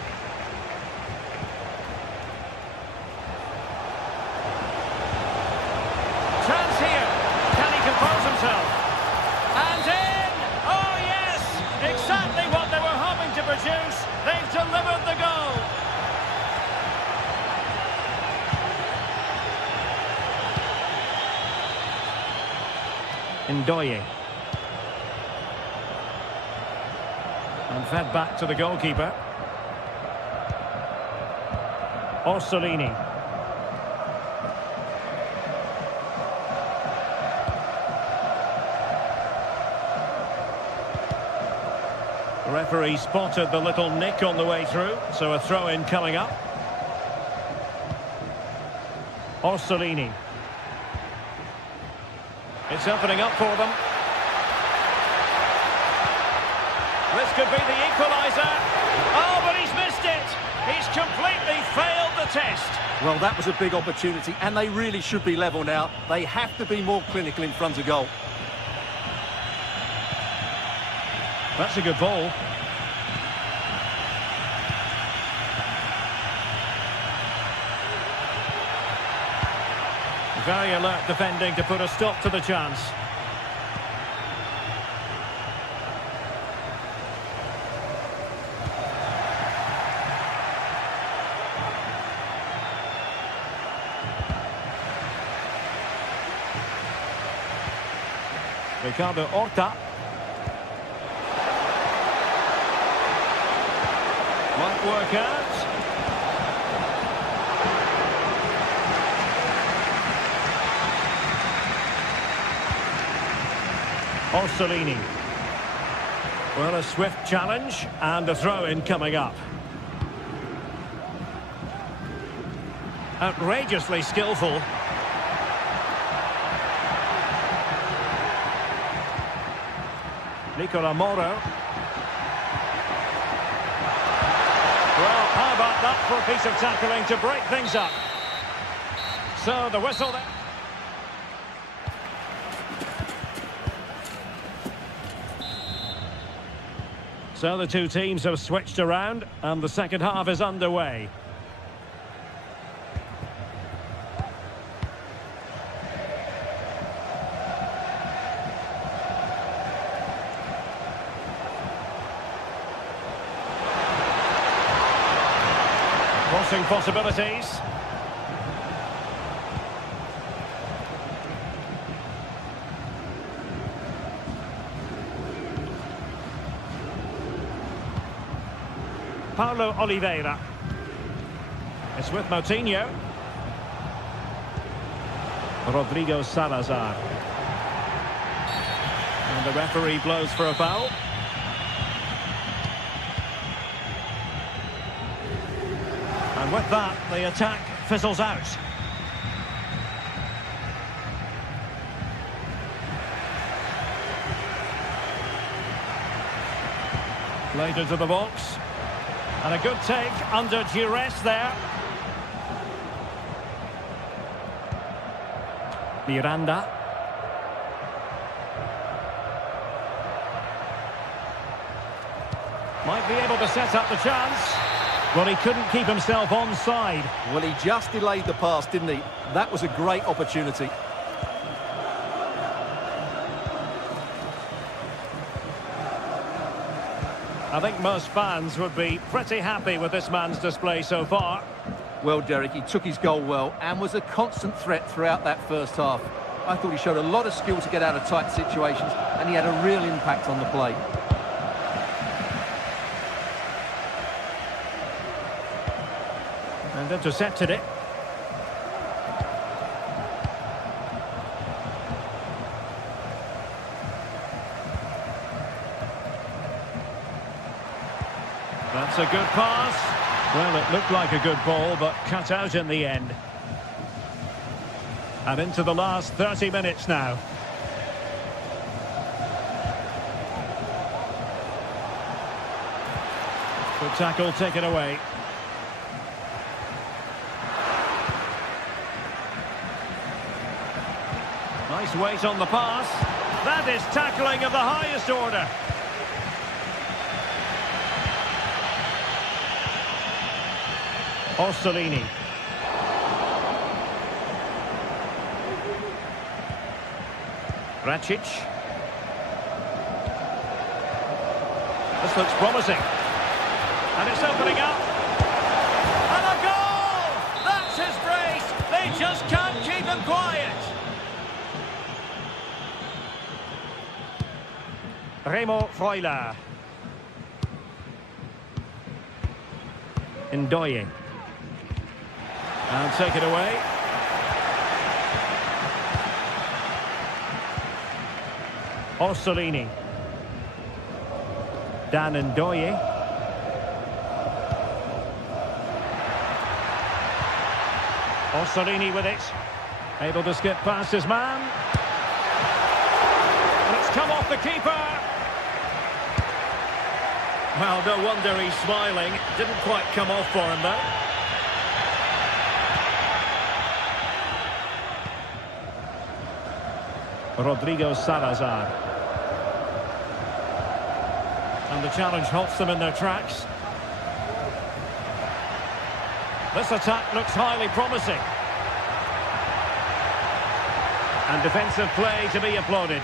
Chance here. Can he compose himself? And in! Oh, yes! Exactly what they were hoping to produce. They've delivered the goal. Ndoye. And fed back to the goalkeeper. Orsolini. referee spotted the little nick on the way through, so a throw-in coming up. Orsolini. It's opening up for them. This could be the equaliser. Oh, but he's missed it. He's completely failed the test. Well, that was a big opportunity, and they really should be level now. They have to be more clinical in front of goal. That's a good ball. Very alert defending to put a stop to the chance. Ricardo Horta. Might work out. Orsolini. Well, a swift challenge and a throw-in coming up. Outrageously skillful. Nicola Moro. Well, how about that for a piece of tackling to break things up? So the whistle there. So the two teams have switched around and the second half is underway. Crossing possibilities. Paulo Oliveira. It's with Moutinho. Rodrigo Salazar. And the referee blows for a foul. And with that, the attack fizzles out. Played into the box. And a good take under duress there. Miranda. Might be able to set up the chance. Well, he couldn't keep himself onside. Well, he just delayed the pass, didn't he? That was a great opportunity. I think most fans would be pretty happy with this man's display so far. Well, Derek, he took his goal well and was a constant threat throughout that first half. I thought he showed a lot of skill to get out of tight situations, and he had a real impact on the play. And intercepted it. That's a good pass. Well, it looked like a good ball, but cut out in the end. And into the last 30 minutes now. Good tackle taken away. Nice weight on the pass. That is tackling of the highest order. Orsolini. Racic. This looks promising. And it's opening up. And a goal! That's his brace. They just can't keep him quiet. Remo Freuler. Ndoye. And take it away. Orsolini. Dan Ndoye. Ossolini with it. Able to skip past his man. And it's come off the keeper. Well, no wonder he's smiling. Didn't quite come off for him, though. Rodrigo Salazar. And the challenge halts them in their tracks. This attack looks highly promising. And defensive play to be applauded.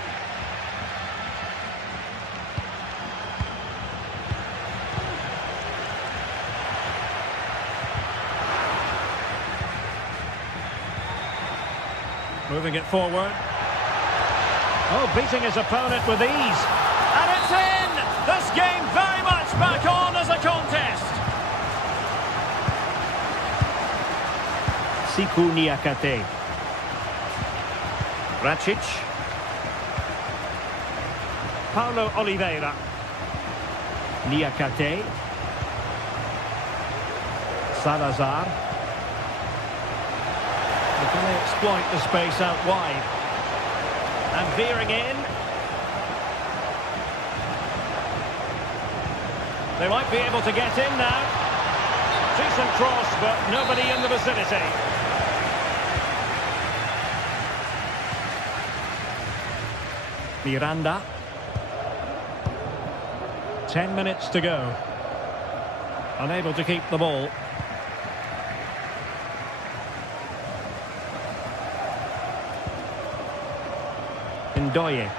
Moving it forward. Oh, beating his opponent with ease. And it's in! This game very much back on as a contest. Siku Niakate. Racic. Paulo Oliveira. Niakate. Salazar. Can they exploit the space out wide? And veering in. They might be able to get in now. Decent cross, but nobody in the vicinity. Miranda. 10 minutes to go. Unable to keep the ball. Ndoye.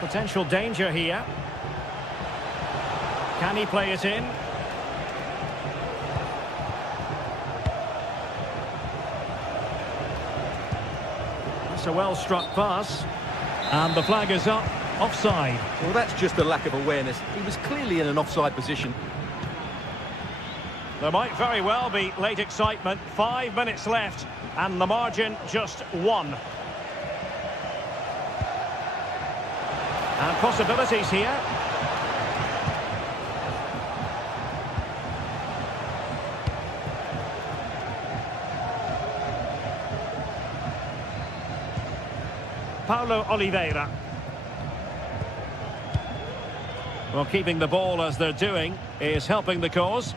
Potential danger here. Can he play it in? That's a well-struck pass. And the flag is up. Offside. Well, that's just a lack of awareness. He was clearly in an offside position. There might very well be late excitement. 5 minutes left, and the margin just 1. And possibilities here. Paulo Oliveira. Well, keeping the ball as they're doing is helping the cause.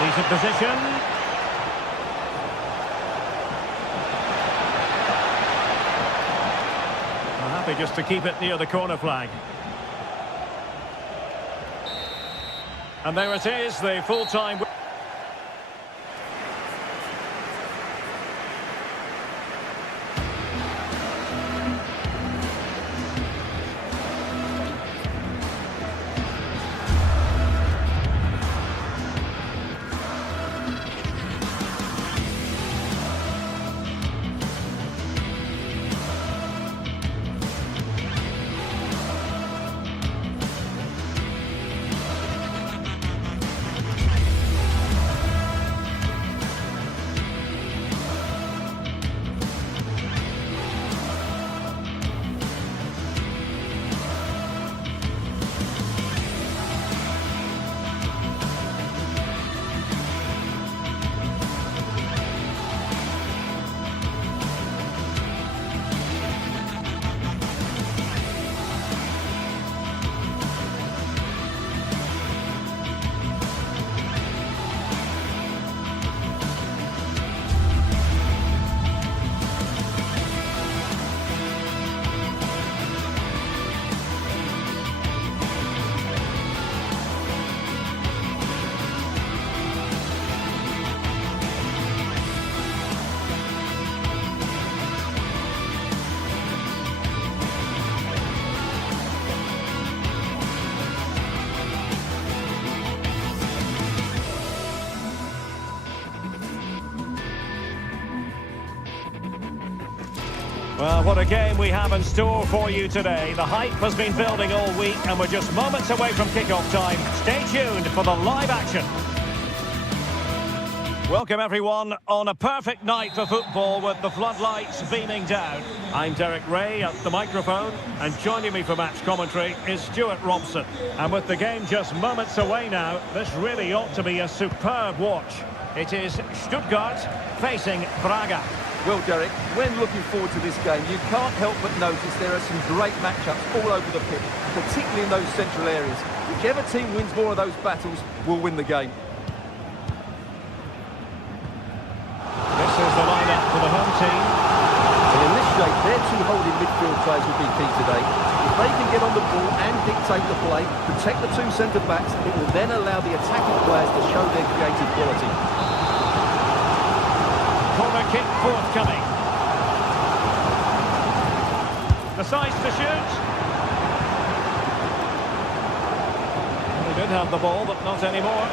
Decent position. Well, happy just to keep it near the corner flag. And there it is, the full-time... Well, what a game we have in store for you today. The hype has been building all week and we're just moments away from kick-off time. Stay tuned for the live action. Welcome everyone on a perfect night for football with the floodlights beaming down. I'm Derek Ray at the microphone and joining me for match commentary is Stuart Robson. And with the game just moments away now, this really ought to be a superb watch. It is Stuttgart facing Braga. Well, Derek, when looking forward to this game, you can't help but notice there are some great matchups all over the pitch, particularly in those central areas. Whichever team wins more of those battles will win the game. This is the lineup for the home team. And in this shape, their two holding midfield players will be key today. If they can get on the ball and dictate the play, protect the two centre-backs, it will then allow the attacking players to show their creative quality. Corner kick forthcoming. The size to shoot. He did have the ball, but not anymore.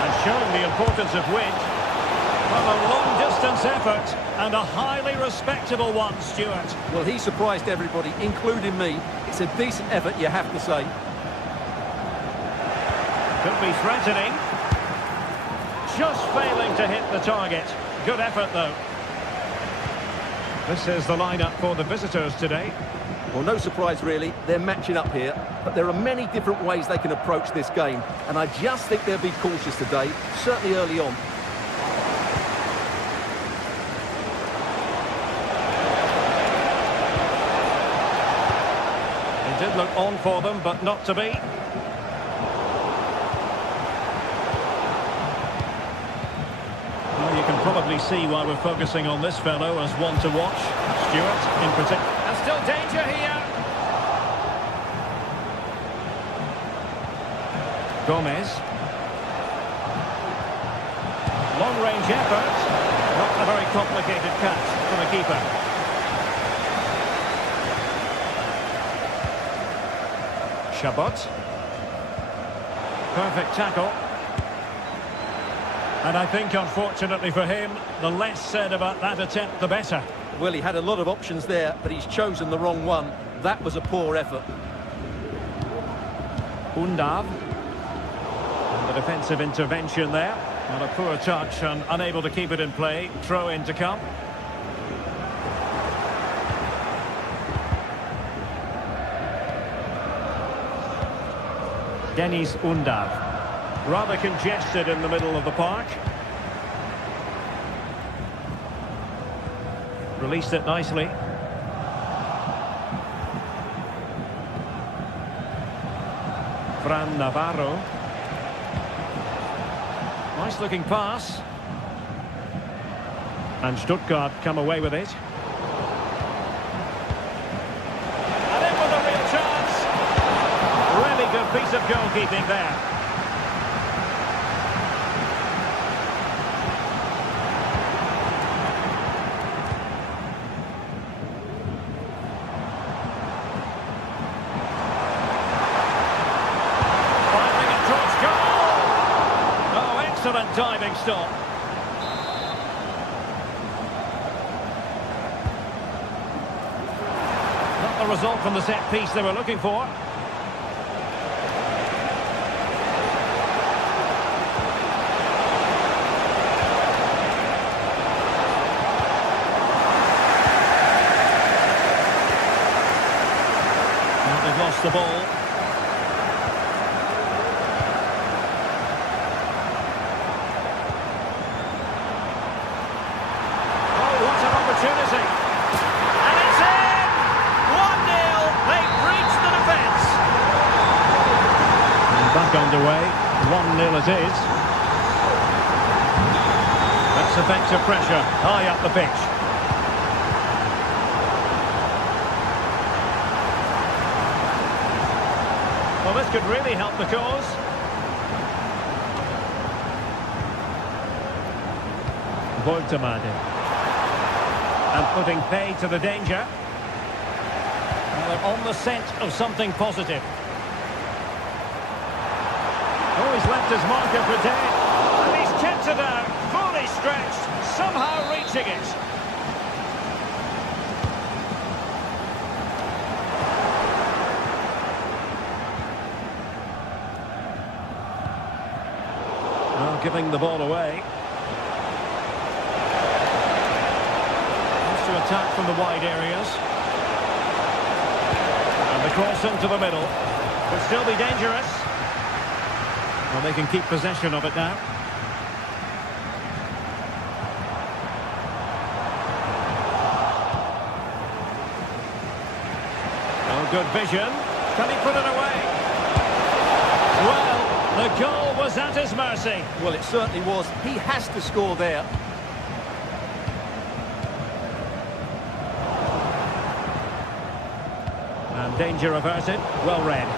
And showing the importance of width. Well, a long-distance effort, and a highly respectable one, Stuart. Well, he surprised everybody, including me. It's a decent effort, you have to say. Could be threatening. Just failing to hit the target. Good effort, though. This is the lineup for the visitors today. Well, no surprise, really. They're matching up here. But there are many different ways they can approach this game. And I just think they'll be cautious today, certainly early on. It did look on for them, but not to be. You can probably see why we're focusing on this fellow as one to watch. Stuart in particular. And still danger here. Gomez. Long-range effort. Not a very complicated catch for the keeper. Chabot. Perfect tackle. And I think, unfortunately for him, the less said about that attempt, the better. Well, he had a lot of options there, but he's chosen the wrong one. That was a poor effort. Undav. And the defensive intervention there. And a poor touch and unable to keep it in play. Throw in to come. Dennis Undav. Rather congested in the middle of the park. Released it nicely. Fran Navarro. Nice looking pass. And Stuttgart come away with it. And in with a real chance. Really good piece of goalkeeping there. Excellent diving stop. Not the result from the set piece they were looking for. And they've lost the ball. Underway, 1-0 it is. That's effective pressure, high up the pitch. Well, this could really help the cause. Voltemade. And putting pay to the danger. Well, they're on the scent of something positive. Oh, he's left his marker for dead. And he's kept it out, fully stretched, somehow reaching it. giving the ball away. Wants to attack from the wide areas. And the cross into the middle. Could still be dangerous. Well, they can keep possession of it now. Oh, good vision. Can he put it away? Well, the goal was at his mercy. Well, it certainly was. He has to score there. And danger averted. Well read.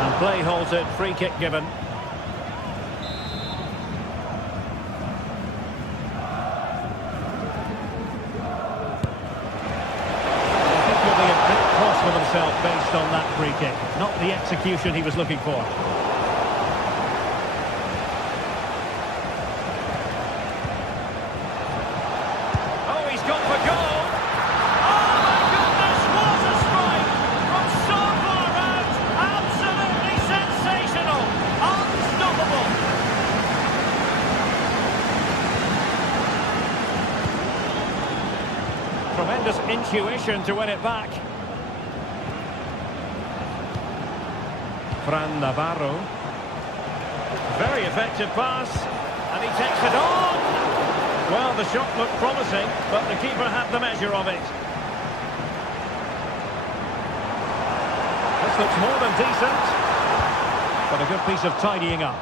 And play halted. Free kick given. Based on that free kick, not the execution he was looking for. Oh, he's gone for goal. Oh my goodness, what a strike from so far out. Absolutely sensational, unstoppable. Tremendous intuition to win it back. Fran Navarro. Very effective pass. And he takes it on. Well, the shot looked promising, but the keeper had the measure of it. This looks more than decent. But a good piece of tidying up.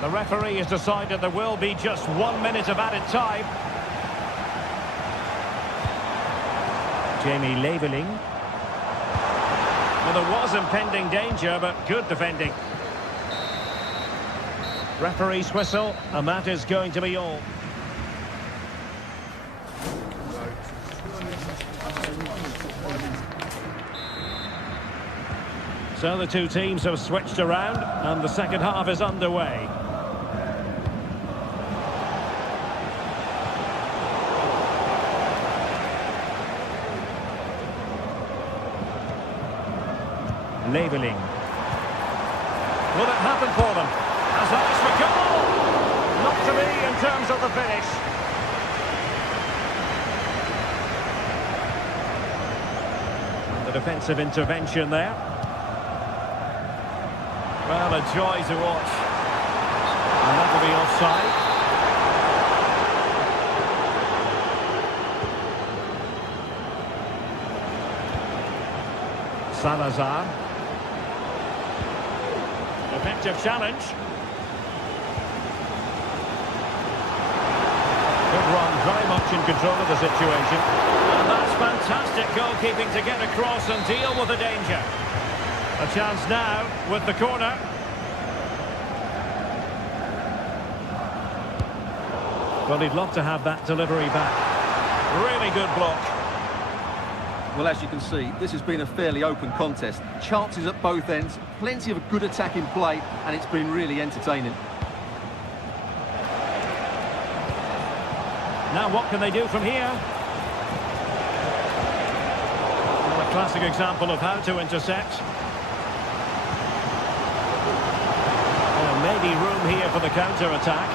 The referee has decided there will be just 1 minute of added time. Jamie Leveling. Well, there was impending danger, but good defending. Referee's whistle, and that is going to be all. So the two teams have switched around, and the second half is underway. Leveling. Will it happen for them? Has eyes for goal! Not to be in terms of the finish. And the defensive intervention there. Well, a joy to watch. And that will be offside. Salazar. Effective challenge. Good run, very much in control of the situation. And that's fantastic goalkeeping to get across and deal with the danger. A chance now with the corner. Well, he'd love to have that delivery back. Really good block. Well, as you can see, this has been a fairly open contest. Chances at both ends, plenty of good attacking play, and it's been really entertaining. Now what can they do from here? Well, a classic example of how to intercept. Well, maybe room here for the counter-attack.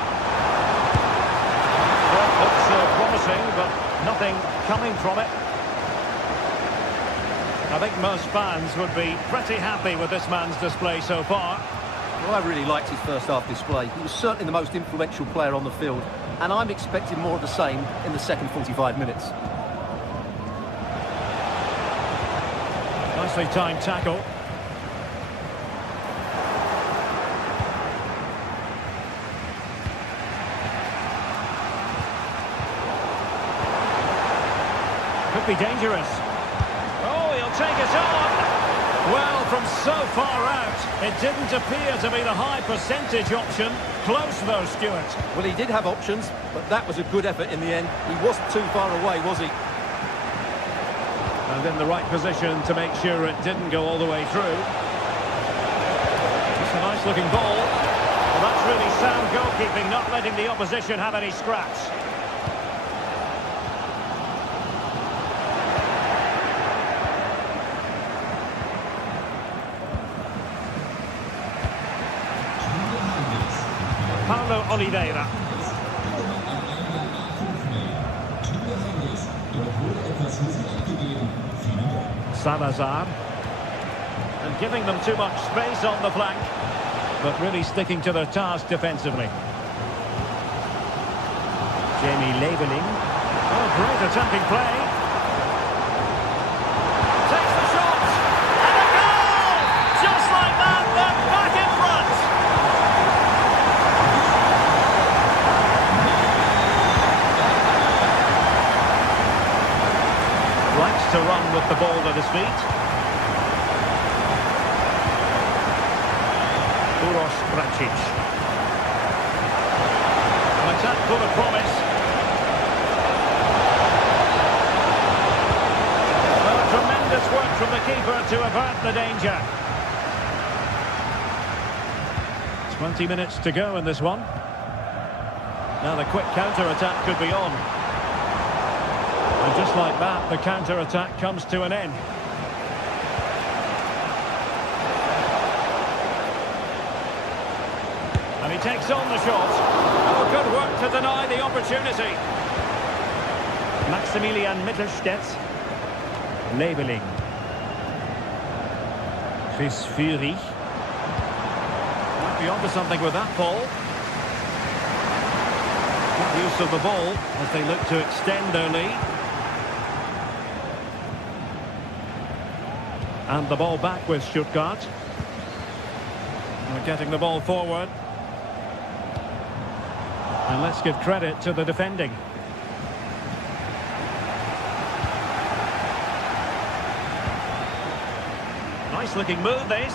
Well, looks promising, but nothing coming from it. I think most fans would be pretty happy with this man's display so far. Well, I really liked his first half display. He was certainly the most influential player on the field, and I'm expecting more of the same in the second 45 minutes. Nicely timed tackle. Could be dangerous. Oh, he'll take it on. Well, from so far out, it didn't appear to be the high percentage option. Close though, Stuart. Well, he did have options, but that was a good effort in the end. He wasn't too far away, was he? And in the right position to make sure it didn't go all the way through. It's a nice-looking ball. Well, that's really sound goalkeeping, not letting the opposition have any scraps. Oliveira. Salazar. And giving them too much space on the flank, but really sticking to their task defensively. Jamie Leveling. Oh, great attacking play. Takes the shot. And a goal! Just like that, they're back in front. Likes to run with the ball at his feet. Uros Bracic. An attack full of promise. Well, tremendous work from the keeper to avert the danger. 20 minutes to go in this one. Now the quick counter-attack could be on. And just like that, the counter-attack comes to an end. And he takes on the shot. Oh, good work to deny the opportunity. Maximilian Mittelstädt. Leveling. Chris Fury. Might be onto something with that ball. Good use of the ball as they look to extend their lead. And the ball back with Stuttgart. We're getting the ball forward. And let's give credit to the defending. Nice looking move, this.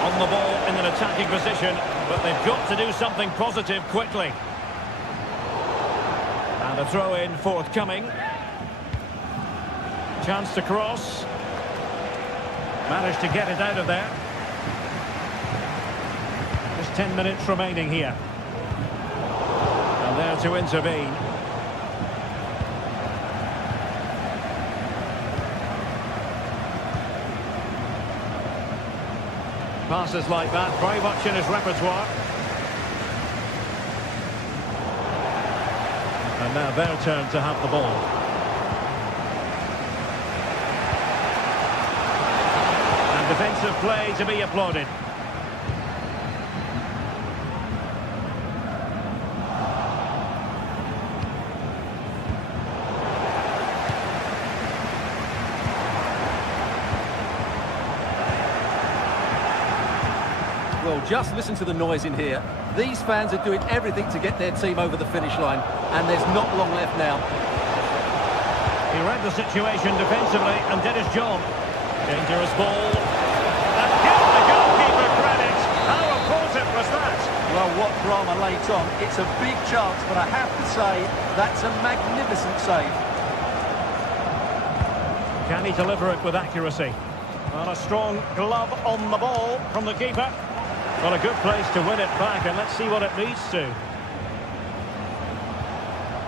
On the ball in an attacking position, but they've got to do something positive quickly. And a throw-in forthcoming. Chance to cross. Managed to get it out of there. Just 10 minutes remaining here. And there to intervene. Passes like that, very much in his repertoire. And now their turn to have the ball. And defensive play to be applauded. Well, just listen to the noise in here. These fans are doing everything to get their team over the finish line, and there's not long left now. He read the situation defensively and did his job. Dangerous ball. And give the goalkeeper credit. How important was that? Well, what drama late on. It's a big chance, but I have to say, that's a magnificent save. Can he deliver it with accuracy? Well, a strong glove on the ball from the keeper. Well, a good place to win it back, and let's see what it leads to.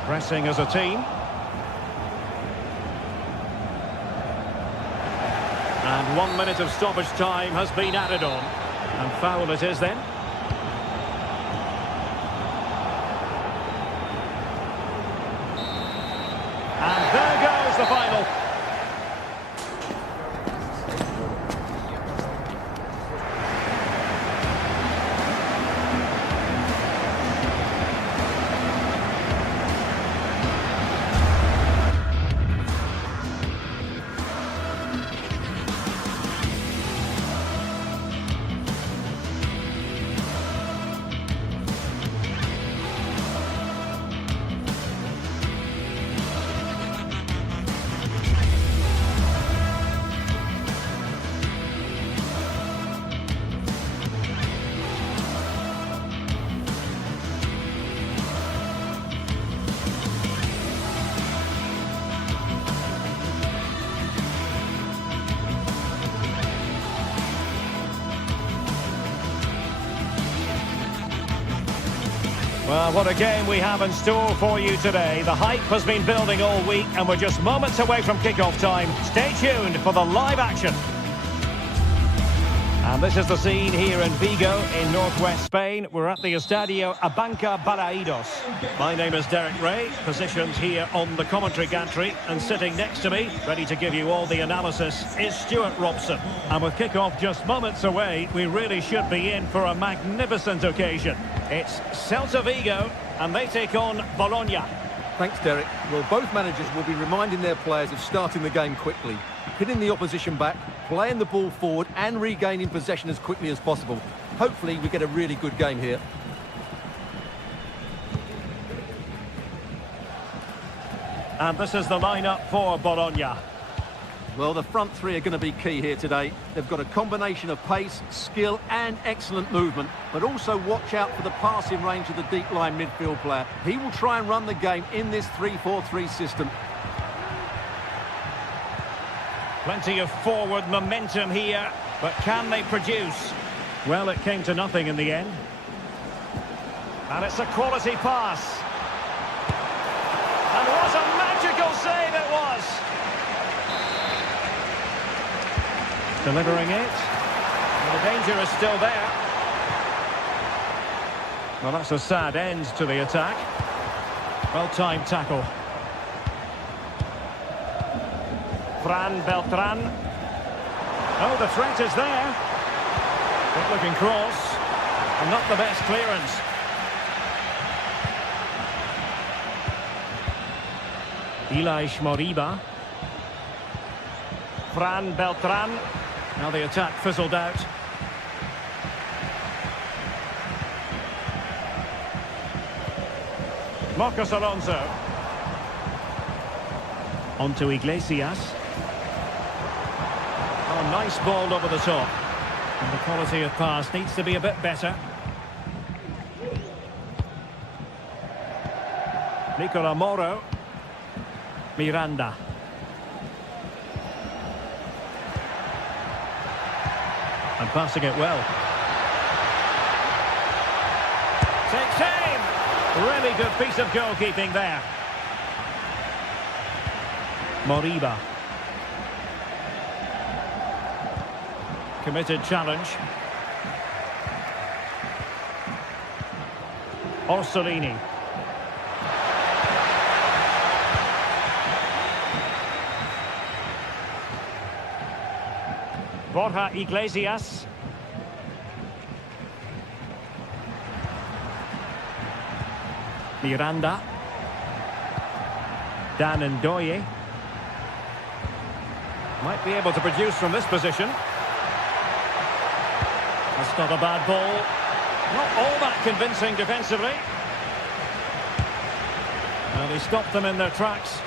Pressing as a team. And 1 minute of stoppage time has been added on. And foul it is then. And there goes the final. Well, what a game we have in store for you today. The hype has been building all week and we're just moments away from kick-off time. Stay tuned for the live action. And this is the scene here in Vigo, in northwest Spain. We're at the Estadio Abanca Balaidos. My name is Derek Ray, positioned here on the commentary gantry, and sitting next to me, ready to give you all the analysis, is Stuart Robson. And with kick-off just moments away, we really should be in for a magnificent occasion. It's Celta Vigo, and they take on Bologna. Thanks, Derek. Well, both managers will be reminding their players of starting the game quickly, hitting the opposition back, playing the ball forward and regaining possession as quickly as possible. Hopefully we get a really good game here. And this is the lineup for Bologna. Well, the front three are going to be key here today. They've got a combination of pace, skill and excellent movement, but also watch out for the passing range of the deep line midfield player. He will try and run the game in this 3-4-3 system. Plenty of forward momentum here, but can they produce? Well, it came to nothing in the end. And it's a quality pass. And what a magical save it was! Delivering it. Well, the danger is still there. Well, that's a sad end to the attack. Well-timed tackle. Fran Beltran. Oh, the threat is there. Good-looking cross. And not the best clearance. Ilaix Moriba. Fran Beltran. Now the attack fizzled out. Marcos Alonso. On to Iglesias. Oh, nice ball over the top. And the quality of pass needs to be a bit better. Nicola Moro. Miranda. And passing it well. Takes aim! Really good piece of goalkeeping there. Moriba. Committed challenge. Orsolini. Borja Iglesias. Miranda. Dan Ndoye. Might be able to produce from this position. That's not a bad ball. Not all that convincing defensively. Well, they stopped them in their tracks.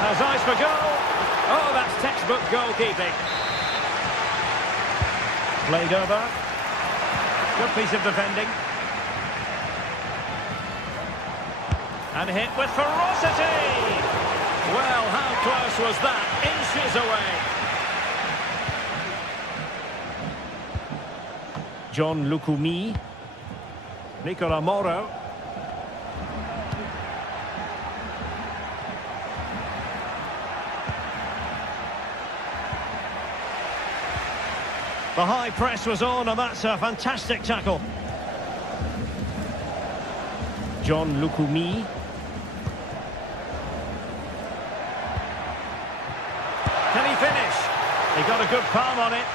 Has eyes for goal. Oh, that's textbook goalkeeping. Played over. Good piece of defending. And hit with ferocity. Well, how close was that? Inches away. John Lukumi. Nicola Moro. The high press was on, and that's a fantastic tackle. John Lukumi. Can he finish? He got a good palm on it.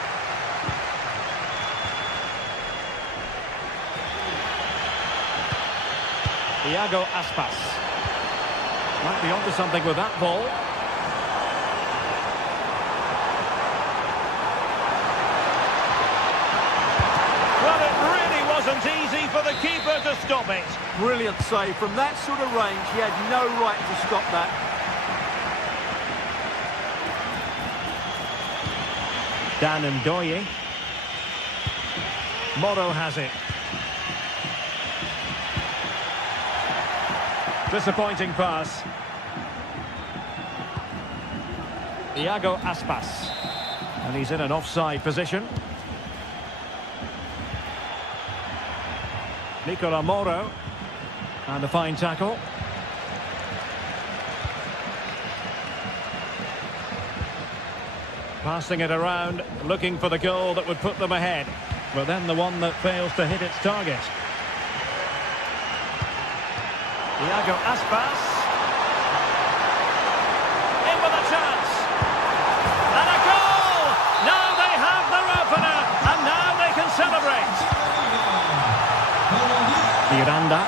Iago Aspas. Might be onto something with that ball. Well, it really wasn't easy for the keeper to stop it. Brilliant save. From that sort of range, he had no right to stop that. Dan Ndoye. Moro has it. Disappointing pass. Iago Aspas. And he's in an offside position. Nicola Moro. And a fine tackle. Passing it around, looking for the goal that would put them ahead. But then the one that fails to hit its target. Iago Aspas. In with a chance. And a goal! Now they have their opener. And now they can celebrate. Miranda.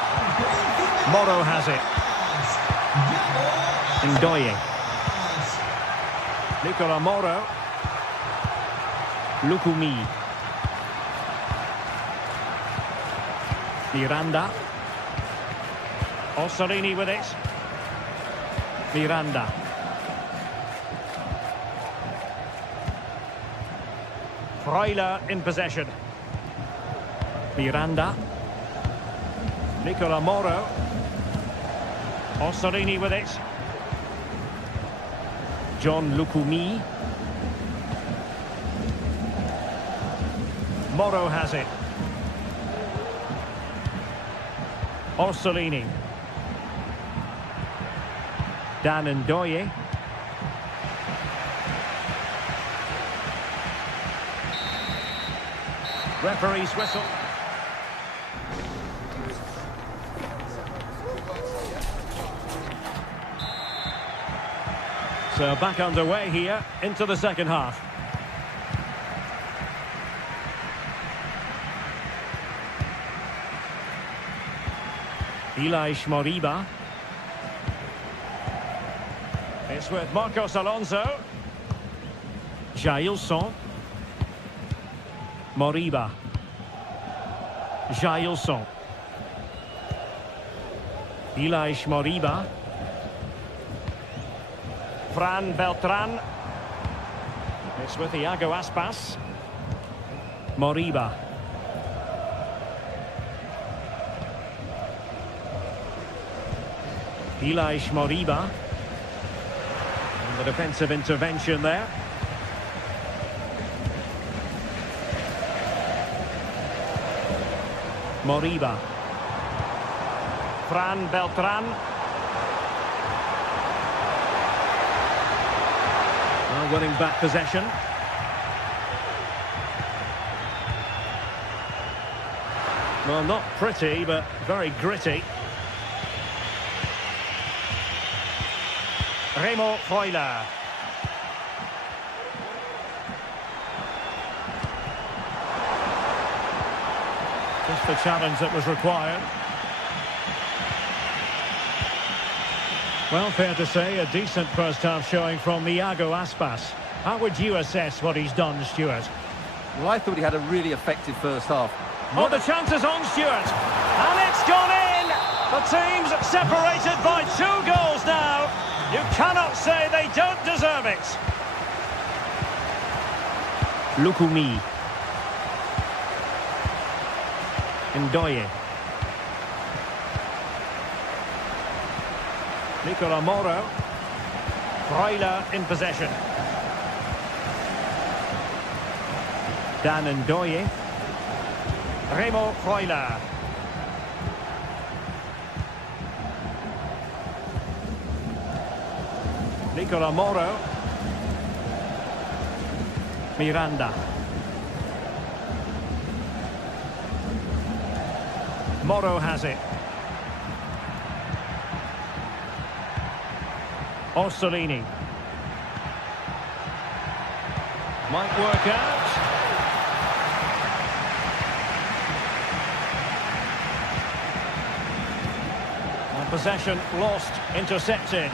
Moro has it. Ndoye. Nicola Moro. Lukumi. Miranda. Orsolini with it. Miranda. Freuler in possession. Miranda. Nicola Moro. Orsolini with it. John Lukumi. Moro has it. Orsolini. Dan Ndoye. Referee's whistle. So back underway here into the second half. Elias Moriba. It's with Marcos Alonso. Jailson. Moriba. Jailson. Elias Moriba. Fran Beltran. It's with Iago Aspas. Moriba. Elias Moriba. And the defensive intervention there. Moriba. Fran Beltran. Now winning back possession. Well, not pretty, but very gritty. Remo Freuler. Just the challenge that was required. Well, fair to say, a decent first half showing from Iago Aspas. How would you assess what he's done, Stuart? Well, I thought he had a really effective first half. Oh, the chance is on, Stuart. And it's gone in! The team's separated by 2 goals now. You cannot say they don't deserve it. Lukumi. Ndoye. Nicola Moro. Freuler in possession. Dan Ndoye. Remo Freuler. Nicola Moro. Miranda. Moro has it. Orsolini. Might work out. And possession lost, intercepted.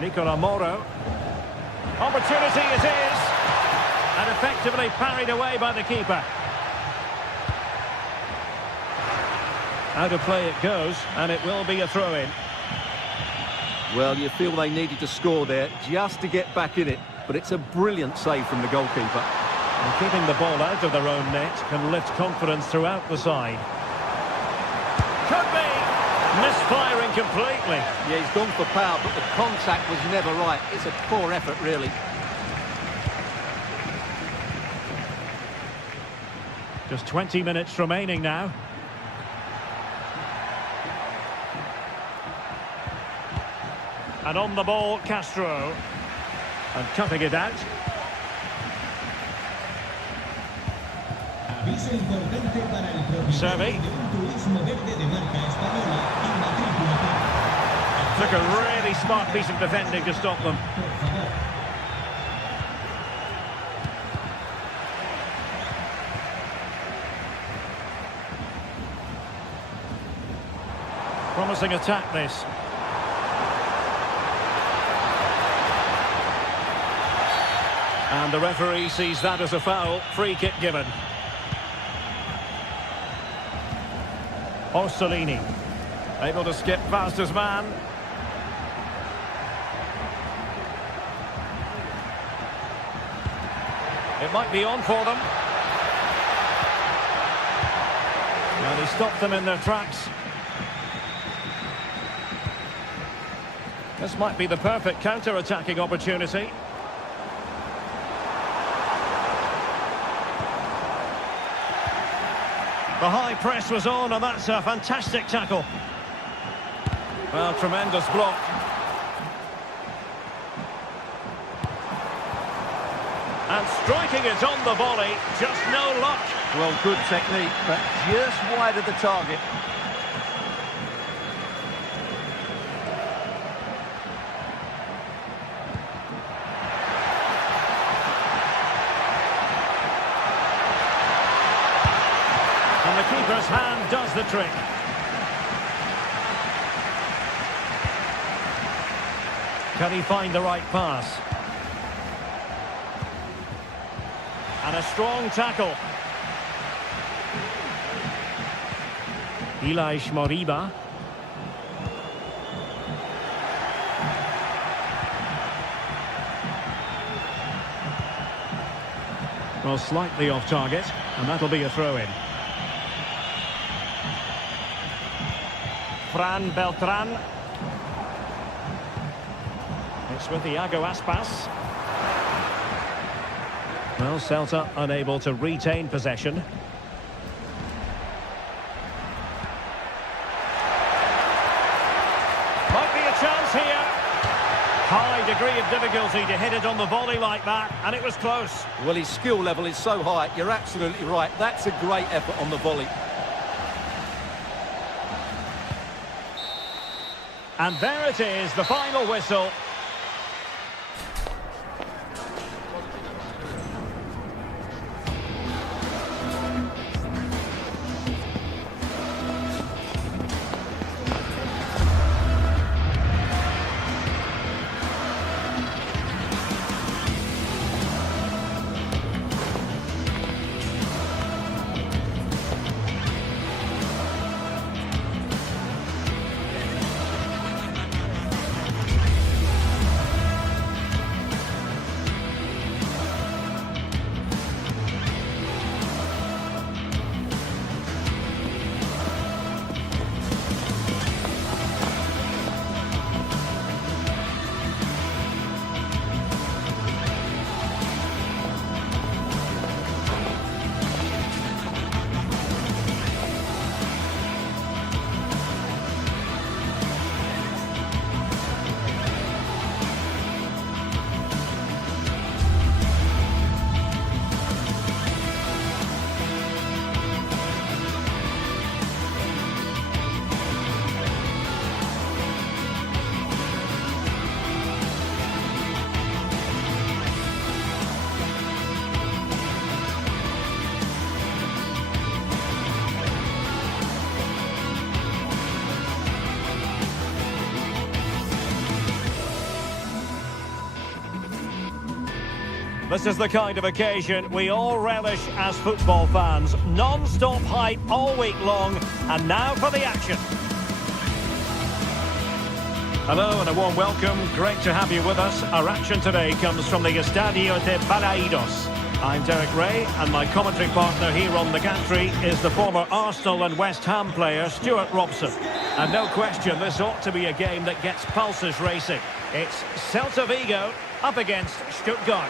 Nicola Moro. Opportunity it is. And effectively parried away by the keeper. Out of play it goes, and it will be a throw-in. Well, you feel they needed to score there just to get back in it. But it's a brilliant save from the goalkeeper. And keeping the ball out of their own net can lift confidence throughout the side. could be. Misfiring completely. Yeah, he's gone for power, but the contact was never right. It's a poor effort, really. Just 20 minutes remaining now. And on the ball, Castro. And cutting it out. Aviso importante para el propietario Servi. de un turismo verde de marca española y matrícula. Took a really smart piece of defending to stop them. Por favor. Promising attack, this. And the referee sees that as a foul. Free kick given. Orsolini. Able to skip past his man. It might be on for them. And he stopped them in their tracks. This might be the perfect counter-attacking opportunity. The high press was on, and that's a fantastic tackle. Well, tremendous block. And striking it on the volley, just no luck. Well, good technique, but just wide of the target. And the keeper's hand does the trick. Can he find the right pass? And a strong tackle. Ilaix Moriba. Well, slightly off target, and that'll be a throw-in. Fran Beltran. It's with Iago Aspas. Well, Celta unable to retain possession. Might be a chance here. High degree of difficulty to hit it on the volley like that, and it was close. Well, his skill level is so high, you're absolutely right. That's a great effort on the volley. And there it is, the final whistle. This is the kind of occasion we all relish as football fans. Non-stop hype all week long, and now for the action. Hello and a warm welcome. Great to have you with us. Our action today comes from the Estadio de Balaidos. I'm Derek Ray, and my commentary partner here on the gantry is the former Arsenal and West Ham player Stuart Robson. And no question, this ought to be a game that gets pulses racing. It's Celta Vigo up against Stuttgart.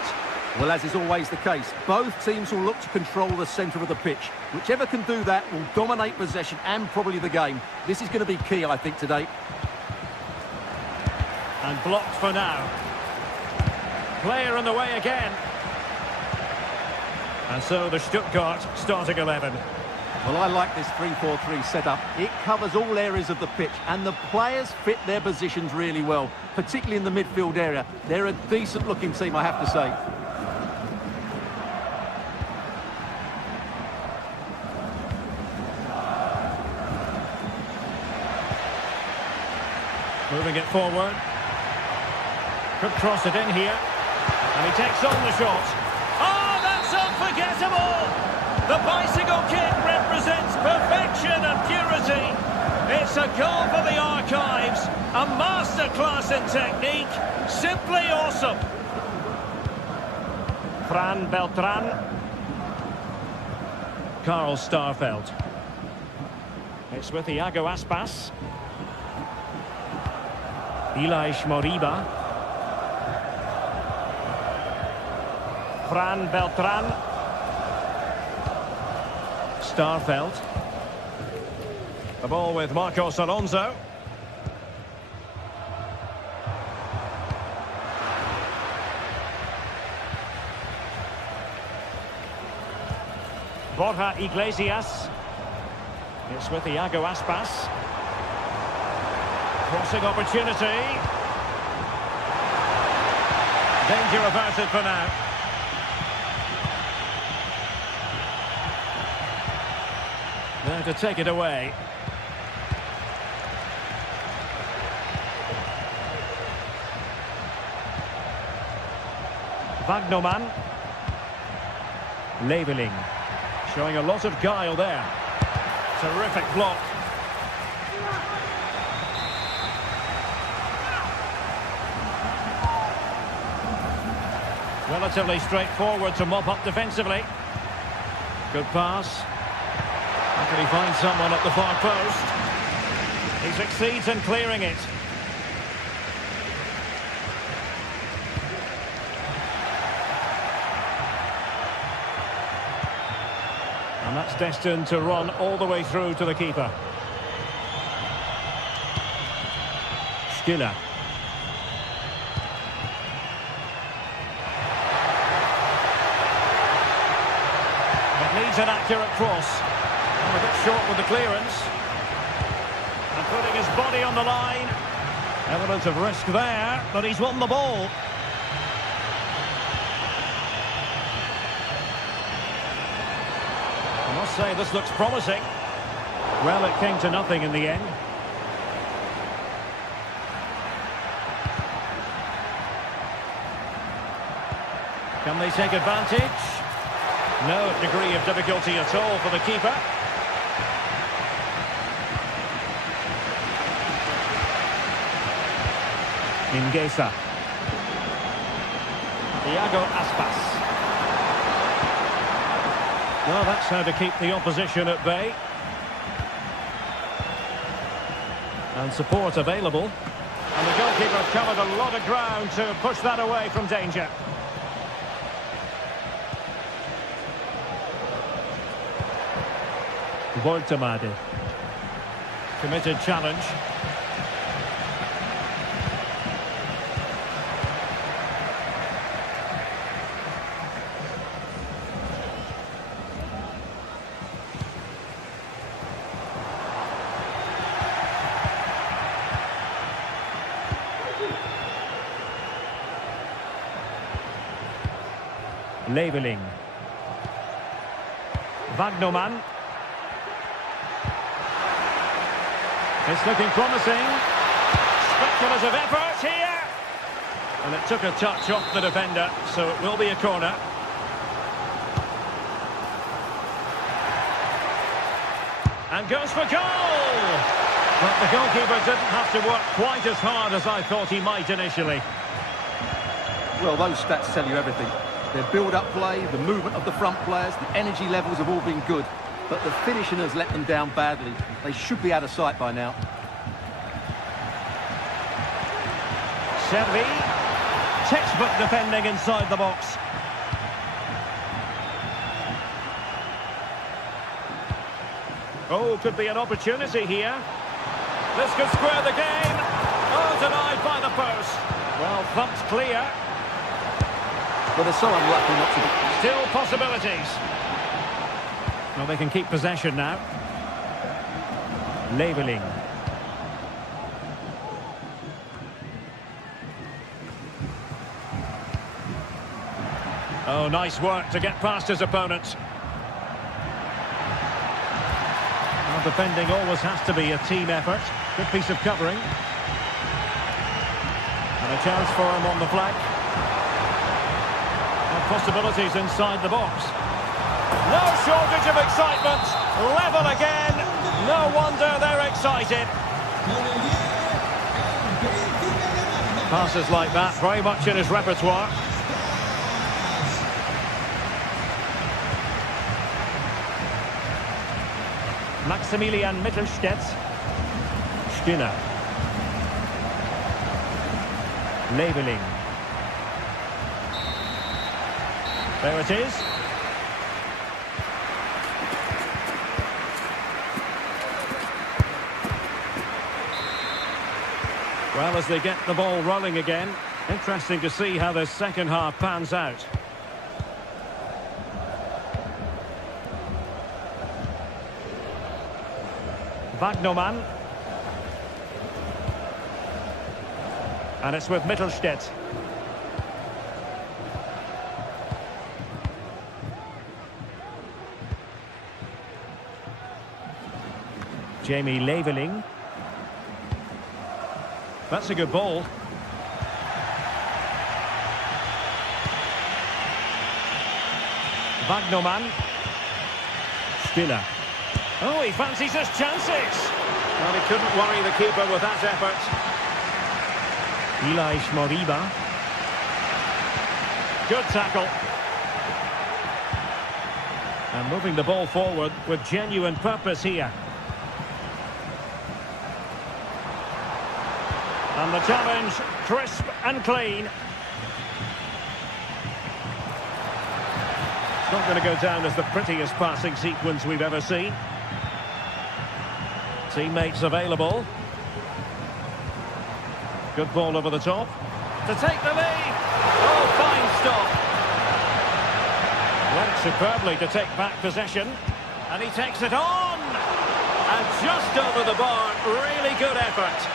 Well, as is always the case, both teams will look to control the centre of the pitch. Whichever can do that will dominate possession and probably the game. This is going to be key, I think, today. And blocked for now. Player in the way again. And so the Stuttgart starting 11. Well, I like this 3-4-3 setup. It covers all areas of the pitch, and the players fit their positions really well, particularly in the midfield area. They're a decent-looking team, I have to say. Moving it forward. Could cross it in here. And he takes on the shot. Oh, that's unforgettable! The bicycle kick represents perfection and purity. It's a goal for the archives. A masterclass in technique. Simply awesome. Fran Beltran. Carl Starfelt. It's with Iago Aspas. Ilaix Moriba. Fran Beltran. Starfelt. The ball with Marcos Alonso. Borja Iglesias. It's with Iago Aspas. Crossing opportunity. Danger averted for now. There to take it away. Wagnerman. Leveling. Showing a lot of guile there. Terrific block. Relatively straightforward to mop up defensively. Good pass. How can he find someone at the far post? He succeeds in clearing it. And that's destined to run all the way through to the keeper. Stiller. Needs an accurate cross. And a bit short with the clearance. And putting his body on the line. Element of risk there, but he's won the ball. I must say this looks promising. Well, it came to nothing in the end. Can they take advantage? No degree of difficulty at all for the keeper. Ingesa. Iago Aspas. Well, that's how to keep the opposition at bay. And support available. And the goalkeeper covered a lot of ground to push that away from danger. Voltemade. Committed challenge. Leveling. Wagnerman. It's looking promising. Speculative effort here. And it took a touch off the defender, so it will be a corner. And goes for goal! But the goalkeeper didn't have to work quite as hard as I thought he might initially. Well, those stats tell you everything. Their build-up play, the movement of the front players, the energy levels have all been good. But the finishing has let them down badly. They should be out of sight by now. Servi. Textbook defending inside the box. Oh, could be an opportunity here. This could square the game. Oh, denied by the post. Well, thumped clear. But they're so unlucky not to be... Still possibilities. Well, they can keep possession now. Leveling. Oh, nice work to get past his opponents. Well, defending always has to be a team effort. Good piece of covering. And a chance for him on the flank. And possibilities inside the box. No shortage of excitement. Level again. No wonder they're excited. Passes like that, very much in his repertoire. Maximilian Mittelstädt. Stiller. Leveling. There it is. Well, as they get the ball rolling again, interesting to see how this second half pans out. Wagnermann. And it's with Mittelstädt. Jamie Leveling. That's a good ball. Wagnermann. Stiller. Oh, he fancies his chances. Well, he couldn't worry the keeper with that effort. Eli Schmoriba. Good tackle. And moving the ball forward with genuine purpose here. And the challenge, crisp and clean. It's not going to go down as the prettiest passing sequence we've ever seen. Teammates available. Good ball over the top. To take the lead. Oh, fine stop. Went superbly to take back possession. And he takes it on. And just over the bar. Really good effort.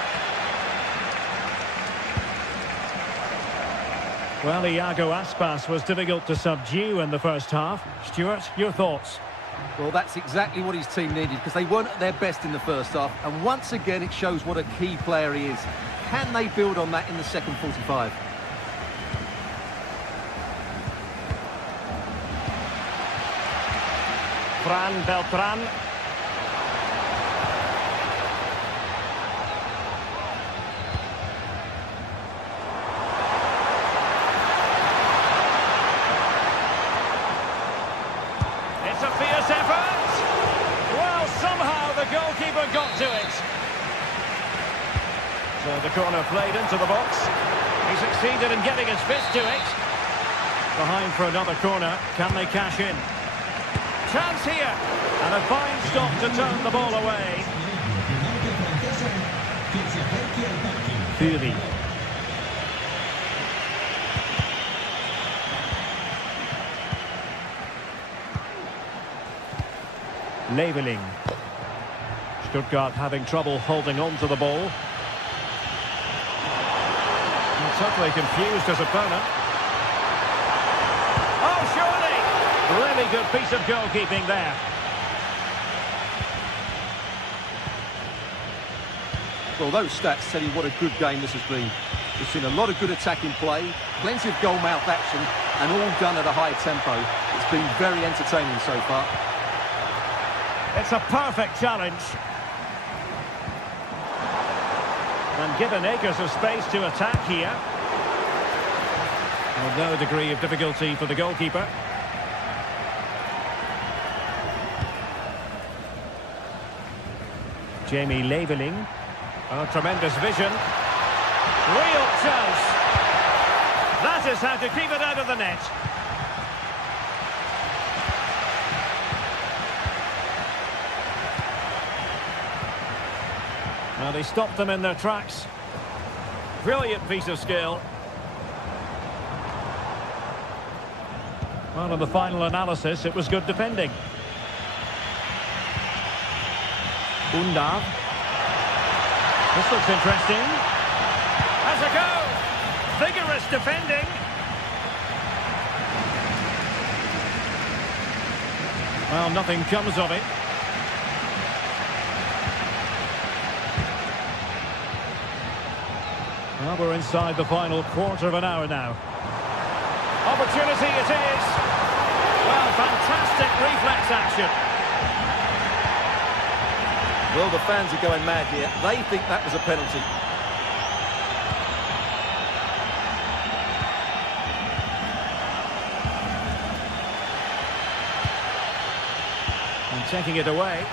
Well, Iago Aspas was difficult to subdue in the first half. Stuart, your thoughts? Well, that's exactly what his team needed, because they weren't at their best in the first half. And once again, it shows what a key player he is. Can they build on that in the second 45? Fran Beltran. It's a fierce effort. Well, somehow the goalkeeper got to it. So the corner played into the box. He succeeded in getting his fist to it. Behind for another corner. Can they cash in? Chance here. And a fine stop to turn the ball away. Fury. Leveling. Stuttgart having trouble holding on to the ball. And totally confused his opponent. Oh, surely! Really good piece of goalkeeping there. Well, those stats tell you what a good game this has been. We've seen a lot of good attacking play, plenty of goal-mouth action, and all done at a high tempo. It's been very entertaining so far. It's a perfect challenge. And given acres of space to attack here. With no degree of difficulty for the goalkeeper. Jamie Leveling. Oh, tremendous vision. Real chance. That is how to keep it out of the net. Well, they stopped them in their tracks. Brilliant piece of skill. Well, in the final analysis, it was good defending. Undav. This looks interesting. Has a go! Vigorous defending. Well, nothing comes of it. Well, we're inside the final quarter of an hour now. Opportunity it is. Well, fantastic reflex action. Well, the fans are going mad here. They think that was a penalty. And taking it away.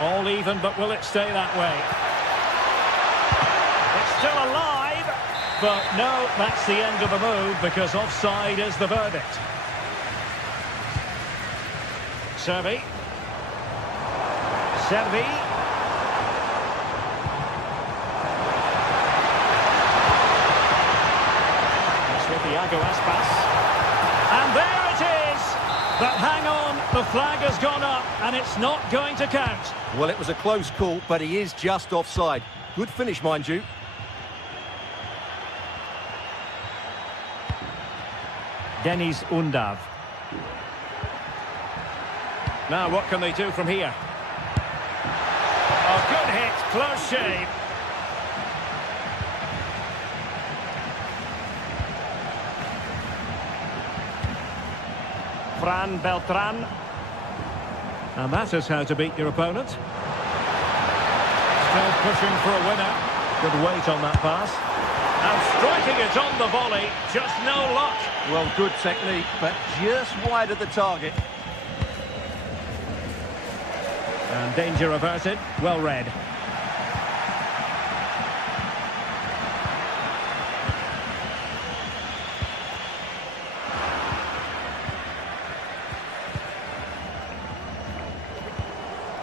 All even, but will it stay that way? It's still alive, but no, that's the end of the move because offside is the verdict. Servi. That's with Iago Aspas. And there it is! But hang on, the flag has gone up and it's not going to count. Well, it was a close call, but he is just offside. Good finish, mind you. Denis Undav. Now, what can they do from here? Oh, good hit, close shave. Fran Beltran. And that is how to beat your opponent. Still pushing for a winner. Good weight on that pass. And striking it on the volley, just no luck. Well, good technique, but just wide of the target. And danger averted, well read.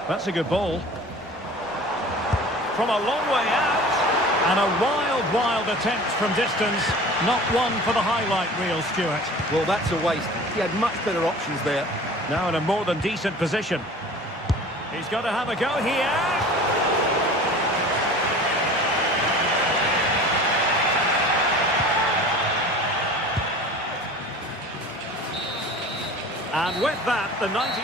That's a good ball. From a long way out. And a wild attempt from distance. Not one for the highlight reel, Stuart. Well, that's a waste. He had much better options there. Now in a more than decent position. He's got to have a go here. And with that, the 90...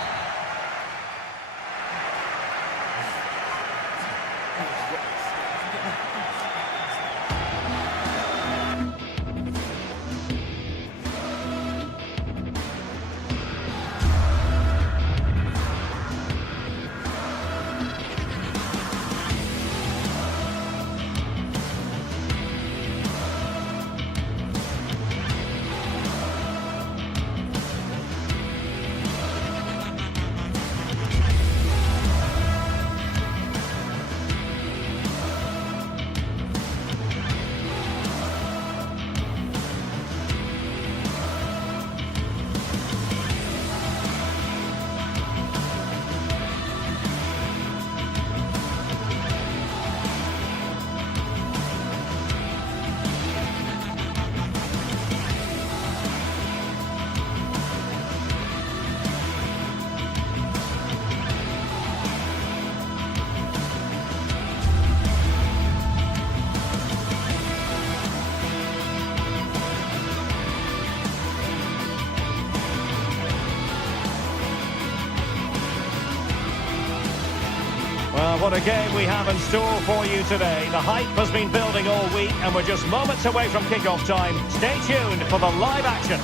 Well, what a game we have in store for you today. The hype has been building all week and we're just moments away from kick-off time. Stay tuned for the live action.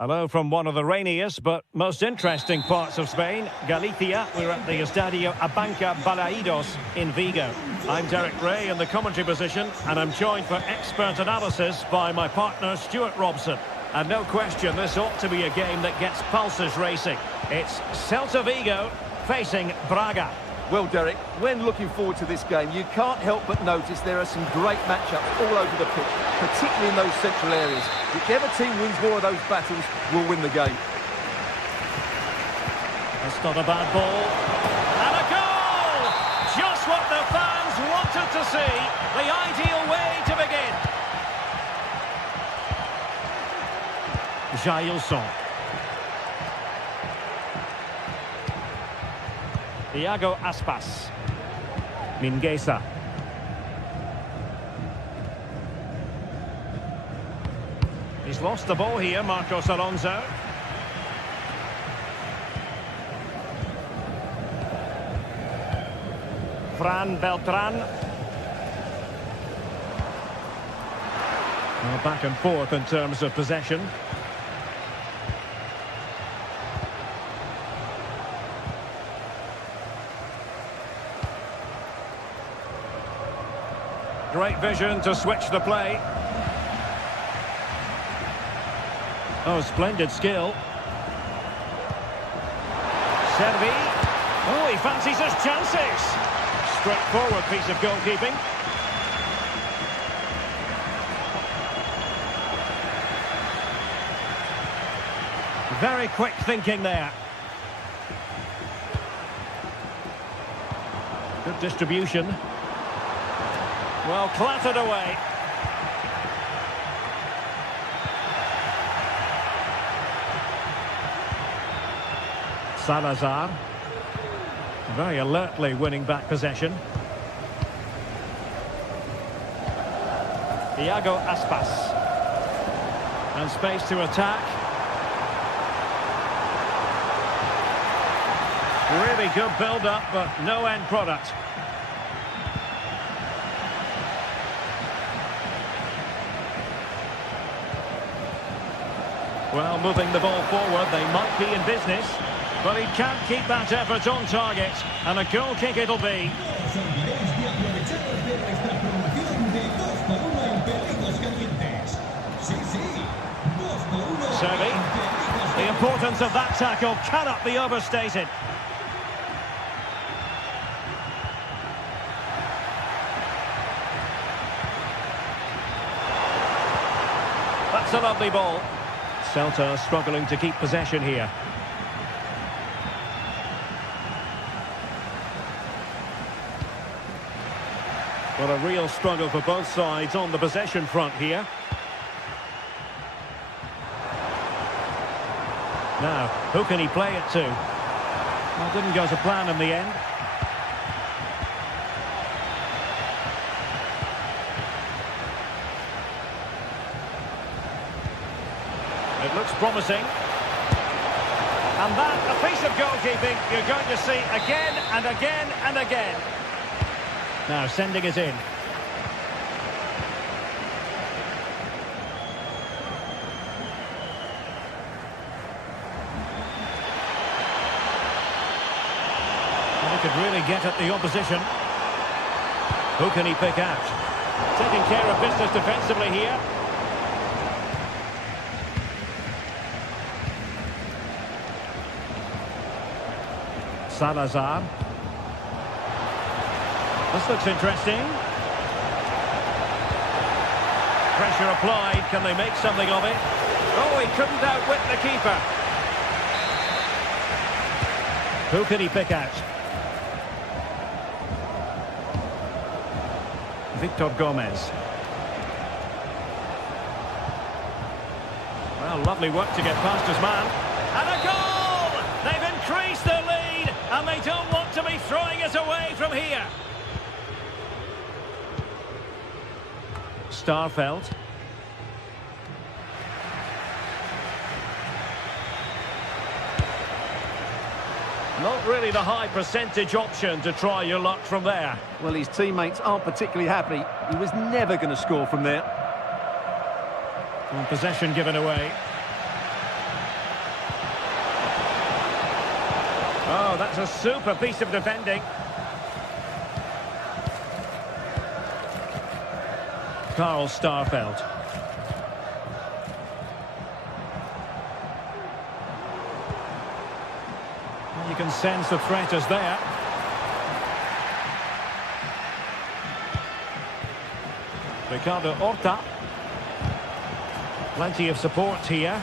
Hello from one of the rainiest but most interesting parts of Spain, Galicia. We're at the Estadio Abanca Balaídos in Vigo. I'm Derek Ray in the commentary position, and I'm joined for expert analysis by my partner Stuart Robson. And no question, this ought to be a game that gets pulses racing. It's Celta Vigo facing Braga. Well, Derek, when looking forward to this game, you can't help but notice there are some great matchups all over the pitch, particularly in those central areas. Whichever team wins more of those battles will win the game. That's not a bad ball. And a goal! Just what the fans wanted to see. The ideal way to begin. Jailson. Iago Aspas. Mingueza. He's lost the ball here, Marcos Alonso. Fran Beltran. Well, back and forth in terms of possession. Great vision to switch the play. Oh, splendid skill. Servi. Oh, he fancies his chances. Straightforward piece of goalkeeping. Very quick thinking there. Good distribution. Well, clattered away. Salazar. Very alertly winning back possession. Iago Aspas. And space to attack. Really good build-up, but no end product. Well, moving the ball forward, they might be in business, but he can't keep that effort on target, and a goal kick it'll be. Servi, the importance of that tackle cannot be overstated. That's a lovely ball. Celta struggling to keep possession here. Well, a real struggle for both sides on the possession front here. Now, who can he play it to? Well, didn't go to plan in the end. It looks promising. And that, a piece of goalkeeping you're going to see again and again and again. Now sending it in. And he could really get at the opposition. Who can he pick out? Taking care of business defensively here. Salazar. This looks interesting. Pressure applied. Can they make something of it? Oh, he couldn't outwit the keeper. Who can he pick out? Victor Gomez. Well, lovely work to get past his man. And a goal! They've increased their lead, and they don't want to be throwing it away from here. Starfelt. Not really the high percentage option to try your luck from there. Well, his teammates aren't particularly happy. He was never going to score from there. And possession given away. Oh, that's a super piece of defending. Carl Starfelt. You can sense the threat is there. Ricardo Horta. Plenty of support here.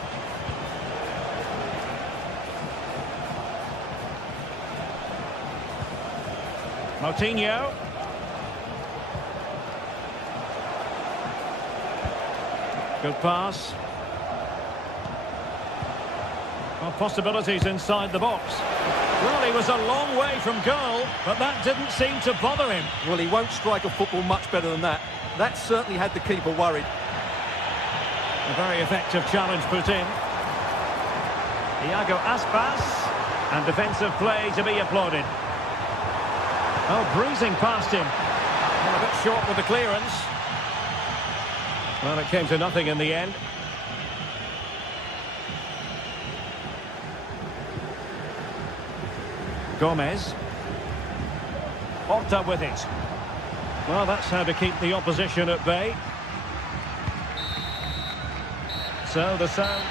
Moutinho. Good pass. Well, possibilities inside the box. Well, he was a long way from goal, but that didn't seem to bother him. Well, he won't strike a football much better than that. That certainly had the keeper worried. A very effective challenge put in. Iago Aspas. And defensive play to be applauded. Oh, breezing past him. Well, a bit short with the clearance. Well, it came to nothing in the end. Gomez. Horta with it. Well, that's how to keep the opposition at bay. So the sound.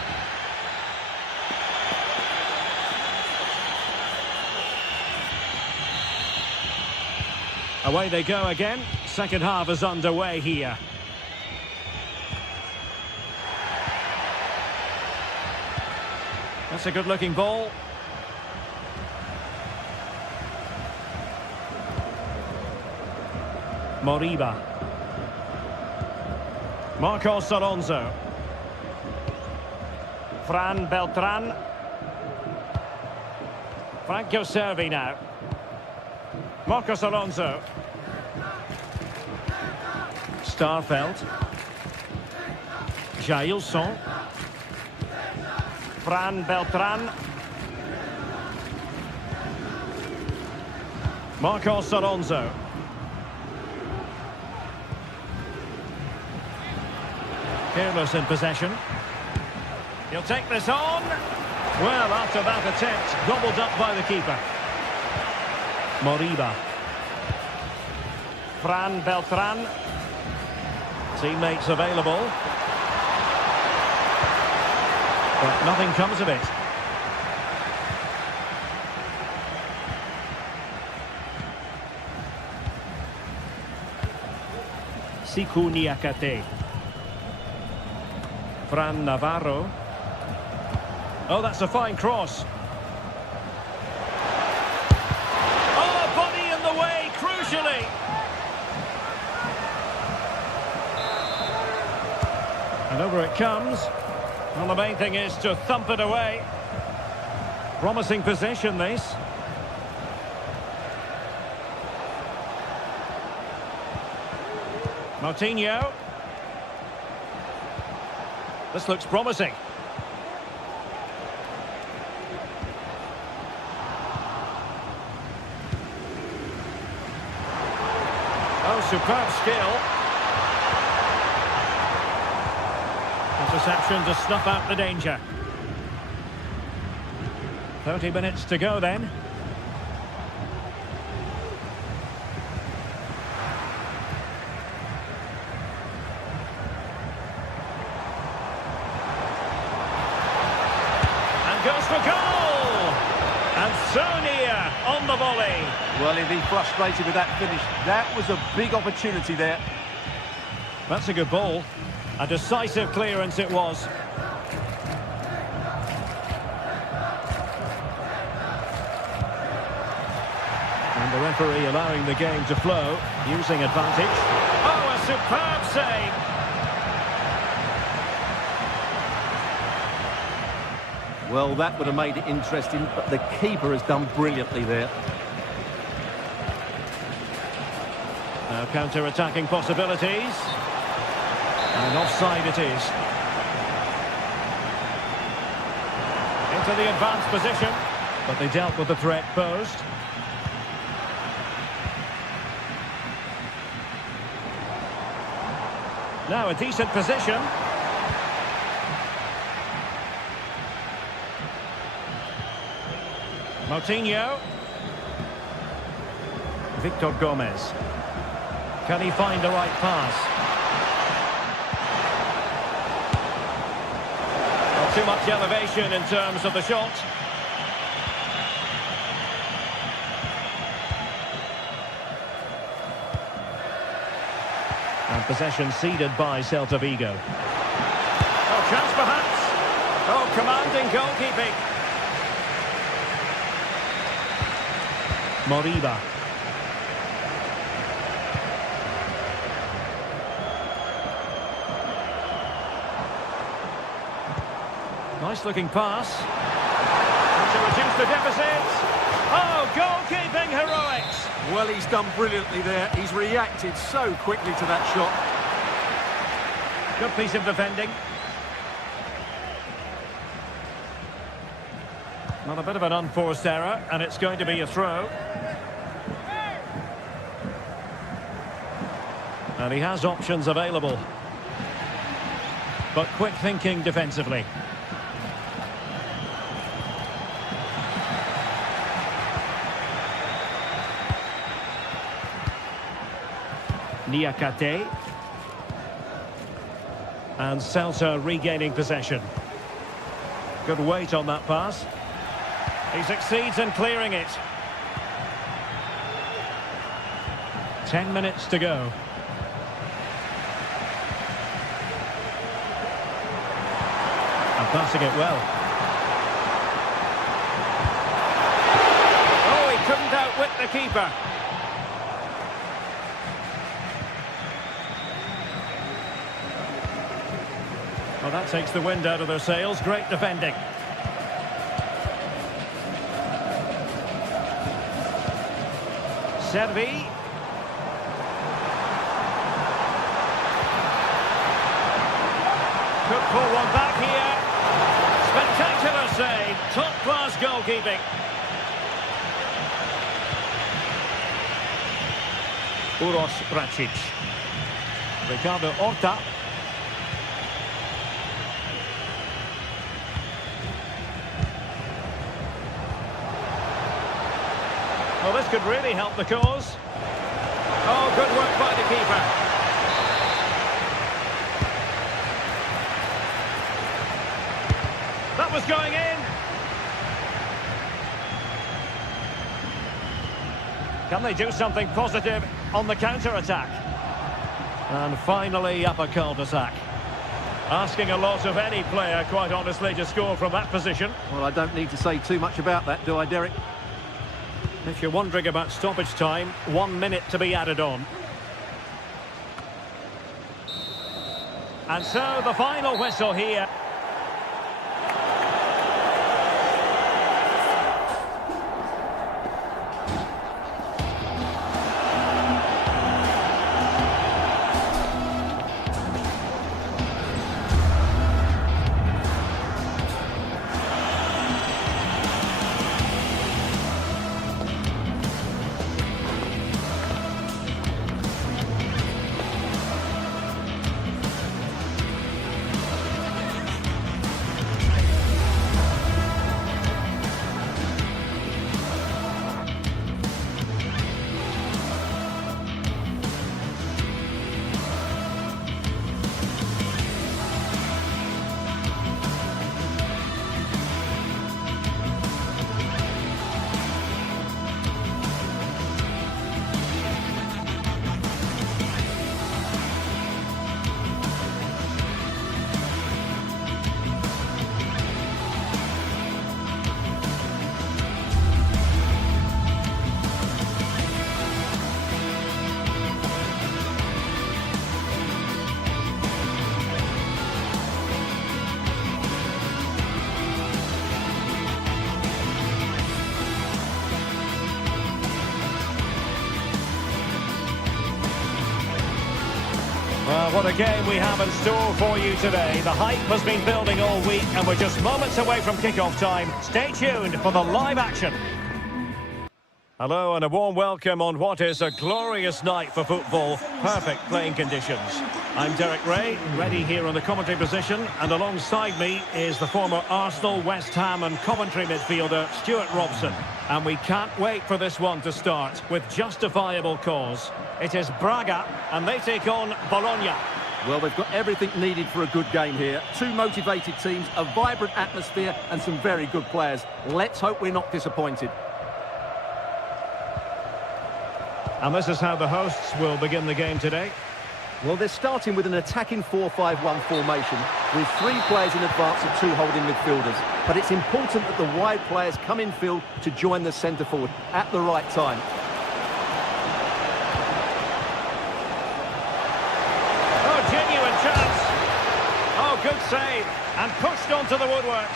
Away they go again. Second half is underway here. That's a good-looking ball. Moriba. Marcos Alonso. Fran Beltran. Franco Servi now. Marcos Alonso. Starfelt. Jailson. Fran Beltran. Marcos Alonso. Careless in possession. He'll take this on. Well, after that attempt, gobbled up by the keeper. Moriba. Fran Beltran. Teammates available. But nothing comes of it. Siku Niakate. Fran Navarro. Oh, that's a fine cross. Oh, body in the way, crucially. And over it comes. Well, the main thing is to thump it away. Promising position, this. Moutinho. This looks promising. Oh, superb skill. Interception to snuff out the danger. 30 minutes to go then. And goes for goal! And so near on the volley. Well, he'd be frustrated with that finish. That was a big opportunity there. That's a good ball. A decisive clearance it was. And the referee allowing the game to flow, using advantage. Oh, a superb save! Well, that would have made it interesting, but the keeper has done brilliantly there. Now counter-attacking possibilities. And offside it is. Into the advanced position, but they dealt with the threat posed. Now a decent position. Moutinho. Victor Gomez. Can he find the right pass? Not too much elevation in terms of the shot. And possession ceded by Celta Vigo. Oh, chance perhaps. Oh, commanding goalkeeping. Moriba. Nice looking pass. To reduce the deficit. Oh, goalkeeping heroics. Well, he's done brilliantly there. He's reacted so quickly to that shot. Good piece of defending. Not a bit of an unforced error, and it's going to be a throw. And he has options available. But quick thinking defensively. Niakate. And Celta regaining possession. Good weight on that pass. He succeeds in clearing it. 10 minutes to go. And passing it well. Oh, he couldn't outwit the keeper. Well, that takes the wind out of their sails. Great defending. Servi. Could pull one back here. Spectacular save. Top-class goalkeeping. Uros Racic. Ricardo Horta. Well, this could really help the cause. Oh, good work by the keeper. That was going in. Can they do something positive on the counter-attack? And finally, up a cul-de-sac. Asking a lot of any player, quite honestly, to score from that position. Well, I don't need to say too much about that, do I, Derek? If you're wondering about stoppage time, 1 minute to be added on. And so the final whistle here. Well, what a game we have in store for you today. The hype has been building all week and we're just moments away from kick-off time. Stay tuned for the live action. Hello and a warm welcome on what is a glorious night for football. Perfect playing conditions. I'm Derek Ray, ready here on the commentary position, and alongside me is the former Arsenal, West Ham and Coventry midfielder Stuart Robson. And we can't wait for this one to start with justifiable cause. It is Braga and they take on Bologna. Well, they've got everything needed for a good game here. Two motivated teams, a vibrant atmosphere and some very good players. Let's hope we're not disappointed. And this is how the hosts will begin the game today. Well, they're starting with an attacking 4-5-1 formation with 3 players in advance of 2 holding midfielders. But it's important that the wide players come in field to join the centre forward at the right time. Oh, genuine chance. Oh, good save. And pushed onto the woodwork.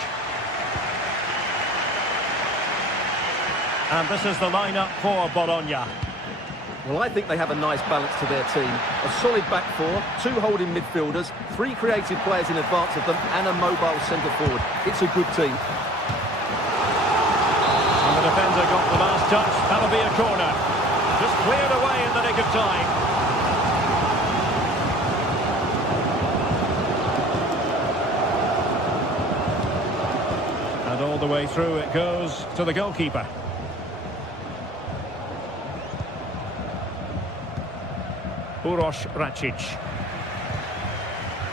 And this is the lineup for Bologna. Well, I think they have a nice balance to their team. A solid back 4, 2 holding midfielders, 3 creative players in advance of them, and a mobile centre forward. It's a good team. And the defender got the last touch. That'll be a corner. Just cleared away in the nick of time. And all the way through it goes to the goalkeeper. Uroš Račić.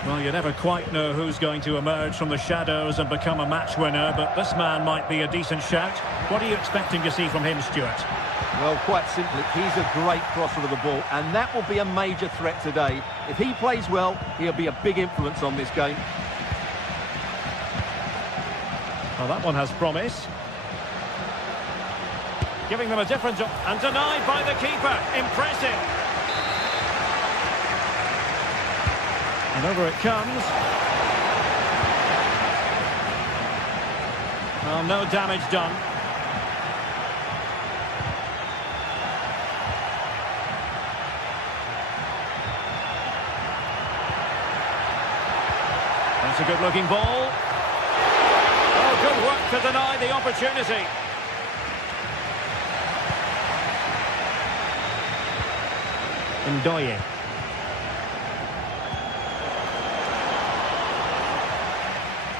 Well, you never quite know who's going to emerge from the shadows and become a match winner, but this man might be a decent shout. What are you expecting to see from him, Stuart? Well, quite simply, he's a great crosser of the ball, and that will be a major threat today. If he plays well, he'll be a big influence on this game. Well, that one has promise. Giving them a different... and denied by the keeper. Impressive. And over it comes. Well, no damage done. That's a good-looking ball. Oh, good work to deny the opportunity. Ndoye.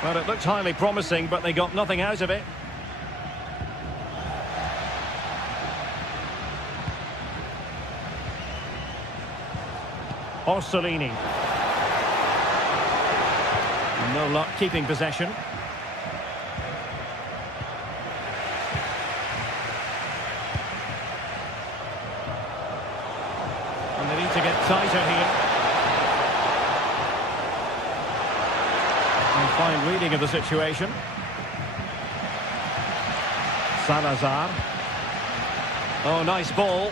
Well, it looked highly promising, but they got nothing out of it. Orsolini. No luck keeping possession. And they need to get tighter here. Fine reading of the situation. Salazar. Oh, nice ball.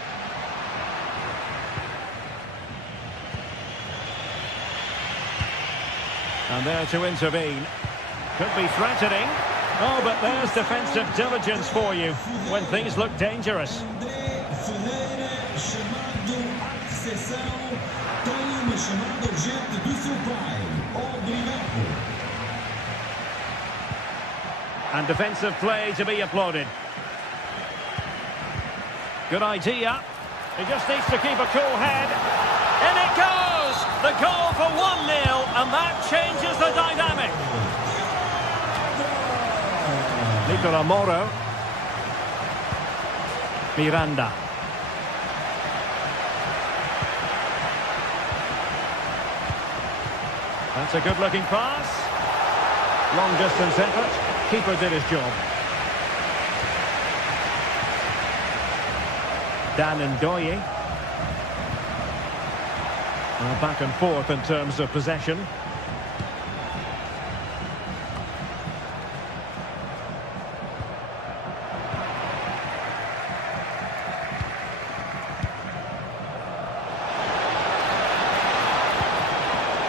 And there to intervene. Could be threatening. Oh, but there's defensive diligence for you when things look dangerous. And defensive play to be applauded. Good idea. He just needs to keep a cool head. In it goes! The goal for 1-0, and that changes the dynamic. Nicola Moro. Miranda. That's a good-looking pass. Long-distance effort. Keeper did his job. Dan Ndoye. Back and forth in terms of possession.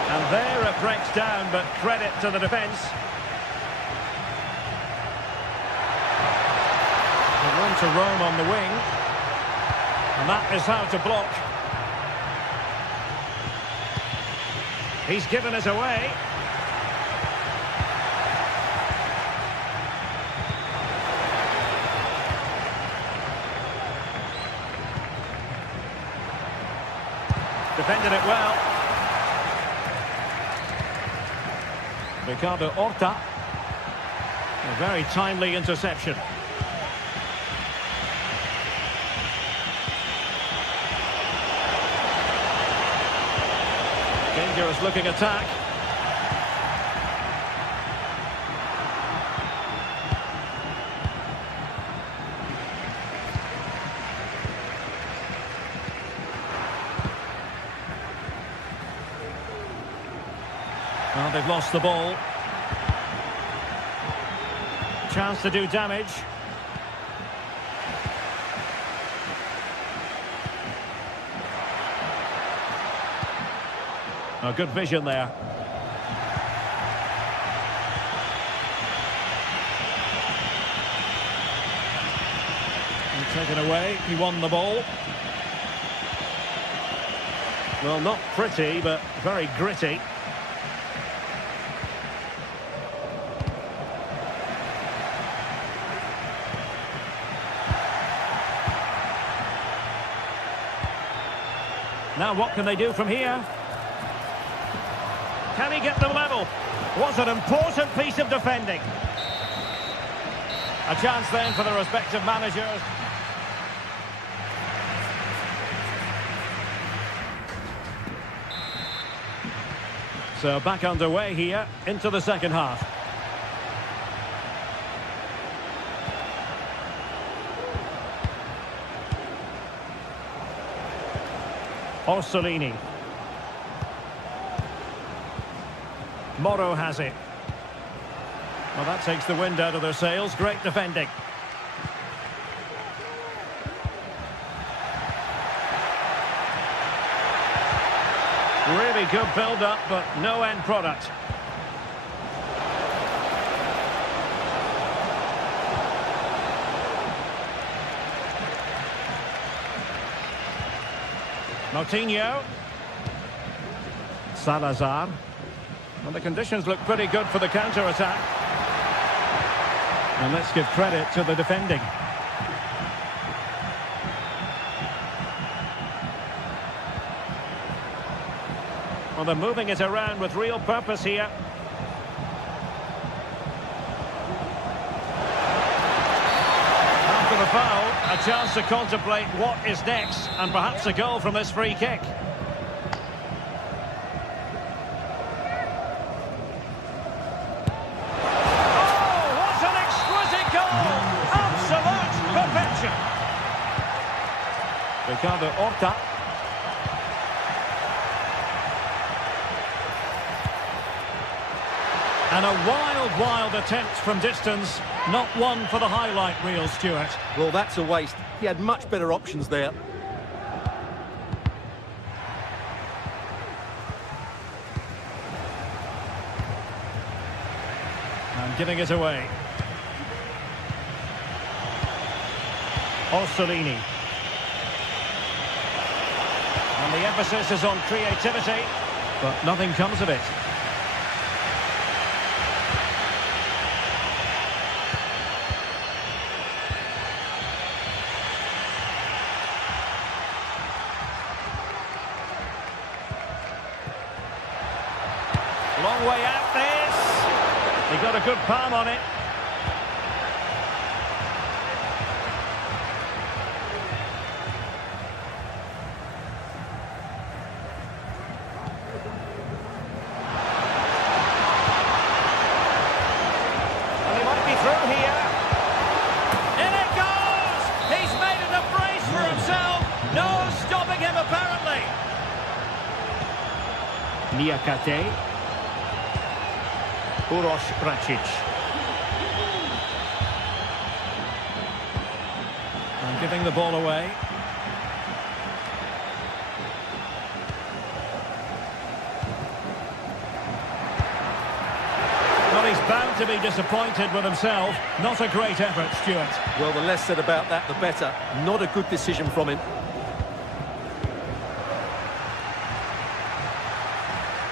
And there it breaks down, but credit to the defence. Room to roam on the wing, and that is how to block. He's given us away. Defended it well. Ricardo Horta. A very timely interception. Dangerous looking attack. Well, they've lost the ball. Chance to do damage. Oh, good vision there. And taken away. He won the ball. Well, not pretty, but very gritty. Now what can they do from here? Can he get them level? Was an important piece of defending. A chance then for the respective managers. So back underway here into the second half. Orsolini. Moro has it. Well, that takes the wind out of their sails. Great defending. Really good build-up, but no end product. Moutinho. Salazar. Well, the conditions look pretty good for the counter-attack. And let's give credit to the defending. Well, they're moving it around with real purpose here. After the foul, a chance to contemplate what is next, and perhaps a goal from this free kick. Oh, what an exquisite goal! Absolute perfection! Ricardo Horta. And a wild, wild attempt from distance. Not one for the highlight reel, Stuart. Well, that's a waste. He had much better options there. And giving it away. Orsolini. And the emphasis is on creativity, but nothing comes of it. Long way out this. He got a good palm on it. And he might be through here. In it goes! He's made it a brace for himself. No stopping him apparently. Niakate. Uroš Račić. And giving the ball away. Well, he's bound to be disappointed with himself. Not a great effort, Stuart. Well, the less said about that, the better. Not a good decision from him.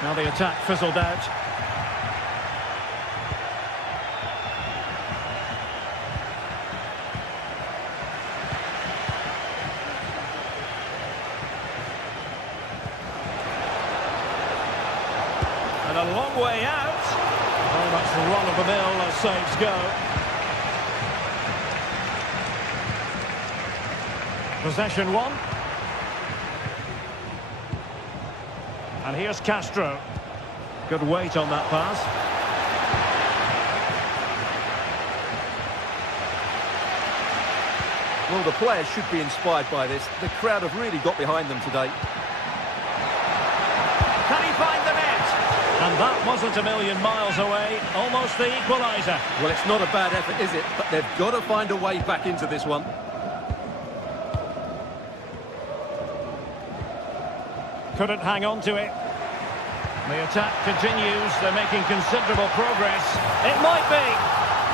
Now the attack fizzled out. And a long way out. Very much run-of-the-mill as saves go. Possession one. And here's Castro. Good weight on that pass. Well, the players should be inspired by this. The crowd have really got behind them today. Can he find the net? And that wasn't a million miles away. Almost the equaliser. Well, it's not a bad effort, is it? But they've got to find a way back into this one. Couldn't hang on to it. The attack continues. They're making considerable progress. It might be.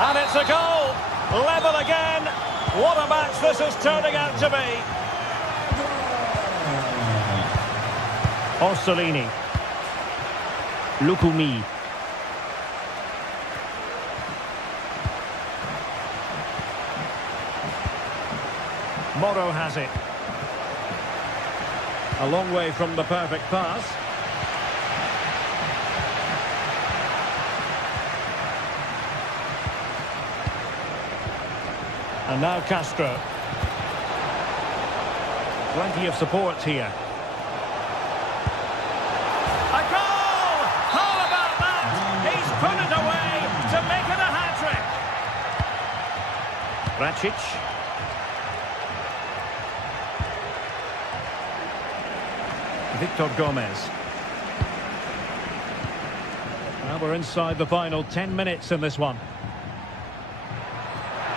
And it's a goal. Level again. What a match this is turning out to be. Orsolini. Lukumi. Moro has it. A long way from the perfect pass. And now Castro. Plenty of support here. A goal! How about that? He's put it away to make it a hat-trick. Racic. Victor Gomez. Well, we're inside the final 10 minutes in this one.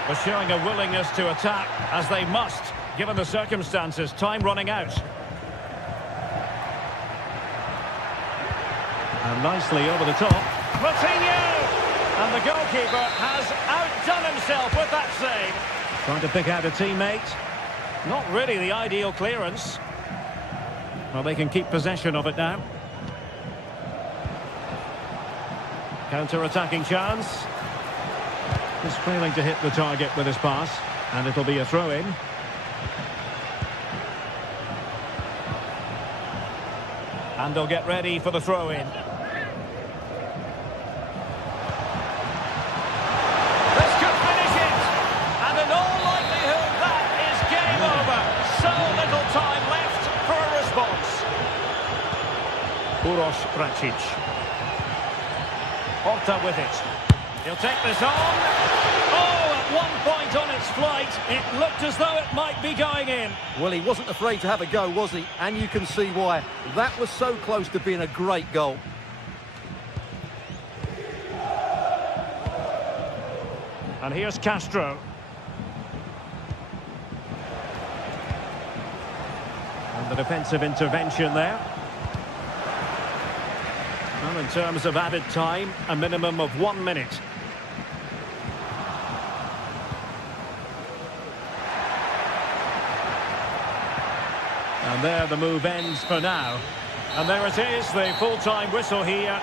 They're showing a willingness to attack, as they must, given the circumstances. Time running out. And nicely over the top. Coutinho! And the goalkeeper has outdone himself with that save. Trying to pick out a teammate. Not really the ideal clearance. Well, they can keep possession of it now. Counter-attacking chance. He's failing to hit the target with his pass. And it'll be a throw-in. And they'll get ready for the throw-in. This could finish it. And in all likelihood, that is game over. So little time left for a response. Uroš Racic. Horta with it. He'll take this on. Oh, at one point on its flight, it looked as though it might be going in. Well, he wasn't afraid to have a go, was he? And you can see why. That was so close to being a great goal. And here's Castro. And the defensive intervention there. Well, in terms of added time, a minimum of 1 minute. And there the move ends for now. And there it is, the full-time whistle here.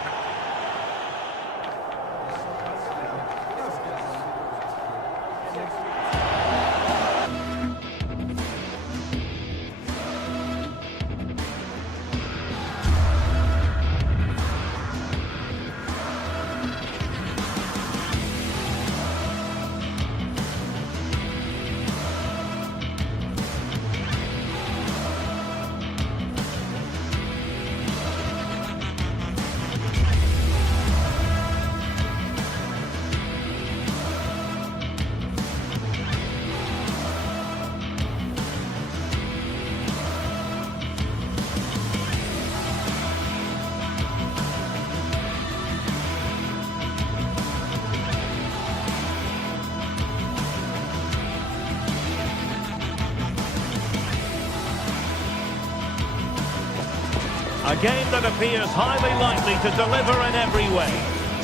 A game that appears highly likely to deliver in every way.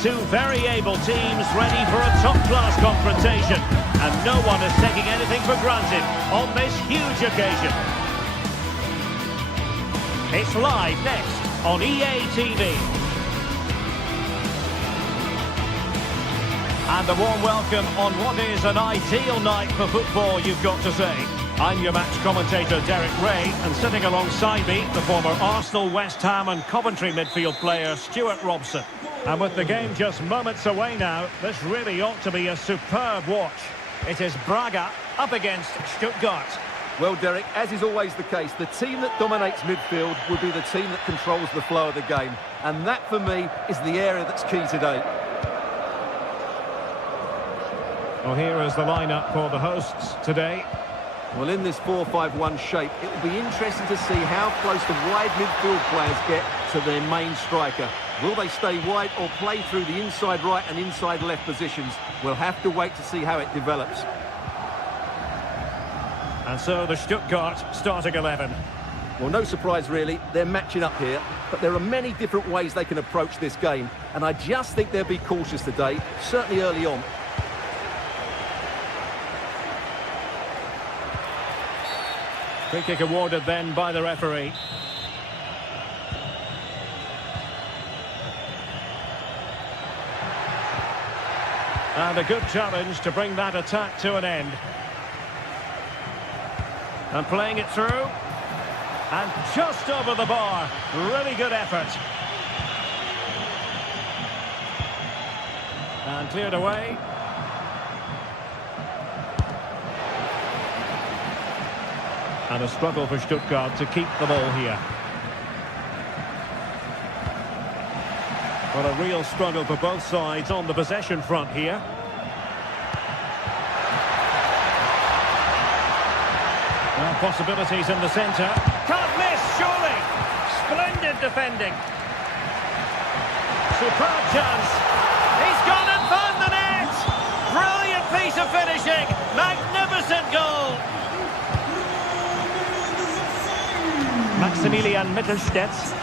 Two very able teams ready for a top-class confrontation. And no one is taking anything for granted on this huge occasion. It's live next on EA TV. And a warm welcome on what is an ideal night for football, you've got to say. I'm your match commentator, Derek Ray, and sitting alongside me, the former Arsenal, West Ham and Coventry midfield player, Stuart Robson. And with the game just moments away now, this really ought to be a superb watch. It is Braga up against Stuttgart. Well, Derek, as is always the case, the team that dominates midfield will be the team that controls the flow of the game. And that, for me, is the area that's key today. Well, here is the lineup for the hosts today. Well, in this 4-5-1 shape, it will be interesting to see how close the wide midfield players get to their main striker. Will they stay wide or play through the inside right and inside left positions? We'll have to wait to see how it develops. And so the Stuttgart starting 11. Well, no surprise really, they're matching up here, but there are many different ways they can approach this game, and I just think they'll be cautious today, certainly early on. Free kick awarded then by the referee. And a good challenge to bring that attack to an end. And playing it through. And just over the bar. Really good effort. And cleared away. And a struggle for Stuttgart to keep the ball here. Well, a real struggle for both sides on the possession front here. Well, possibilities in the centre. Can't miss, surely. Splendid defending. Superb chance. He's gone and found the net. Brilliant piece of finishing. Magnificent goal. Maximilian Mittelstädt.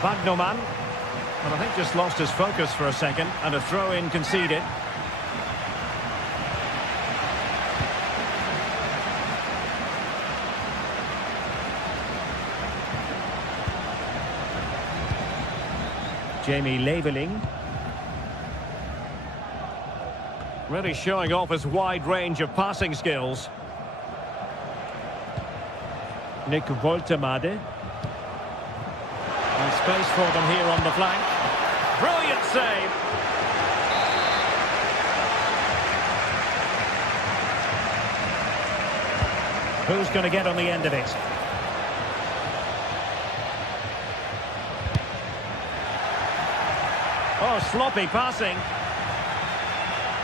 Wagnerman. Well, I think just lost his focus for a second, and a throw-in conceded. Jamie Leveling. Really showing off his wide range of passing skills. Nick Woltemade. And space for them here on the flank. Brilliant save. Who's going to get on the end of it? Oh, sloppy passing.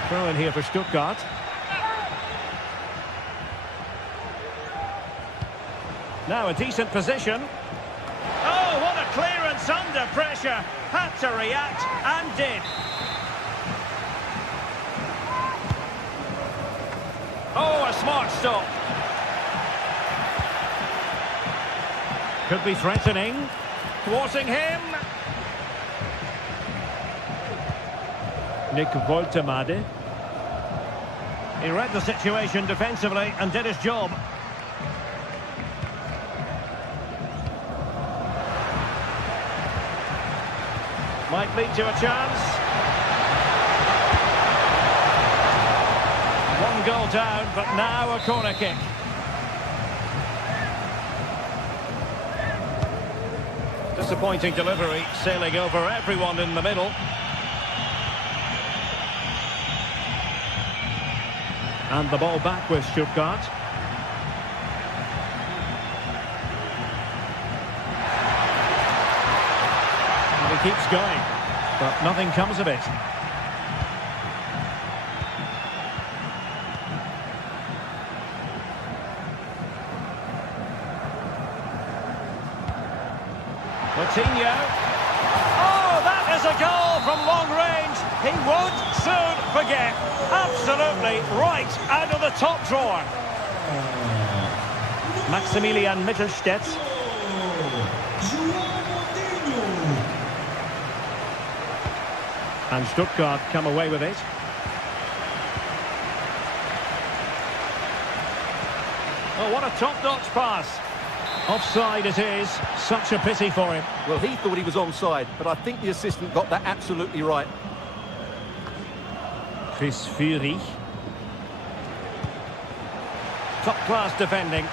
Throw in here for Stuttgart. Now a decent position. Oh, what a clearance under pressure. Had to react and did. Oh, a smart stop. Could be threatening. Thwarting him. Nick Woltemade. He read the situation defensively and did his job. Might lead to a chance. One goal down, but now a corner kick. Disappointing delivery, sailing over everyone in the middle. And the ball back with Stuttgart. And he keeps going, but nothing comes of it. Coutinho. Oh, that is a goal from long range. He won't soon forget. Absolutely right out of the top drawer. Maximilian Mittelstädt. And Stuttgart come away with it. Oh, what a top-notch pass. Offside it is. Such a pity for him. Well, he thought he was onside, but I think the assistant got that absolutely right. Chris Fury. Top-class defending.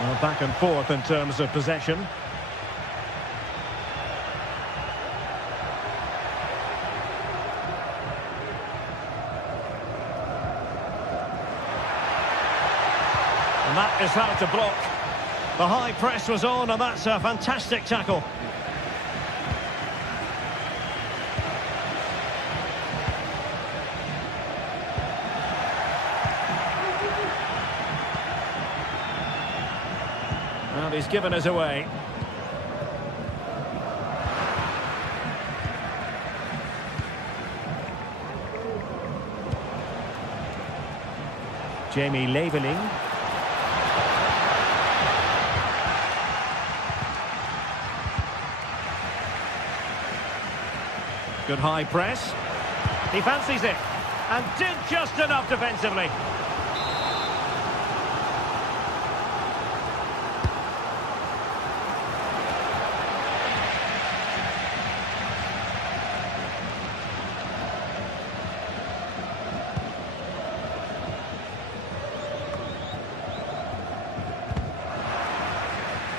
Well, back and forth in terms of possession. And that is how to block. The high press was on, and that's a fantastic tackle. Well, he's given us away. Jamie Leveling. Good high press. He fancies it. And did just enough defensively.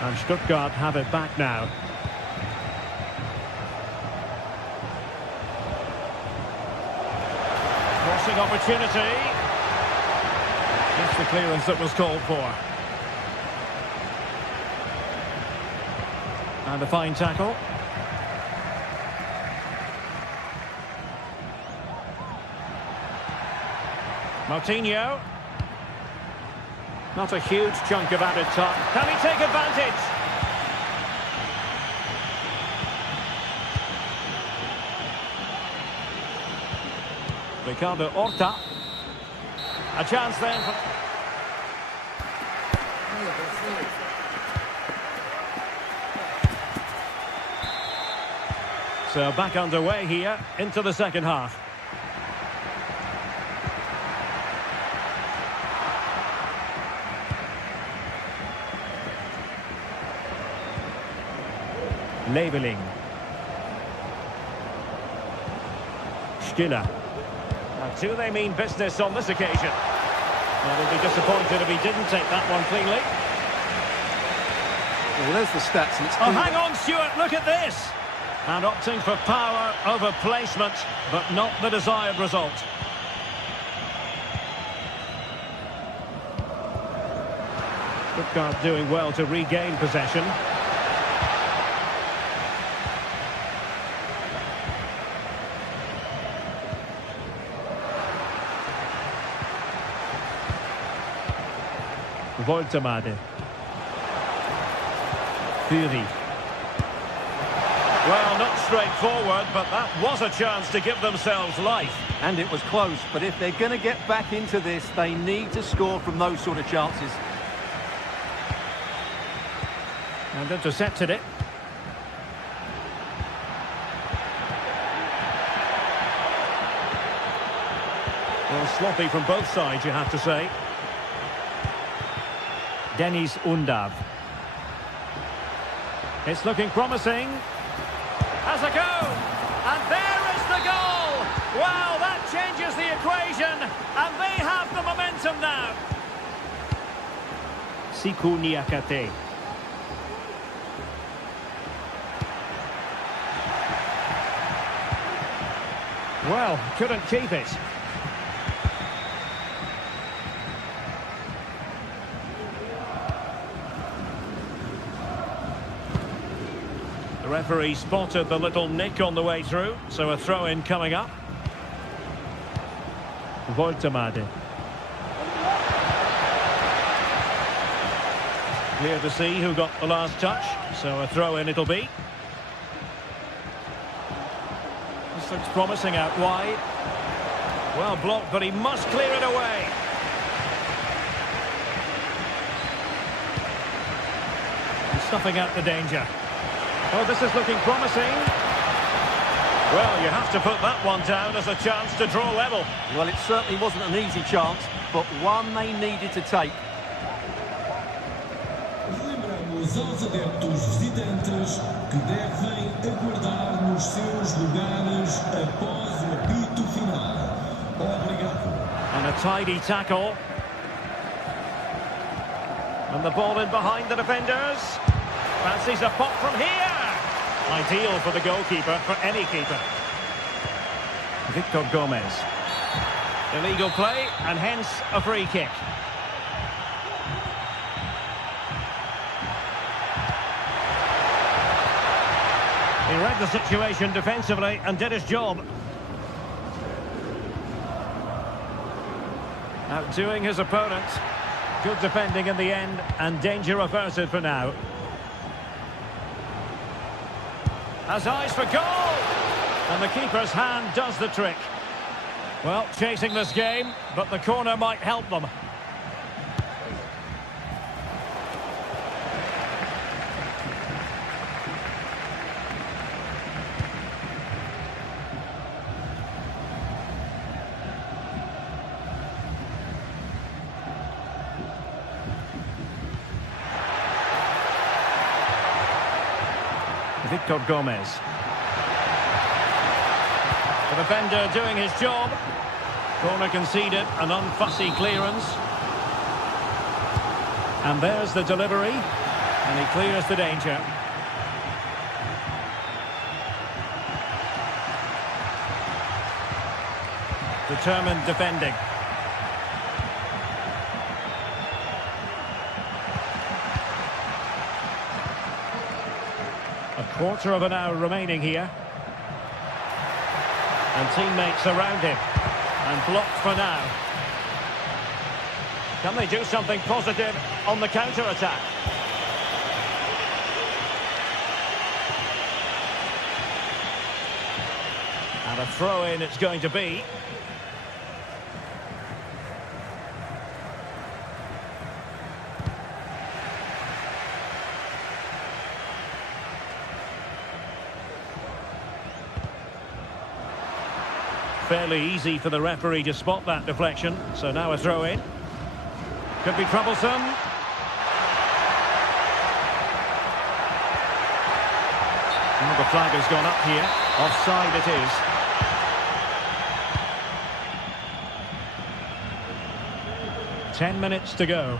And Stuttgart have it back now. Crossing opportunity. That's the clearance that was called for. And a fine tackle. Moutinho. Not a huge chunk of added time. Can he take advantage? Ricardo Horta. A chance then for... So back underway here into the second half. Leveling. Stiller. And do they mean business on this occasion? Well, they'll be disappointed if he didn't take that one cleanly. Well, there's the stats. And it's oh, hang on, Stuart, look at this. And opting for power over placement, but not the desired result. Stuttgart doing well to regain possession. Voltemade. Fury. Well, not straightforward, but that was a chance to give themselves life. And it was close, but if they're going to get back into this, they need to score from those sort of chances. And intercepted it. Well, sloppy from both sides, you have to say. Dennis Undav. It's looking promising. Has a go! And there is the goal! Wow, that changes the equation, and they have the momentum now. Siku Niakate. Well, couldn't keep it. The referee spotted the little nick on the way through, so a throw-in coming up. Voltemade. Clear to see who got the last touch, so a throw-in it'll be. This looks promising out wide. Well blocked, but he must clear it away. And stuffing out the danger. Oh, this is looking promising. Well, you have to put that one down as a chance to draw level. Well, it certainly wasn't an easy chance, but one they needed to take. Wybrał lembranças aos adeptos visitantes que devem aguardar nos seus lugares após o apito final. Obrigado. And a tidy tackle. And the ball in behind the defenders. Fancies a pop from here. Ideal for the goalkeeper, for any keeper. Victor Gomez. Illegal play, and hence a free kick. He read the situation defensively and did his job. Outdoing his opponent. Good defending in the end, and danger averted for now. Has eyes for goal! And the keeper's hand does the trick. Well, chasing this game, but the corner might help them. Victor Gomez. The defender doing his job. Corner conceded, an unfussy clearance. And there's the delivery. And he clears the danger. Determined defending. A quarter of an hour remaining here. And teammates around him. And blocked for now. Can they do something positive on the counter-attack? And a throw-in it's going to be. Fairly easy for the referee to spot that deflection. So now a throw-in. Could be troublesome. Oh, the flag has gone up here. Offside it is. 10 minutes to go.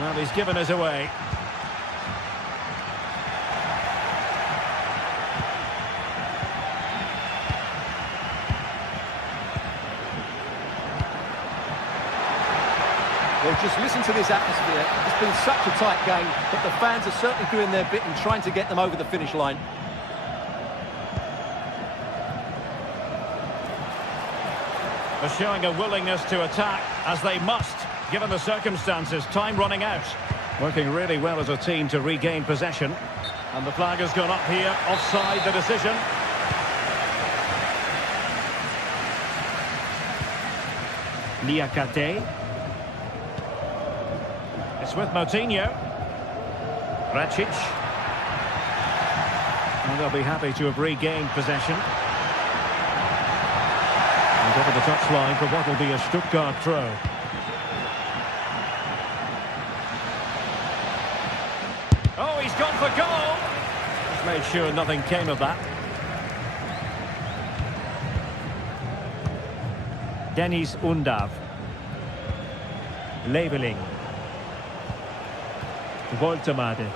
Well, he's given us away. Well, just listen to this atmosphere. It's been such a tight game, but the fans are certainly doing their bit and trying to get them over the finish line. They're showing a willingness to attack, as they must, given the circumstances. Time running out. Working really well as a team to regain possession. And the flag has gone up here. Offside the decision. Niakate. It's with Moutinho. Racic. And they'll be happy to have regained possession. And over the touchline for what will be a Stuttgart throw. Oh, he's gone for goal! Just made sure nothing came of that. Dennis Undav. Leveling. Woltemade.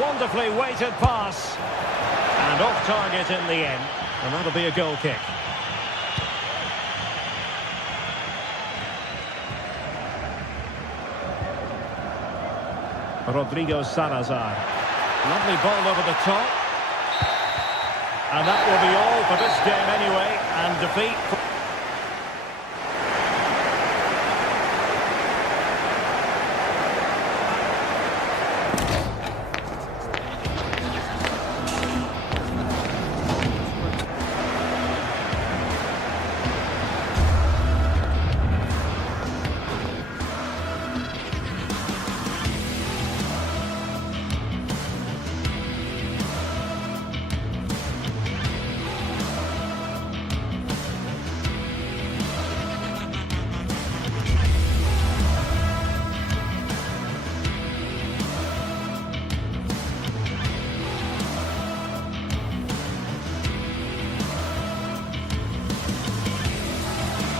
Wonderfully weighted pass. And off target in the end. And that'll be a goal kick. Rodrigo Salazar. Lovely ball over the top. And that will be all for this game anyway. And defeat.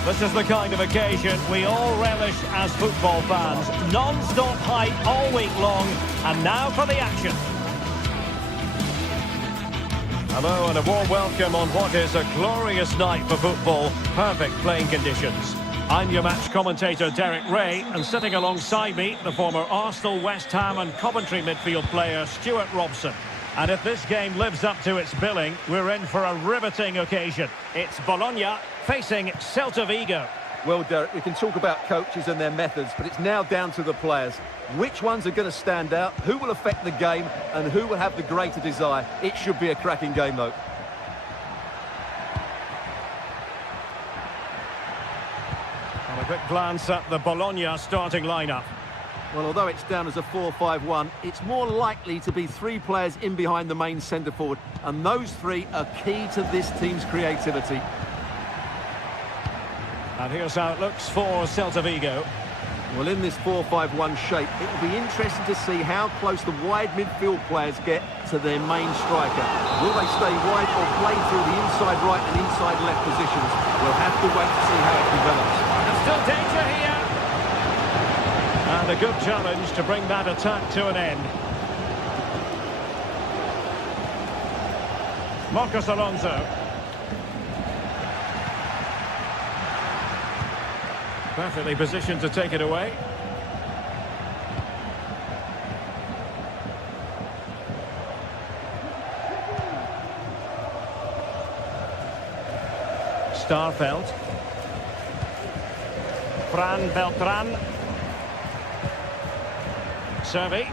This is the kind of occasion we all relish as football fans. Non-stop hype all week long, and now for the action. Hello and a warm welcome on what is a glorious night for football. Perfect playing conditions. I'm your match commentator Derek Ray, and sitting alongside me, the former Arsenal, West Ham and Coventry midfield player Stuart Robson. And if this game lives up to its billing, we're in for a riveting occasion. It's Bologna facing Celta Vigo. Well, Derek, we can talk about coaches and their methods, but it's now down to the players. Which ones are going to stand out, who will affect the game, and who will have the greater desire? It should be a cracking game, though. And a quick glance at the Bologna starting lineup. Well, although it's down as a 4-5-1, it's more likely to be three players in behind the main centre-forward, and those three are key to this team's creativity. And here's how it looks for Celta Vigo. Well, in this 4-5-1 shape, it will be interesting to see how close the wide midfield players get to their main striker. Will they stay wide or play through the inside right and inside left positions? We'll have to wait to see how it develops. There's still danger here. And a good challenge to bring that attack to an end. Marcos Alonso. Perfectly positioned to take it away. Starfelt. Fran Beltran. Servi.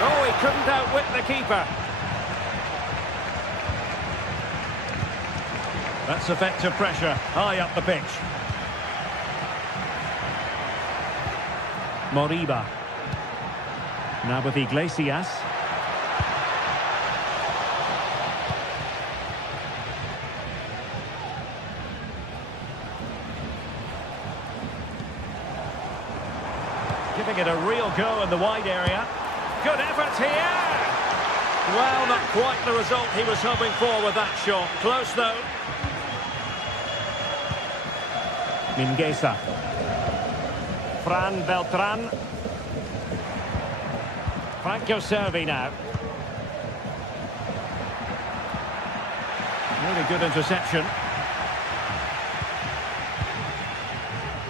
Oh, he couldn't outwit the keeper. That's effective pressure, high up the pitch. Moriba. Now with Iglesias. Giving it a real go in the wide area. Good effort here! Well, not quite the result he was hoping for with that shot. Close though. Mingueza. Fran Beltran. Franco Servi now. Really good interception.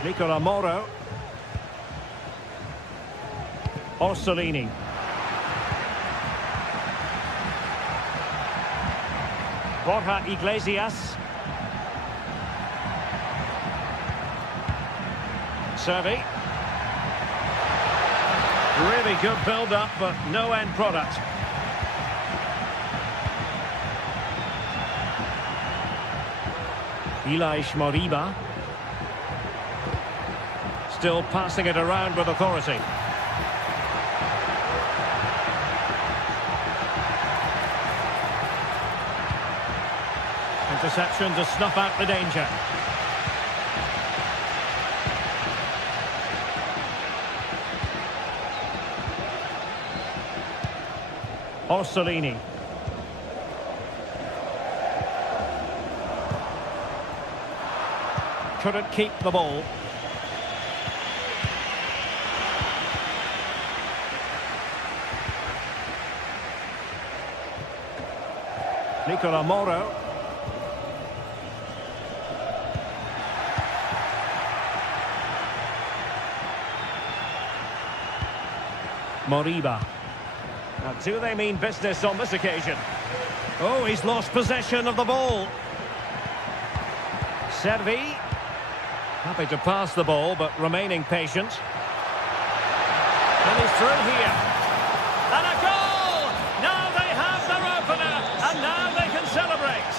Nicola Moro. Orsolini. Borja Iglesias. Servi. Really good build-up, but no end product. Ilaix Moriba. Still passing it around with authority. Interception to snuff out the danger. Orsolini. Couldn't keep the ball. Nicola Moro. Moriba. Now, do they mean business on this occasion? Oh, he's lost possession of the ball. Servi. Happy to pass the ball, but remaining patient. And he's through here. And a goal! Now they have their opener, and now they can celebrate.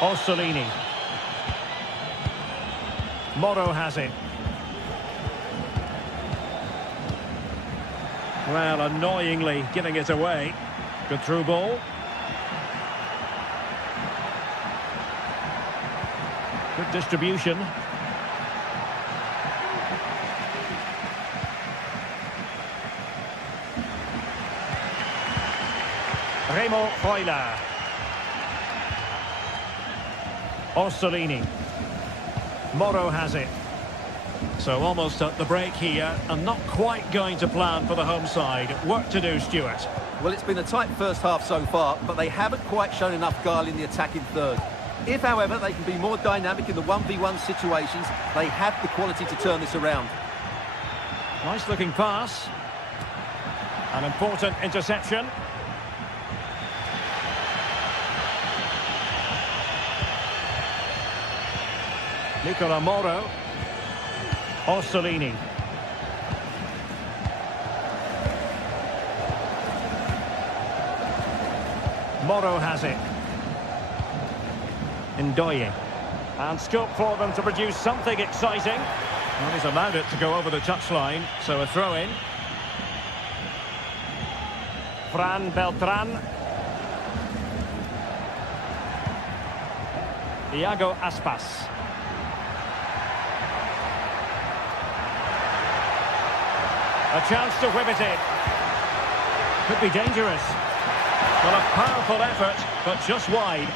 Orsolini. Moro has it. Well, annoyingly giving it away. Good through ball. Good distribution. Remo Freuler. Orsolini. Moro has it. So almost at the break here, and not quite going to plan for the home side. Work to do, Stuart. Well, it's been a tight first half so far, but they haven't quite shown enough guile in the attacking third. If, however, they can be more dynamic in the 1v1 situations, they have the quality to turn this around. Nice looking pass. An important interception. Nicola Moro. Orsolini. Moro has it. Ndoye. And scope for them to produce something exciting. Well, he's allowed it to go over the touchline, so a throw-in. Fran Beltran. Iago Aspas. A chance to whip it in. Could be dangerous. Well, a powerful effort, but just wide.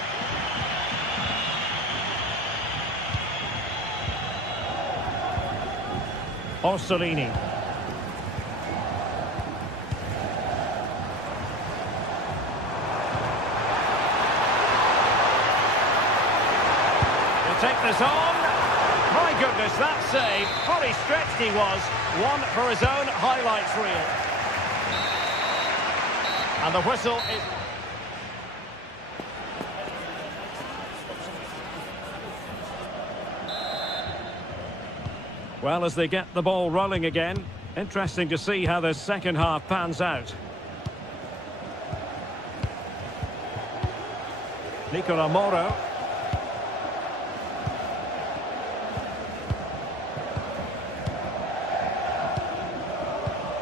Orsolini. He'll take this on. My goodness, that save. Fully stretched he was. One for his own highlights reel. And the whistle is... Well, as they get the ball rolling again, interesting to see how the second half pans out. Nicola Moro.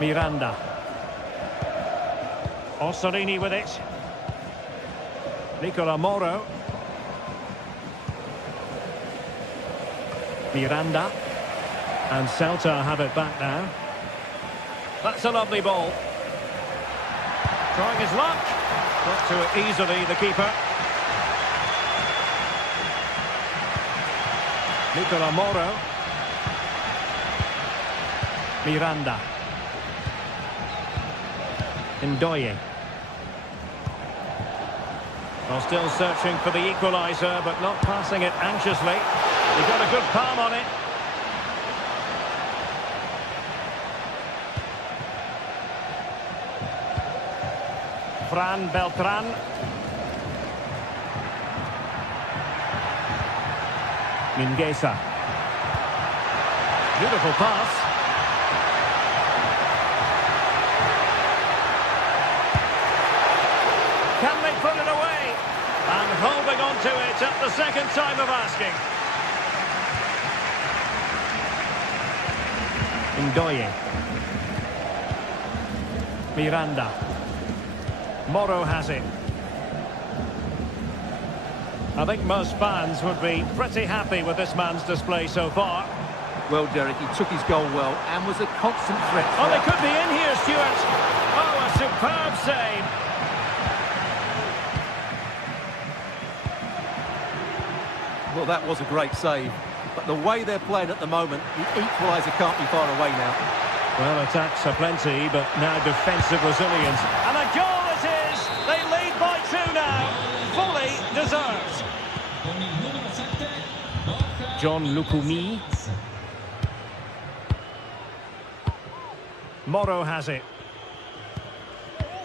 Miranda. Orsolini with it. Nicola Moro. Miranda. And Celta have it back now. That's a lovely ball. Trying his luck. Got to it easily, the keeper. Nicola Moro. Miranda. Ndoye. Well, still searching for the equaliser, but not passing it anxiously. He got a good palm on it. Fran Beltran. Mingueza. Beautiful pass. Can they put it away? And holding on to it at the second time of asking. Ndoye. Miranda. Moro has it. I think most fans would be pretty happy with this man's display so far. Well, Derek, he took his goal well and was a constant threat. Oh, they could be in here, Stuart. Oh, a superb save. Well, that was a great save. But the way they're playing at the moment, the equaliser can't be far away now. Well, attacks are plenty, but now defensive resilience. And a goal it is! They lead by 2 now. Fully deserved. John Lukumi. Moro has it.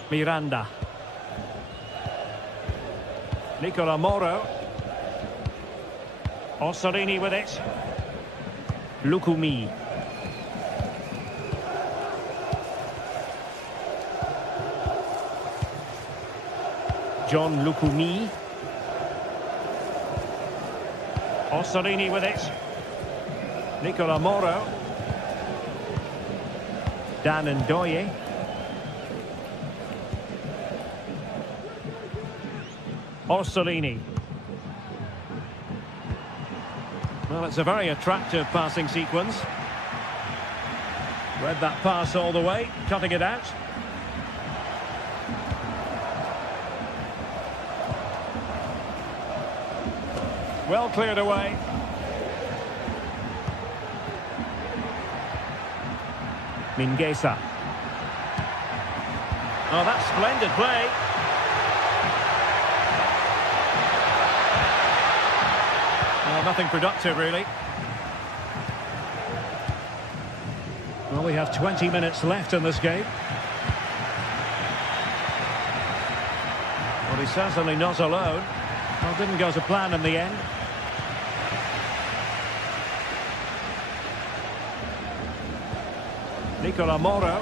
Miranda. Nicola Moro. Orsolini with it. Lukumi. John Lukumi. Orsolini with it. Nicola Moro. Dan Ndoye. Orsolini. Well, it's a very attractive passing sequence. Read that pass all the way, cutting it out. Well cleared away. Mingueza. Oh, that's splendid play. Well, nothing productive, really. Well, we have 20 minutes left in this game. Well, he's certainly not alone. Well, didn't go to plan in the end. Nicola Moro.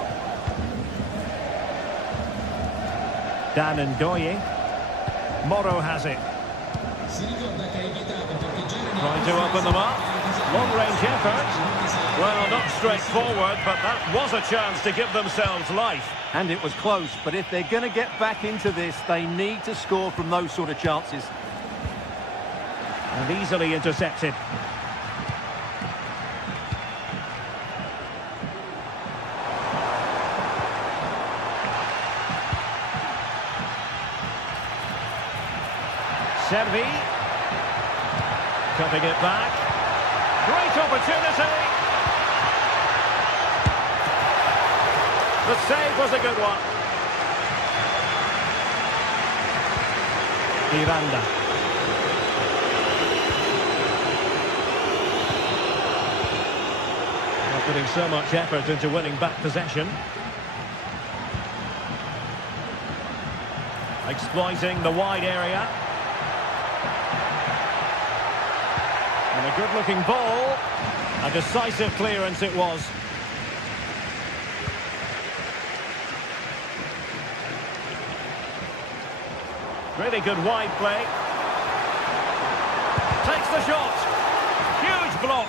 Dan Ndoye. Moro has it. Trying to open them up. Long-range effort. Well, not straightforward, but that was a chance to give themselves life. And it was close, but if they're going to get back into this, they need to score from those sort of chances. And easily intercepted. Servi. Cutting it back. Great opportunity. The save was a good one. Miranda. Not putting so much effort into winning back possession. Exploiting the wide area. And a good-looking ball. A decisive clearance it was. Really good wide play. Takes the shot. Huge block.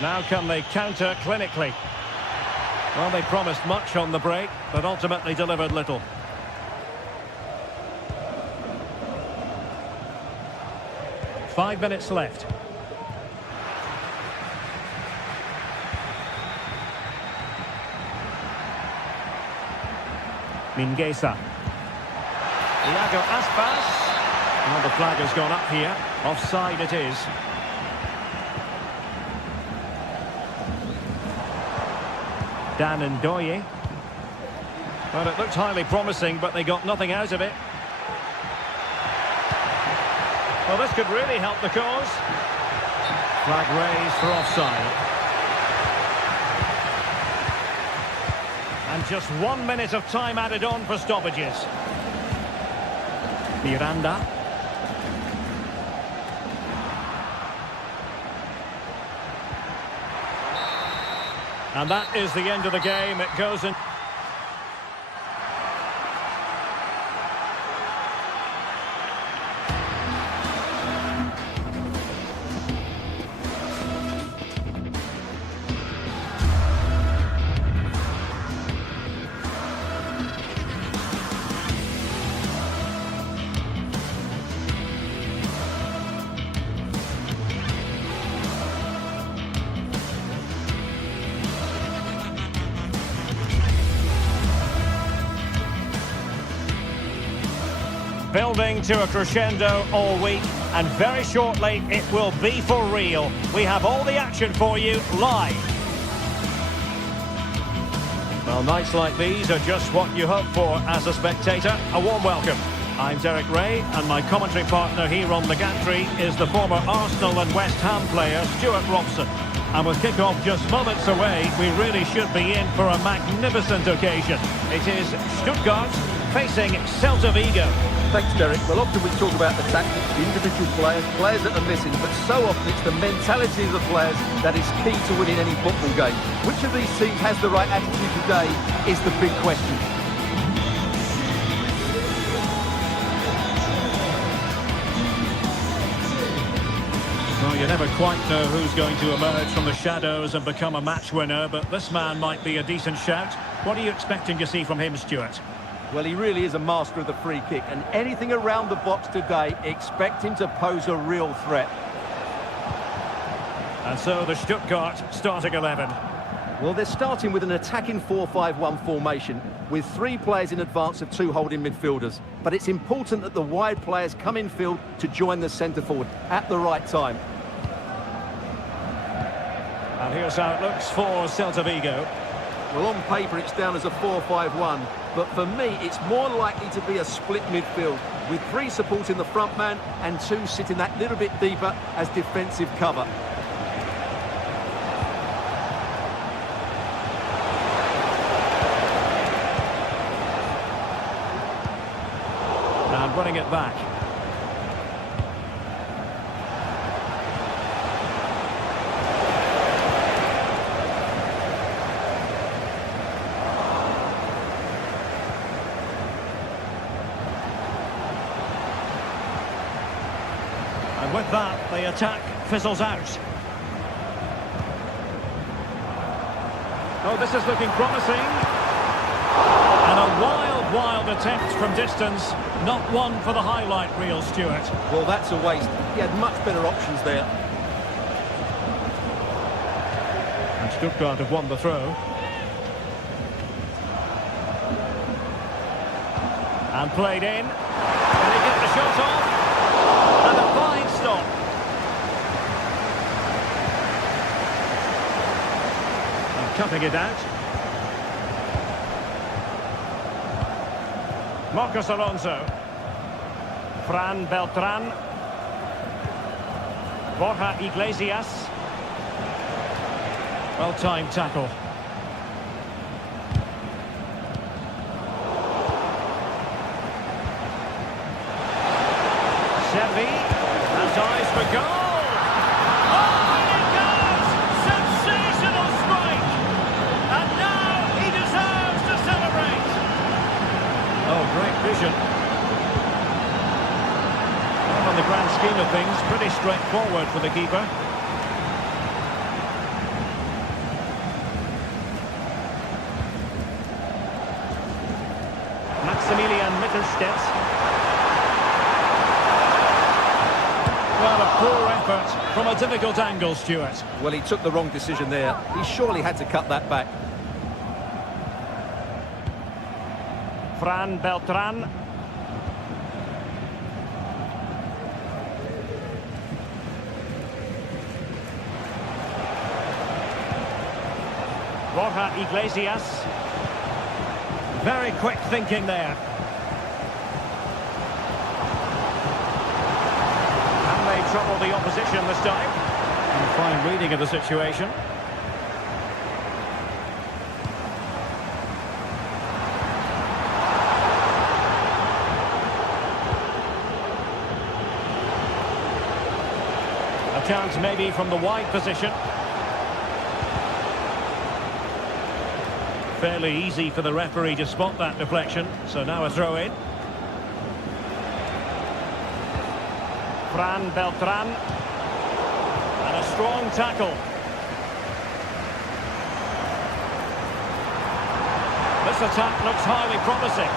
Now can they counter clinically? Well, they promised much on the break, but ultimately delivered little. Five minutes left. Mingueza. Iago Aspas. Well, the flag has gone up here. Offside it is. Dan Ndoye. Well, it looked highly promising, but they got nothing out of it. Well, this could really help the cause. Flag raised for offside. And just 1 minute of time added on for stoppages. Miranda. And that is the end of the game. It goes in. Building to a crescendo all week, and very shortly it will be for real. We have all the action for you live. Well, nights like these are just what you hope for as a spectator. A warm welcome. I'm Derek Ray, and my commentary partner here on the gantry is the former Arsenal and West Ham player, Stuart Robson. And with kick-off just moments away, we really should be in for a magnificent occasion. It is Stuttgart facing Celta Vigo. Thanks, Derek. Well, often we talk about the tactics, the individual players that are missing, but so often it's the mentality of the players that is key to winning any football game. Which of these teams has the right attitude today is the big question. Well, you never quite know who's going to emerge from the shadows and become a match winner, but this man might be a decent shout. What are you expecting to see from him, Stuart? Well, he really is a master of the free kick, and anything around the box today, expect him to pose a real threat. And so the Stuttgart starting 11. Well, they're starting with an attacking 4-5-1 formation with 3 players in advance of 2 holding midfielders. But it's important that the wide players come in field to join the centre forward at the right time. And here's how it looks for Celta Vigo. Well, on paper it's down as a 4-5-1, but for me it's more likely to be a split midfield with 3 supporting the front man and 2 sitting that little bit deeper as defensive cover. And winning it back. And with that, the attack fizzles out. Oh, this is looking promising. And a wild attempt from distance. Not one for the highlight reel, Stuart. Well, that's a waste. He had much better options there. And Stuttgart have won the throw. And played in. Can he get the shot off? And a fine stop. And cutting it out. Marcos Alonso. Fran Beltran. Borja Iglesias. Well-timed tackle. Servi has eyes for goal. Oh, and it goes! Sensational strike! And now he deserves to celebrate. Oh, great vision. Well, on the grand scheme of things, pretty straightforward for the keeper. Maximilian Mittelstädt. Well, a poor effort from a difficult angle, Stuart. Well, he took the wrong decision there. He surely had to cut that back. Fran Beltran. Borja Iglesias. Very quick thinking there. And they trouble the opposition this time. And fine reading of the situation. A chance maybe from the wide position. Fairly easy for the referee to spot that deflection, so now a throw-in. Fran Beltran. And a strong tackle. This attack looks highly promising.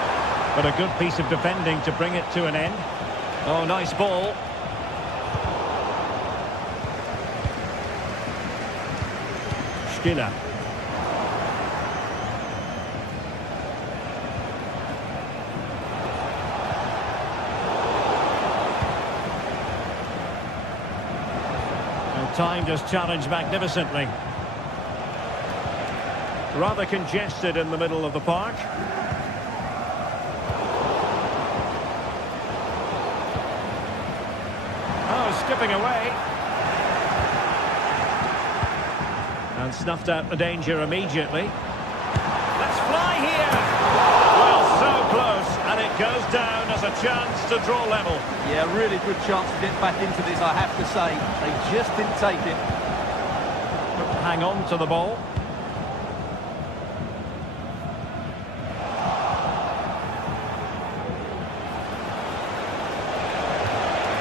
But a good piece of defending to bring it to an end. Oh, nice ball. Stiller. Timed his challenge magnificently. Rather congested in the middle of the park. Oh, skipping away. And snuffed out the danger immediately. Let's fly here! Well, so close, and it goes down as a chance to draw level. Yeah, really good chance to get back into this, I have to say. They just didn't take it. Hang on to the ball.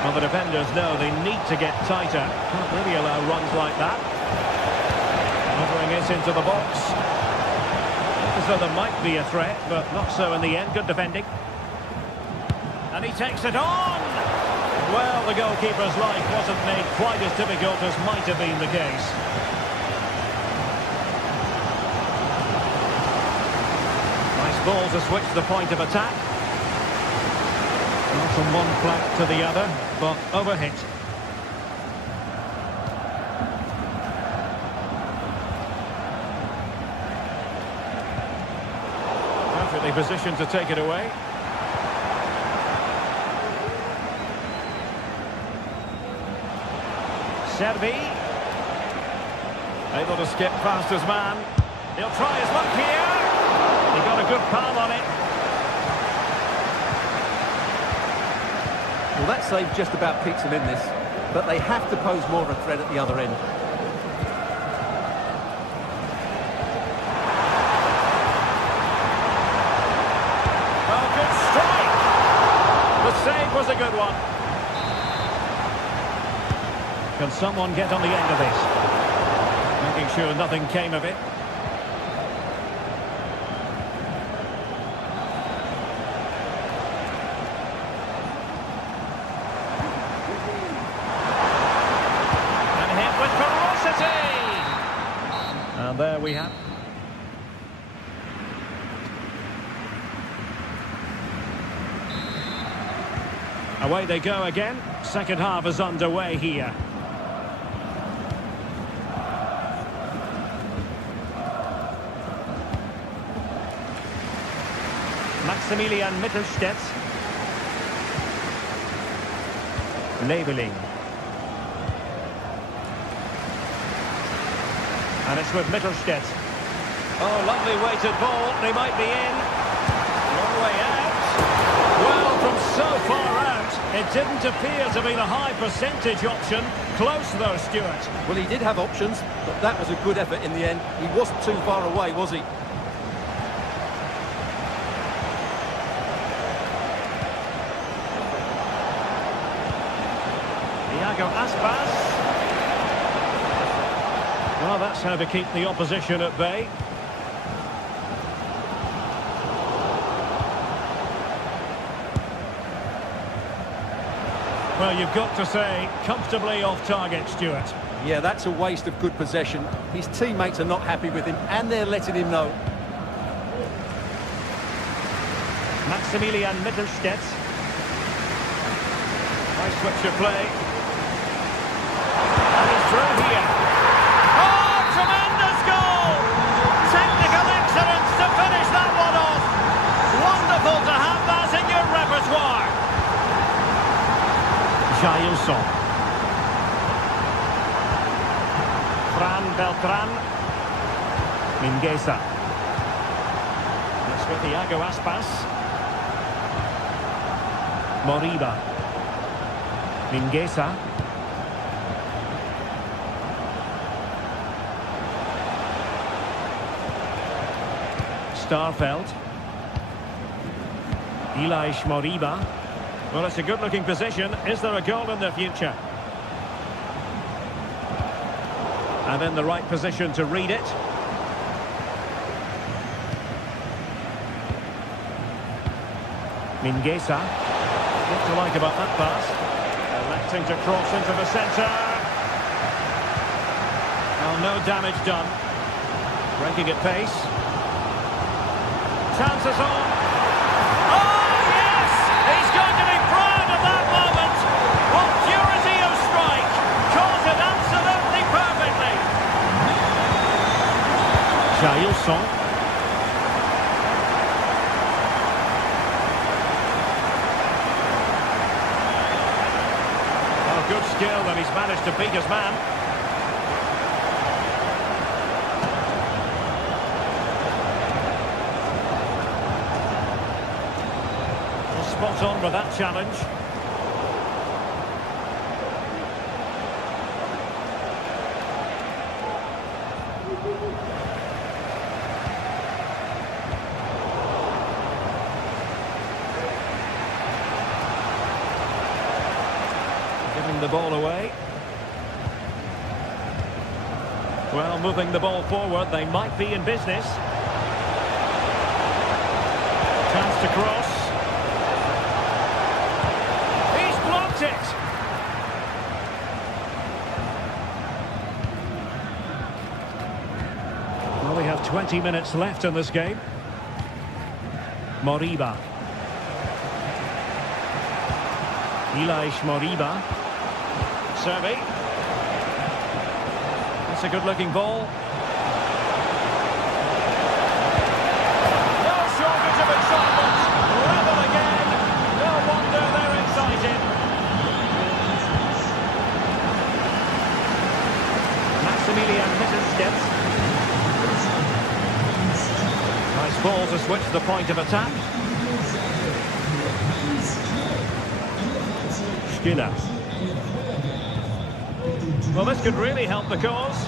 Well, the defenders know they need to get tighter. Can't really allow runs like that. Moving it into the box. As though there might be a threat, but not so in the end. Good defending. And he takes it on! Well, the goalkeeper's life wasn't made quite as difficult as might have been the case. ball to switch the point of attack. Not from one flank to the other, but overhit. Perfectly positioned to take it away. Servi. Able to skip past his man. He'll try his luck here. He got a good palm on it. Well, that save just about keeps them in this, but they have to pose more of a threat at the other end. Oh, good strike! The save was a good one. Can someone get on the end of this? Making sure nothing came of it. And hit with ferocity! And there we have. Away they go again. Second half is underway here. Maximilian Mittelstädt. Labeling. And it's with Mittelstädt. Oh, lovely weighted ball. They might be in. Long way out. Well, from so far out, it didn't appear to be the high percentage option. Close though, Stuart. Well, he did have options, but that was a good effort in the end. He wasn't too far away, was he? Aspas. Well, that's how to keep the opposition at bay. Well, you've got to say, comfortably off target, Stuart. Yeah, that's a waste of good possession. His teammates are not happy with him, and they're letting him know. Maximilian Mittelstädt. Nice switch of play. Through here. Oh, tremendous goal! Technical excellence to finish that one off. Wonderful to have that in your repertoire. Jailson. Fran Beltran. Mingueza. That's with Iago Aspas. Moriba. Mingueza. Starfelt. Elias Moriba. Well, it's a good-looking position. Is there a goal in the future? And in the right position to read it. Mingueza. What to like about that pass? Electing to cross into the centre. Oh, no damage done. Breaking at pace. Chances on. Oh, yes! He's going to be proud of that moment. What purity of strike. Caught it absolutely perfectly. Jailson. Oh, good skill, and he's managed to beat his man. Spot on with that challenge. Giving the ball away. Well, moving the ball forward, they might be in business. Chance to cross. It. Well, we have 20 minutes left in this game. Moriba. Ilaix Moriba. Servi. That's a good-looking ball. No shortage of excitement. Level again. No wonder they're excited. Maximilian Mittelstädt. Nice ball to switch the point of attack. Stiller. Well, this could really help the cause.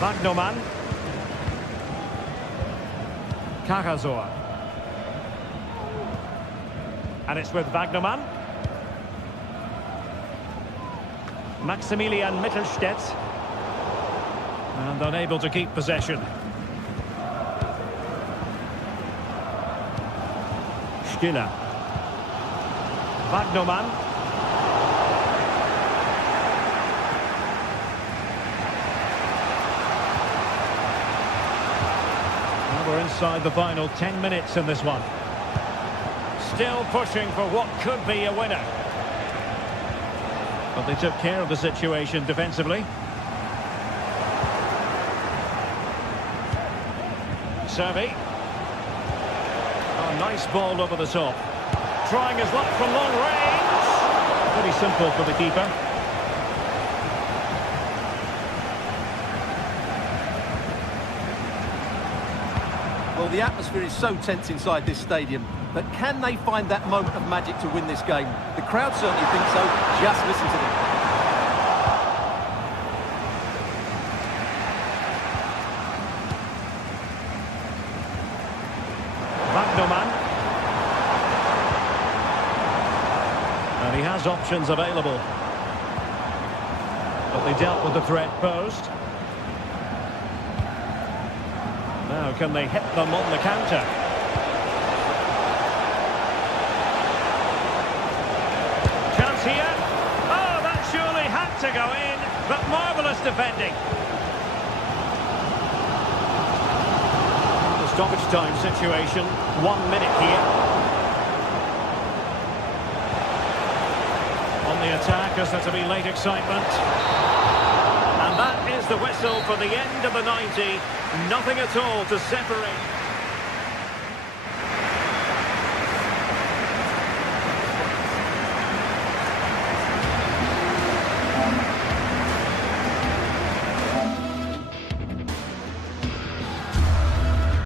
Wagnerman. Karasor. And it's with Wagnerman. Maximilian Mittelstädt. And unable to keep possession. Stiller. Wagnerman. Well, we're inside the final 10 minutes in this one. Still pushing for what could be a winner. But they took care of the situation defensively. Servi. Oh, nice ball over the top. Trying his luck from long range. Pretty simple for the keeper. Well, the atmosphere is so tense inside this stadium, but can they find that moment of magic to win this game? The crowd certainly think so. Just listen to them. Wagnerman. And he has options available. But they dealt with the threat posed. Now, can they hit them on the counter? Chance here. Oh, that surely had to go in, but marvellous defending. The stoppage time situation, 1 minute here. On the attack, as there to be late excitement. And that is the whistle for the end of the 90. Nothing at all to separate.